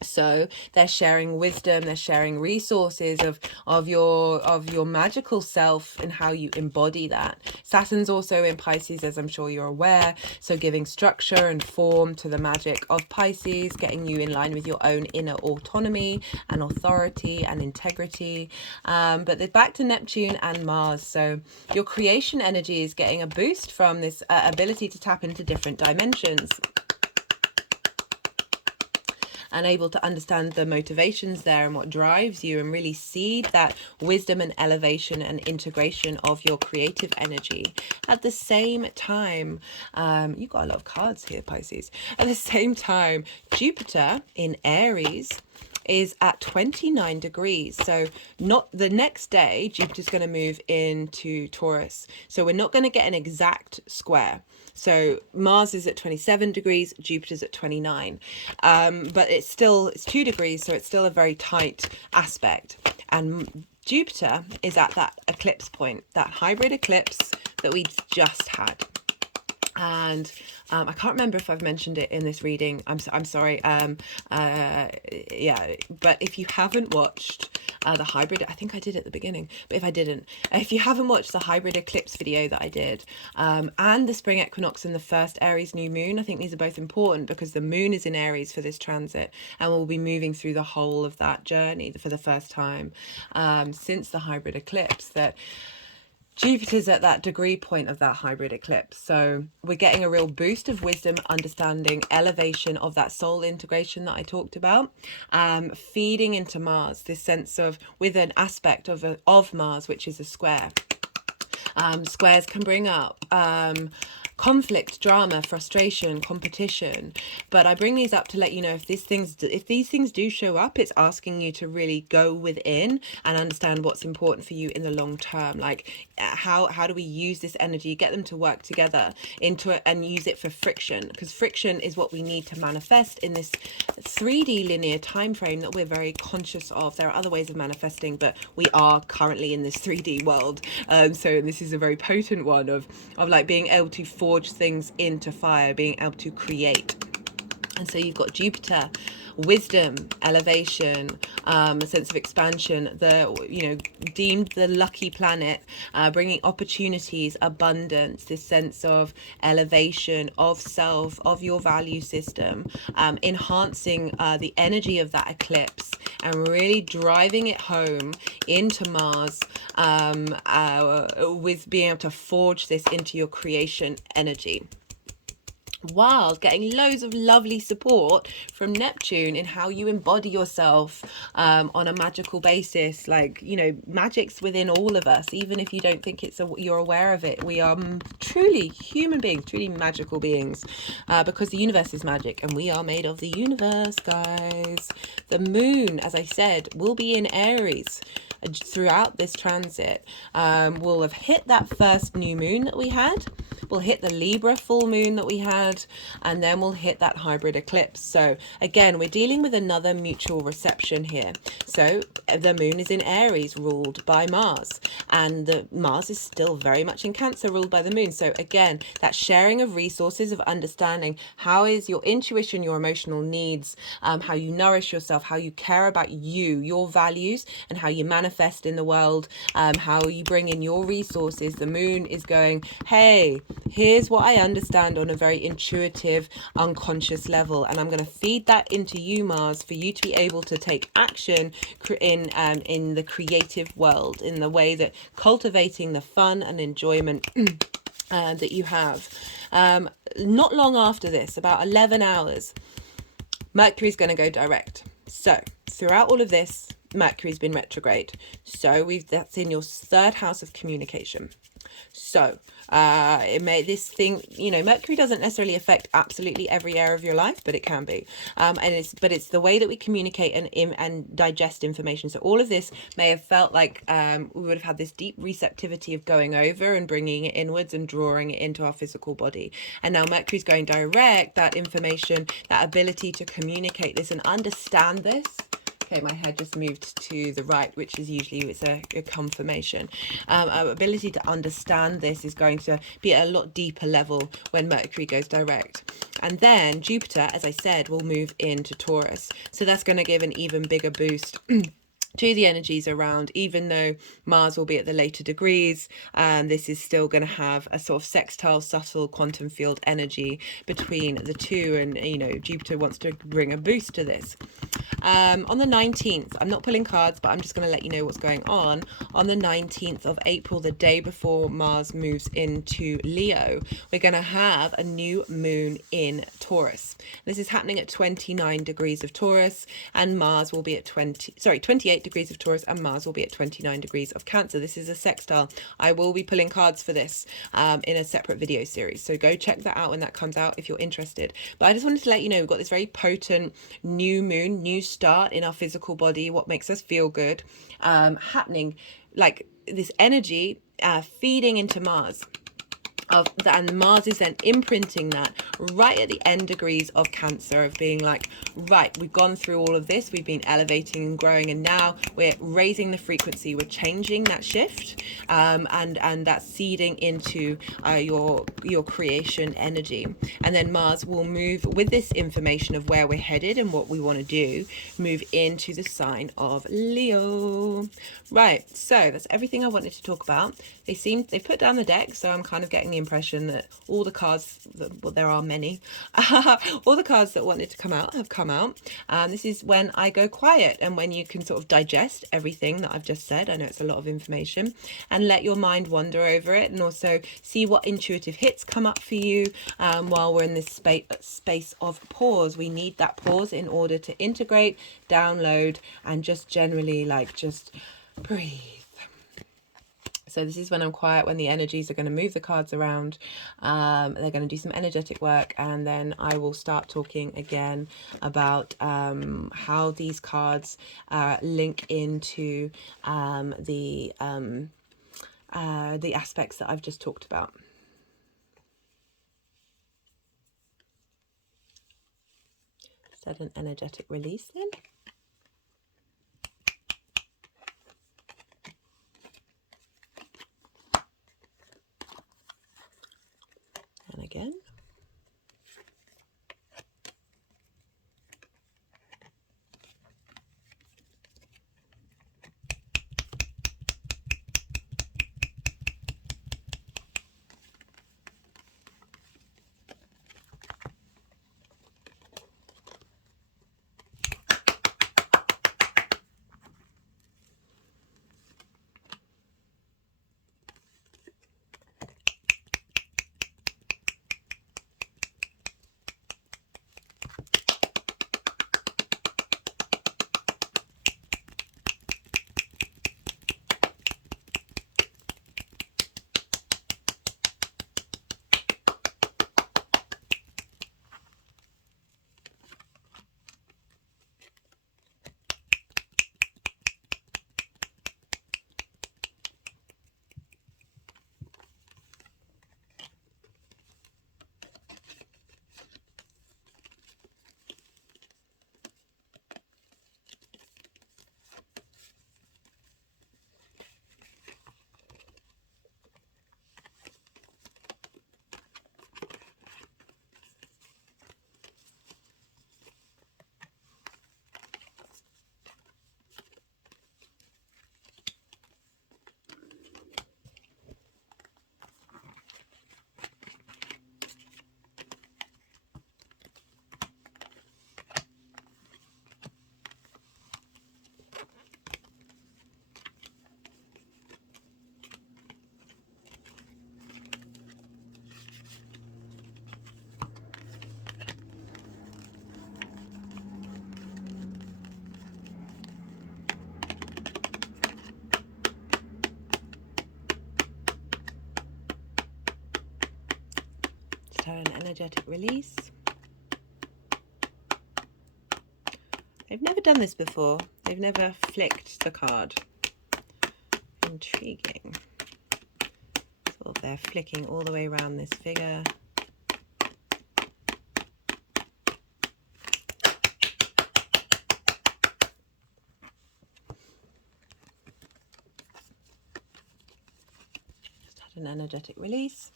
So they're sharing wisdom, they're sharing resources of your magical self and how you embody that. Saturn's also in Pisces, as I'm sure you're aware, so giving structure and form to the magic of Pisces, getting you in line with your own inner autonomy and authority and integrity. But they're back to Neptune and Mars, so your creation energy is getting a boost from this ability to tap into different dimensions, and able to understand the motivations there and what drives you, and really seed that wisdom and elevation and integration of your creative energy. At the same time, you've got a lot of cards here, Pisces. At the same time, Jupiter in Aries is at 29 degrees. So not the next day, Jupiter's going to move into Taurus. So we're not going to get an exact square. So Mars is at 27 degrees, Jupiter's at 29. But it's 2 degrees, so it's still a very tight aspect. And Jupiter is at that eclipse point, that hybrid eclipse that we just had. And I can't remember if I've mentioned it in this reading. I'm sorry. Yeah, but if you haven't watched the hybrid, I think I did at the beginning, but if I didn't, if you haven't watched the hybrid eclipse video that I did, and the spring equinox and the first Aries new moon, I think these are both important because the moon is in Aries for this transit, and we'll be moving through the whole of that journey for the first time since the hybrid eclipse. That Jupiter's at that degree point of that hybrid eclipse. So we're getting a real boost of wisdom, understanding, elevation of that soul integration that I talked about, feeding into Mars, this sense of, with an aspect of Mars, which is a square. Squares can bring up conflict, drama, frustration, competition. But I bring these up to let you know if these things do show up, it's asking you to really go within and understand what's important for you in the long term. Like how do we use this energy, get them to work together into it, and use it for friction, because friction is what we need to manifest in this 3D linear time frame that we're very conscious of. There are other ways of manifesting, but we are currently in this 3D world. So this is a very potent one of like being able to forge things into fire, being able to create. And so you've got Jupiter, wisdom, elevation, a sense of expansion, deemed the lucky planet, bringing opportunities, abundance, this sense of elevation of self, of your value system, enhancing the energy of that eclipse and really driving it home into Mars, with being able to forge this into your creation energy, while getting loads of lovely support from Neptune in how you embody yourself on a magical basis. Like, magic's within all of us, even if you don't think you're aware of it. We are truly human beings, truly magical beings, because the universe is magic and we are made of the universe, guys. The moon, as I said, will be in Aries throughout this transit. We'll have hit that first new moon that we had, we'll hit the Libra full moon that we had, and then we'll hit that hybrid eclipse. So again, we're dealing with another mutual reception here. So the moon is in Aries, ruled by Mars, and the Mars is still very much in Cancer, ruled by the moon. So again, that sharing of resources, of understanding how is your intuition, your emotional needs, how you nourish yourself, how you care about you, your values, and how you manifest in the world, how you bring in your resources. The moon is going, hey, okay, here's what I understand on a very intuitive, unconscious level, and I'm going to feed that into you, Mars, for you to be able to take action in the creative world, in the way that cultivating the fun and enjoyment that you have. Not long after this, about 11 hours, Mercury's going to go direct. So throughout all of this, Mercury's been retrograde. So that's in your third house of communication. So it may, this thing, you know, Mercury doesn't necessarily affect absolutely every area of your life, but it can be. And it's the way that we communicate and digest information. So all of this may have felt like we would have had this deep receptivity of going over and bringing it inwards and drawing it into our physical body. And now Mercury's going direct. That information, that ability to communicate this and understand this. Okay, my head just moved to the right, which is usually it's a confirmation. Our ability to understand this is going to be at a lot deeper level when Mercury goes direct. And then Jupiter, as I said, will move into Taurus. So that's going to give an even bigger boost to the energies around. Even though Mars will be at the later degrees, this is still going to have a sort of sextile, subtle quantum field energy between the two, and you know, Jupiter wants to bring a boost to this. On the 19th, I'm not pulling cards, but I'm just going to let you know what's going on. On the 19th of April, the day before Mars moves into Leo, we're going to have a new moon in Taurus. This is happening at 29 degrees of Taurus, and Mars will be at 28 degrees of Taurus, and Mars will be at 29 degrees of Cancer. This is a sextile. I will be pulling cards for this in a separate video series, so go check that out when that comes out if you're interested. But I just wanted to let you know we've got this very potent new moon, new start in our physical body, what makes us feel good, happening, like this energy feeding into Mars. And Mars is then imprinting that right at the end degrees of Cancer, of being like, right, we've gone through all of this, we've been elevating and growing, and now we're raising the frequency, we're changing that shift, and that's seeding into your creation energy. And then Mars will move with this information of where we're headed and what we want to do, move into the sign of Leo. Right, so that's everything I wanted to talk about. They put down the deck, so I'm kind of getting the impression that all the cards, well, there are many, all the cards that wanted to come out have come out. This is when I go quiet, and when you can sort of digest everything that I've just said. I know it's a lot of information, and let your mind wander over it, and also see what intuitive hits come up for you while we're in this space of pause. We need that pause in order to integrate, download, and just generally just breathe. So this is when I'm quiet, when the energies are going to move the cards around. They're going to do some energetic work, and then I will start talking again about how these cards link into the aspects that I've just talked about. Set an energetic release then. And again. an energetic release. They've never done this before. They've never flicked the card. Intriguing. So they're flicking all the way around this figure. Just had an energetic release.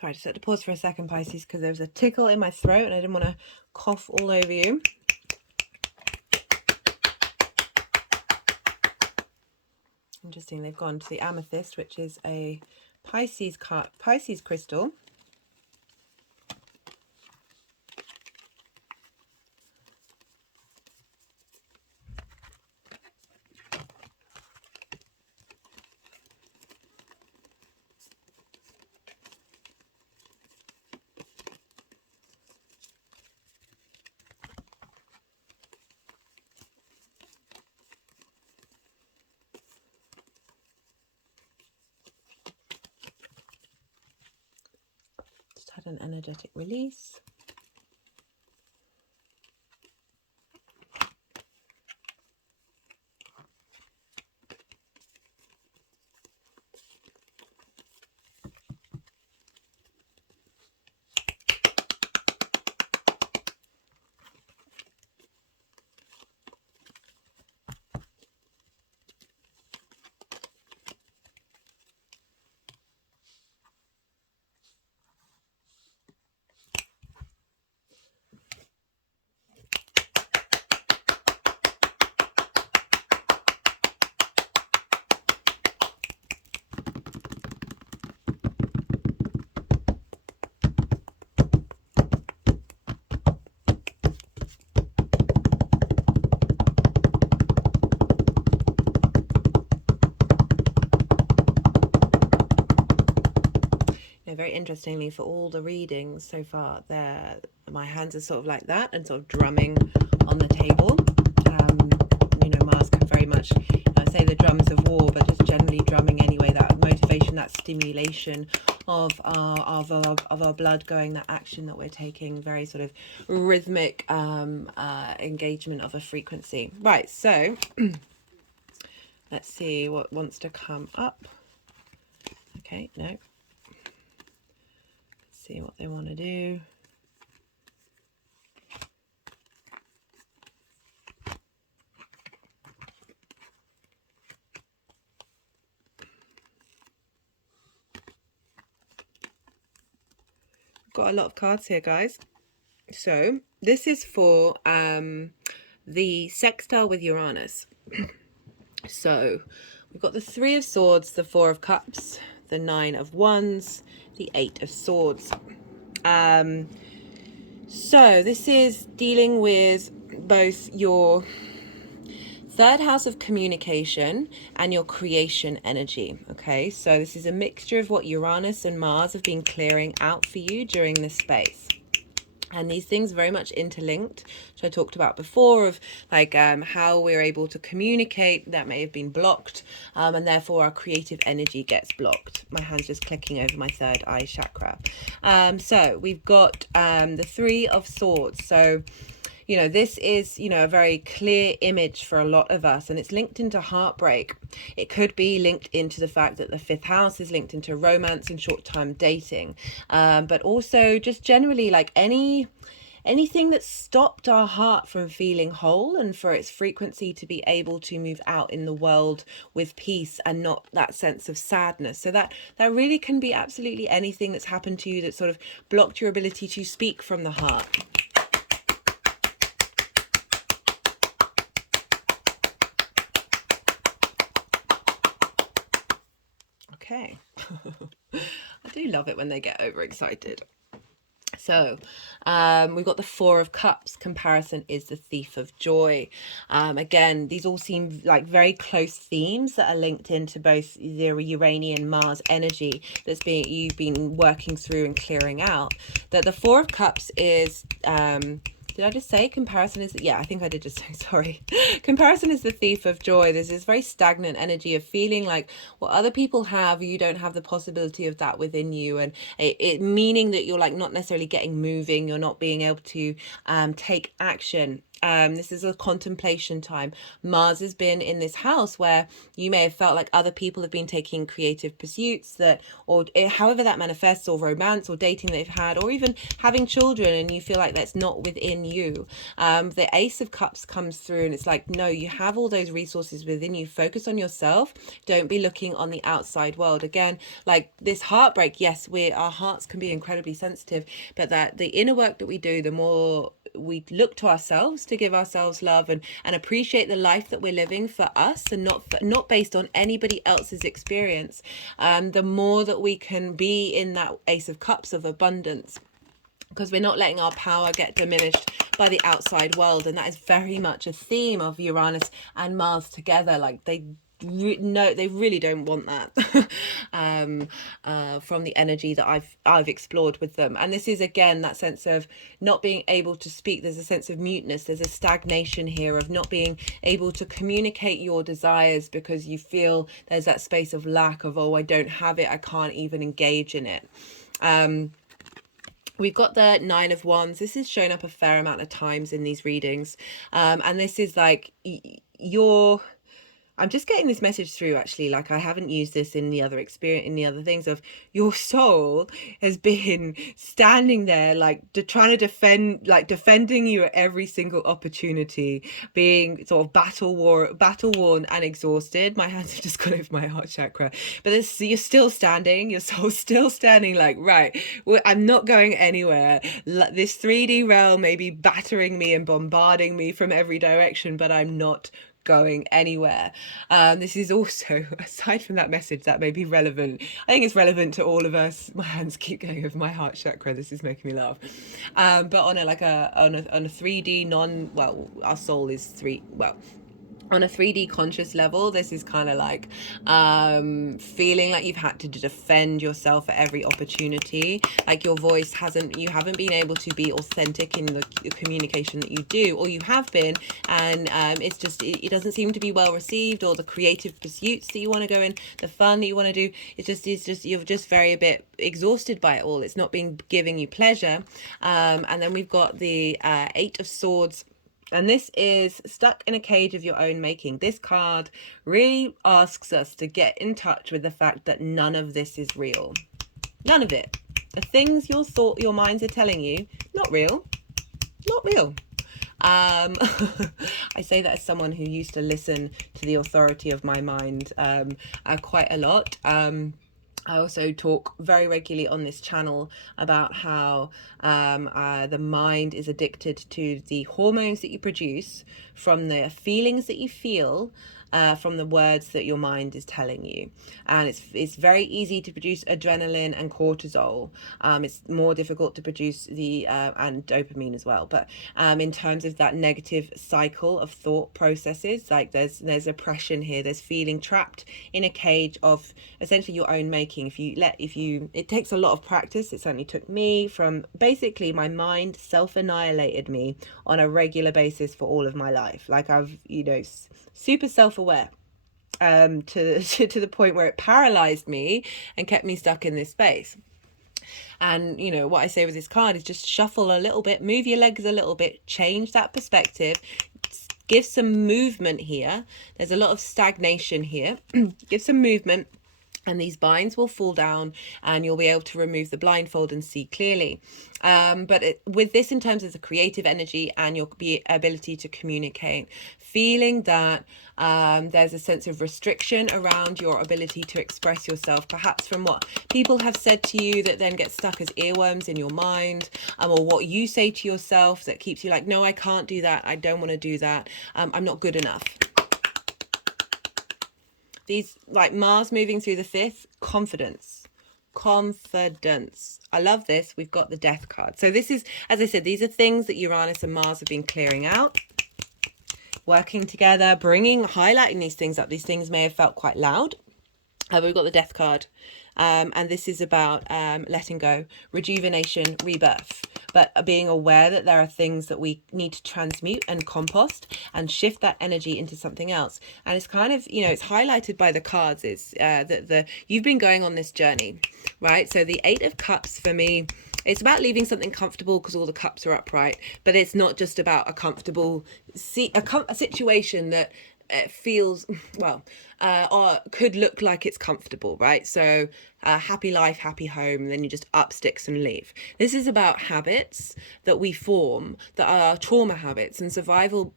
Sorry, I just had to pause for a second, Pisces, because there was a tickle in my throat and I didn't want to cough all over you. Interesting, they've gone to the amethyst, which is a Pisces crystal. Had an energetic release. Very interestingly, for all the readings so far, my hands are sort of like that and sort of drumming on the table. You know, Mars can very much, I say the drums of war, but just generally drumming anyway, that motivation, that stimulation of our blood going, that action that we're taking, very sort of rhythmic engagement of a frequency. Right, so let's see what wants to come up. Okay, no. See what they want to do. Got a lot of cards here, guys. So this is for the sextile with Uranus. So we've got the Three of Swords, the Four of Cups, the Nine of Wands, the Eight of Swords. So this is dealing with both your third house of communication and your creation energy. Okay, so this is a mixture of what Uranus and Mars have been clearing out for you during this space. And these things very much interlinked, which I talked about before, of like how we're able to communicate that may have been blocked, and therefore our creative energy gets blocked. My hand's just clicking over my third eye chakra. So we've got the Three of Swords. So you know, this is, you know, a very clear image for a lot of us, and it's linked into heartbreak. It could be linked into the fact that the fifth house is linked into romance and short-term dating, but also just generally like anything that stopped our heart from feeling whole, and for its frequency to be able to move out in the world with peace and not that sense of sadness. So that really can be absolutely anything that's happened to you that sort of blocked your ability to speak from the heart. Okay. I do love it when they get overexcited. So we've got the Four of Cups. Comparison is the thief of joy. Again, these all seem like very close themes that are linked into both the Uranian Mars energy you've been working through and clearing out. That the Four of Cups is did I just say comparison is, yeah, I think I did just say, sorry. Comparison is the thief of joy. There's this very stagnant energy of feeling like what other people have, you don't have the possibility of that within you. And it meaning that you're like not necessarily getting moving, you're not being able to take action. This is a contemplation time. Mars has been in this house where you may have felt like other people have been taking creative pursuits that, or however that manifests, or romance or dating they've had, or even having children, and you feel like that's not within you. The Ace of Cups comes through and it's like, no, you have all those resources within you. Focus on yourself. Don't be looking on the outside world. Again, like this heartbreak, yes, our hearts can be incredibly sensitive, but that the inner work that we do, the more we look to ourselves to give ourselves love and appreciate the life that we're living for us, and not based on anybody else's experience, the more that we can be in that Ace of Cups of abundance, because we're not letting our power get diminished by the outside world. And that is very much a theme of Uranus and Mars together. Like they really don't want that from the energy that I've explored with them. And this is again that sense of not being able to speak. There's a sense of muteness. There's a stagnation here of not being able to communicate your desires because you feel there's that space of lack of, oh, I don't have it, I can't even engage in it. We've got the Nine of Wands. This is shown up a fair amount of times in these readings, and this is like I'm just getting this message through, actually, like I haven't used this in the other experience, in the other things, of your soul has been standing there like trying to defending you at every single opportunity, being sort of battle worn and exhausted. My hands have just gone over my heart chakra, but you're still standing, your soul's still standing, like, right, I'm not going anywhere. This 3D realm may be battering me and bombarding me from every direction, but I'm not going anywhere. This is also, aside from that message that may be relevant, I think it's relevant to all of us. My hands keep going over my heart chakra, this is making me laugh. But on a 3D our soul is on a 3D conscious level, this is kind of like feeling like you've had to defend yourself at every opportunity, like your voice you haven't been able to be authentic in the communication that you do, or you have been, and it doesn't seem to be well received, or the creative pursuits that you want to go in, the fun that you want to do, it's just you're just very a bit exhausted by it all. It's not giving you pleasure. And then we've got the Eight of Swords. And this is stuck in a cage of your own making. This card really asks us to get in touch with the fact that none of this is real. None of it. The things your minds are telling you, not real. Not real. I say that as someone who used to listen to the authority of my mind quite a lot. I also talk very regularly on this channel about how the mind is addicted to the hormones that you produce from the feelings that you feel from the words that your mind is telling you. And it's very easy to produce adrenaline and cortisol. It's more difficult to produce the and dopamine as well. But in terms of that negative cycle of thought processes, like there's oppression here. There's feeling trapped in a cage of essentially your own making. It takes a lot of practice. It certainly took me. From basically my mind self-annihilated me on a regular basis for all of my life. Like I've, super self-aware to the point where it paralyzed me and kept me stuck in this space. And what I say with this card is just shuffle a little bit, move your legs a little bit, change that perspective, give some movement here. There's a lot of stagnation here. Give some movement, and these binds will fall down and you'll be able to remove the blindfold and see clearly. With this, in terms of the creative energy and your ability to communicate, feeling that there's a sense of restriction around your ability to express yourself, perhaps from what people have said to you that then gets stuck as earworms in your mind, or what you say to yourself that keeps you like, no, I can't do that. I don't want to do that. I'm not good enough. These, like Mars moving through the fifth, confidence. I love this. We've got the Death card. So this is, as I said, these are things that Uranus and Mars have been clearing out, working together, highlighting these things up. These things may have felt quite loud. We've got the Death card. And this is about letting go, rejuvenation, rebirth, but being aware that there are things that we need to transmute and compost and shift that energy into something else. And it's kind of, it's highlighted by the cards. It's that you've been going on this journey, right? So the Eight of Cups for me, it's about leaving something comfortable because all the cups are upright, but it's not just about a comfortable a situation that feels or could look like it's comfortable, right? So happy life, happy home, and then you just up sticks and leave. This is about habits that we form that are trauma habits and survival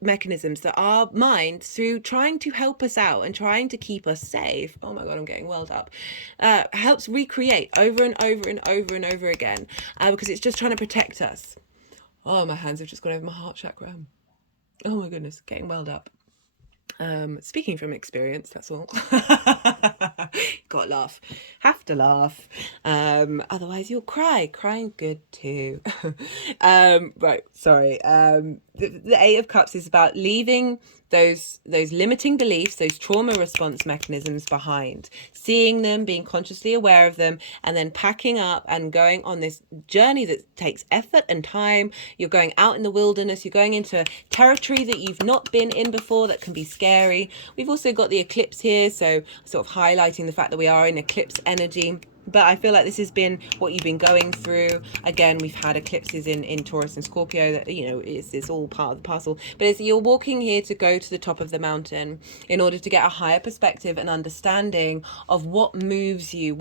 mechanisms that our mind, through trying to help us out and trying to keep us safe, oh my god, I'm getting welled up, helps recreate over and over and over and over again, because it's just trying to protect us. Oh, my hands have just gone over my heart chakra. Oh my goodness, getting welled up. Speaking from experience, that's all. Gotta laugh. Have to laugh. Otherwise you'll cry. Crying good too. Right, sorry. The Eight of Cups is about leaving those limiting beliefs, those trauma response mechanisms behind, seeing them, being consciously aware of them, and then packing up and going on this journey that takes effort and time. You're going out in the wilderness, you're going into territory that you've not been in before that can be scary. We've also got the eclipse here, so sort of highlighting the fact that we are in eclipse energy. But I feel like this has been what you've been going through. Again, we've had eclipses in Taurus and Scorpio that, it's all part of the parcel. But you're walking here to go to the top of the mountain in order to get a higher perspective and understanding of what moves you,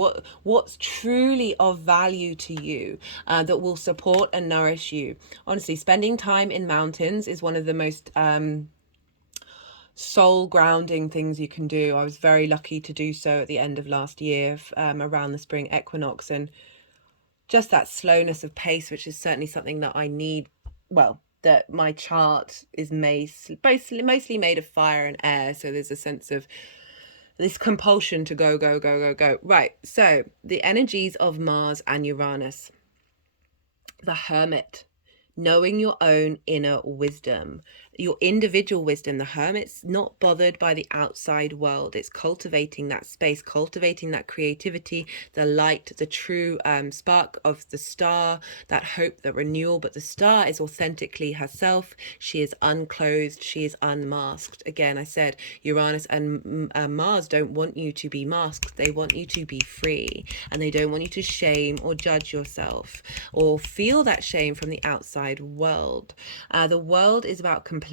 what's truly of value to you, that will support and nourish you. Honestly, spending time in mountains is one of the most soul grounding things you can do. I was very lucky to do so at the end of last year, around the spring equinox, and just that slowness of pace, which is certainly something that I need. Well, that my chart is mostly made of fire and air, so there's a sense of this compulsion to go. Right, so the energies of Mars and Uranus. The Hermit, knowing your own inner wisdom, your individual wisdom. The Hermit's not bothered by the outside world. It's cultivating that space, cultivating that creativity, the light, the true spark of the star, that hope, that renewal. But the star is authentically herself. She is unclothed. She is unmasked. Again, I said Uranus and Mars don't want you to be masked. They want you to be free, and they don't want you to shame or judge yourself or feel that shame from the outside world. The world is about completion.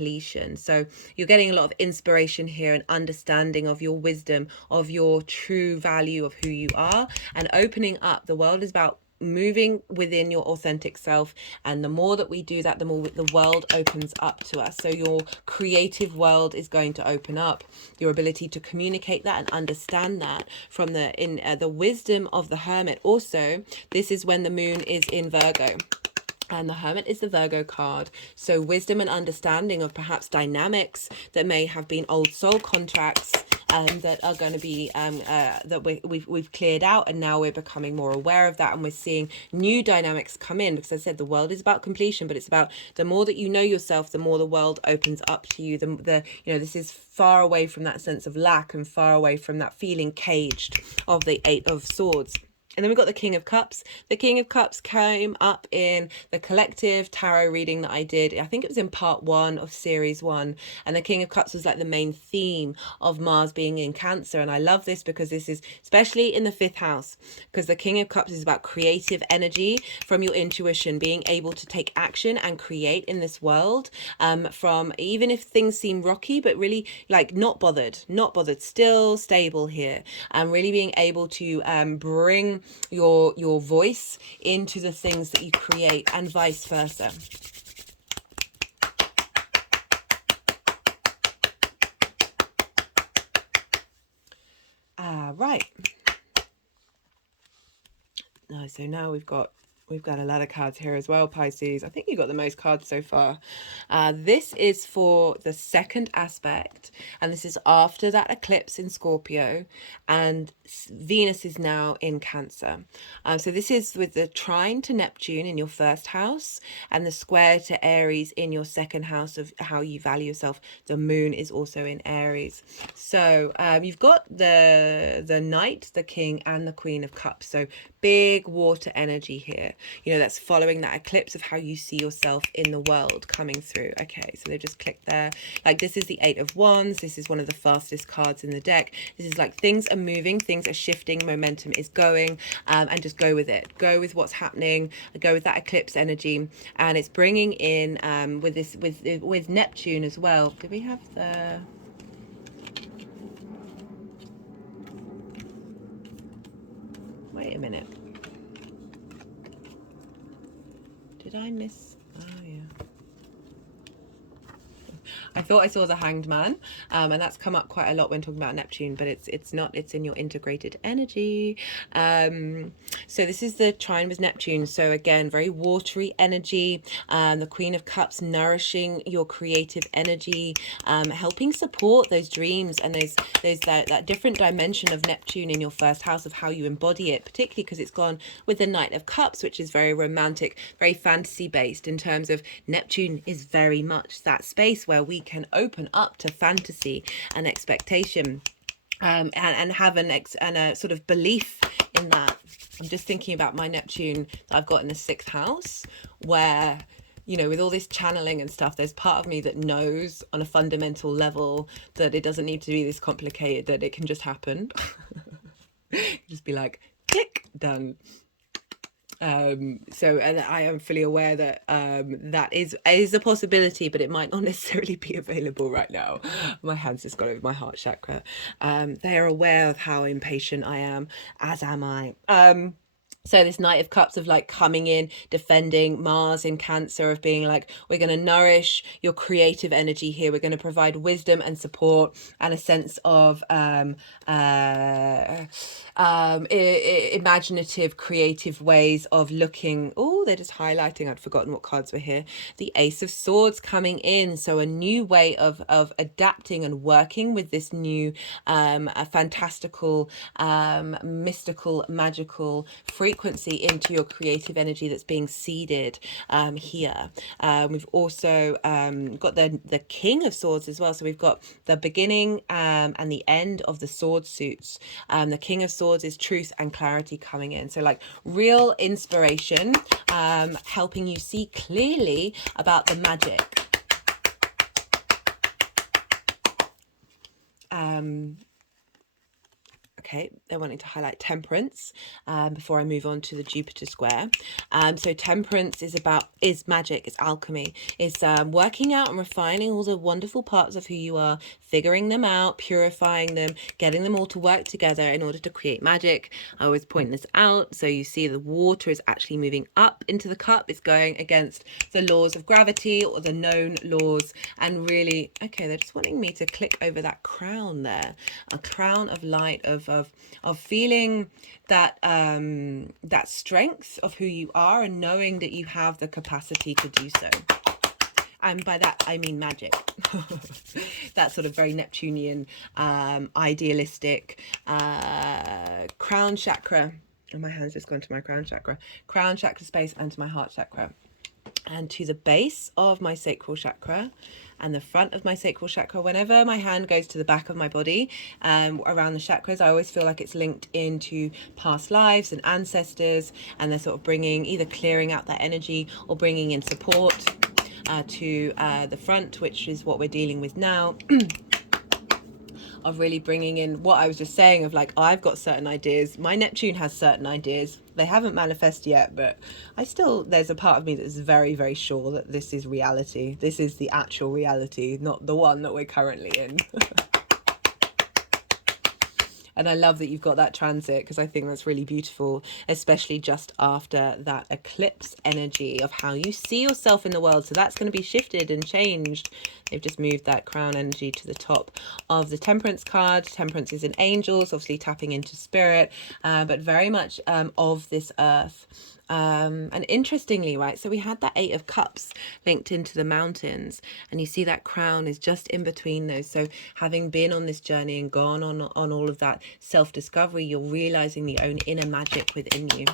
So you're getting a lot of inspiration here and understanding of your wisdom, of your true value of who you are, and opening up. The world is about moving within your authentic self, and the more that we do that, the more the world opens up to us. So your creative world is going to open up, your ability to communicate that and understand that from the wisdom of the Hermit. Also, this is when the moon is in Virgo. And the Hermit is the Virgo card. So wisdom and understanding of perhaps dynamics that may have been old soul contracts that are going to be that we've cleared out, and now we're becoming more aware of that, and we're seeing new dynamics come in, because I said the world is about completion, but it's about the more that you know yourself, the more the world opens up to you. The you know, this is far away from that sense of lack and far away from that feeling caged of the Eight of Swords. And then we've got the King of Cups. The King of Cups came up in the collective tarot reading that I did. I think it was in part 1 of series 1. And the King of Cups was like the main theme of Mars being in Cancer. And I love this because this is especially in the 5th house, because the King of Cups is about creative energy from your intuition, being able to take action and create in this world, from even if things seem rocky, but really like not bothered, still stable here, and really being able to bring your voice into the things that you create, and vice versa. Right. So now we've got a lot of cards here as well, Pisces. I think you got the most cards so far. This is for the second aspect, and this is after that eclipse in Scorpio, and Venus is now in Cancer. So this is with the trine to Neptune in your 1st house, and the square to Aries in your 2nd house of how you value yourself. The moon is also in Aries. So you've got the Knight, the King, and the Queen of Cups. So big water energy here. You know, that's following that eclipse of how you see yourself in the world coming through. Okay, so they've just clicked there. Like, this is the 8 of Wands. This is one of the fastest cards in the deck. This is like things are moving, things are shifting, momentum is going, and just go with it. Go with what's happening. Go with that eclipse energy, and it's bringing in with Neptune as well. Do we have the? Wait a minute. Did I miss? Oh, yeah. I thought I saw the Hanged Man, and that's come up quite a lot when talking about Neptune, but it's not. It's in your integrated energy. So this is the trine with Neptune. So again, very watery energy. The Queen of Cups nourishing your creative energy, helping support those dreams and that different dimension of Neptune in your 1st house of how you embody it, particularly because it's gone with the Knight of Cups, which is very romantic, very fantasy based, in terms of Neptune is very much that space where we can open up to fantasy and expectation, and have a sort of belief in that. I'm just thinking about my Neptune that I've got in the 6th house, where, you know, with all this channeling and stuff, there's part of me that knows on a fundamental level that it doesn't need to be this complicated, that it can just happen. Just be like, click, done. So I am fully aware that that is a possibility, but it might not necessarily be available right now. My hands just got over my heart chakra. They are aware of how impatient I am, as am I. So this Knight of Cups of like coming in, defending Mars in Cancer, of being like, we're going to nourish your creative energy here. We're going to provide wisdom and support and a sense of imaginative, creative ways of looking. Oh, they're just highlighting. I'd forgotten what cards were here. The Ace of Swords coming in. So a new way of adapting and working with this new a fantastical, mystical, magical frequency into your creative energy that's being seeded here. We've also got the King of Swords as well. So we've got the beginning and the end of the sword suits. The King of Swords is truth and clarity coming in. So like real inspiration, helping you see clearly about the magic. Okay, they're wanting to highlight temperance before I move on to the Jupiter square. So temperance is magic, it's alchemy, it's working out and refining all the wonderful parts of who you are, figuring them out, purifying them, getting them all to work together in order to create magic. I always point this out. So you see the water is actually moving up into the cup. It's going against the laws of gravity or the known laws, and really, okay, they're just wanting me to click over that crown there, a crown of light of of feeling that that strength of who you are, and knowing that you have the capacity to do so. And by that, I mean magic. That sort of very Neptunian, idealistic, crown chakra. Oh, my hand's just gone to my crown chakra space, and to my heart chakra, and to the base of my sacral chakra and the front of my sacral chakra. Whenever my hand goes to the back of my body, around the chakras, I always feel like it's linked into past lives and ancestors, and they're sort of bringing, either clearing out that energy or bringing in support to the front, which is what we're dealing with now. Of really bringing in what I was just saying of like, I've got certain ideas, my Neptune has certain ideas, they haven't manifested yet, but there's a part of me that's very, very sure that this is reality. This is the actual reality, not the one that we're currently in. And I love that you've got that transit, because I think that's really beautiful, especially just after that eclipse energy of how you see yourself in the world. So that's going to be shifted and changed. They've just moved that crown energy to the top of the Temperance card. Temperance is in angels, obviously tapping into spirit, but very much of this earth. And interestingly, right, so we had that 8 of Cups linked into the mountains, and you see that crown is just in between those. So having been on this journey and gone on all of that self-discovery, you're realizing the own inner magic within you.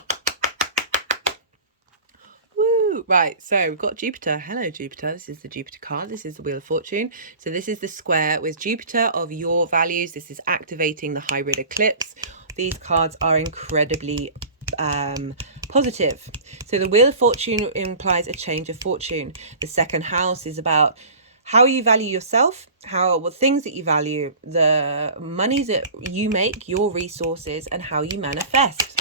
Woo! Right, so we've got Jupiter. Hello, Jupiter. This is the Jupiter card. This is the Wheel of Fortune. So this is the square with Jupiter of your values. This is activating the hybrid eclipse. These cards are incredibly positive. So the Wheel of Fortune implies a change of fortune. The second house is about how you value yourself, what things that you value, the money that you make, your resources, and how you manifest.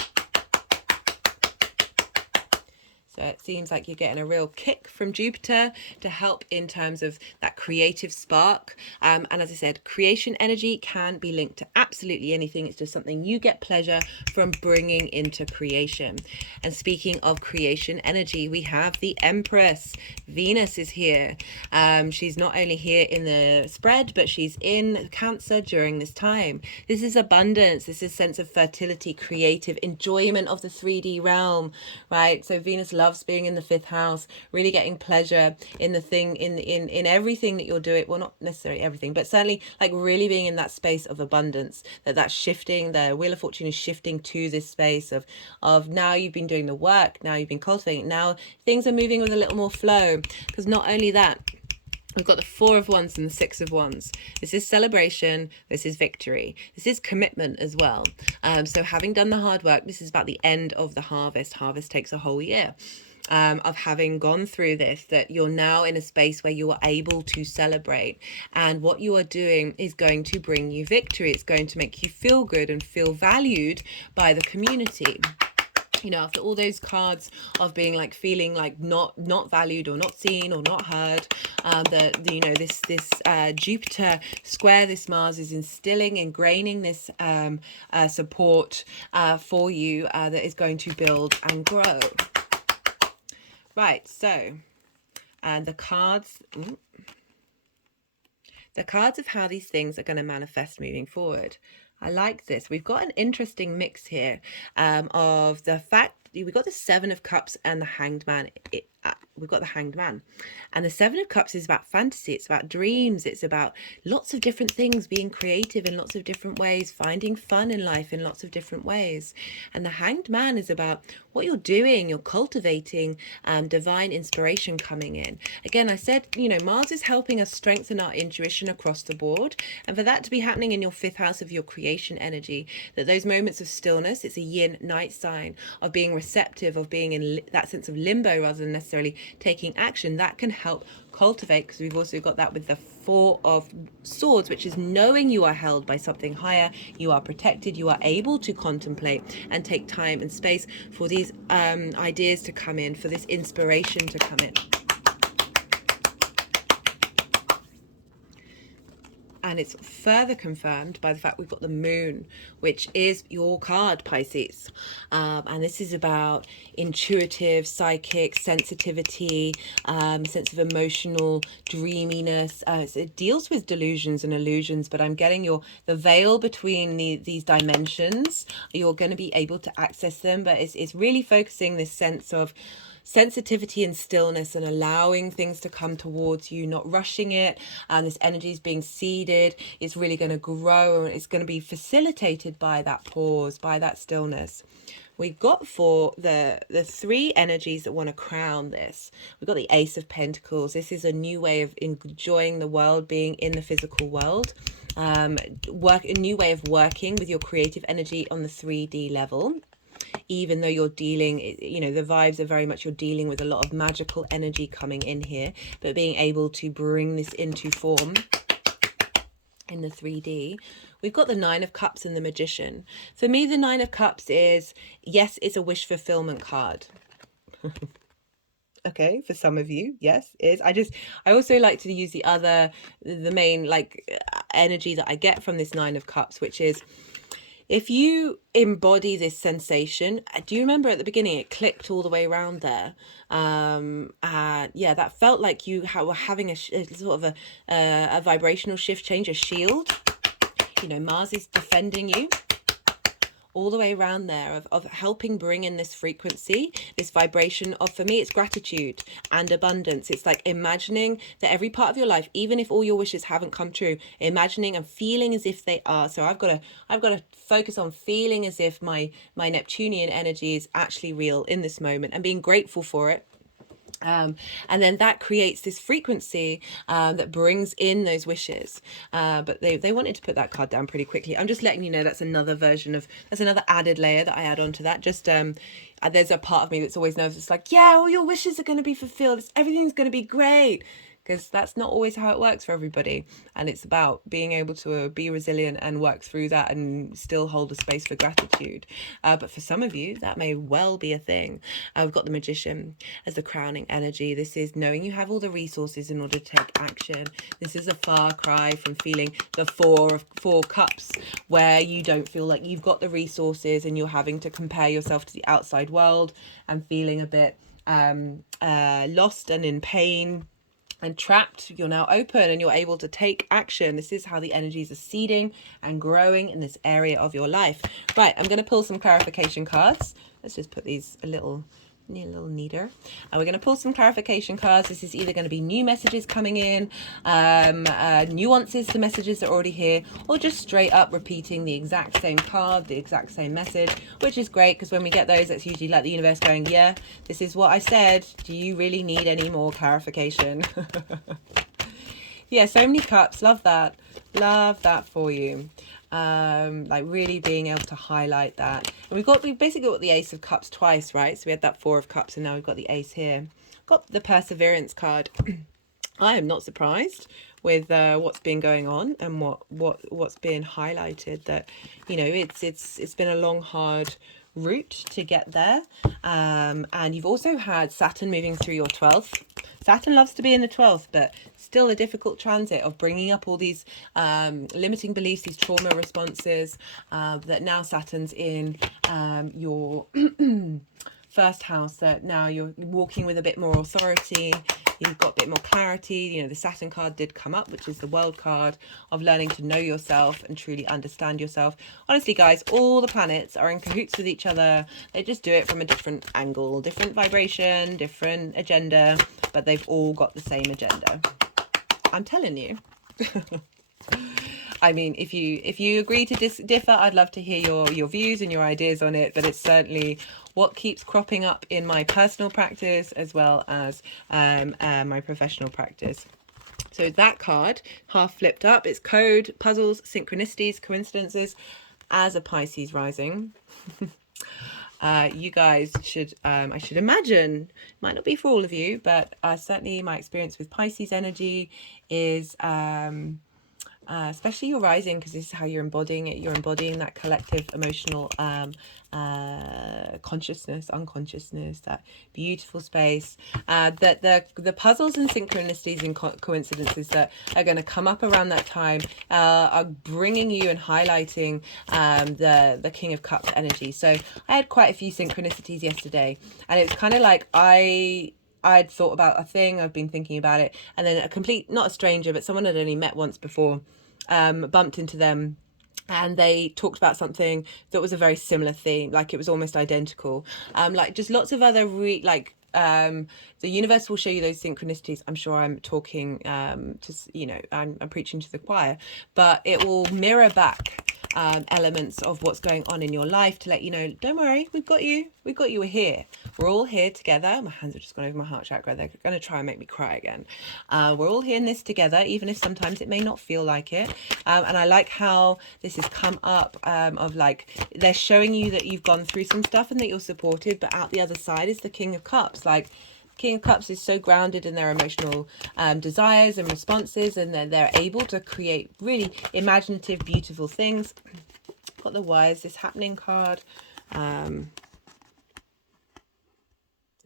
So it seems like you're getting a real kick from Jupiter to help in terms of that creative spark. And as I said, creation energy can be linked to absolutely anything. It's just something you get pleasure from bringing into creation. And speaking of creation energy, we have the Empress. Venus is here. She's not only here in the spread, but she's in Cancer during this time. This is abundance. This is sense of fertility, creative enjoyment of the 3D realm, right? So Venus loves being in the 5th house, really getting pleasure in the thing, in everything that you're doing. Well, not necessarily everything, but certainly like really being in that space of abundance, that's shifting. The Wheel of Fortune is shifting to this space of now you've been doing the work, now you've been cultivating, now things are moving with a little more flow. Because not only that, we've got the 4 of Wands and the 6 of Wands. This is celebration. This is victory. This is commitment as well. So having done the hard work, this is about the end of the harvest. Harvest takes a whole year. Of having gone through this, that you're now in a space where you are able to celebrate, and what you are doing is going to bring you victory. It's going to make you feel good and feel valued by the community. You know, after all those cards of being like feeling like not valued or not seen or not heard, this Jupiter square, this Mars is instilling, ingraining this support for you that is going to build and grow. Right, so and the cards of how these things are going to manifest moving forward. I like this. We've got an interesting mix here of the fact we've got the 7 of Cups and the Hanged Man. We've got the Hanged Man, and the 7 of Cups is about fantasy. It's about dreams. It's about lots of different things, being creative in lots of different ways, finding fun in life in lots of different ways. And the Hanged Man is about what you're doing. You're cultivating divine inspiration coming in. Again, I said, Mars is helping us strengthen our intuition across the board, and for that to be happening in your 5th house of your creation energy, that those moments of stillness, it's a yin night sign of being receptive, of being in that sense of limbo rather than necessarily taking action, that can help cultivate, because we've also got that with the 4 of Swords, which is knowing you are held by something higher, you are protected, you are able to contemplate and take time and space for these ideas to come in, for this inspiration to come in. And it's further confirmed by the fact we've got the moon, which is your card, Pisces. And this is about intuitive, psychic, sensitivity, sense of emotional dreaminess. It deals with delusions and illusions, but I'm getting the veil between these dimensions. You're going to be able to access them, but it's really focusing this sense of sensitivity and stillness and allowing things to come towards you, not rushing it. And this energy is being seeded. It's really going to grow, and it's going to be facilitated by that pause, by that stillness. We've got for the three energies that want to crown this. We've got the Ace of Pentacles. This is a new way of enjoying the world, being in the physical world. A new way of working with your creative energy on the 3D level. Even though you're dealing, you know, the vibes are very much you're dealing with a lot of magical energy coming in here, but being able to bring this into form in the 3D. We've got the Nine of Cups and the Magician. For me, the Nine of Cups is, yes, it's a wish fulfillment card. Okay, for some of you, yes, it is. I also like to use the main like energy that I get from this Nine of Cups, which is, if you embody this sensation, do you remember at the beginning it clicked all the way around there? Yeah, that felt like you were having a sort of a vibrational shift change, a shield. You know, Mars is defending you all the way around there, of helping bring in this frequency, this vibration of, for me, it's gratitude and abundance. It's like imagining that every part of your life, even if all your wishes haven't come true, imagining and feeling as if they are. So I've got to focus on feeling as if my Neptunian energy is actually real in this moment, and being grateful for it. And then that creates this frequency that brings in those wishes. But they wanted to put that card down pretty quickly. I'm just letting you know that's another added layer that I add on to that. Just there's a part of me that's always nervous. It's like, yeah, all your wishes are going to be fulfilled. Everything's going to be great. Because that's not always how it works for everybody. And it's about being able to be resilient and work through that and still hold a space for gratitude. But for some of you, that may well be a thing. We've got the Magician as the crowning energy. This is knowing you have all the resources in order to take action. This is a far cry from feeling the four cups, where you don't feel like you've got the resources and you're having to compare yourself to the outside world and feeling a bit lost and in pain and trapped. You're now open and you're able to take action. This is how the energies are seeding and growing in this area of your life. Right, I'm going to pull some clarification cards. Let's just put these a little neater. And we're going to pull some clarification cards. This is either going to be new messages coming in, nuances to messages that are already here, or just straight up repeating the exact same card, the exact same message, which is great, because when we get those, that's usually like the universe going, yeah, this is what I said. Do you really need any more clarification? Yeah, so many cups. Love that for you. Like really being able to highlight that. And we basically got the Ace of Cups twice, right? So we had that Four of Cups, and now we've got the Ace here. Got the Perseverance card. I am not surprised with what's been going on and what's been highlighted. That, you know, it's been a long, hard route to get there. And you've also had Saturn moving through your 12th. Saturn loves to be in the 12th, but still a difficult transit of bringing up all these limiting beliefs, these trauma responses, that now Saturn's in your first house, that now you're walking with a bit more authority. You've got a bit more clarity. You know, the Saturn card did come up, which is the World card of learning to know yourself and truly understand yourself. Honestly, guys, all the planets are in cahoots with each other. They just do it from a different angle, different vibration, different agenda, but they've all got the same agenda. I'm telling you. I mean, if you agree to differ, I'd love to hear your views and your ideas on it, but it's certainly what keeps cropping up in my personal practice as well as my professional practice. So that card, half flipped up, it's code, puzzles, synchronicities, coincidences. As a Pisces rising, you guys should, I should imagine, might not be for all of you, but certainly my experience with Pisces energy is especially your rising, because this is how you're embodying it. You're embodying that collective emotional consciousness, unconsciousness, that beautiful space. That the puzzles and synchronicities and coincidences that are going to come up around that time are bringing you and highlighting the King of Cups energy. So I had quite a few synchronicities yesterday, and it was kind of like I'd thought about a thing, I've been thinking about it, and then a complete, not a stranger, but someone I'd only met once before, bumped into them, and they talked about something that was a very similar theme, like it was almost identical. Like just lots of other the universe will show you those synchronicities. I'm sure I'm talking I'm preaching to the choir, but it will mirror back elements of what's going on in your life to let you know, don't worry, we've got you, we're here, we're all here together. My hands have just gone over my heart chakra, they're going to try and make me cry again. We're all here in this together, even if sometimes it may not feel like it. And I like how this has come up, of like, they're showing you that you've gone through some stuff and that you're supported, but out the other side is the King of Cups. Like, King of Cups is so grounded in their emotional desires and responses, and they're able to create really imaginative, beautiful things. Got the Why Is This Happening card. I've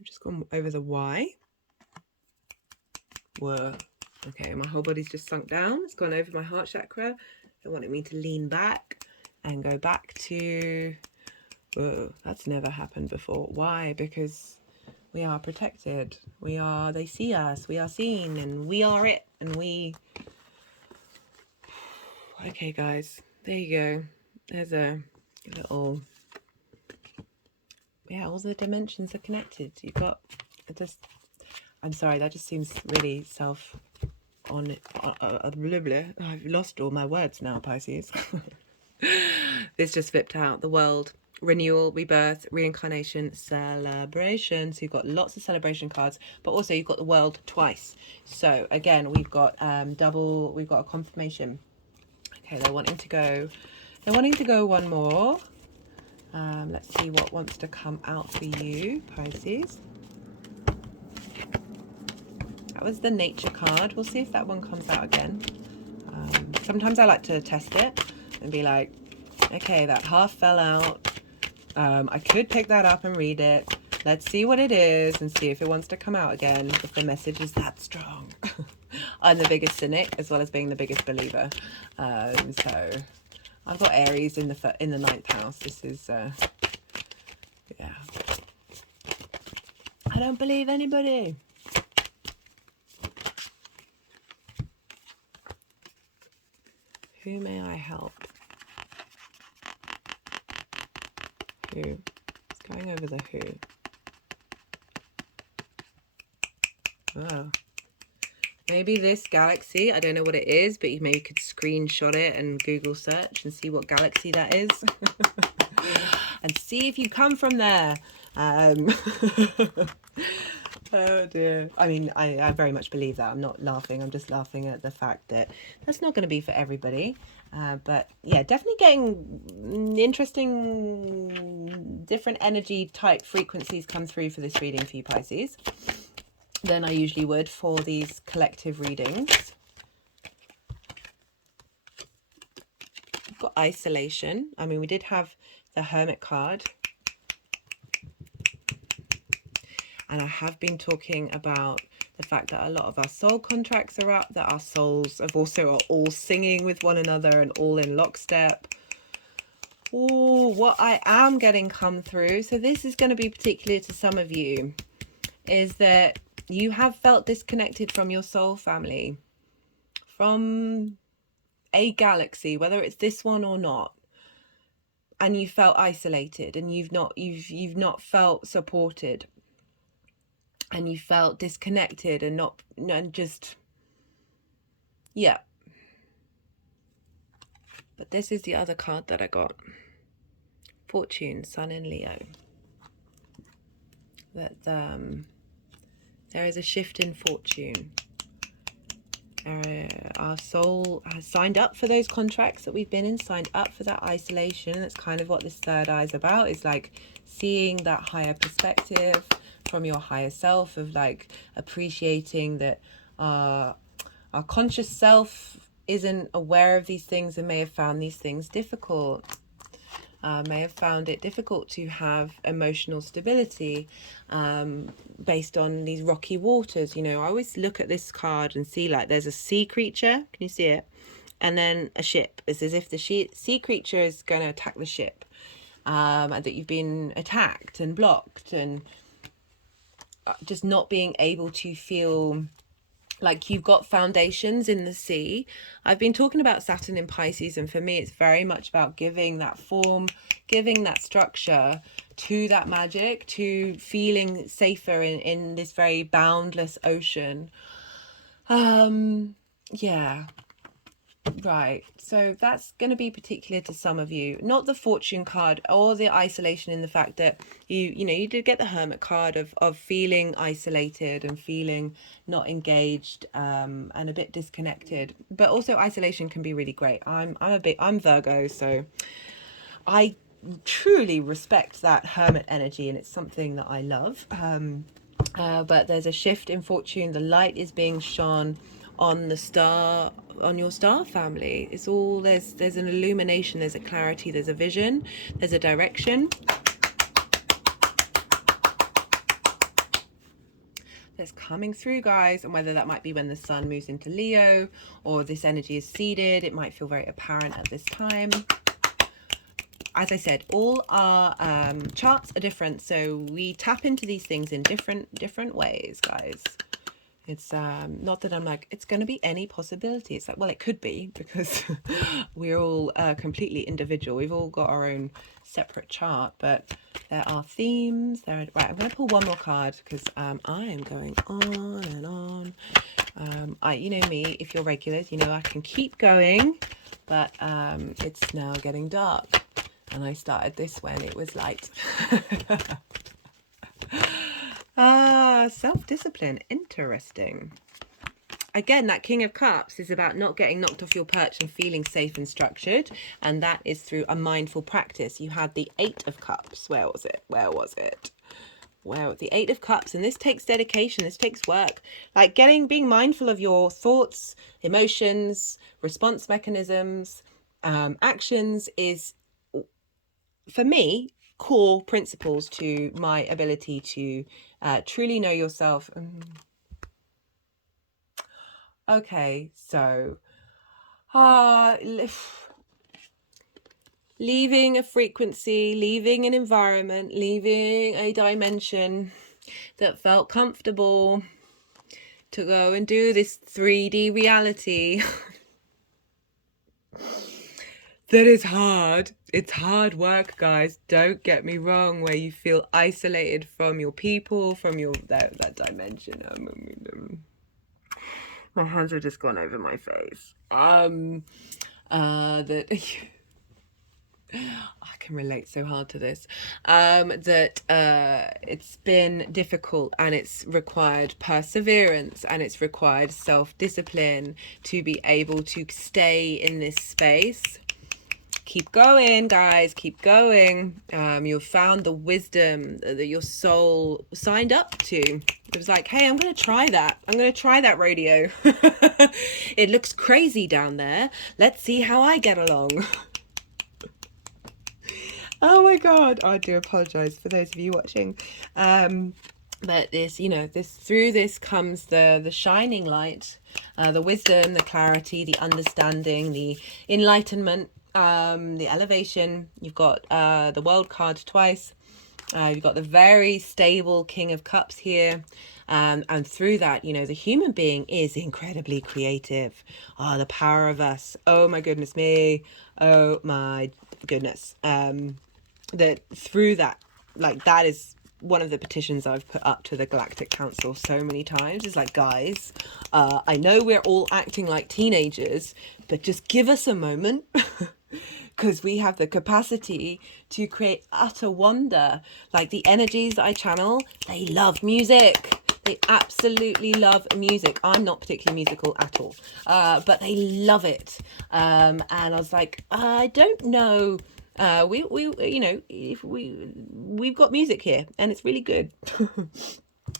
just gone over the why. Whoa. Okay, my whole body's just sunk down. It's gone over my heart chakra. They wanted me to lean back and go back to... Whoa, that's never happened before. Why? Because we are protected. They see us. We are seen, and we are it. And we... Okay, guys. There you go. There's a little... Yeah, all the dimensions are connected. You've got... I'm sorry, that just seems really I've lost all my words now, Pisces. This just flipped out. The world. Renewal, rebirth, reincarnation, celebration. So you've got lots of celebration cards, but also you've got the world twice. So again, we've got we've got a confirmation. Okay, they're wanting to go one more. Let's see what wants to come out for you, Pisces. That was the nature card. We'll see if that one comes out again. Sometimes I like to test it and be like, okay, that half fell out. I could pick that up and read it. Let's see what it is and see if it wants to come out again, if the message is that strong. I'm the biggest cynic as well as being the biggest believer. So I've got Aries in the 9th house. This is, yeah. I don't believe anybody. Who may I help? Who? It's going over the who. Oh. Maybe this galaxy, I don't know what it is, but you maybe could screenshot it and Google search and see what galaxy that is. And see if you come from there. Oh dear. I mean, I very much believe that. I'm not laughing. I'm just laughing at the fact that that's not going to be for everybody. But yeah, definitely getting interesting, different energy type frequencies come through for this reading for you, Pisces, than I usually would for these collective readings. We've got isolation. I mean, we did have the Hermit card. And I have been talking about the fact that a lot of our soul contracts are up, that our souls have also are all singing with one another and all in lockstep. Oh, what I am getting come through, so this is going to be particular to some of you, is that you have felt disconnected from your soul family, from a galaxy, whether it's this one or not, and you felt isolated and you've not felt supported. And you felt disconnected and yeah. But this is the other card that I got. Fortune, Sun in Leo. That there is a shift in fortune. Our soul has signed up for those contracts that we've been in, signed up for that isolation. That's kind of what this third eye is about, is like seeing that higher perspective from your higher self, of like appreciating that our conscious self isn't aware of these things and may have found these things difficult. May have found it difficult to have emotional stability based on these rocky waters. You know, I always look at this card and see like there's a sea creature. Can you see it? And then a ship. It's as if the sea creature is going to attack the ship. And that you've been attacked and blocked and just not being able to feel like you've got foundations in the sea. I've been talking about Saturn in Pisces, and for me it's very much about giving that form, giving that structure to that magic, to feeling safer in this very boundless ocean. Yeah. Right, so that's going to be particular to some of you, not the fortune card or the isolation, in the fact that you know you did get the hermit card of feeling isolated and feeling not engaged and a bit disconnected, but also isolation can be really great. I'm Virgo, so I truly respect that hermit energy, and it's something that I love. But there's a shift in fortune. The light is being shone on the star, on your star family. It's all, there's an illumination, there's a clarity, there's a vision, there's a direction, that's coming through, guys. And whether that might be when the sun moves into Leo or this energy is seeded, it might feel very apparent at this time. As I said, all our charts are different, so we tap into these things in different ways, guys. It's not that I'm like, it's going to be any possibility. It's like, well, it could be, because we're all completely individual. We've all got our own separate chart, but there are themes. Right, I'm going to pull one more card because I am going on and on. You know me, if you're regulars, you know I can keep going, but it's now getting dark. And I started this when it was light. Self-discipline. Interesting. Again, that King of Cups is about not getting knocked off your perch and feeling safe and structured. And that is through a mindful practice. You had the 8 of Cups. Where was it? Well, the 8 of Cups. And this takes dedication. This takes work. Like being mindful of your thoughts, emotions, response mechanisms, actions is, for me, core principles to my ability to truly know yourself. Okay, so leaving a frequency, leaving an environment, leaving a dimension that felt comfortable to go and do this 3D reality. That is hard. It's hard work, guys. Don't get me wrong, where you feel isolated from your people, from your that dimension. My hands have just gone over my face. That I can relate so hard to this. It's been difficult, and it's required perseverance, and it's required self-discipline to be able to stay in this space. Keep going, guys, keep going. You've found the wisdom that your soul signed up to. It was like, hey, I'm going to try that. I'm going to try that rodeo. It looks crazy down there. Let's see how I get along. Oh my God. I do apologize for those of you watching. But this, you know, through this comes the shining light, the wisdom, the clarity, the understanding, the enlightenment, the elevation. You've got the World card twice. You've got the very stable King of Cups here. And through that, you know, the human being is incredibly creative. The power of us. Oh my goodness me. Oh my goodness. That through that, like, that is one of the petitions I've put up to the Galactic Council so many times. Is like, guys, I know we're all acting like teenagers, but just give us a moment. Because we have the capacity to create utter wonder. Like, the energies that I channel, they love music. They absolutely love music. I'm not particularly musical at all, but they love it. And I was like, I don't know. You know, if we've got music here, and it's really good.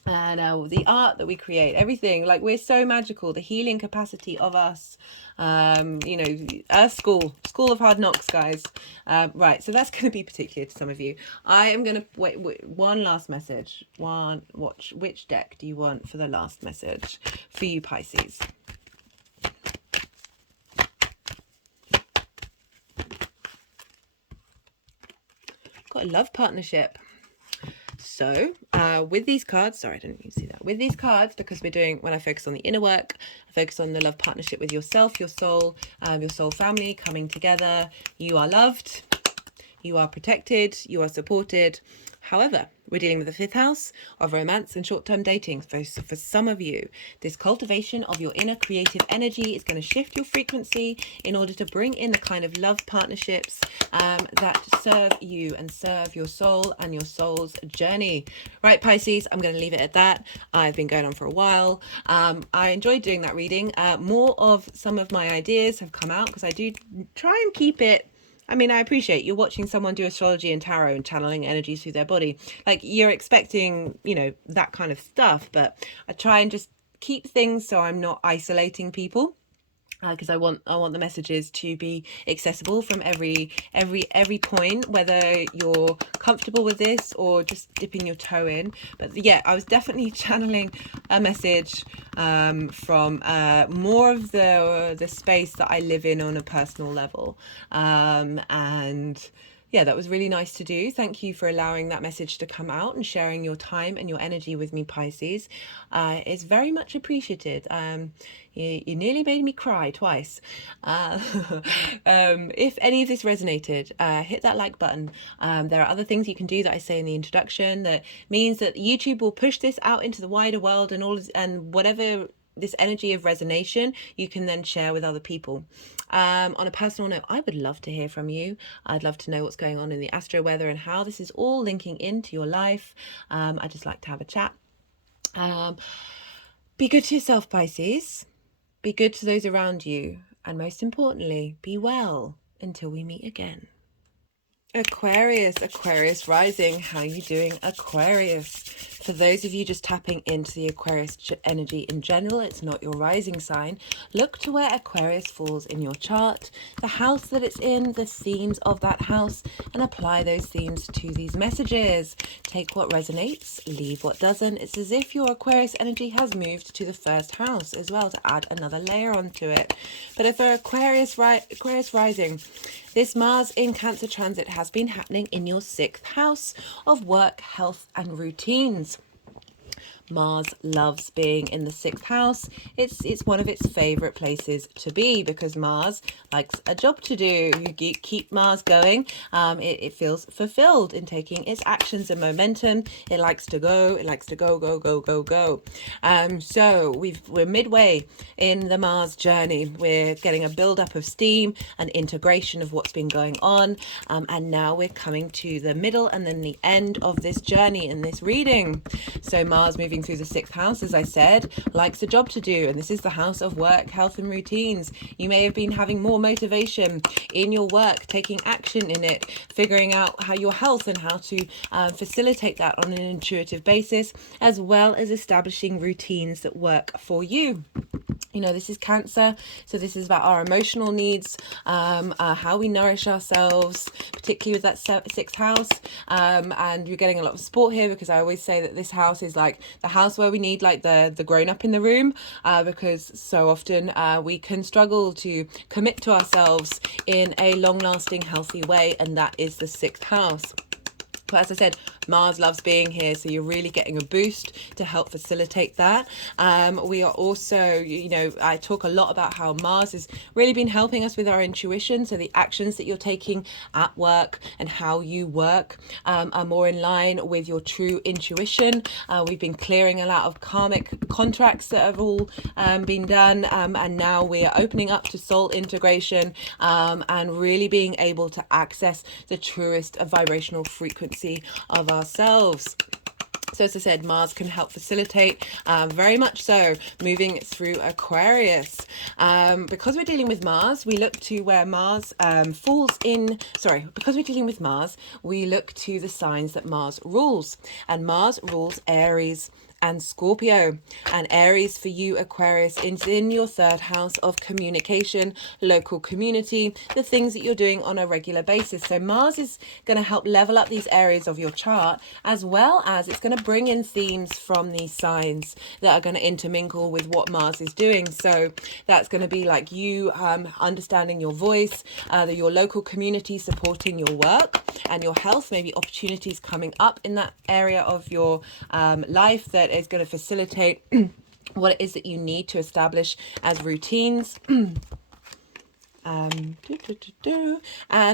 and the art that we create, everything, like we're so magical, the healing capacity of us, you know, a school of hard knocks, guys. Right, so that's going to be particular to some of you. I am going to wait one last message. Which deck do you want for the last message for you, Pisces? Got a love partnership. So with these cards, sorry, I didn't see that. With these cards, because we're doing, when I focus on the inner work, I focus on the love partnership with yourself, your soul family coming together. You are loved, you are protected, you are supported. However, we're dealing with the fifth house of romance and short-term dating. So for some of you, this cultivation of your inner creative energy is going to shift your frequency in order to bring in the kind of love partnerships that serve you and serve your soul and your soul's journey. Right, Pisces, I'm going to leave it at that. I've been going on for a while. I enjoyed doing that reading. More of some of my ideas have come out because I do try and keep it. I mean, I appreciate you're watching someone do astrology and tarot and channeling energies through their body. Like, you're expecting, you know, that kind of stuff. But I try and just keep things so I'm not isolating people. Because I want the messages to be accessible from every point, whether you're comfortable with this or just dipping your toe in. But yeah, I was definitely channeling a message from more of the space that I live in on a personal level, and yeah, that was really nice to do. Thank you for allowing that message to come out and sharing your time and your energy with me, Pisces. It's very much appreciated. You nearly made me cry twice. If any of this resonated, hit that like button. There are other things you can do that I say in the introduction that means that YouTube will push this out into the wider world, and whatever this energy of resonation you can then share with other people. On a personal note, I would love to hear from you. I'd love to know what's going on in the astro weather and how this is all linking into your life. I just like to have a chat. Be good to yourself, Pisces. Be good to those around you. And most importantly, be well until we meet again. Aquarius rising. How are you doing, Aquarius? For those of you just tapping into the Aquarius energy in general, it's not your rising sign. Look to where Aquarius falls in your chart, the house that it's in, the themes of that house, and apply those themes to these messages. Take what resonates, leave what doesn't. It's as if your Aquarius energy has moved to the first house as well to add another layer onto it. But if Aquarius rising, this Mars in Cancer transit has been happening in your 6th house of work, health, and routines. Mars loves being in the 6th house. It's one of its favorite places to be because Mars likes a job to do. You keep Mars going. It feels fulfilled in taking its actions and momentum. It likes to go. It likes to go, go, go, go, go. So we're midway in the Mars journey. We're getting a build-up of steam, an integration of what's been going on, and now we're coming to the middle and then the end of this journey in this reading. So Mars moving through the 6th house, as I said, likes a job to do, and this is the house of work, health, and routines. You may have been having more motivation in your work, taking action in it, figuring out how your health and how to facilitate that on an intuitive basis, as well as establishing routines that work for you. You know, this is Cancer, so this is about our emotional needs, how we nourish ourselves, particularly with that 6th house. And you're getting a lot of support here because I always say that this house is like the house where we need like the grown-up in the room, because so often we can struggle to commit to ourselves in a long-lasting, healthy way, and that is the 6th house. But as I said, Mars loves being here, so you're really getting a boost to help facilitate that. We are also, you know, I talk a lot about how Mars has really been helping us with our intuition, so the actions that you're taking at work and how you work are more in line with your true intuition. We've been clearing a lot of karmic contracts that have all been done, and now we are opening up to soul integration, and really being able to access the truest vibrational frequency of ourselves. So as I said, Mars can help facilitate, very much so, moving through Aquarius. Because we're dealing with Mars, we look to where Mars because we're dealing with Mars, we look to the signs that Mars rules. And Mars rules Aries and Scorpio. And Aries for you, Aquarius, is in your third house of communication, local community, the things that you're doing on a regular basis. So Mars is going to help level up these areas of your chart, as well as it's going to bring in themes from these signs that are going to intermingle with what Mars is doing. So that's going to be like you understanding your voice, your local community supporting your work and your health, maybe opportunities coming up in that area of your life that is going to facilitate what it is that you need to establish as routines. And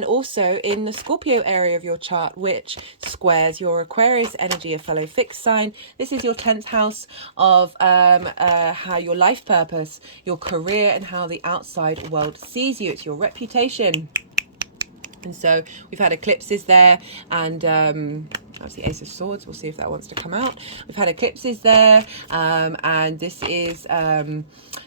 also in the Scorpio area of your chart, which squares your Aquarius energy, a fellow fixed sign. This is your 10th house of how your life purpose, your career, and how the outside world sees you. It's your reputation. And so we've had eclipses there, and that's the Ace of Swords. We'll see if that wants to come out. We've had eclipses there, and this is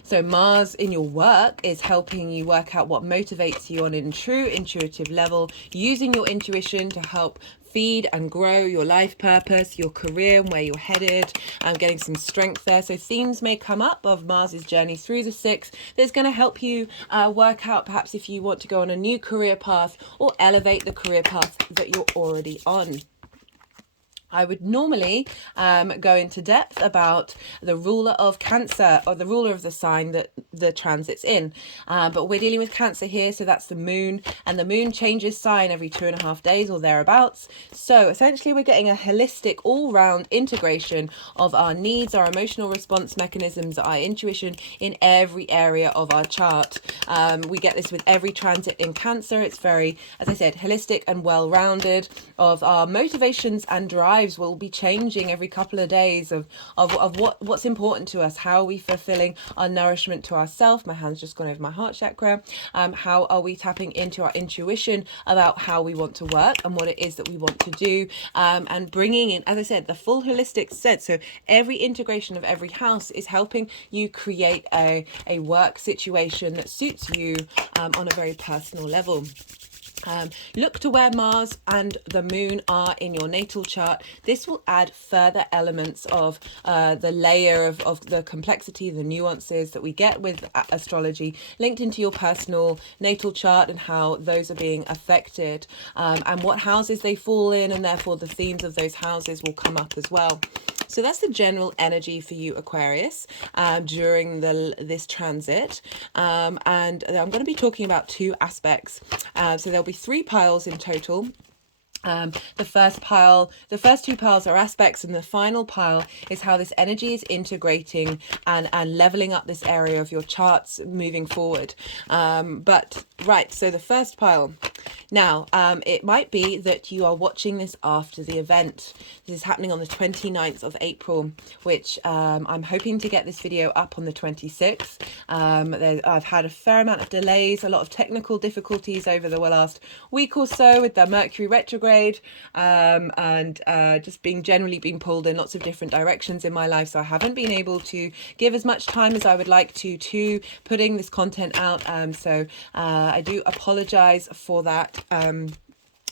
so Mars in your work is helping you work out what motivates you on a true intuitive level, using your intuition to help feed and grow your life purpose, your career, and where you're headed. I'm getting some strength there. So themes may come up of Mars's journey through the 6th that's going to help you work out perhaps if you want to go on a new career path or elevate the career path that you're already on. I would normally go into depth about the ruler of Cancer, or the ruler of the sign that the transit's in. But we're dealing with Cancer here, so that's the moon. And the moon changes sign every 2.5 days or thereabouts. So essentially we're getting a holistic, all-round integration of our needs, our emotional response mechanisms, our intuition in every area of our chart. We get this with every transit in Cancer. It's very, as I said, holistic and well-rounded. Of our motivations and drives will be changing every couple of days of what's important to us. How are we fulfilling our nourishment to ourselves? My hand's just gone over my heart chakra. How are we tapping into our intuition about how we want to work and what it is that we want to do, and bringing in, as I said, the full holistic set. So every integration of every house is helping you create a work situation that suits you on a very personal level. Look to where Mars and the moon are in your natal chart. This will add further elements of the layer of the complexity, the nuances that we get with astrology linked into your personal natal chart and how those are being affected, and what houses they fall in, and therefore the themes of those houses will come up as well. So that's the general energy for you, Aquarius, during this transit. And I'm going to be talking about 2 aspects. So there'll be 3 piles in total. The first 2 piles are aspects, and the final pile is how this energy is integrating and leveling up this area of your charts moving forward. So the first pile. Now, it might be that you are watching this after the event. This is happening on the 29th of April, which I'm hoping to get this video up on the 26th. I've had a fair amount of delays, a lot of technical difficulties over the last week or so with the Mercury retrograde, and just generally being pulled in lots of different directions in my life. So I haven't been able to give as much time as I would like to putting this content out. So I do apologize for that.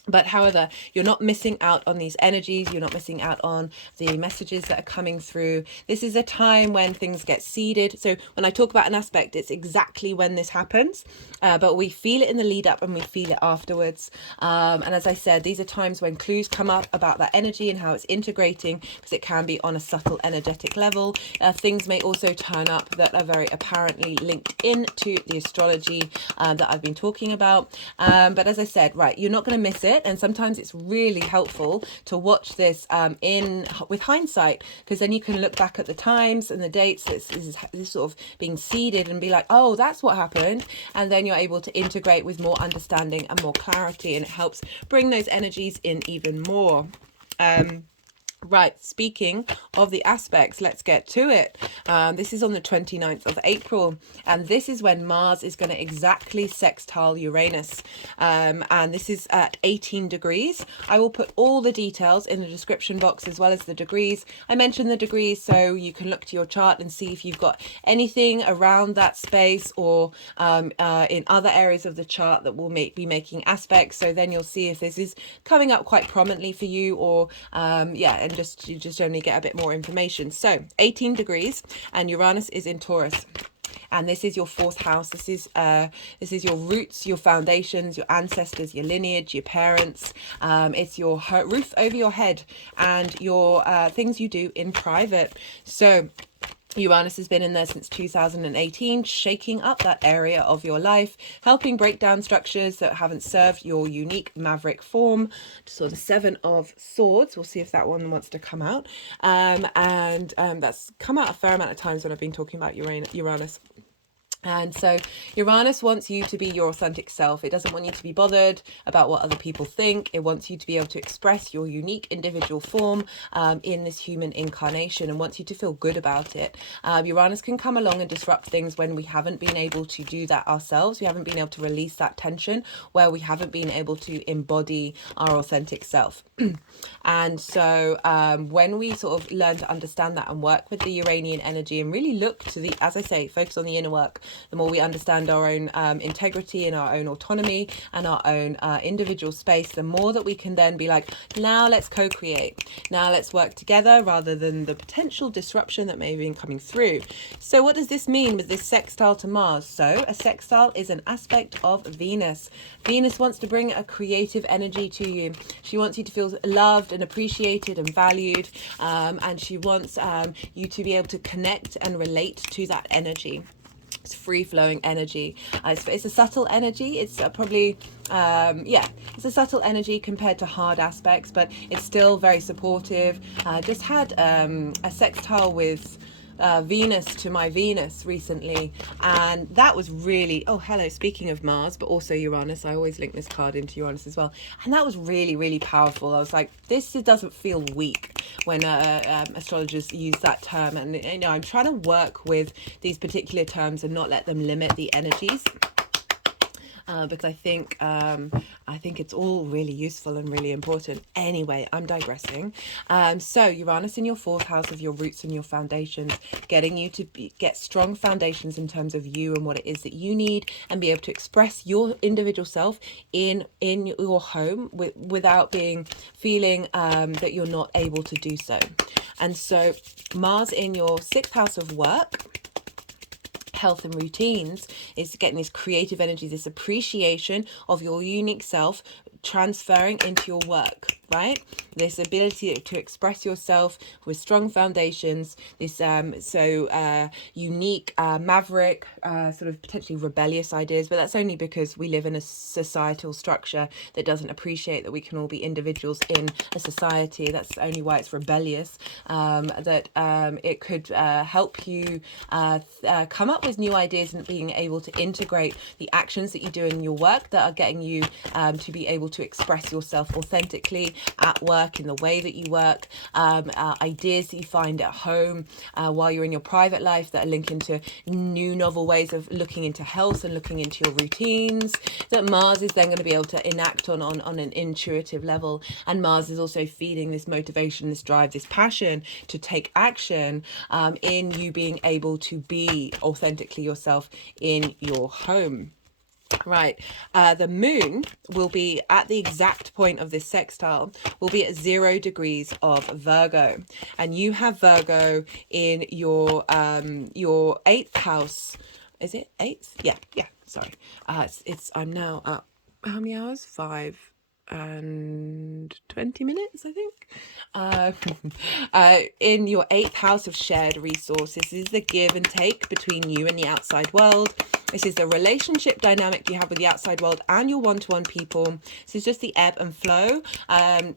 But however, you're not missing out on these energies. You're not missing out on the messages that are coming through. This is a time when things get seeded. So when I talk about an aspect, it's exactly when this happens. But we feel it in the lead up and we feel it afterwards. And as I said, these are times when clues come up about that energy and how it's integrating, because it can be on a subtle energetic level. Things may also turn up that are very apparently linked into the astrology that I've been talking about. But as I said, right, you're not going to miss it. And sometimes it's really helpful to watch this with hindsight, because then you can look back at the times and the dates. This is sort of being seeded and be like, oh, that's what happened. And then you're able to integrate with more understanding and more clarity, and it helps bring those energies in even more. Right, speaking of the aspects, let's get to it. This is on the 29th of April, and this is when Mars is going to exactly sextile Uranus. And this is at 18 degrees. I will put all the details in the description box, as well as the degrees. I mentioned the degrees so you can look to your chart and see if you've got anything around that space, or in other areas of the chart that will be making aspects. So then you'll see if this is coming up quite prominently for you, or and and you just only get a bit more information. So 18 degrees, and Uranus is in Taurus. And this is your fourth house. This is your roots, your foundations, your ancestors, your lineage, your parents. It's your roof over your head and your things you do in private. So Uranus has been in there since 2018, shaking up that area of your life, helping break down structures that haven't served your unique maverick form. So the Seven of Swords, we'll see if that one wants to come out. That's come out a fair amount of times when I've been talking about Uranus. And so Uranus wants you to be your authentic self. It doesn't want you to be bothered about what other people think. It wants you to be able to express your unique individual form in this human incarnation, and wants you to feel good about it. Uranus can come along and disrupt things when we haven't been able to do that ourselves. We haven't been able to release that tension, where we haven't been able to embody our authentic self. And so when we sort of learn to understand that and work with the Uranian energy and really look to the, as I say, focus on the inner work, the more we understand our own integrity and our own autonomy and our own individual space, the more that we can then be like, now let's co-create. Now let's work together, rather than the potential disruption that may have been coming through. So what does this mean with this sextile to Mars? So a sextile is an aspect of Venus. Venus wants to bring a creative energy to you. She wants you to feel loved and appreciated and valued. And she wants you to be able to connect and relate to that energy. It's free-flowing energy. It's a subtle energy. It's probably it's a subtle energy compared to hard aspects, but it's still very supportive. Just had a sextile with Venus to my Venus recently, and that was really, oh hello, speaking of Mars but also Uranus, I always link this card into Uranus as well, and that was really, really powerful. I was like, this doesn't feel weak when astrologers use that term, and you know, I'm trying to work with these particular terms and not let them limit the energies. Because I think it's all really useful and really important. Anyway, I'm digressing. So Uranus in your fourth house of your roots and your foundations, getting you to get strong foundations in terms of you and what it is that you need, and be able to express your individual self in your home without feeling that you're not able to do so. And so Mars in your sixth house of work, health and routines, is getting this creative energy, this appreciation of your unique self transferring into your work, right? This ability to express yourself with strong foundations, this unique maverick sort of potentially rebellious ideas, but that's only because we live in a societal structure that doesn't appreciate that we can all be individuals in a society. That's only why it's rebellious. It could help you come up with new ideas and being able to integrate the actions that you do in your work that are getting you to be able to express yourself authentically at work, in the way that you work, ideas that you find at home while you're in your private life that are linked into new novel ways of looking into health and looking into your routines, that Mars is then going to be able to enact on an intuitive level. And Mars is also feeding this motivation, this drive, this passion to take action in you being able to be authentically yourself in your home. Right, the moon will be at the exact point of this sextile, will be at 0 degrees of Virgo, and you have Virgo in your 8th house. Is it 8th? Yeah. Sorry, I'm now at how many hours? 5 and 20 minutes, I think. In your 8th house of shared resources. This is the give and take between you and the outside world. This is the relationship dynamic you have with the outside world and your one-to-one people. This is just the ebb and flow,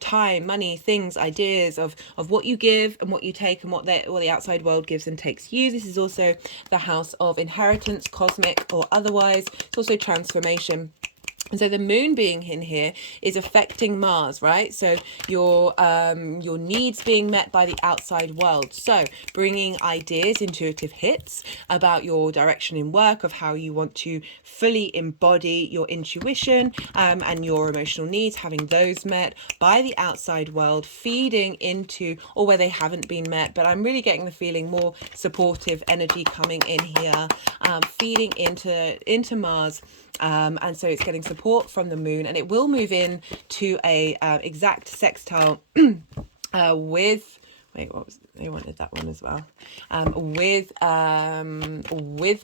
time, money, things, ideas of what you give and what you take, and what the outside world gives and takes you. This is also the house of inheritance, cosmic or otherwise. It's also transformation. And so the moon being in here is affecting Mars, right? So your needs being met by the outside world. So bringing ideas, intuitive hits about your direction in work, of how you want to fully embody your intuition and your emotional needs, having those met by the outside world, feeding into, or where they haven't been met. But I'm really getting the feeling more supportive energy coming in here, feeding into Mars. And so it's getting support from the moon, and it will move in to a exact sextile with wait, what was they wanted that one as well, with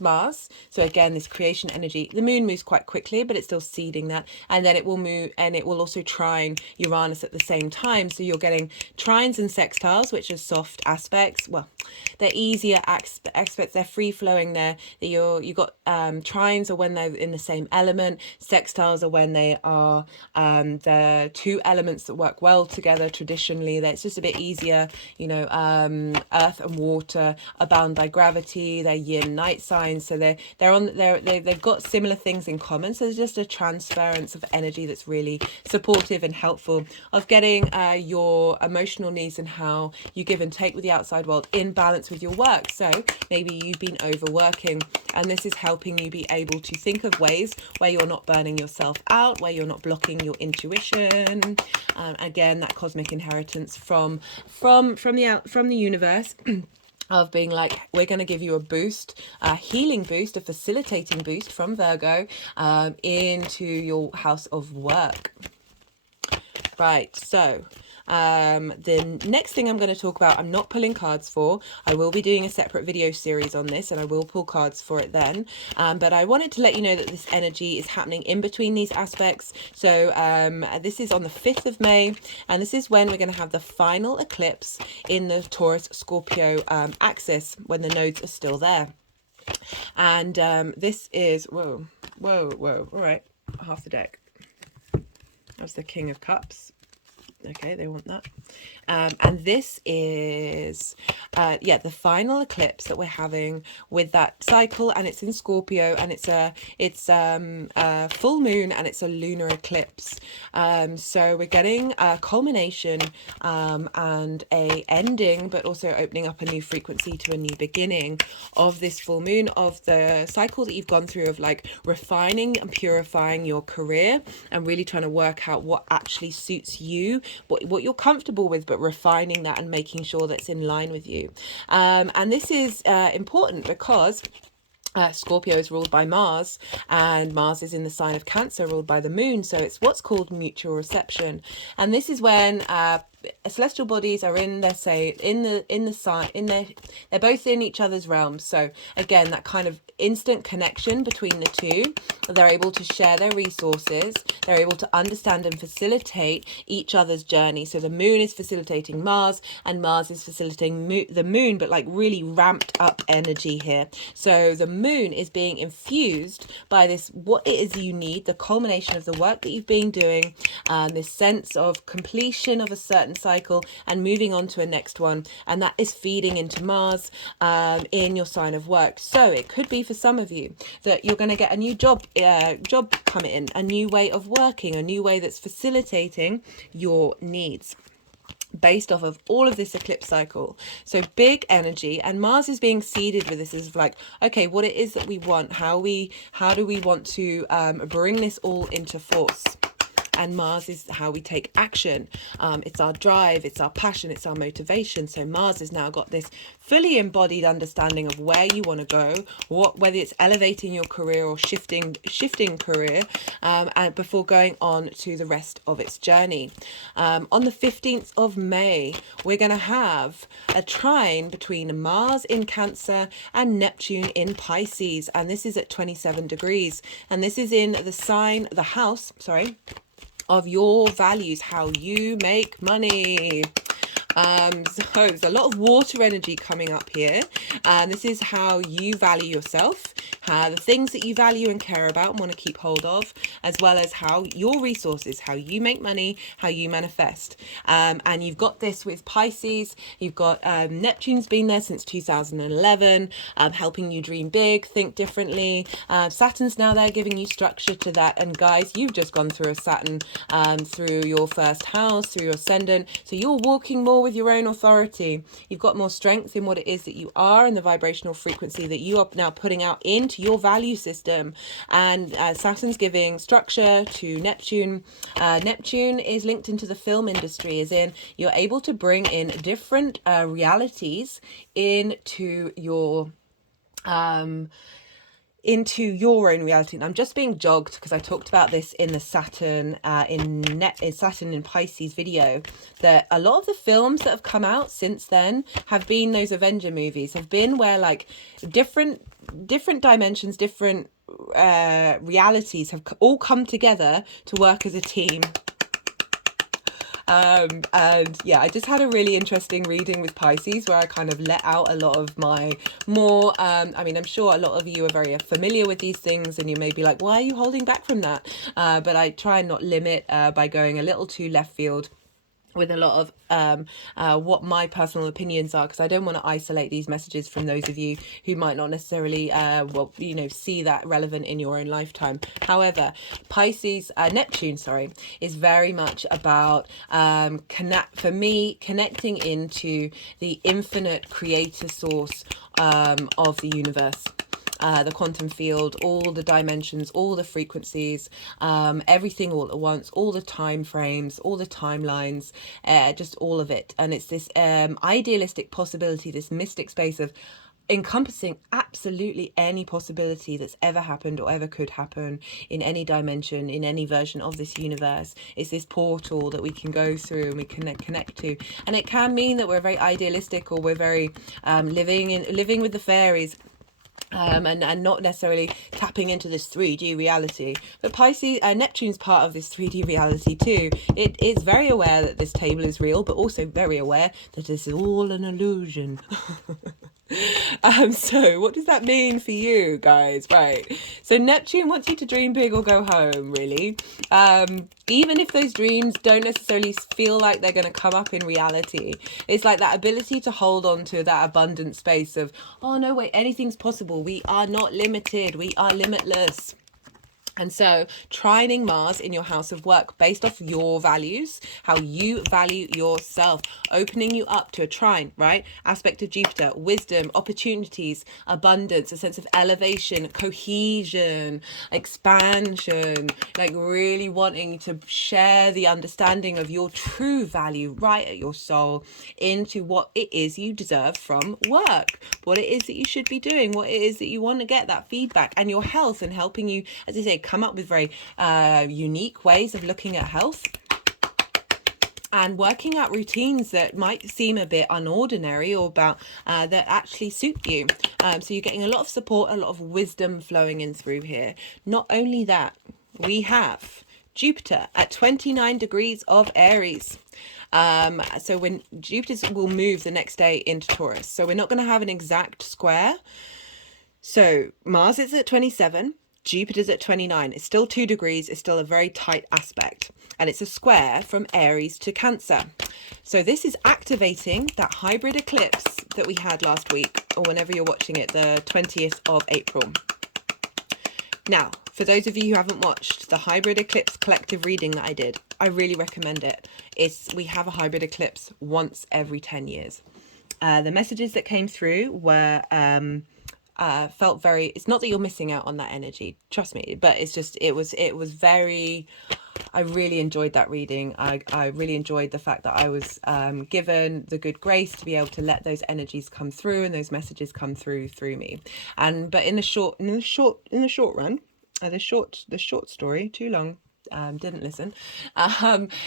Mars. So again, this creation energy, the moon moves quite quickly, but it's still seeding that, and then it will move, and it will also trine Uranus at the same time. So you're getting trines and sextiles, which are soft aspects. Well, they're easier aspects, they're free flowing. There you got trines are when they're in the same element. Sextiles are when they are the two elements that work well together. Traditionally, that's just a bit easier. You know, earth and water are bound by gravity. They're yin night signs, so they've got similar things in common. So there's just a transference of energy that's really supportive and helpful of getting your emotional needs and how you give and take with the outside world in balance with your work. So maybe you've been overworking, and this is helping you be able to think of ways where you're not burning yourself out, where you're not blocking your intuition. Again, that cosmic inheritance from the universe. Of being like, we're going to give you a boost, a healing boost, a facilitating boost from Virgo into your house of work. Right, so the next thing I'm going to talk about, I'm not pulling cards for. I will be doing a separate video series on this, and I will pull cards for it then. But I wanted to let you know that this energy is happening in between these aspects. So this is on the 5th of May, and this is when we're going to have the final eclipse in the Taurus Scorpio axis, when the nodes are still there. And this is, whoa, all right, half the deck. That's the King of Cups. Okay, they want that. And this is, the final eclipse that we're having with that cycle, and it's in Scorpio, and it's a full moon, and it's a lunar eclipse. So we're getting a culmination and a ending, but also opening up a new frequency to a new beginning of this full moon, of the cycle that you've gone through of like refining and purifying your career and really trying to work out what actually suits you, what you're comfortable with, but refining that and making sure that's in line with you. And this is important because Scorpio is ruled by Mars, and Mars is in the sign of Cancer, ruled by the moon. So it's what's called mutual reception, and this is when celestial bodies are in their they're both in each other's realms. So again, that kind of instant connection between the two. They're able to share their resources. They're able to understand and facilitate each other's journey. So the moon is facilitating Mars, and Mars is facilitating the moon, but like really ramped up energy here. So the moon is being infused by this, what it is you need, the culmination of the work that you've been doing, this sense of completion of a certain cycle and moving on to a next one, and that is feeding into Mars in your sign of work. So it could be for some of you that you're going to get a new job coming in, a new way of working, a new way that's facilitating your needs based off of all of this eclipse cycle. So big energy, and Mars is being seeded with this is like, okay, what it is that we want, how do we want to bring this all into force. And Mars is how we take action. It's our drive, it's our passion, it's our motivation. So Mars has now got this fully embodied understanding of where you want to go, whether it's elevating your career or shifting career, and before going on to the rest of its journey. On the 15th of May, we're going to have a trine between Mars in Cancer and Neptune in Pisces, and this is at 27 degrees, and this is in the house of your values, how you make money. So there's a lot of water energy coming up here, and this is how you value yourself, the things that you value and care about and want to keep hold of, as well as how your resources, how you make money, how you manifest. And you've got this with Pisces. You've got Neptune's been there since 2011, helping you dream big, think differently. Saturn's now there giving you structure to that, and guys, you've just gone through a Saturn through your first house, through your ascendant, so you're walking more with your own authority. You've got more strength in what it is that you are and the vibrational frequency that you are now putting out into your value system. And Saturn's giving structure to Neptune. Neptune is linked into the film industry, as in you're able to bring in different realities into your into your own reality. And I'm just being jogged because I talked about this in the Saturn Saturn in Pisces video, that a lot of the films that have come out since then have been those Avenger movies, have been where like different dimensions, different realities have all come together to work as a team. And yeah, I just had a really interesting reading with Pisces where I kind of let out a lot of my more I mean, I'm sure a lot of you are very familiar with these things and you may be like, why are you holding back from that? But I try and not limit by going a little too left field with a lot of what my personal opinions are, because I don't want to isolate these messages from those of you who might not necessarily well, you know, see that relevant in your own lifetime. However, Pisces Neptune, sorry, is very much about for me connecting into the infinite creator source of the universe. The quantum field, all the dimensions, all the frequencies, everything all at once, all the time frames, all the timelines, just all of it. And it's this idealistic possibility, this mystic space of encompassing absolutely any possibility that's ever happened or ever could happen in any dimension, in any version of this universe. It's this portal that we can go through and we can connect to. And it can mean that we're very idealistic, or we're very living with the fairies. And not necessarily tapping into this 3D reality. But Pisces, Neptune's part of this 3D reality too. It is very aware that this table is real, but also very aware that it's all an illusion. So what does that mean for you guys? Right, so Neptune wants you to dream big or go home, really. Even if those dreams don't necessarily feel like they're going to come up in reality, it's like that ability to hold on to that abundant space of, oh no, wait, anything's possible. We are not limited. We are limitless. And so trining Mars in your house of work based off your values, how you value yourself, opening you up to a trine, right? Aspect of Jupiter, wisdom, opportunities, abundance, a sense of elevation, cohesion, expansion, like really wanting to share the understanding of your true value right at your soul into what it is you deserve from work, what it is that you should be doing, what it is that you want to get that feedback, and your health, and helping you, as I say, come up with very unique ways of looking at health and working out routines that might seem a bit unordinary, or about that actually suit you. So you're getting a lot of support, a lot of wisdom flowing in through here. Not only that, we have Jupiter at 29 degrees of Aries. So when Jupiter will move the next day into Taurus, so we're not going to have an exact square. So Mars is at 27, Jupiter's at 29. It's still 2 degrees. It's still a very tight aspect. And it's a square from Aries to Cancer. So this is activating that hybrid eclipse that we had last week, or whenever you're watching it, the 20th of April. Now, for those of you who haven't watched the hybrid eclipse collective reading that I did, I really recommend it. We have a hybrid eclipse once every 10 years. The messages that came through were... felt very, it's not that you're missing out on that energy, trust me, but it's just, it was very, I really enjoyed that reading. I really enjoyed the fact that I was given the good grace to be able to let those energies come through and those messages come through me. But in the short run, the short story, too long, didn't listen.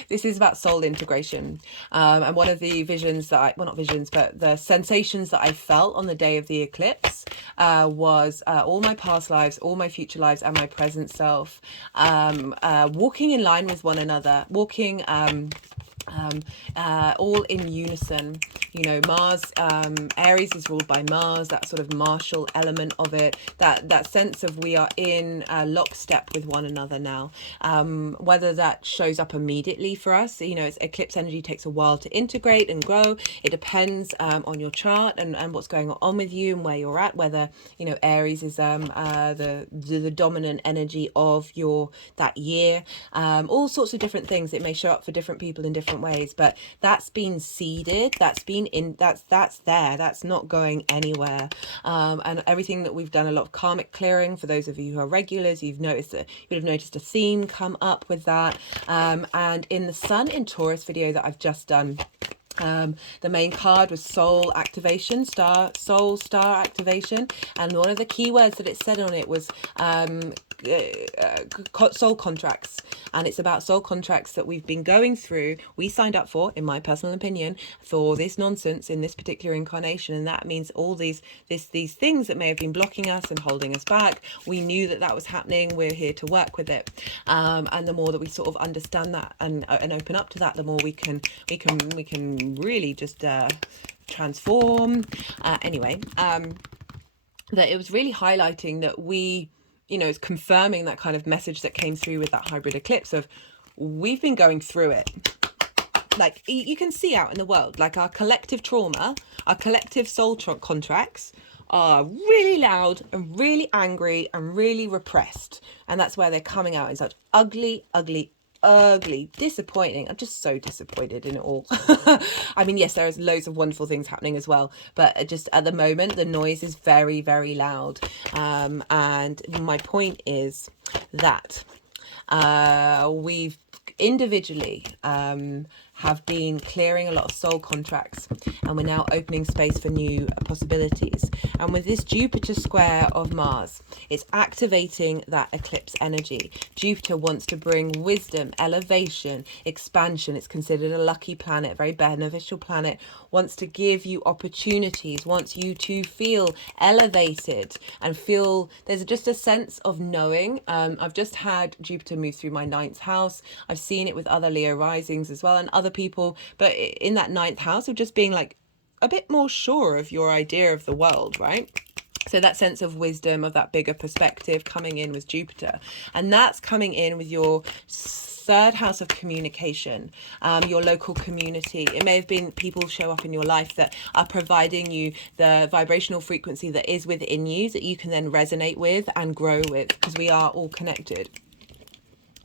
This is about soul integration. And one of the visions that not visions, but the sensations that I felt on the day of the eclipse was all my past lives, all my future lives, and my present self walking in line with one another, walking all in unison. You know, Mars, Aries is ruled by Mars, that sort of martial element of it, that sense of we are in lockstep with one another now. Whether that shows up immediately for us, you know, eclipse energy takes a while to integrate and grow. It depends on your chart and what's going on with you and where you're at, whether, you know, Aries is the dominant energy of that year. All sorts of different things. It may show up for different people in different ways, but that's been seeded, that's there, that's not going anywhere. And everything that we've done, a lot of karmic clearing. For those of you who are regulars, you would have noticed a theme come up with that. And in the Sun in Taurus video that I've just done, The main card was soul activation, star activation, and one of the keywords that it said on it was soul contracts. And it's about soul contracts that we've been going through, we signed up for, in my personal opinion, for this nonsense in this particular incarnation. And that means all these things that may have been blocking us and holding us back, we knew that was happening. We're here to work with it, and the more that we sort of understand that and open up to that, the more we can really just transform. Anyway, that it was really highlighting that we, it's confirming that kind of message that came through with that hybrid eclipse of, we've been going through it. Like you can see out in the world, like our collective trauma, our collective soul contracts are really loud and really angry and really repressed. And that's where they're coming out in such ugly, disappointing. I'm just so disappointed in it all. I mean, yes, there is loads of wonderful things happening as well, but just at the moment the noise is very, very loud. And my point is that we've individually have been clearing a lot of soul contracts, and we're now opening space for new possibilities. And with this Jupiter square of Mars, it's activating that eclipse energy. Jupiter wants to bring wisdom, elevation, expansion. It's considered a lucky planet, a very beneficial planet, wants to give you opportunities, wants you to feel elevated and feel there's just a sense of knowing. I've just had Jupiter move through my 9th house. I've seen it with other Leo risings as well and other people, but in that 9th house of just being like a bit more sure of your idea of the world, right? So that sense of wisdom, of that bigger perspective coming in with Jupiter, and that's coming in with your 3rd house of communication, your local community. It may have been people show up in your life that are providing you the vibrational frequency that is within you that you can then resonate with and grow with, because we are all connected.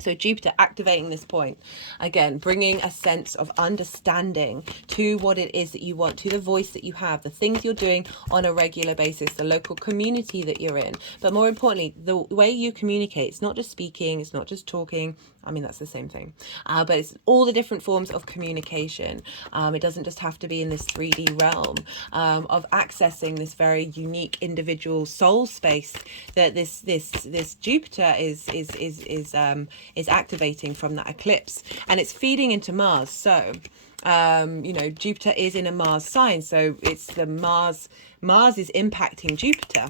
So Jupiter activating this point, again, bringing a sense of understanding to what it is that you want, to the voice that you have, the things you're doing on a regular basis, the local community that you're in. But more importantly, the way you communicate. It's not just speaking, it's not just talking. I mean, that's the same thing. But it's all the different forms of communication. It doesn't just have to be in this 3D realm of accessing this very unique individual soul space that this Jupiter is activating from that eclipse, and it's feeding into Mars. So Jupiter is in a Mars sign, so it's the Mars is impacting Jupiter.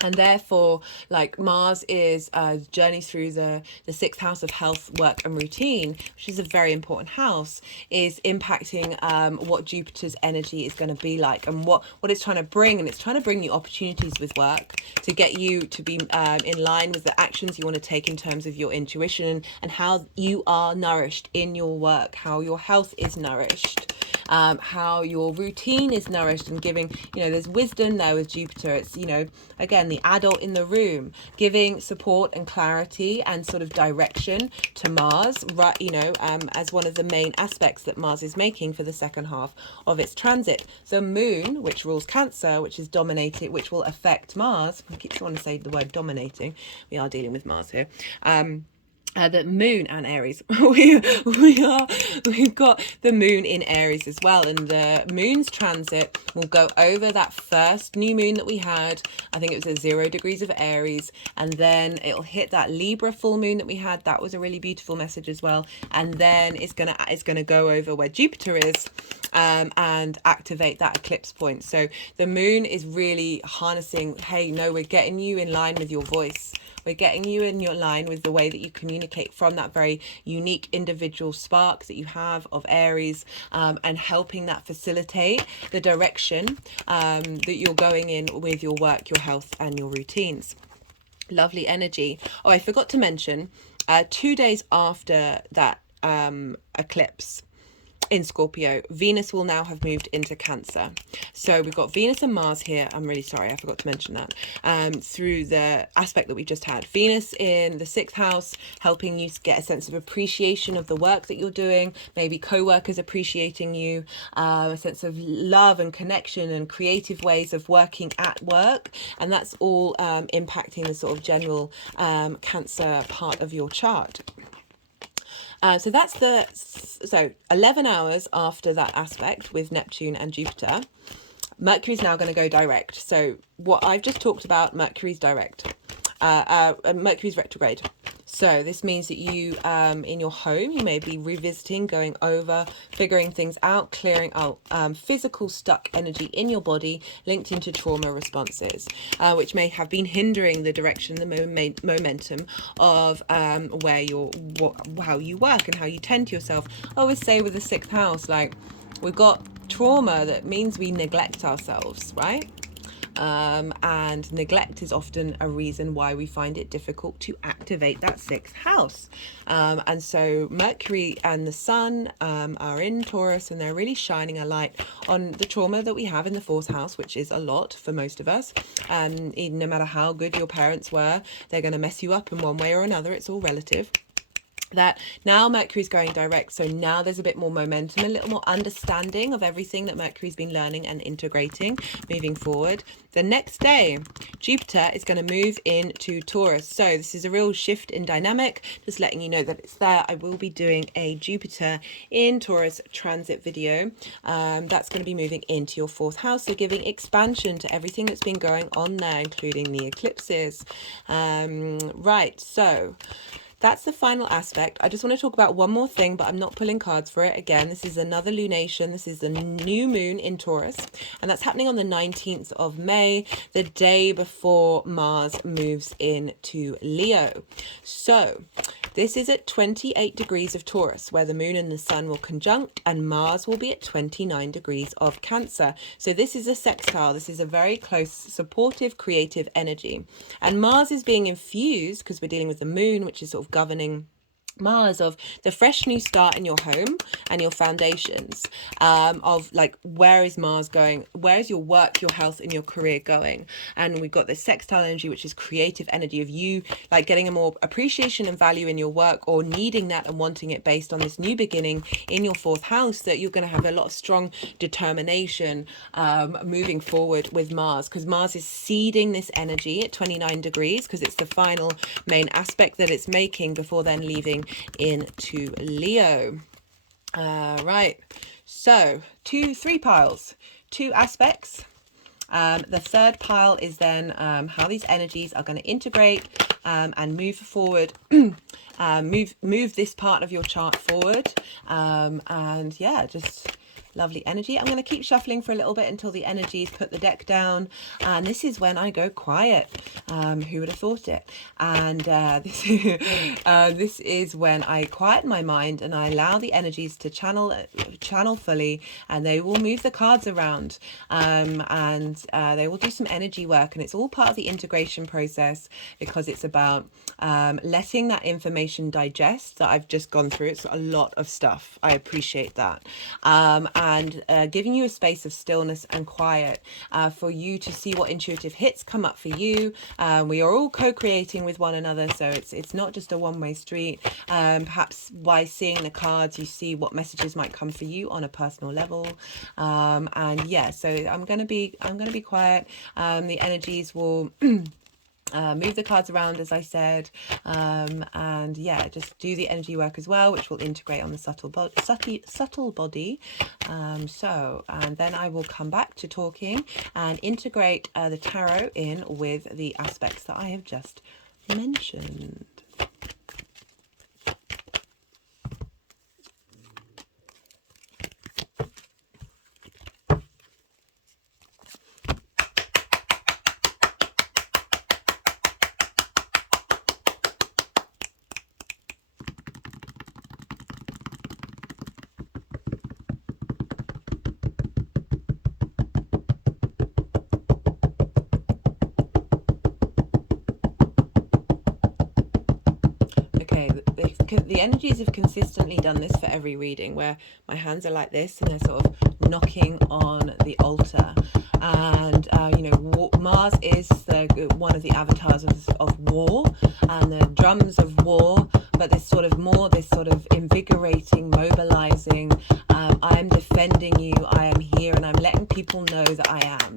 And therefore, like Mars is journeys through the 6th house of health, work and routine, which is a very important house, is impacting what Jupiter's energy is going to be like, and what it's trying to bring. And it's trying to bring you opportunities with work to get you to be in line with the actions you want to take in terms of your intuition and how you are nourished in your work, how your health is nourished. How your routine is nourished and giving, there's wisdom there with Jupiter. It's, again, the adult in the room, giving support and clarity and sort of direction to Mars, right? As one of the main aspects that Mars is making for the 2nd half of its transit. The moon, which rules Cancer, which is dominated, which will affect Mars. I keep wanting to say the word dominating. We are dealing with Mars here. The moon and Aries, we've got the moon in Aries as well, and the moon's transit will go over that first new moon that we had. I think it was at 0 degrees of Aries, and then it'll hit that Libra full moon that we had. That was a really beautiful message as well. And then it's gonna go over where Jupiter is and activate that eclipse point. So the moon is really harnessing, hey, no, we're getting you in line with your voice. We're getting you in your line with the way that you communicate from that very unique individual spark that you have of Aries, and helping that facilitate the direction that you're going in with your work, your health and your routines. Lovely energy. Oh, I forgot to mention, 2 days after that eclipse in Scorpio, Venus will now have moved into Cancer. So we've got Venus and Mars here. I'm really sorry, I forgot to mention that. Through the aspect that we just had. Venus in the 6th house, helping you get a sense of appreciation of the work that you're doing. Maybe co-workers appreciating you. A sense of love and connection and creative ways of working at work. And that's all impacting the sort of general Cancer part of your chart. So that's so 11 hours after that aspect with Neptune and Jupiter, Mercury's now going to go direct. So what I've just talked about, Mercury's direct. Mercury's retrograde. So this means that you, in your home, you may be revisiting, going over, figuring things out, clearing out physical stuck energy in your body linked into trauma responses, which may have been hindering the direction, the momentum of where how you work and how you tend to yourself. I always say with the 6th house, like, we've got trauma that means we neglect ourselves, right? And neglect is often a reason why we find it difficult to activate that 6th house. And so Mercury and the Sun are in Taurus, and they're really shining a light on the trauma that we have in the 4th house, which is a lot for most of us. No matter how good your parents were, they're going to mess you up in one way or another. It's all relative. That now Mercury's going direct, so now there's a bit more momentum, a little more understanding of everything that Mercury's been learning and integrating moving forward. The next day, Jupiter is going to move into Taurus, so this is a real shift in dynamic, just letting you know that it's there. I will be doing a Jupiter in Taurus transit video. That's going to be moving into your 4th house, so giving expansion to everything that's been going on there, including the eclipses. Right, so that's the final aspect. I just want to talk about one more thing, but I'm not pulling cards for it. Again, this is another lunation. This is the new moon in Taurus, and that's happening on the 19th of May, the day before Mars moves into Leo. So this is at 28 degrees of Taurus, where the moon and the sun will conjunct, and Mars will be at 29 degrees of Cancer. So this is a sextile. This is a very close, supportive, creative energy. And Mars is being infused, because we're dealing with the moon, which is sort of governing Mars, of the fresh new start in your home and your foundations, of like, where is Mars going? Where is your work, your health, and your career going? And we've got this sextile energy, which is creative energy of you like getting a more appreciation and value in your work, or needing that and wanting it based on this new beginning in your 4th house, that you're going to have a lot of strong determination moving forward with Mars, because Mars is seeding this energy at 29 degrees, because it's the final main aspect that it's making before then leaving into Leo. Right, so 3 piles, 2 aspects. The 3rd pile is then how these energies are going to integrate and move forward, move this part of your chart forward, and yeah, just lovely energy. I'm going to keep shuffling for a little bit until the energies put the deck down, and this is when I go quiet. Who would have thought it? And this is when I quiet my mind and I allow the energies to channel fully, and they will move the cards around, and they will do some energy work, and it's all part of the integration process, because it's about letting that information digest that I've just gone through. It's a lot of stuff. I appreciate that. And giving you a space of stillness and quiet for you to see what intuitive hits come up for you. We are all co-creating with one another, so it's not just a one-way street. Perhaps by seeing the cards, you see what messages might come for you on a personal level. And yeah, so I'm gonna be quiet. The energies will move the cards around, as I said, and yeah, just do the energy work as well, which will integrate on the subtle body. And then I will come back to talking and integrate the tarot in with the aspects that I have just mentioned. The energies have consistently done this for every reading, where my hands are like this and they're sort of knocking on the altar. And Mars is one of the avatars of war, and the drums of war, but this sort of invigorating, mobilizing, I am defending you, I am here, and I'm letting people know that I am.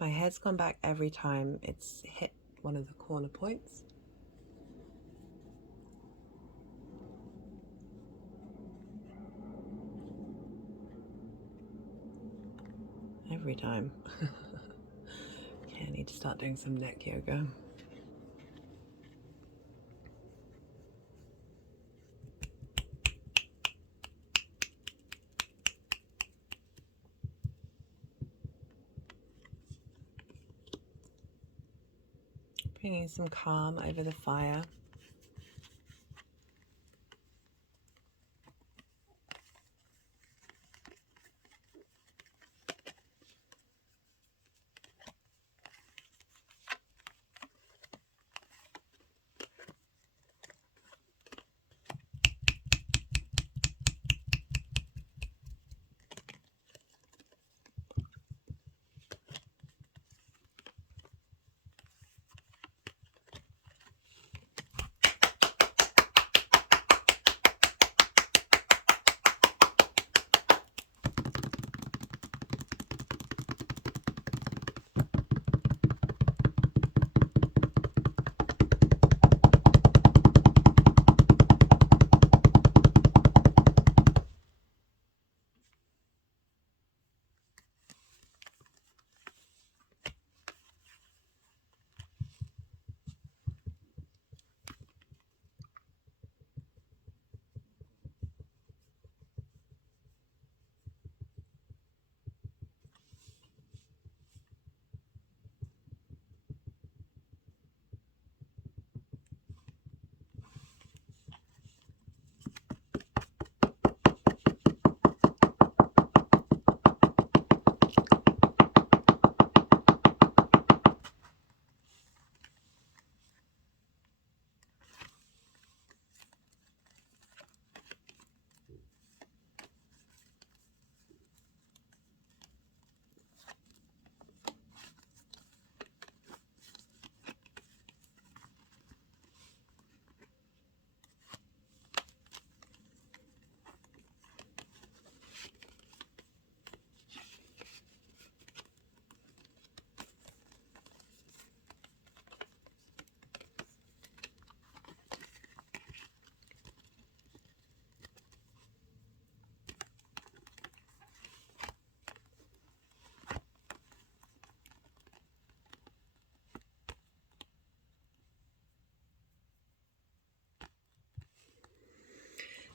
My head's gone back every time it's hit one of the corner points. Every time. Okay, I need to start doing some neck yoga. Bringing some calm over the fire.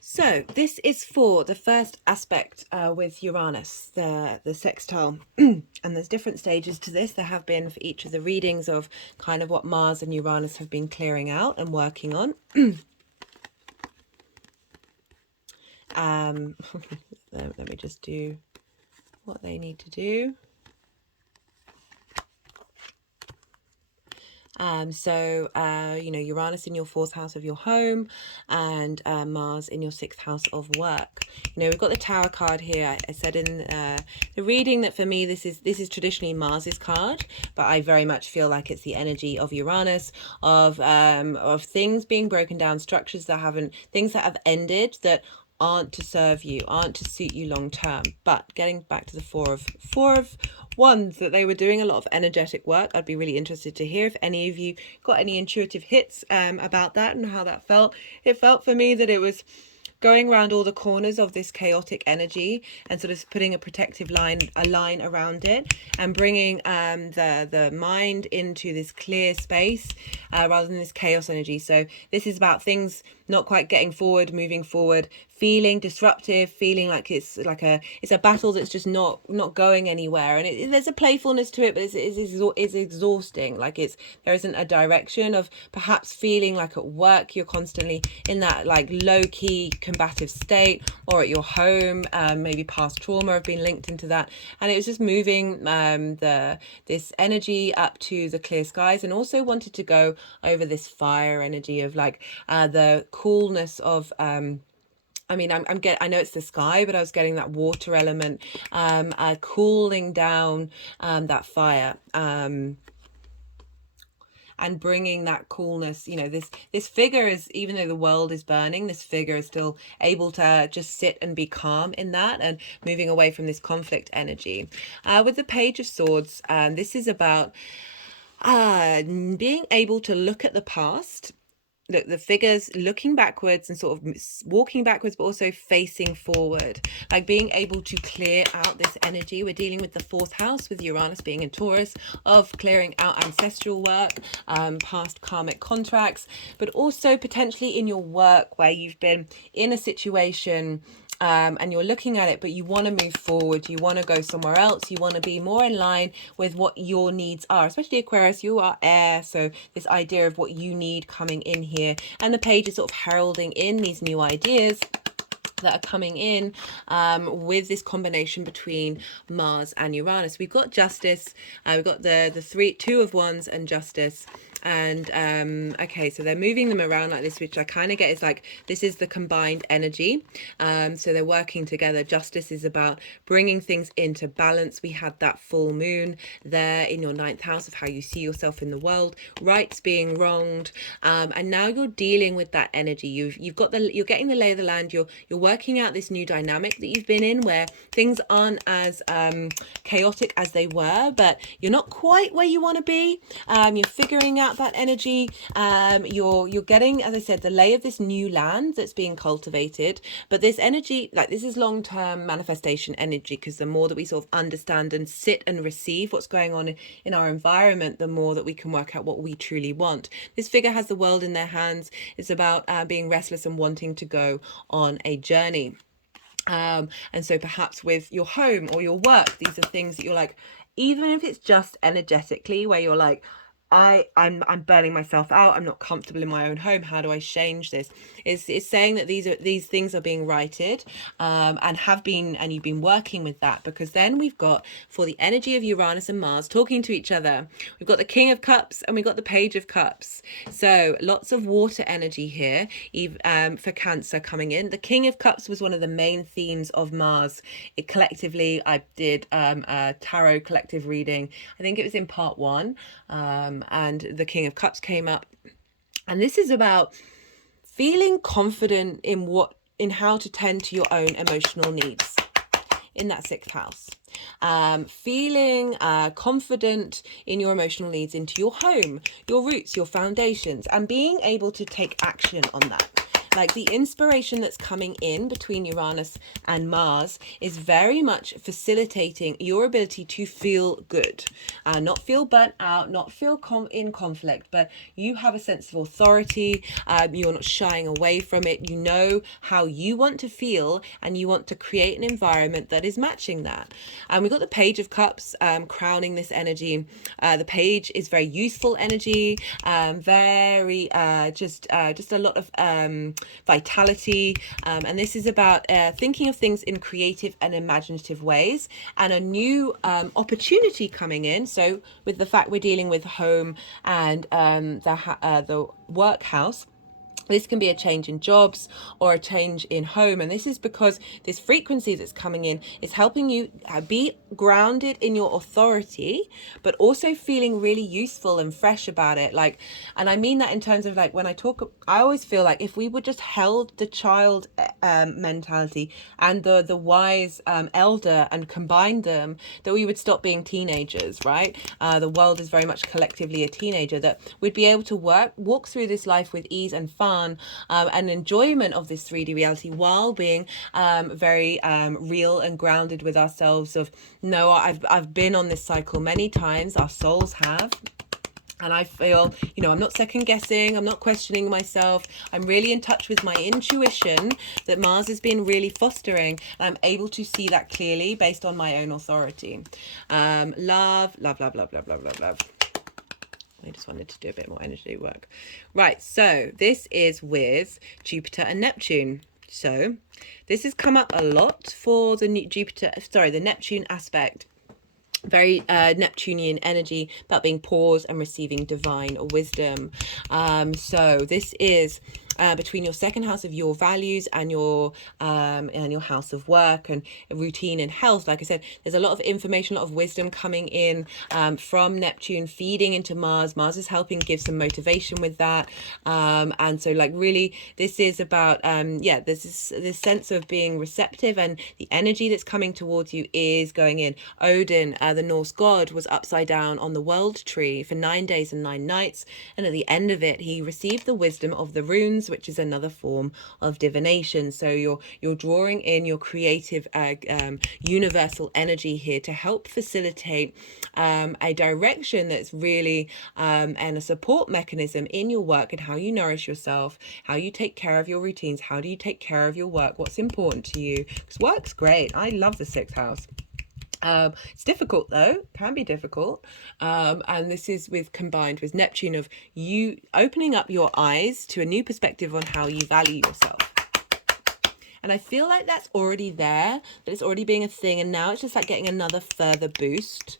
So this is for the first aspect with Uranus, the sextile, and there's different stages to this. There have been for each of the readings of kind of what Mars and Uranus have been clearing out and working on. Let me just do what they need to do. You know, Uranus in your 4th house of your home, and Mars in your 6th house of work. You know, we've got the Tower card here. I said in the reading that for me this is traditionally Mars's card, but I very much feel like it's the energy of Uranus, of things being broken down, structures that things that have ended, that aren't to serve you, aren't to suit you long term. But getting back to the four of wands, that they were doing a lot of energetic work. I'd be really interested to hear if any of you got any intuitive hits about that and how that felt. It felt for me that it was going around all the corners of this chaotic energy and sort of putting a protective line around it, and bringing the mind into this clear space rather than this chaos energy. So this is about things not quite getting forward, moving forward, feeling disruptive, feeling like it's a battle that's just not going anywhere. And there's a playfulness to it, but it's exhausting. Like there isn't a direction of perhaps feeling like at work you're constantly in that like low-key combative state, or at your home, maybe past trauma have been linked into that. And it was just moving this energy up to the clear skies, and also wanted to go over this fire energy of like the coolness of I mean, I know it's the sky, but I was getting that water element, cooling down that fire. and bringing that coolness. You know, this figure is, even though the world is burning, this figure is still able to just sit and be calm in that, and moving away from this conflict energy. With the Page of Swords, this is about being able to look at the past. Look, the figures looking backwards and sort of walking backwards, but also facing forward, like being able to clear out this energy. We're dealing with the 4th house, with Uranus being in Taurus, of clearing out ancestral work, past karmic contracts, but also potentially in your work where you've been in a situation and you're looking at it, but you want to move forward, you want to go somewhere else, you want to be more in line with what your needs are. Especially Aquarius, you are air, so this idea of what you need coming in here, and the Page is sort of heralding in these new ideas that are coming in with this combination between Mars and Uranus. We've got Justice, we've got the 2 of Wands and Justice. And okay, so they're moving them around like this, which I kind of get is like, this is the combined energy. So they're working together. Justice is about bringing things into balance. We had that full moon there in your 9th house of how you see yourself in the world, rights being wronged, and now you're dealing with that energy. You're getting the lay of the land. You're working out this new dynamic that you've been in, where things aren't as chaotic as they were, but you're not quite where you want to be. You're figuring out that energy. You're getting, as I said, the lay of this new land that's being cultivated. But this energy, like, this is long-term manifestation energy, because the more that we sort of understand and sit and receive what's going on in our environment, the more that we can work out what we truly want. This figure has the world in their hands. It's about being restless and wanting to go on a journey. And so perhaps with your home or your work, these are things that you're like, even if it's just energetically, where you're like, I'm burning myself out, I'm not comfortable in my own home, how do I change this? It's saying that these things are being righted, and have been, and you've been working with that, because then we've got, for the energy of Uranus and Mars talking to each other, we've got the King of Cups and we've got the Page of Cups. So lots of water energy here, for Cancer coming in. The King of Cups was one of the main themes of Mars. Collectively, I did a tarot collective reading, I think it was in part 1, and the King of Cups came up, and this is about feeling confident in how to tend to your own emotional needs in that 6th house. Feeling confident in your emotional needs into your home, your roots, your foundations, and being able to take action on that. Like, the inspiration that's coming in between Uranus and Mars is very much facilitating your ability to feel good, not feel burnt out, not feel in conflict, but you have a sense of authority. You're not shying away from it. You know how you want to feel, and you want to create an environment that is matching that. And we've got the Page of Cups crowning this energy. The Page is very youthful energy, very just a lot of vitality, and this is about thinking of things in creative and imaginative ways, and a new opportunity coming in. So with the fact we're dealing with home and the work house, this can be a change in jobs or a change in home. And this is because this frequency that's coming in is helping you be grounded in your authority, but also feeling really useful and fresh about it. Like, and I mean that in terms of, like, when I talk, I always feel like if we would just held the child mentality and the wise elder and combined them, that we would stop being teenagers, right? The world is very much collectively a teenager, that we'd be able to walk through this life with ease and fun, and enjoyment of this 3D reality, while being very real and grounded with ourselves. Of, no, I've been on this cycle many times, our souls have, and I feel, I'm not second guessing, I'm not questioning myself, I'm really in touch with my intuition that Mars has been really fostering, and I'm able to see that clearly based on my own authority. Love. I just wanted to do a bit more energy work. Right, so this is with Jupiter and Neptune. So this has come up a lot for the the Neptune aspect. Very Neptunian energy, about being paused and receiving divine wisdom. So this is between your second house of your values and your house of work and routine and health. Like I said, there's a lot of information, a lot of wisdom coming in from Neptune, feeding into Mars. Mars is helping give some motivation with that, and so like really this is about there's this sense of being receptive, and the energy that's coming towards you is going in. Odin, the Norse god, was upside down on the world tree for 9 days and 9 nights, and at the end of it he received the wisdom of the runes, which is another form of divination. So you're drawing in your creative universal energy here to help facilitate a direction that's really and a support mechanism in your work and how you nourish yourself, how you take care of your routines, how do you take care of your work, what's important to you, because work's great. I love the 6th house. It's difficult though, can be difficult, and this is combined with Neptune of you opening up your eyes to a new perspective on how you value yourself. And I feel like that's already there, that it's already being a thing, and now it's just like getting another further boost.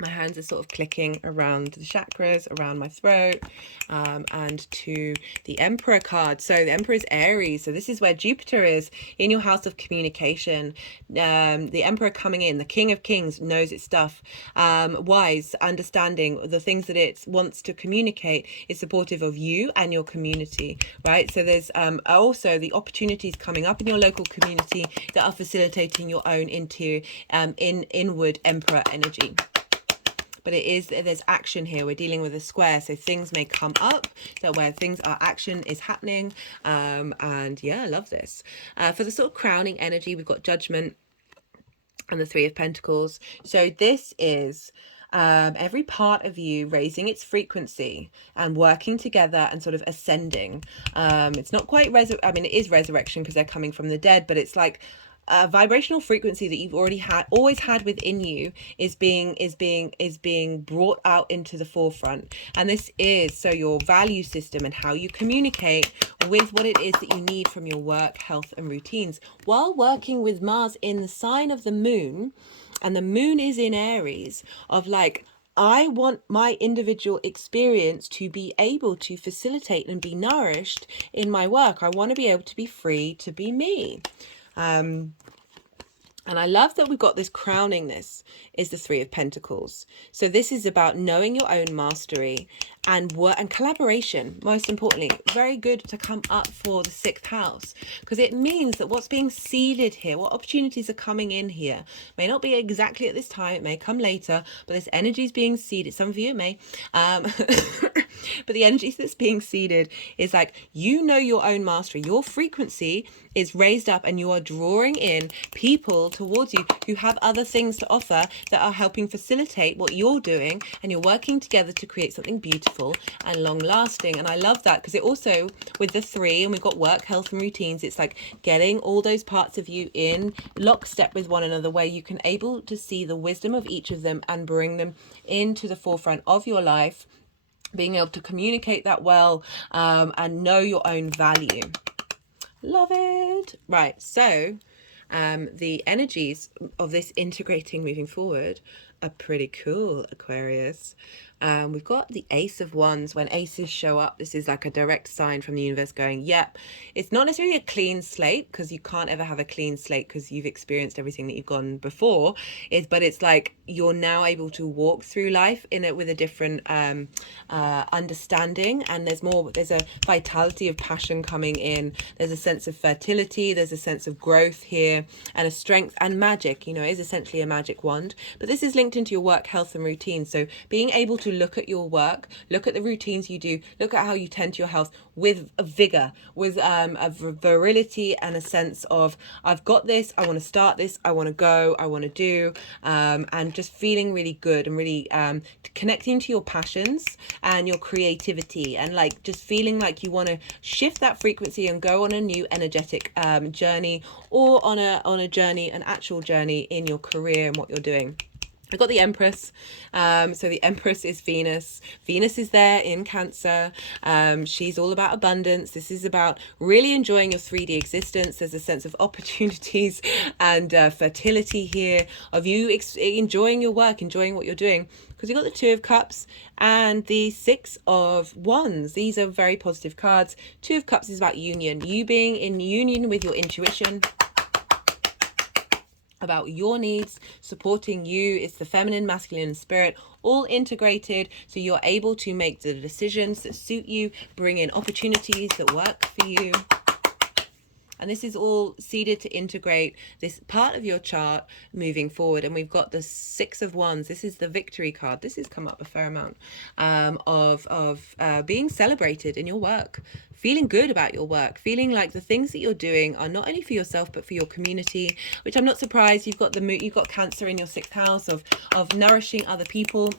My hands are sort of clicking around the chakras, around my throat, and to the Emperor card. So the Emperor is Aries. So this is where Jupiter is in your house of communication. The Emperor coming in, the King of Kings, knows its stuff. Wise, understanding the things that it wants to communicate, is supportive of you and your community, right? So there's also the opportunities coming up in your local community that are facilitating your own inward Emperor energy. But there's action here. We're dealing with a square, so things may come up that where things are, action is happening, and yeah, I love this. For the sort of crowning energy, we've got Judgment and the 3 of Pentacles. So this is every part of you raising its frequency and working together and sort of ascending. It's not quite it is resurrection because they're coming from the dead, but it's like a vibrational frequency that you've always had within you is being brought out into the forefront. And this is so your value system and how you communicate with what it is that you need from your work, health and routines, while working with Mars in the sign of the moon. And the moon is in Aries, of like, I want my individual experience to be able to facilitate and be nourished in my work. I want to be able to be free to be me. And I love that we've got this crowning. This is the 3 of Pentacles. So this is about knowing your own mastery and work and collaboration. Most importantly, very good to come up for the 6th house, because it means that what's being seeded here, what opportunities are coming in here, may not be exactly at this time. It may come later, but this energy is being seeded. Some of you it may, but the energy that's being seeded is like, you know your own mastery. Your frequency is raised up, and you are drawing in people towards you who have other things to offer that are helping facilitate what you're doing, and you're working together to create something beautiful and long lasting. And I love that, because it also, with the 3, and we've got work, health and routines, it's like getting all those parts of you in lockstep with one another, where you can able to see the wisdom of each of them and bring them into the forefront of your life, being able to communicate that well, and know your own value. Love it. Right, so the energies of this integrating moving forward are pretty cool, Aquarius. We've got the Ace of Wands. When aces show up, this is like a direct sign from the universe going, yep, it's not necessarily a clean slate, because you can't ever have a clean slate because you've experienced everything that you've gone before, but it's like you're now able to walk through life in it with a different understanding, and there's a vitality of passion coming in. There's a sense of fertility, there's a sense of growth here, and a strength and magic. It is essentially a magic wand, but this is linked into your work, health and routine. So being able to look at your work, look at the routines you do, look at how you tend to your health with a vigor, with a virility, and a sense of, I've got this, I want to start this, I want to go, I want to do, and just feeling really good, and really connecting to your passions and your creativity, and like just feeling like you want to shift that frequency and go on a new energetic journey, or on a journey, an actual journey in your career and what you're doing. I got the Empress. So the Empress is Venus. Venus is there in Cancer. She's all about abundance. This is about really enjoying your 3D existence. There's a sense of opportunities and fertility here, of you enjoying your work, enjoying what you're doing. Because you've got the Two of Cups and the Six of Wands. These are very positive cards. Two of Cups is about union. You being in union with your intuition, about your needs, supporting you. It's the feminine, masculine, and spirit all integrated, so you're able to make the decisions that suit you, bring in opportunities that work for you. And this is all seeded to integrate this part of your chart moving forward. And we've got the Six of Wands. This is the victory card. This has come up a fair amount, of being celebrated in your work, feeling good about your work, feeling like the things that you're doing are not only for yourself but for your community. Which I'm not surprised. You've got you've got Cancer in your 6th house of nourishing other people,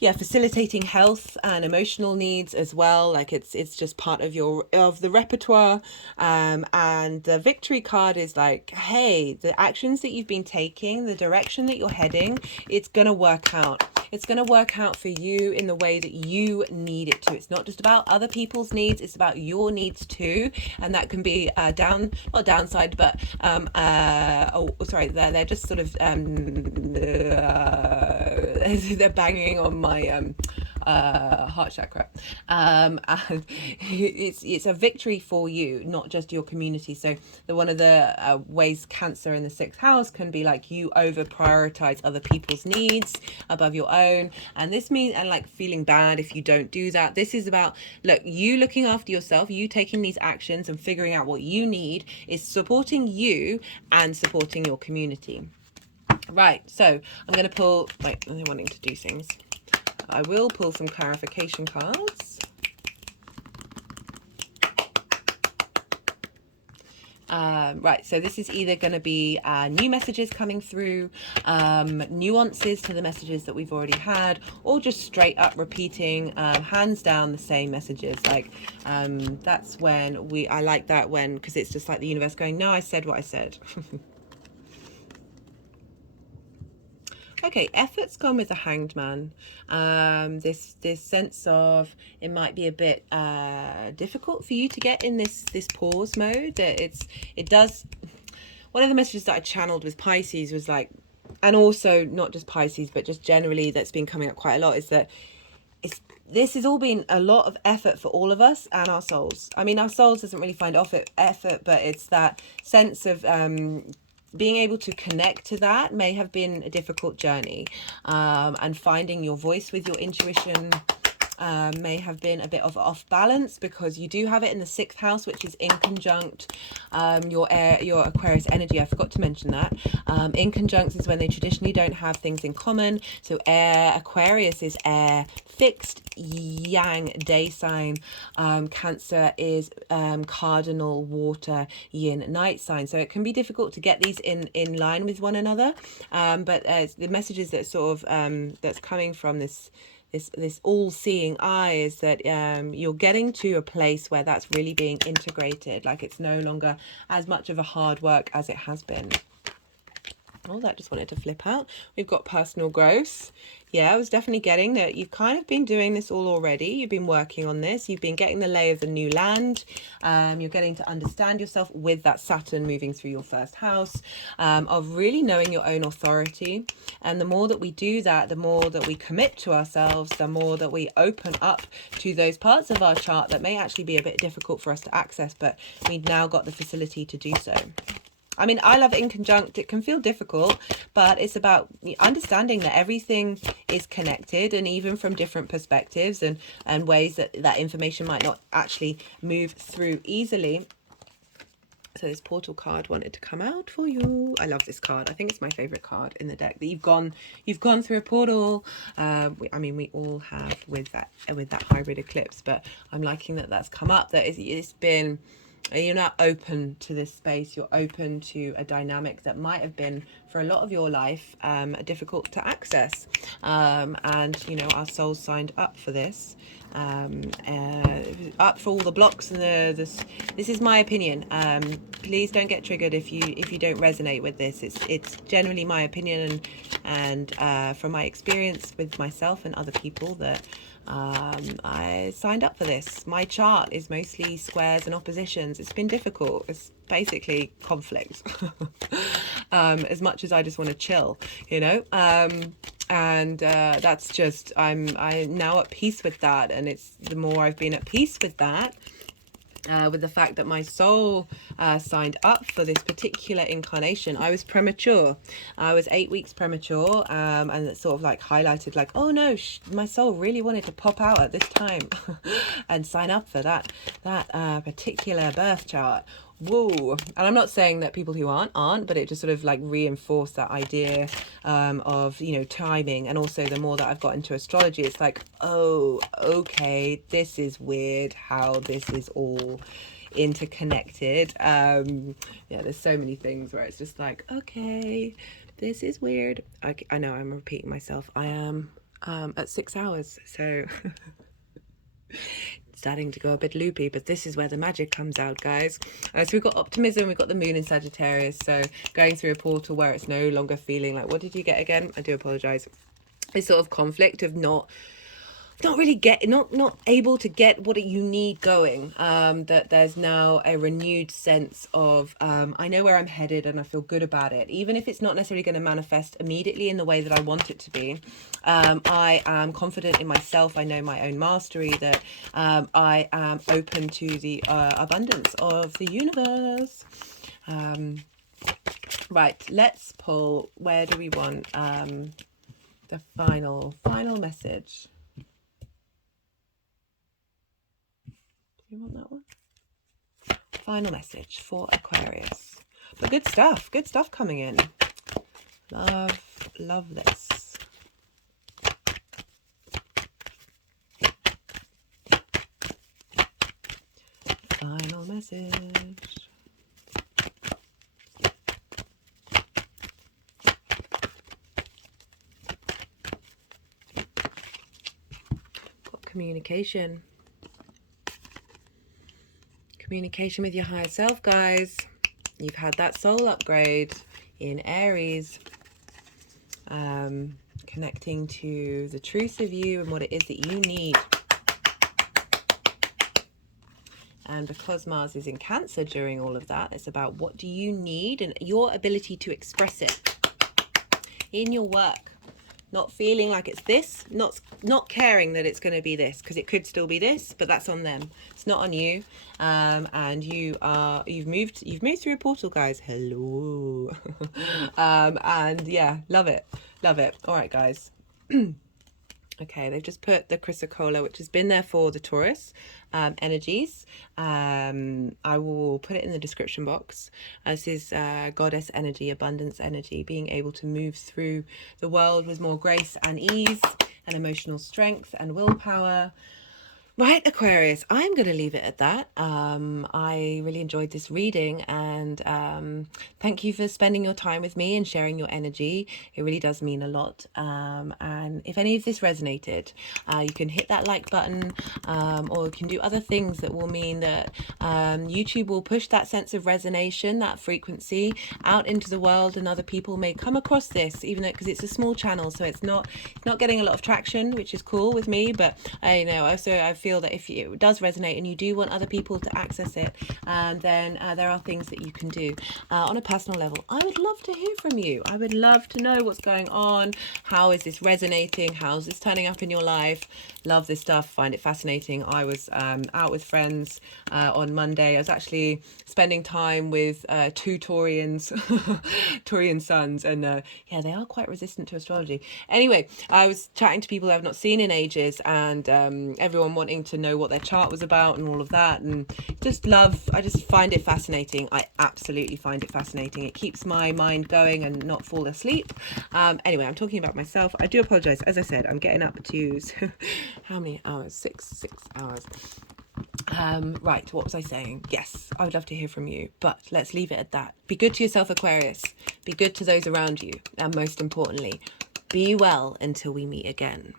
yeah, facilitating health and emotional needs as well. Like it's just part of the repertoire. And the victory card is like, hey, the actions that you've been taking, the direction that you're heading, it's gonna work out. It's going to work out for you in the way that you need it to. It's not just about other people's needs, it's about your needs too. And that can be not downside, but they're just sort of they're banging on my heart chakra. And it's a victory for you, not just your community. So one of the ways Cancer in the 6th house can be like you over prioritize other people's needs above your own, and this means, and like feeling bad if you don't do that. This is about, look, you looking after yourself, you taking these actions and figuring out what you need is supporting you and supporting your community. Right, so I'm going to pull, like, I'm wanting to do things. I will pull some clarification cards. Right, so this is either going to be new messages coming through, nuances to the messages that we've already had, or just straight up repeating, hands down, the same messages. Like, that's when I like that when, because it's just like the universe going, no, I said what I said. Okay, effort's gone with the Hanged Man. This sense of it might be a bit difficult for you to get in this pause mode. It does. One of the messages that I channeled with Pisces was like, and also not just Pisces, but just generally that's been coming up quite a lot, is that this has all been a lot of effort for all of us and our souls. I mean, our souls doesn't really find effort, but it's that sense of being able to connect to that may have been a difficult journey, and finding your voice with your intuition may have been a bit of off balance, because you do have it in the 6th house, which is in conjunct your Aquarius energy. I forgot to mention that. In conjunct is when they traditionally don't have things in common. So Aquarius is air, fixed yang day sign. Cancer is cardinal water yin night sign. So it can be difficult to get these in line with one another. But the messages that sort of that's coming from this all-seeing eye is that you're getting to a place where that's really being integrated. Like it's no longer as much of a hard work as it has been. Oh, that just wanted to flip out. We've got personal growth. Yeah, I was definitely getting that you've kind of been doing this all already. You've been working on this. You've been getting the lay of the new land. You're getting to understand yourself with that Saturn moving through your 1st house, of really knowing your own authority. And the more that we do that, the more that we commit to ourselves, the more that we open up to those parts of our chart that may actually be a bit difficult for us to access, but we've now got the facility to do so. I mean, I love in conjunct. It can feel difficult, but it's about understanding that everything is connected, and even from different perspectives and ways that information might not actually move through easily. So this portal card wanted to come out for you. I love this card. I think it's my favorite card in the deck. That you've gone through a portal. I mean, we all have with that hybrid eclipse, but I'm liking that that's come up. That it's been. You're not open to this space. You're open to a dynamic that might have been for a lot of your life difficult to access, and you know, our souls signed up for this, up for all the blocks and this is my opinion. please don't get triggered if you don't resonate with this. It's generally my opinion, and from my experience with myself and other people, that I signed up for this. My chart is mostly squares and oppositions. It's been difficult. It's basically conflict. As much as I just want to chill, you know. And that's just, I'm now at peace with that. And it's the more I've been at peace with that, with the fact that my soul signed up for this particular incarnation. I was premature. I was 8 weeks premature, and it sort of like highlighted like, oh no, my soul really wanted to pop out at this time and sign up for that particular birth chart. Whoa. And I'm not saying that people who aren't, but it just sort of like reinforced that idea of, you know, timing. And also the more that I've got into astrology, it's like, oh, okay, this is weird how this is all interconnected. Yeah, there's so many things where it's just like, okay, this is weird. I know I'm repeating myself. I am at 6 hours, so starting to go a bit loopy, but this is where the magic comes out, guys. So we've got optimism, we've got the moon in Sagittarius, so going through a portal where it's no longer feeling like, what did you get again? I do apologize. This sort of conflict of not able to get what you need going, that there's now a renewed sense of I know where I'm headed and I feel good about it, even if it's not necessarily going to manifest immediately in the way that I want it to be. I am confident in myself. I know my own mastery, that I am open to the abundance of the universe. Right, let's pull, where do we want the final message? You want that one? Final message for Aquarius. But good stuff coming in. Love this. Final message. Got communication. Communication with your higher self, guys. You've had that soul upgrade in Aries, connecting to the truth of you and what it is that you need. And because Mars is in Cancer during all of that, it's about what do you need and your ability to express it in your work. Not feeling like it's this, not caring that it's going to be this, because it could still be this, but that's on them. It's not on you. And you've moved through a portal, guys. Hello. And yeah, love it. All right, guys. Okay, they've just put the chrysocolla, which has been there for the Taurus energies. I will put it in the description box. This is goddess energy, abundance energy, being able to move through the world with more grace and ease and emotional strength and willpower. Right, Aquarius, I'm going to leave it at that. I really enjoyed this reading, and thank you for spending your time with me and sharing your energy. It really does mean a lot. And if any of this resonated, you can hit that like button, or you can do other things that will mean that YouTube will push that sense of resonation, that frequency out into the world, and other people may come across this, even though, because it's a small channel, so it's not getting a lot of traction, which is cool with me. But I feel that if it does resonate and you do want other people to access it, then there are things that you can do on a personal level. I would love to hear from you. I would love to know what's going on. How is this resonating? How's this turning up in your life? Love this stuff. Find it fascinating. I was out with friends on Monday. I was actually spending time with two Taurians, Taurian suns, and yeah, they are quite resistant to astrology. Anyway, I was chatting to people I've not seen in ages, and everyone wanting to know what their chart was about and all of that, and I just find it fascinating. I absolutely find it fascinating. It keeps my mind going and not fall asleep. Anyway, I'm talking about myself. I do apologize. As I said, I'm getting up to how many hours? Six hours. Right, what was I saying? Yes, I would love to hear from you, but let's leave it at that. Be good to yourself, Aquarius. Be good to those around you, and most importantly, be well until we meet again.